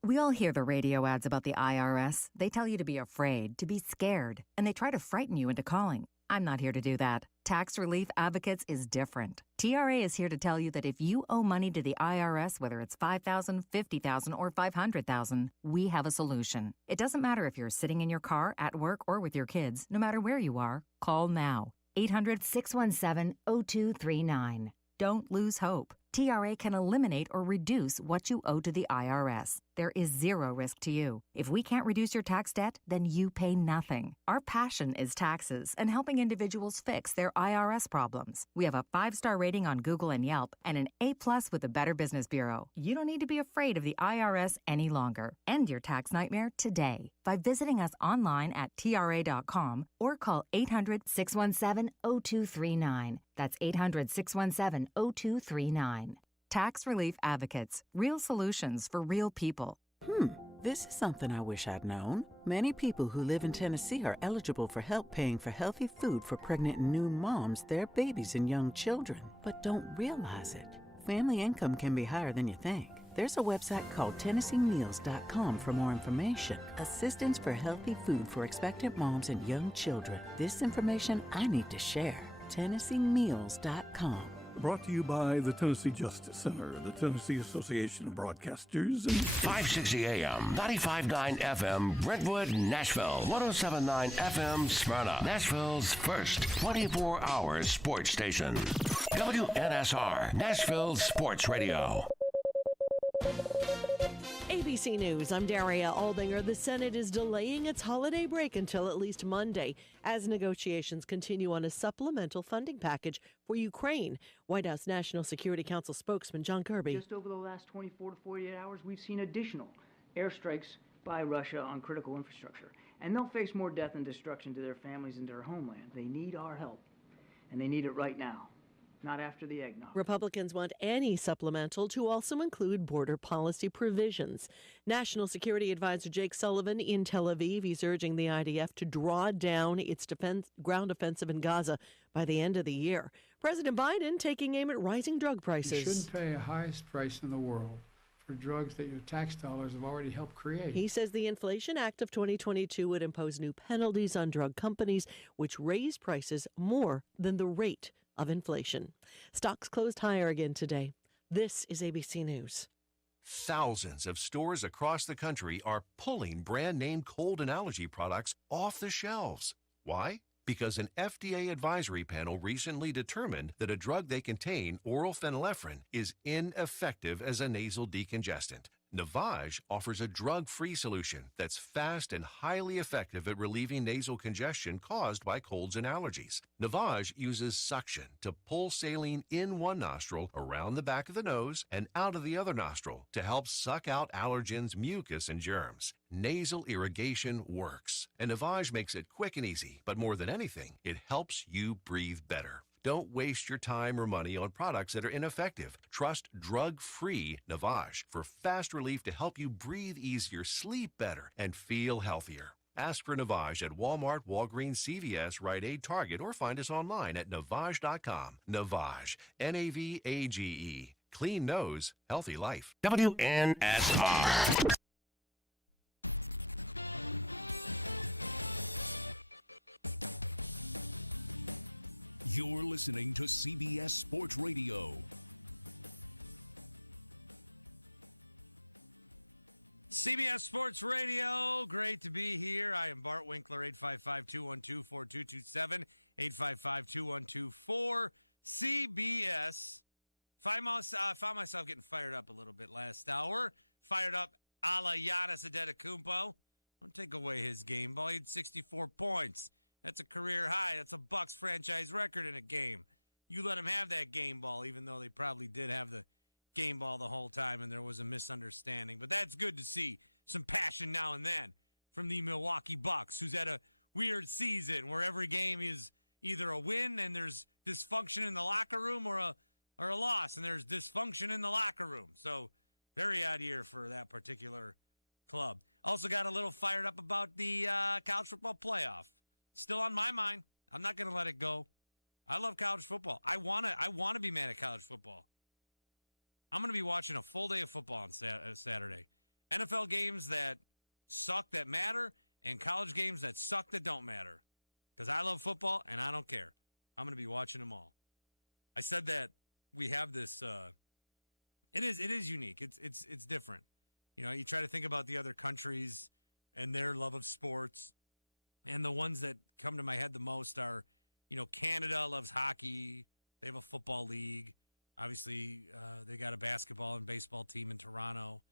We all hear the radio ads about the IRS. They tell you to be afraid, to be scared, and they try to frighten you into calling. I'm not here to do that. Tax Relief Advocates is different. TRA is here to tell you that if you owe money to the IRS, whether it's $5,000, $50,000, or $500,000, we have a solution. It doesn't matter if you're sitting in your car, at work, or with your kids. No matter where you are, call now. 800-617-0239. Don't lose hope. TRA can eliminate or reduce what you owe to the IRS. There is zero risk to you. If we can't reduce your tax debt, then you pay nothing. Our passion is taxes and helping individuals fix their IRS problems. We have a 5-star rating on Google and Yelp and an A+ with the Better Business Bureau. You don't need to be afraid of the IRS any longer. End your tax nightmare today by visiting us online at TRA.com or call 800-617-0239. That's 800-617-0239. Tax Relief Advocates. Real solutions for real people. This is something I wish I'd known. Many people who live in Tennessee are eligible for help paying for healthy food for pregnant and new moms, their babies, and young children, but don't realize it. Family income can be higher than you think. There's a website called TennesseeMeals.com for more information. Assistance for healthy food for expectant moms and young children. This information I need to share. TennesseeMeals.com. Brought to you by the Tennessee Justice Center, the Tennessee Association of Broadcasters, and 560 AM, 95.9 FM, Brentwood, Nashville, 107.9 FM, Smyrna, Nashville's first 24-hour sports station. WNSR, Nashville Sports Radio. ABC News, I'm Daria Aldinger. The Senate is delaying its holiday break until at least Monday as negotiations continue on a supplemental funding package for Ukraine. White House National Security Council spokesman John Kirby. Just over the last 24 to 48 hours, we've seen additional airstrikes by Russia on critical infrastructure. And they'll face more death and destruction to their families and their homeland. They need our help, and they need it right now. Not after the eggnog. Republicans want any supplemental to also include border policy provisions. National Security Advisor Jake Sullivan in Tel Aviv, he's urging the IDF to draw down its ground offensive in Gaza by the end of the year. President Biden taking aim at rising drug prices. You shouldn't pay the highest price in the world for drugs that your tax dollars have already helped create. He says the Inflation Act of 2022 would impose new penalties on drug companies, which raise prices more than the rate of inflation. Stocks closed higher again today. This is ABC News. Thousands of stores across the country are pulling brand name cold and allergy products off the shelves. Why? Because an FDA advisory panel recently determined that a drug they contain, oral phenylephrine, is ineffective as a nasal decongestant. Navage offers a drug-free solution that's fast and highly effective at relieving nasal congestion caused by colds and allergies. Navage uses suction to pull saline in one nostril, around the back of the nose, and out of the other nostril to help suck out allergens, mucus, and germs. Nasal irrigation works, and Navage makes it quick and easy, but more than anything, it helps you breathe better. Don't waste your time or money on products that are ineffective. Trust drug-free Navage for fast relief to help you breathe easier, sleep better, and feel healthier. Ask for Navage at Walmart, Walgreens, CVS, Rite Aid, Target, or find us online at Navage.com. Navage, N-A-V-A-G-E. Clean nose, healthy life. WNSR. You're listening to CBS Sports Radio. CBS Sports Radio, great to be here. I am Bart Winkler, 855-212-4227, 855-212-4CBS. Found myself getting fired up a little bit last hour. Fired up a la Giannis Antetokounmpo. Don't take away his game ball. He had 64 points. That's a career high. That's a Bucks franchise record in a game. You let him have that game ball, even though they probably did have the game ball the whole time and there was a misunderstanding. But that's good to see some passion now and then from the Milwaukee Bucks, who's had a weird season where every game is either a win and there's dysfunction in the locker room or a loss and there's dysfunction in the locker room. So very odd year for that particular club. Also got a little fired up about the college football playoff. Still on my mind. I'm not going to let it go. I love college football. I want to be mad at college football. I'm going to be watching a full day of football on Saturday. NFL games that suck that matter and college games that suck that don't matter. Because I love football and I don't care. I'm going to be watching them all. I said that we have this. It is unique. It's different. You know, you try to think about the other countries and their love of sports. And the ones that come to my head the most are, you know, Canada loves hockey. They have a football league. Obviously, they got a basketball and baseball team in Toronto.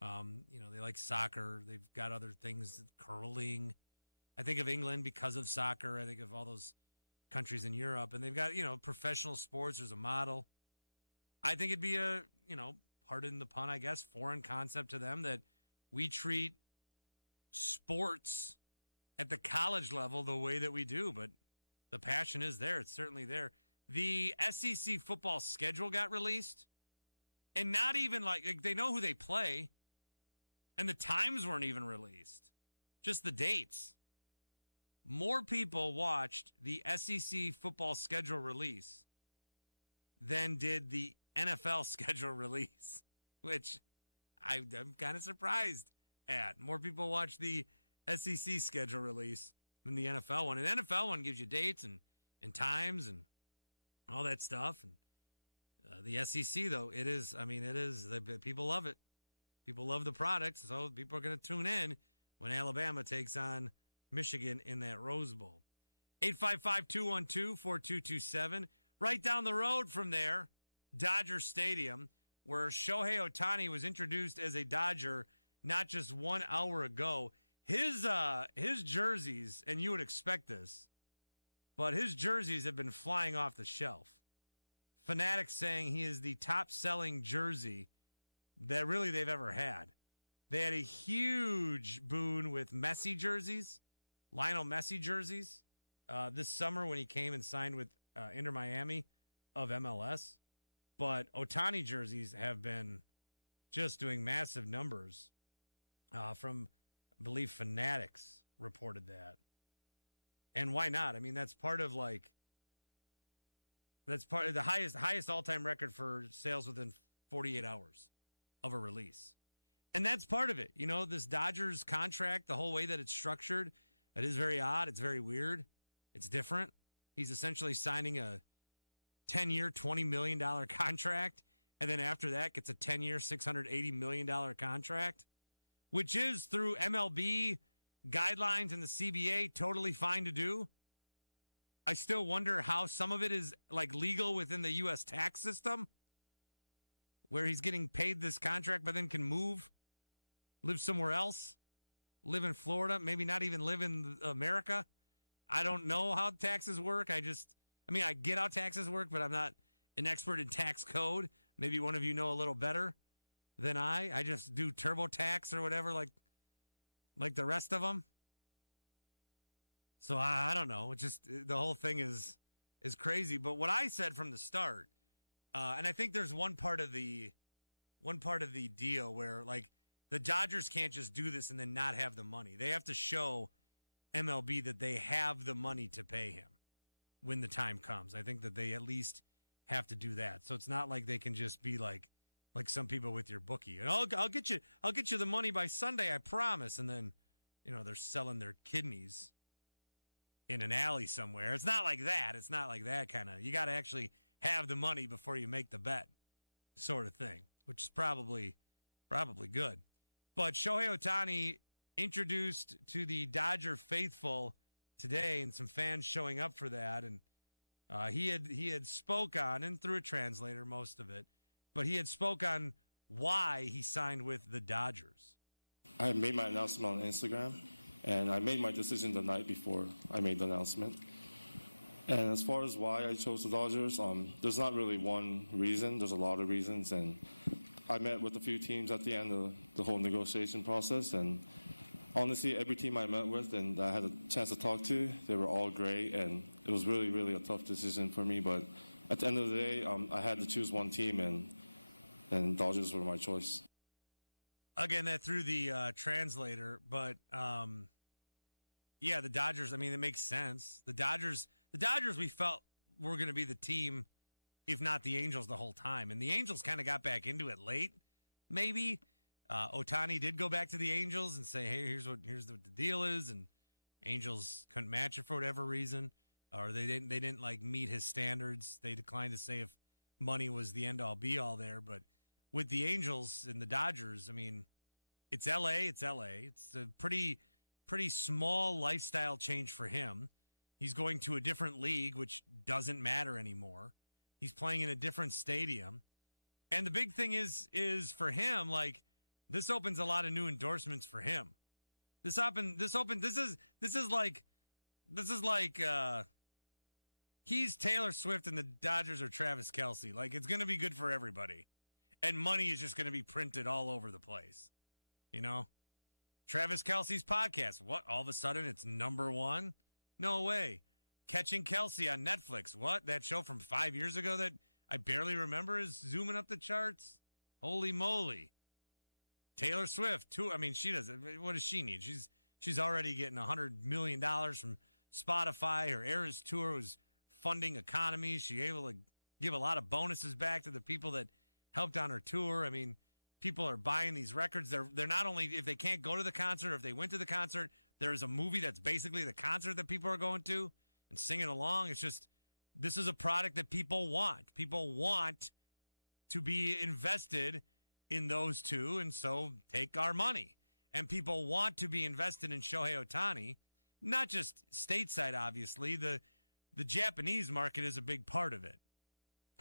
You know, they like soccer. They've got other things, curling. I think of England because of soccer. I think of all those countries in Europe. And they've got, you know, professional sports. There's a model. I think it'd be a, you know, pardon the pun, I guess, foreign concept to them that we treat sports at the college level the way that we do, but the passion is there. It's certainly there. The SEC football schedule got released, and not even like they know who they play, and the times weren't even released, just the dates. More people watched the SEC football schedule release than did the NFL schedule release, which I'm kind of surprised at. More people watch the SEC schedule release than the NFL one. And the NFL one gives you dates and times and all that stuff. And the SEC, though, it is. People love it. People love the products, so people are going to tune in when Alabama takes on Michigan in that Rose Bowl. 855-212-4227. Right down the road from there, Dodger Stadium, where Shohei Ohtani was introduced as a Dodger not just 1 hour ago. His jerseys, and you would expect this, but his jerseys have been flying off the shelf. Fanatics saying he is the top-selling jersey that really they've ever had. They had a huge boon with Messi jerseys, Lionel Messi jerseys, this summer when he came and signed with Inter Miami of MLS. But Ohtani jerseys have been just doing massive numbers from, I believe, Fanatics reported that. And why not? I mean, that's part of the highest all-time record for sales within 48 hours of a release. And that's part of it. You know, this Dodgers contract, the whole way that it's structured, it is very odd. It's very weird. It's different. He's essentially signing a 10-year, $20 million contract, and then after that gets a 10-year, $680 million contract, which is through MLB guidelines and the CBA totally fine to do. I still wonder how some of it is like legal within the U.S. tax system, where he's getting paid this contract but then can move, live somewhere else, live in Florida, maybe not even live in America. I don't know how taxes work. I get how taxes work, but I'm not an expert in tax code. Maybe one of you know a little better than I. I just do TurboTax or whatever, like the rest of them. So I don't know. It just, the whole thing is crazy. But what I said from the start, and I think there's one part of the deal where like the Dodgers can't just do this and then not have the money. They have to show MLB that they have the money to pay him when the time comes. I think that they at least have to do that. So it's not like they can just be like some people with your bookie. And I'll get you the money by Sunday, I promise. And then, they're selling their kidneys in an alley somewhere. It's not like that. It's not like that kind of. You got to actually have the money before you make the bet, sort of thing, which is probably good. But Shohei Ohtani introduced to the Dodger faithful today, and some fans showing up for that. And he had spoke on, and through a translator, most of it, but he had spoke on why he signed with the Dodgers. I made my announcement on Instagram, and I made my decision the night before I made the announcement. And as far as why I chose the Dodgers, there's not really one reason. There's a lot of reasons. And I met with a few teams at the end of the whole negotiation process. And honestly, every team I met with and I had a chance to talk to, they were all great. And it was really, really a tough decision for me. But at the end of the day, I had to choose one team, and Dodgers were my choice. Again, that through the translator. But, yeah, the Dodgers, it makes sense. The Dodgers we felt were going to be the team, if not the Angels, the whole time. And the Angels kind of got back into it late, maybe. Ohtani did go back to the Angels and say, hey, here's what the deal is. And Angels couldn't match it for whatever reason. Or they didn't like meet his standards. They declined to say if money was the end-all, be-all there. But with the Angels and the Dodgers, it's L.A. It's L.A. It's a pretty small lifestyle change for him. He's going to a different league, which doesn't matter anymore. He's playing in a different stadium. And the big thing is for him, like, this opens a lot of new endorsements for him. This is like he's Taylor Swift and the Dodgers are Travis Kelce. Like, it's going to be good for everybody. And money is just going to be printed all over the place. Travis Kelce's podcast. What? All of a sudden it's number one? No way. Catching Kelce on Netflix. What? That show from 5 years ago that I barely remember is zooming up the charts? Holy moly. Taylor Swift, too. She doesn't. What does she need? She's already getting $100 million from Spotify. Her Eras Tour was funding economies. She able to give a lot of bonuses back to the people that helped on her tour. People are buying these records. They're not only, if they can't go to the concert or if they went to the concert, there is a movie that's basically the concert that people are going to and singing along. It's just, this is a product that people want. People want to be invested in those two, and so take our money. And people want to be invested in Shohei Ohtani, not just stateside, obviously. The Japanese market is a big part of it.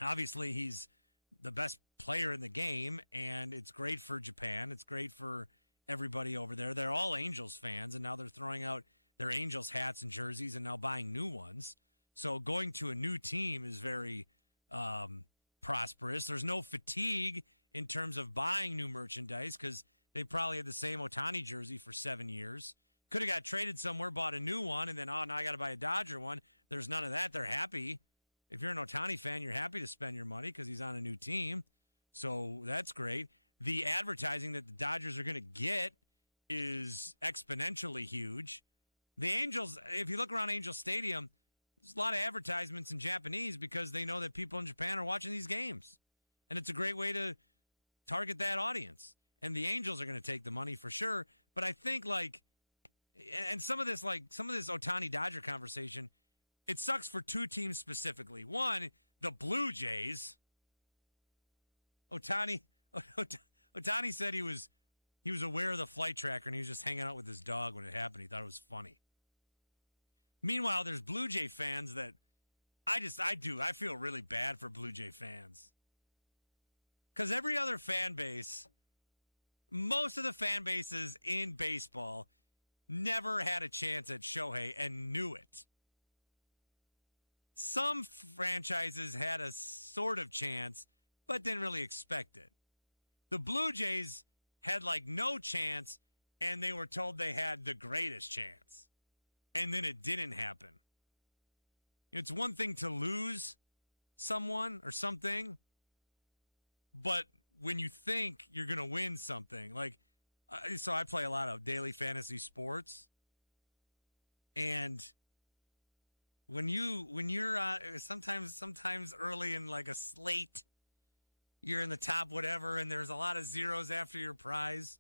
Obviously, he's the best player in the game, and it's great for Japan. It's great for everybody over there. They're all Angels fans, and now they're throwing out their Angels hats and jerseys and now buying new ones. So going to a new team is very prosperous. There's no fatigue in terms of buying new merchandise because they probably had the same Ohtani jersey for 7 years. Could have got traded somewhere, bought a new one, and then, now I got to buy a Dodger one. There's none of that. They're happy. If you're an Ohtani fan, you're happy to spend your money because he's on a new team. So that's great. The advertising that the Dodgers are going to get is exponentially huge. The Angels, if you look around Angel Stadium, there's a lot of advertisements in Japanese because they know that people in Japan are watching these games. And it's a great way to target that audience. And the Angels are going to take the money for sure. But I think, and some of this Ohtani Dodger conversation, it sucks for two teams specifically. One, the Blue Jays. Ohtani said he was aware of the flight tracker and he was just hanging out with his dog when it happened. He thought it was funny. Meanwhile, there's Blue Jay fans that I feel really bad for Blue Jay fans. Because every other fan base, most of the fan bases in baseball never had a chance at Shohei and knew it. Some franchises had a sort of chance, but didn't really expect it. The Blue Jays had no chance, and they were told they had the greatest chance. And then it didn't happen. It's one thing to lose someone or something, but when you think you're going to win something, so I play a lot of daily fantasy sports, and when you're sometimes early in a slate, you're in the top whatever, and there's a lot of zeros after your prize,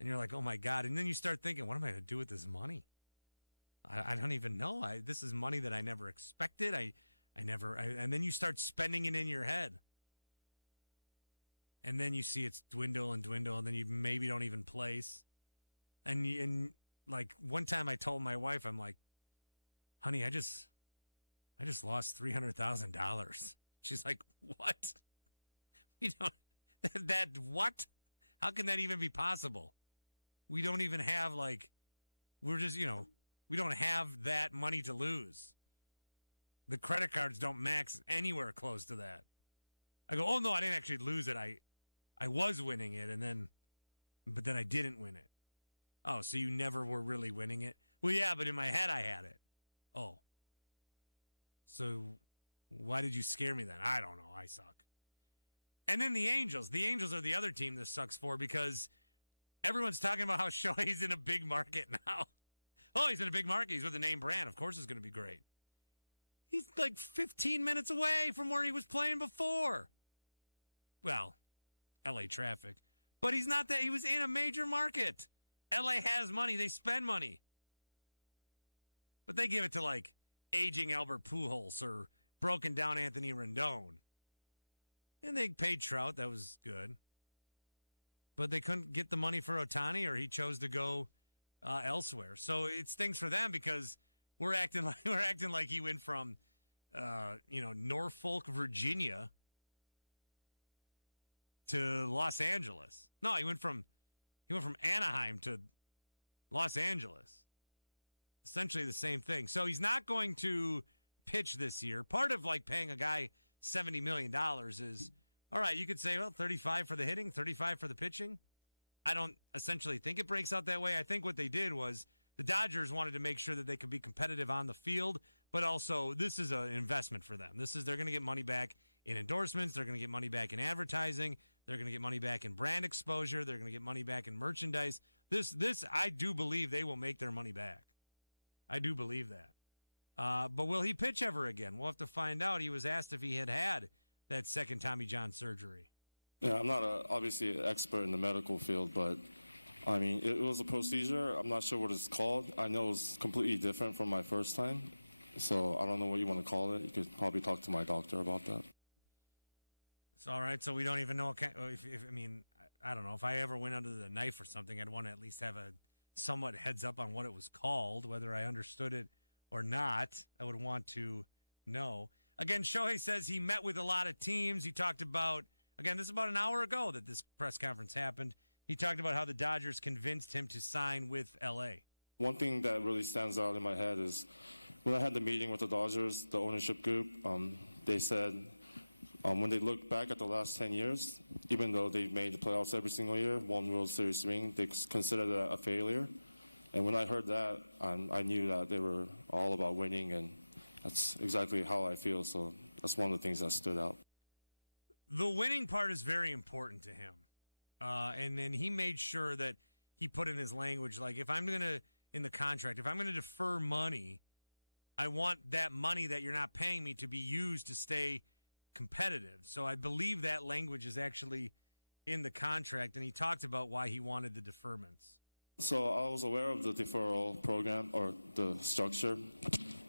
and you're like, oh my God. And then you start thinking, what am I going to do with this money? I don't even know. This is money that I never expected. And then you start spending it in your head. And then you see it's dwindle and dwindle, and then you maybe don't even place. And one time I told my wife, I'm like, honey, I just lost $300,000. She's like, what? What? How can that even be possible? We don't even have we don't have that money to lose. The credit cards don't max anywhere close to that. I go, oh no, I didn't actually lose it. I was winning it, but then I didn't win it. Oh, so you never were really winning it? Well, yeah, but in my head I had it. Oh. So why did you scare me then? I don't know. I suck. And then the Angels. The Angels are the other team this sucks for because everyone's talking about how Shohei's in a big market now. Oh, he's in a big market. He's with a name brand. Of course it's going to be great. He's 15 minutes away from where he was playing before. Well, L.A. traffic. But he's not that. He was in a major market. L.A. has money. They spend money. But they give it to, aging Albert Pujols or broken down Anthony Rendon. And they paid Trout. That was good. But they couldn't get the money for Ohtani, or he chose to go elsewhere. So it stings for them because we're acting like he went from Norfolk, Virginia to Los Angeles. No, he went from Anaheim to Los Angeles. Essentially the same thing. So he's not going to pitch this year. Part of paying a guy $70 million is, all right, you could say, well, 35 for the hitting, 35 for the pitching. I don't essentially think it breaks out that way. I think what they did was the Dodgers wanted to make sure that they could be competitive on the field, but also this is an investment for them. They're going to get money back in endorsements. They're going to get money back in advertising. They're going to get money back in brand exposure. They're going to get money back in merchandise. This I do believe they will make their money back. I do believe that. But will he pitch ever again? We'll have to find out. He was asked if he had that second Tommy John surgery. Yeah, I'm not obviously an expert in the medical field, but I mean, it was a procedure. I'm not sure what it's called. I know it's completely different from my first time, so I don't know what you want to call it. You could probably talk to my doctor about that. It's all right. So we don't even know. I don't know. If I ever went under the knife or something, I'd want to at least have a somewhat heads up on what it was called, whether I understood it or not. I would want to know. Again, Shohei says he met with a lot of teams. He talked about, again, this is about an hour ago that this press conference happened. He talked about how the Dodgers convinced him to sign with L.A. One thing that really stands out in my head is when I had the meeting with the Dodgers, the ownership group, they said when they look back at the last 10 years, even though they've made the playoffs every single year, one World Series ring, they consider that a failure. And when I heard that, I knew that they were all about winning, and that's exactly how I feel. So that's one of the things that stood out. The winning part is very important to him. And then he made sure that he put in his language, like, if I'm going to, in the contract, if I'm going to defer money, I want that money that you're not paying me to be used to stay competitive. So I believe that language is actually in the contract, and he talked about why he wanted the deferments. So I was aware of the deferral program or the structure,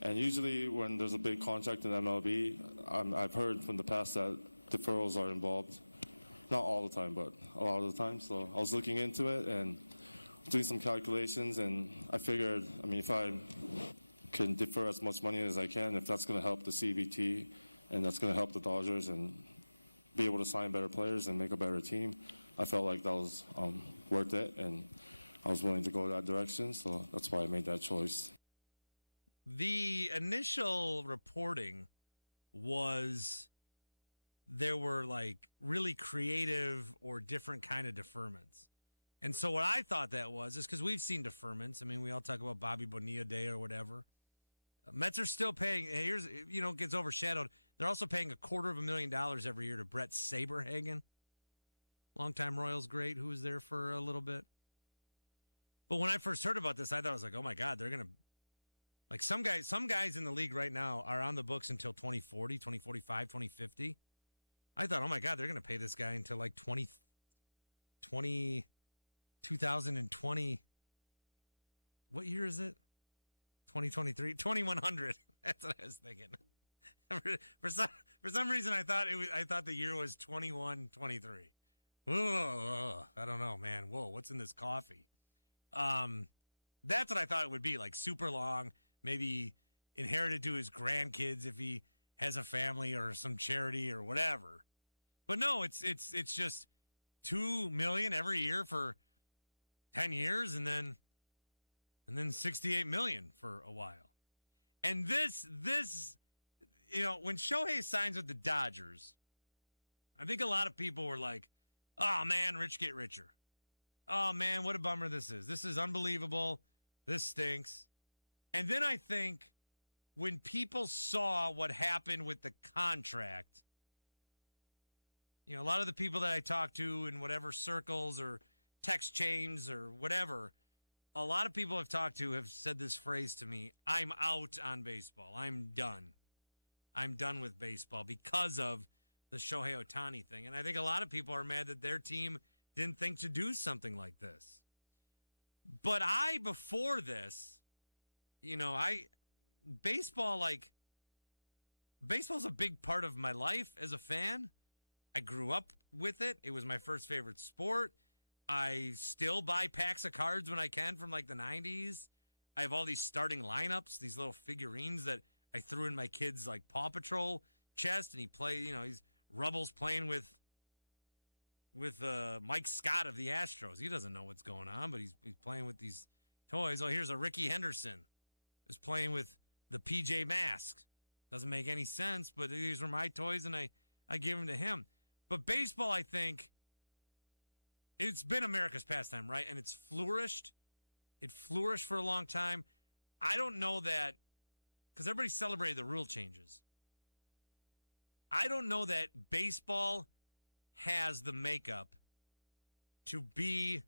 and usually when there's a big contract in MLB, I've heard from the past that deferrals are involved. Not all the time, but a lot of the time. So I was looking into it and doing some calculations, and I figured, if I can defer as much money as I can, if that's going to help the CBT and that's going to help the Dodgers and be able to sign better players and make a better team, I felt like that was worth it, and I was willing to go that direction, so that's why I made that choice. The initial reporting was there were like really creative or different kind of deferments. And so what I thought that was is because we've seen deferments. I mean, we all talk about Bobby Bonilla Day or whatever. Mets are still paying. Here's, it gets overshadowed. They're also paying $250,000 every year to Brett Saberhagen, longtime Royals great, who was there for a little bit. But when I first heard about this, I thought, I was like, oh my God, they're going to, like, some guys in the league right now are on the books until 2040, 2045, 2050. I thought, oh my God, they're going to pay this guy until like 2020. What year is it? 2023, 2100. That's what I was thinking. For some reason, I thought the year was 2123. Whoa, I don't know, man. Whoa, what's in this coffee? That's what I thought it would be, like super long, maybe inherited to his grandkids if he has a family or some charity or whatever. But no, it's just $2 million every year for 10 years, and then $68 million for a while. And this, when Shohei signs with the Dodgers, I think a lot of people were like, oh man, rich get richer. Oh man, what a bummer this is. This is unbelievable. This stinks. And then I think when people saw what happened with the contract, a lot of the people that I talk to in whatever circles or text chains or whatever, a lot of people I've talked to have said this phrase to me: I'm out on baseball. I'm done. I'm done with baseball because of the Shohei Ohtani thing. And I think a lot of people are mad that their team didn't think to do something like this. But before this, baseball's a big part of my life as a fan. I grew up with it. It was my first favorite sport. I still buy packs of cards when I can from like the 90s. I have all these starting lineups, these little figurines that I threw in my kid's like Paw Patrol chest, and he's Rubble's playing with Mike Scott of the Astros. He doesn't know what's going on, but he's playing with these toys. Oh, here's a Ricky Henderson who's playing with the PJ Masks. Doesn't make any sense, but these were my toys, and I give them to him. But baseball, I think, it's been America's pastime, right? And it's flourished. It flourished for a long time. I don't know that, because everybody celebrated the rule changes. I don't know that baseball has the makeup to be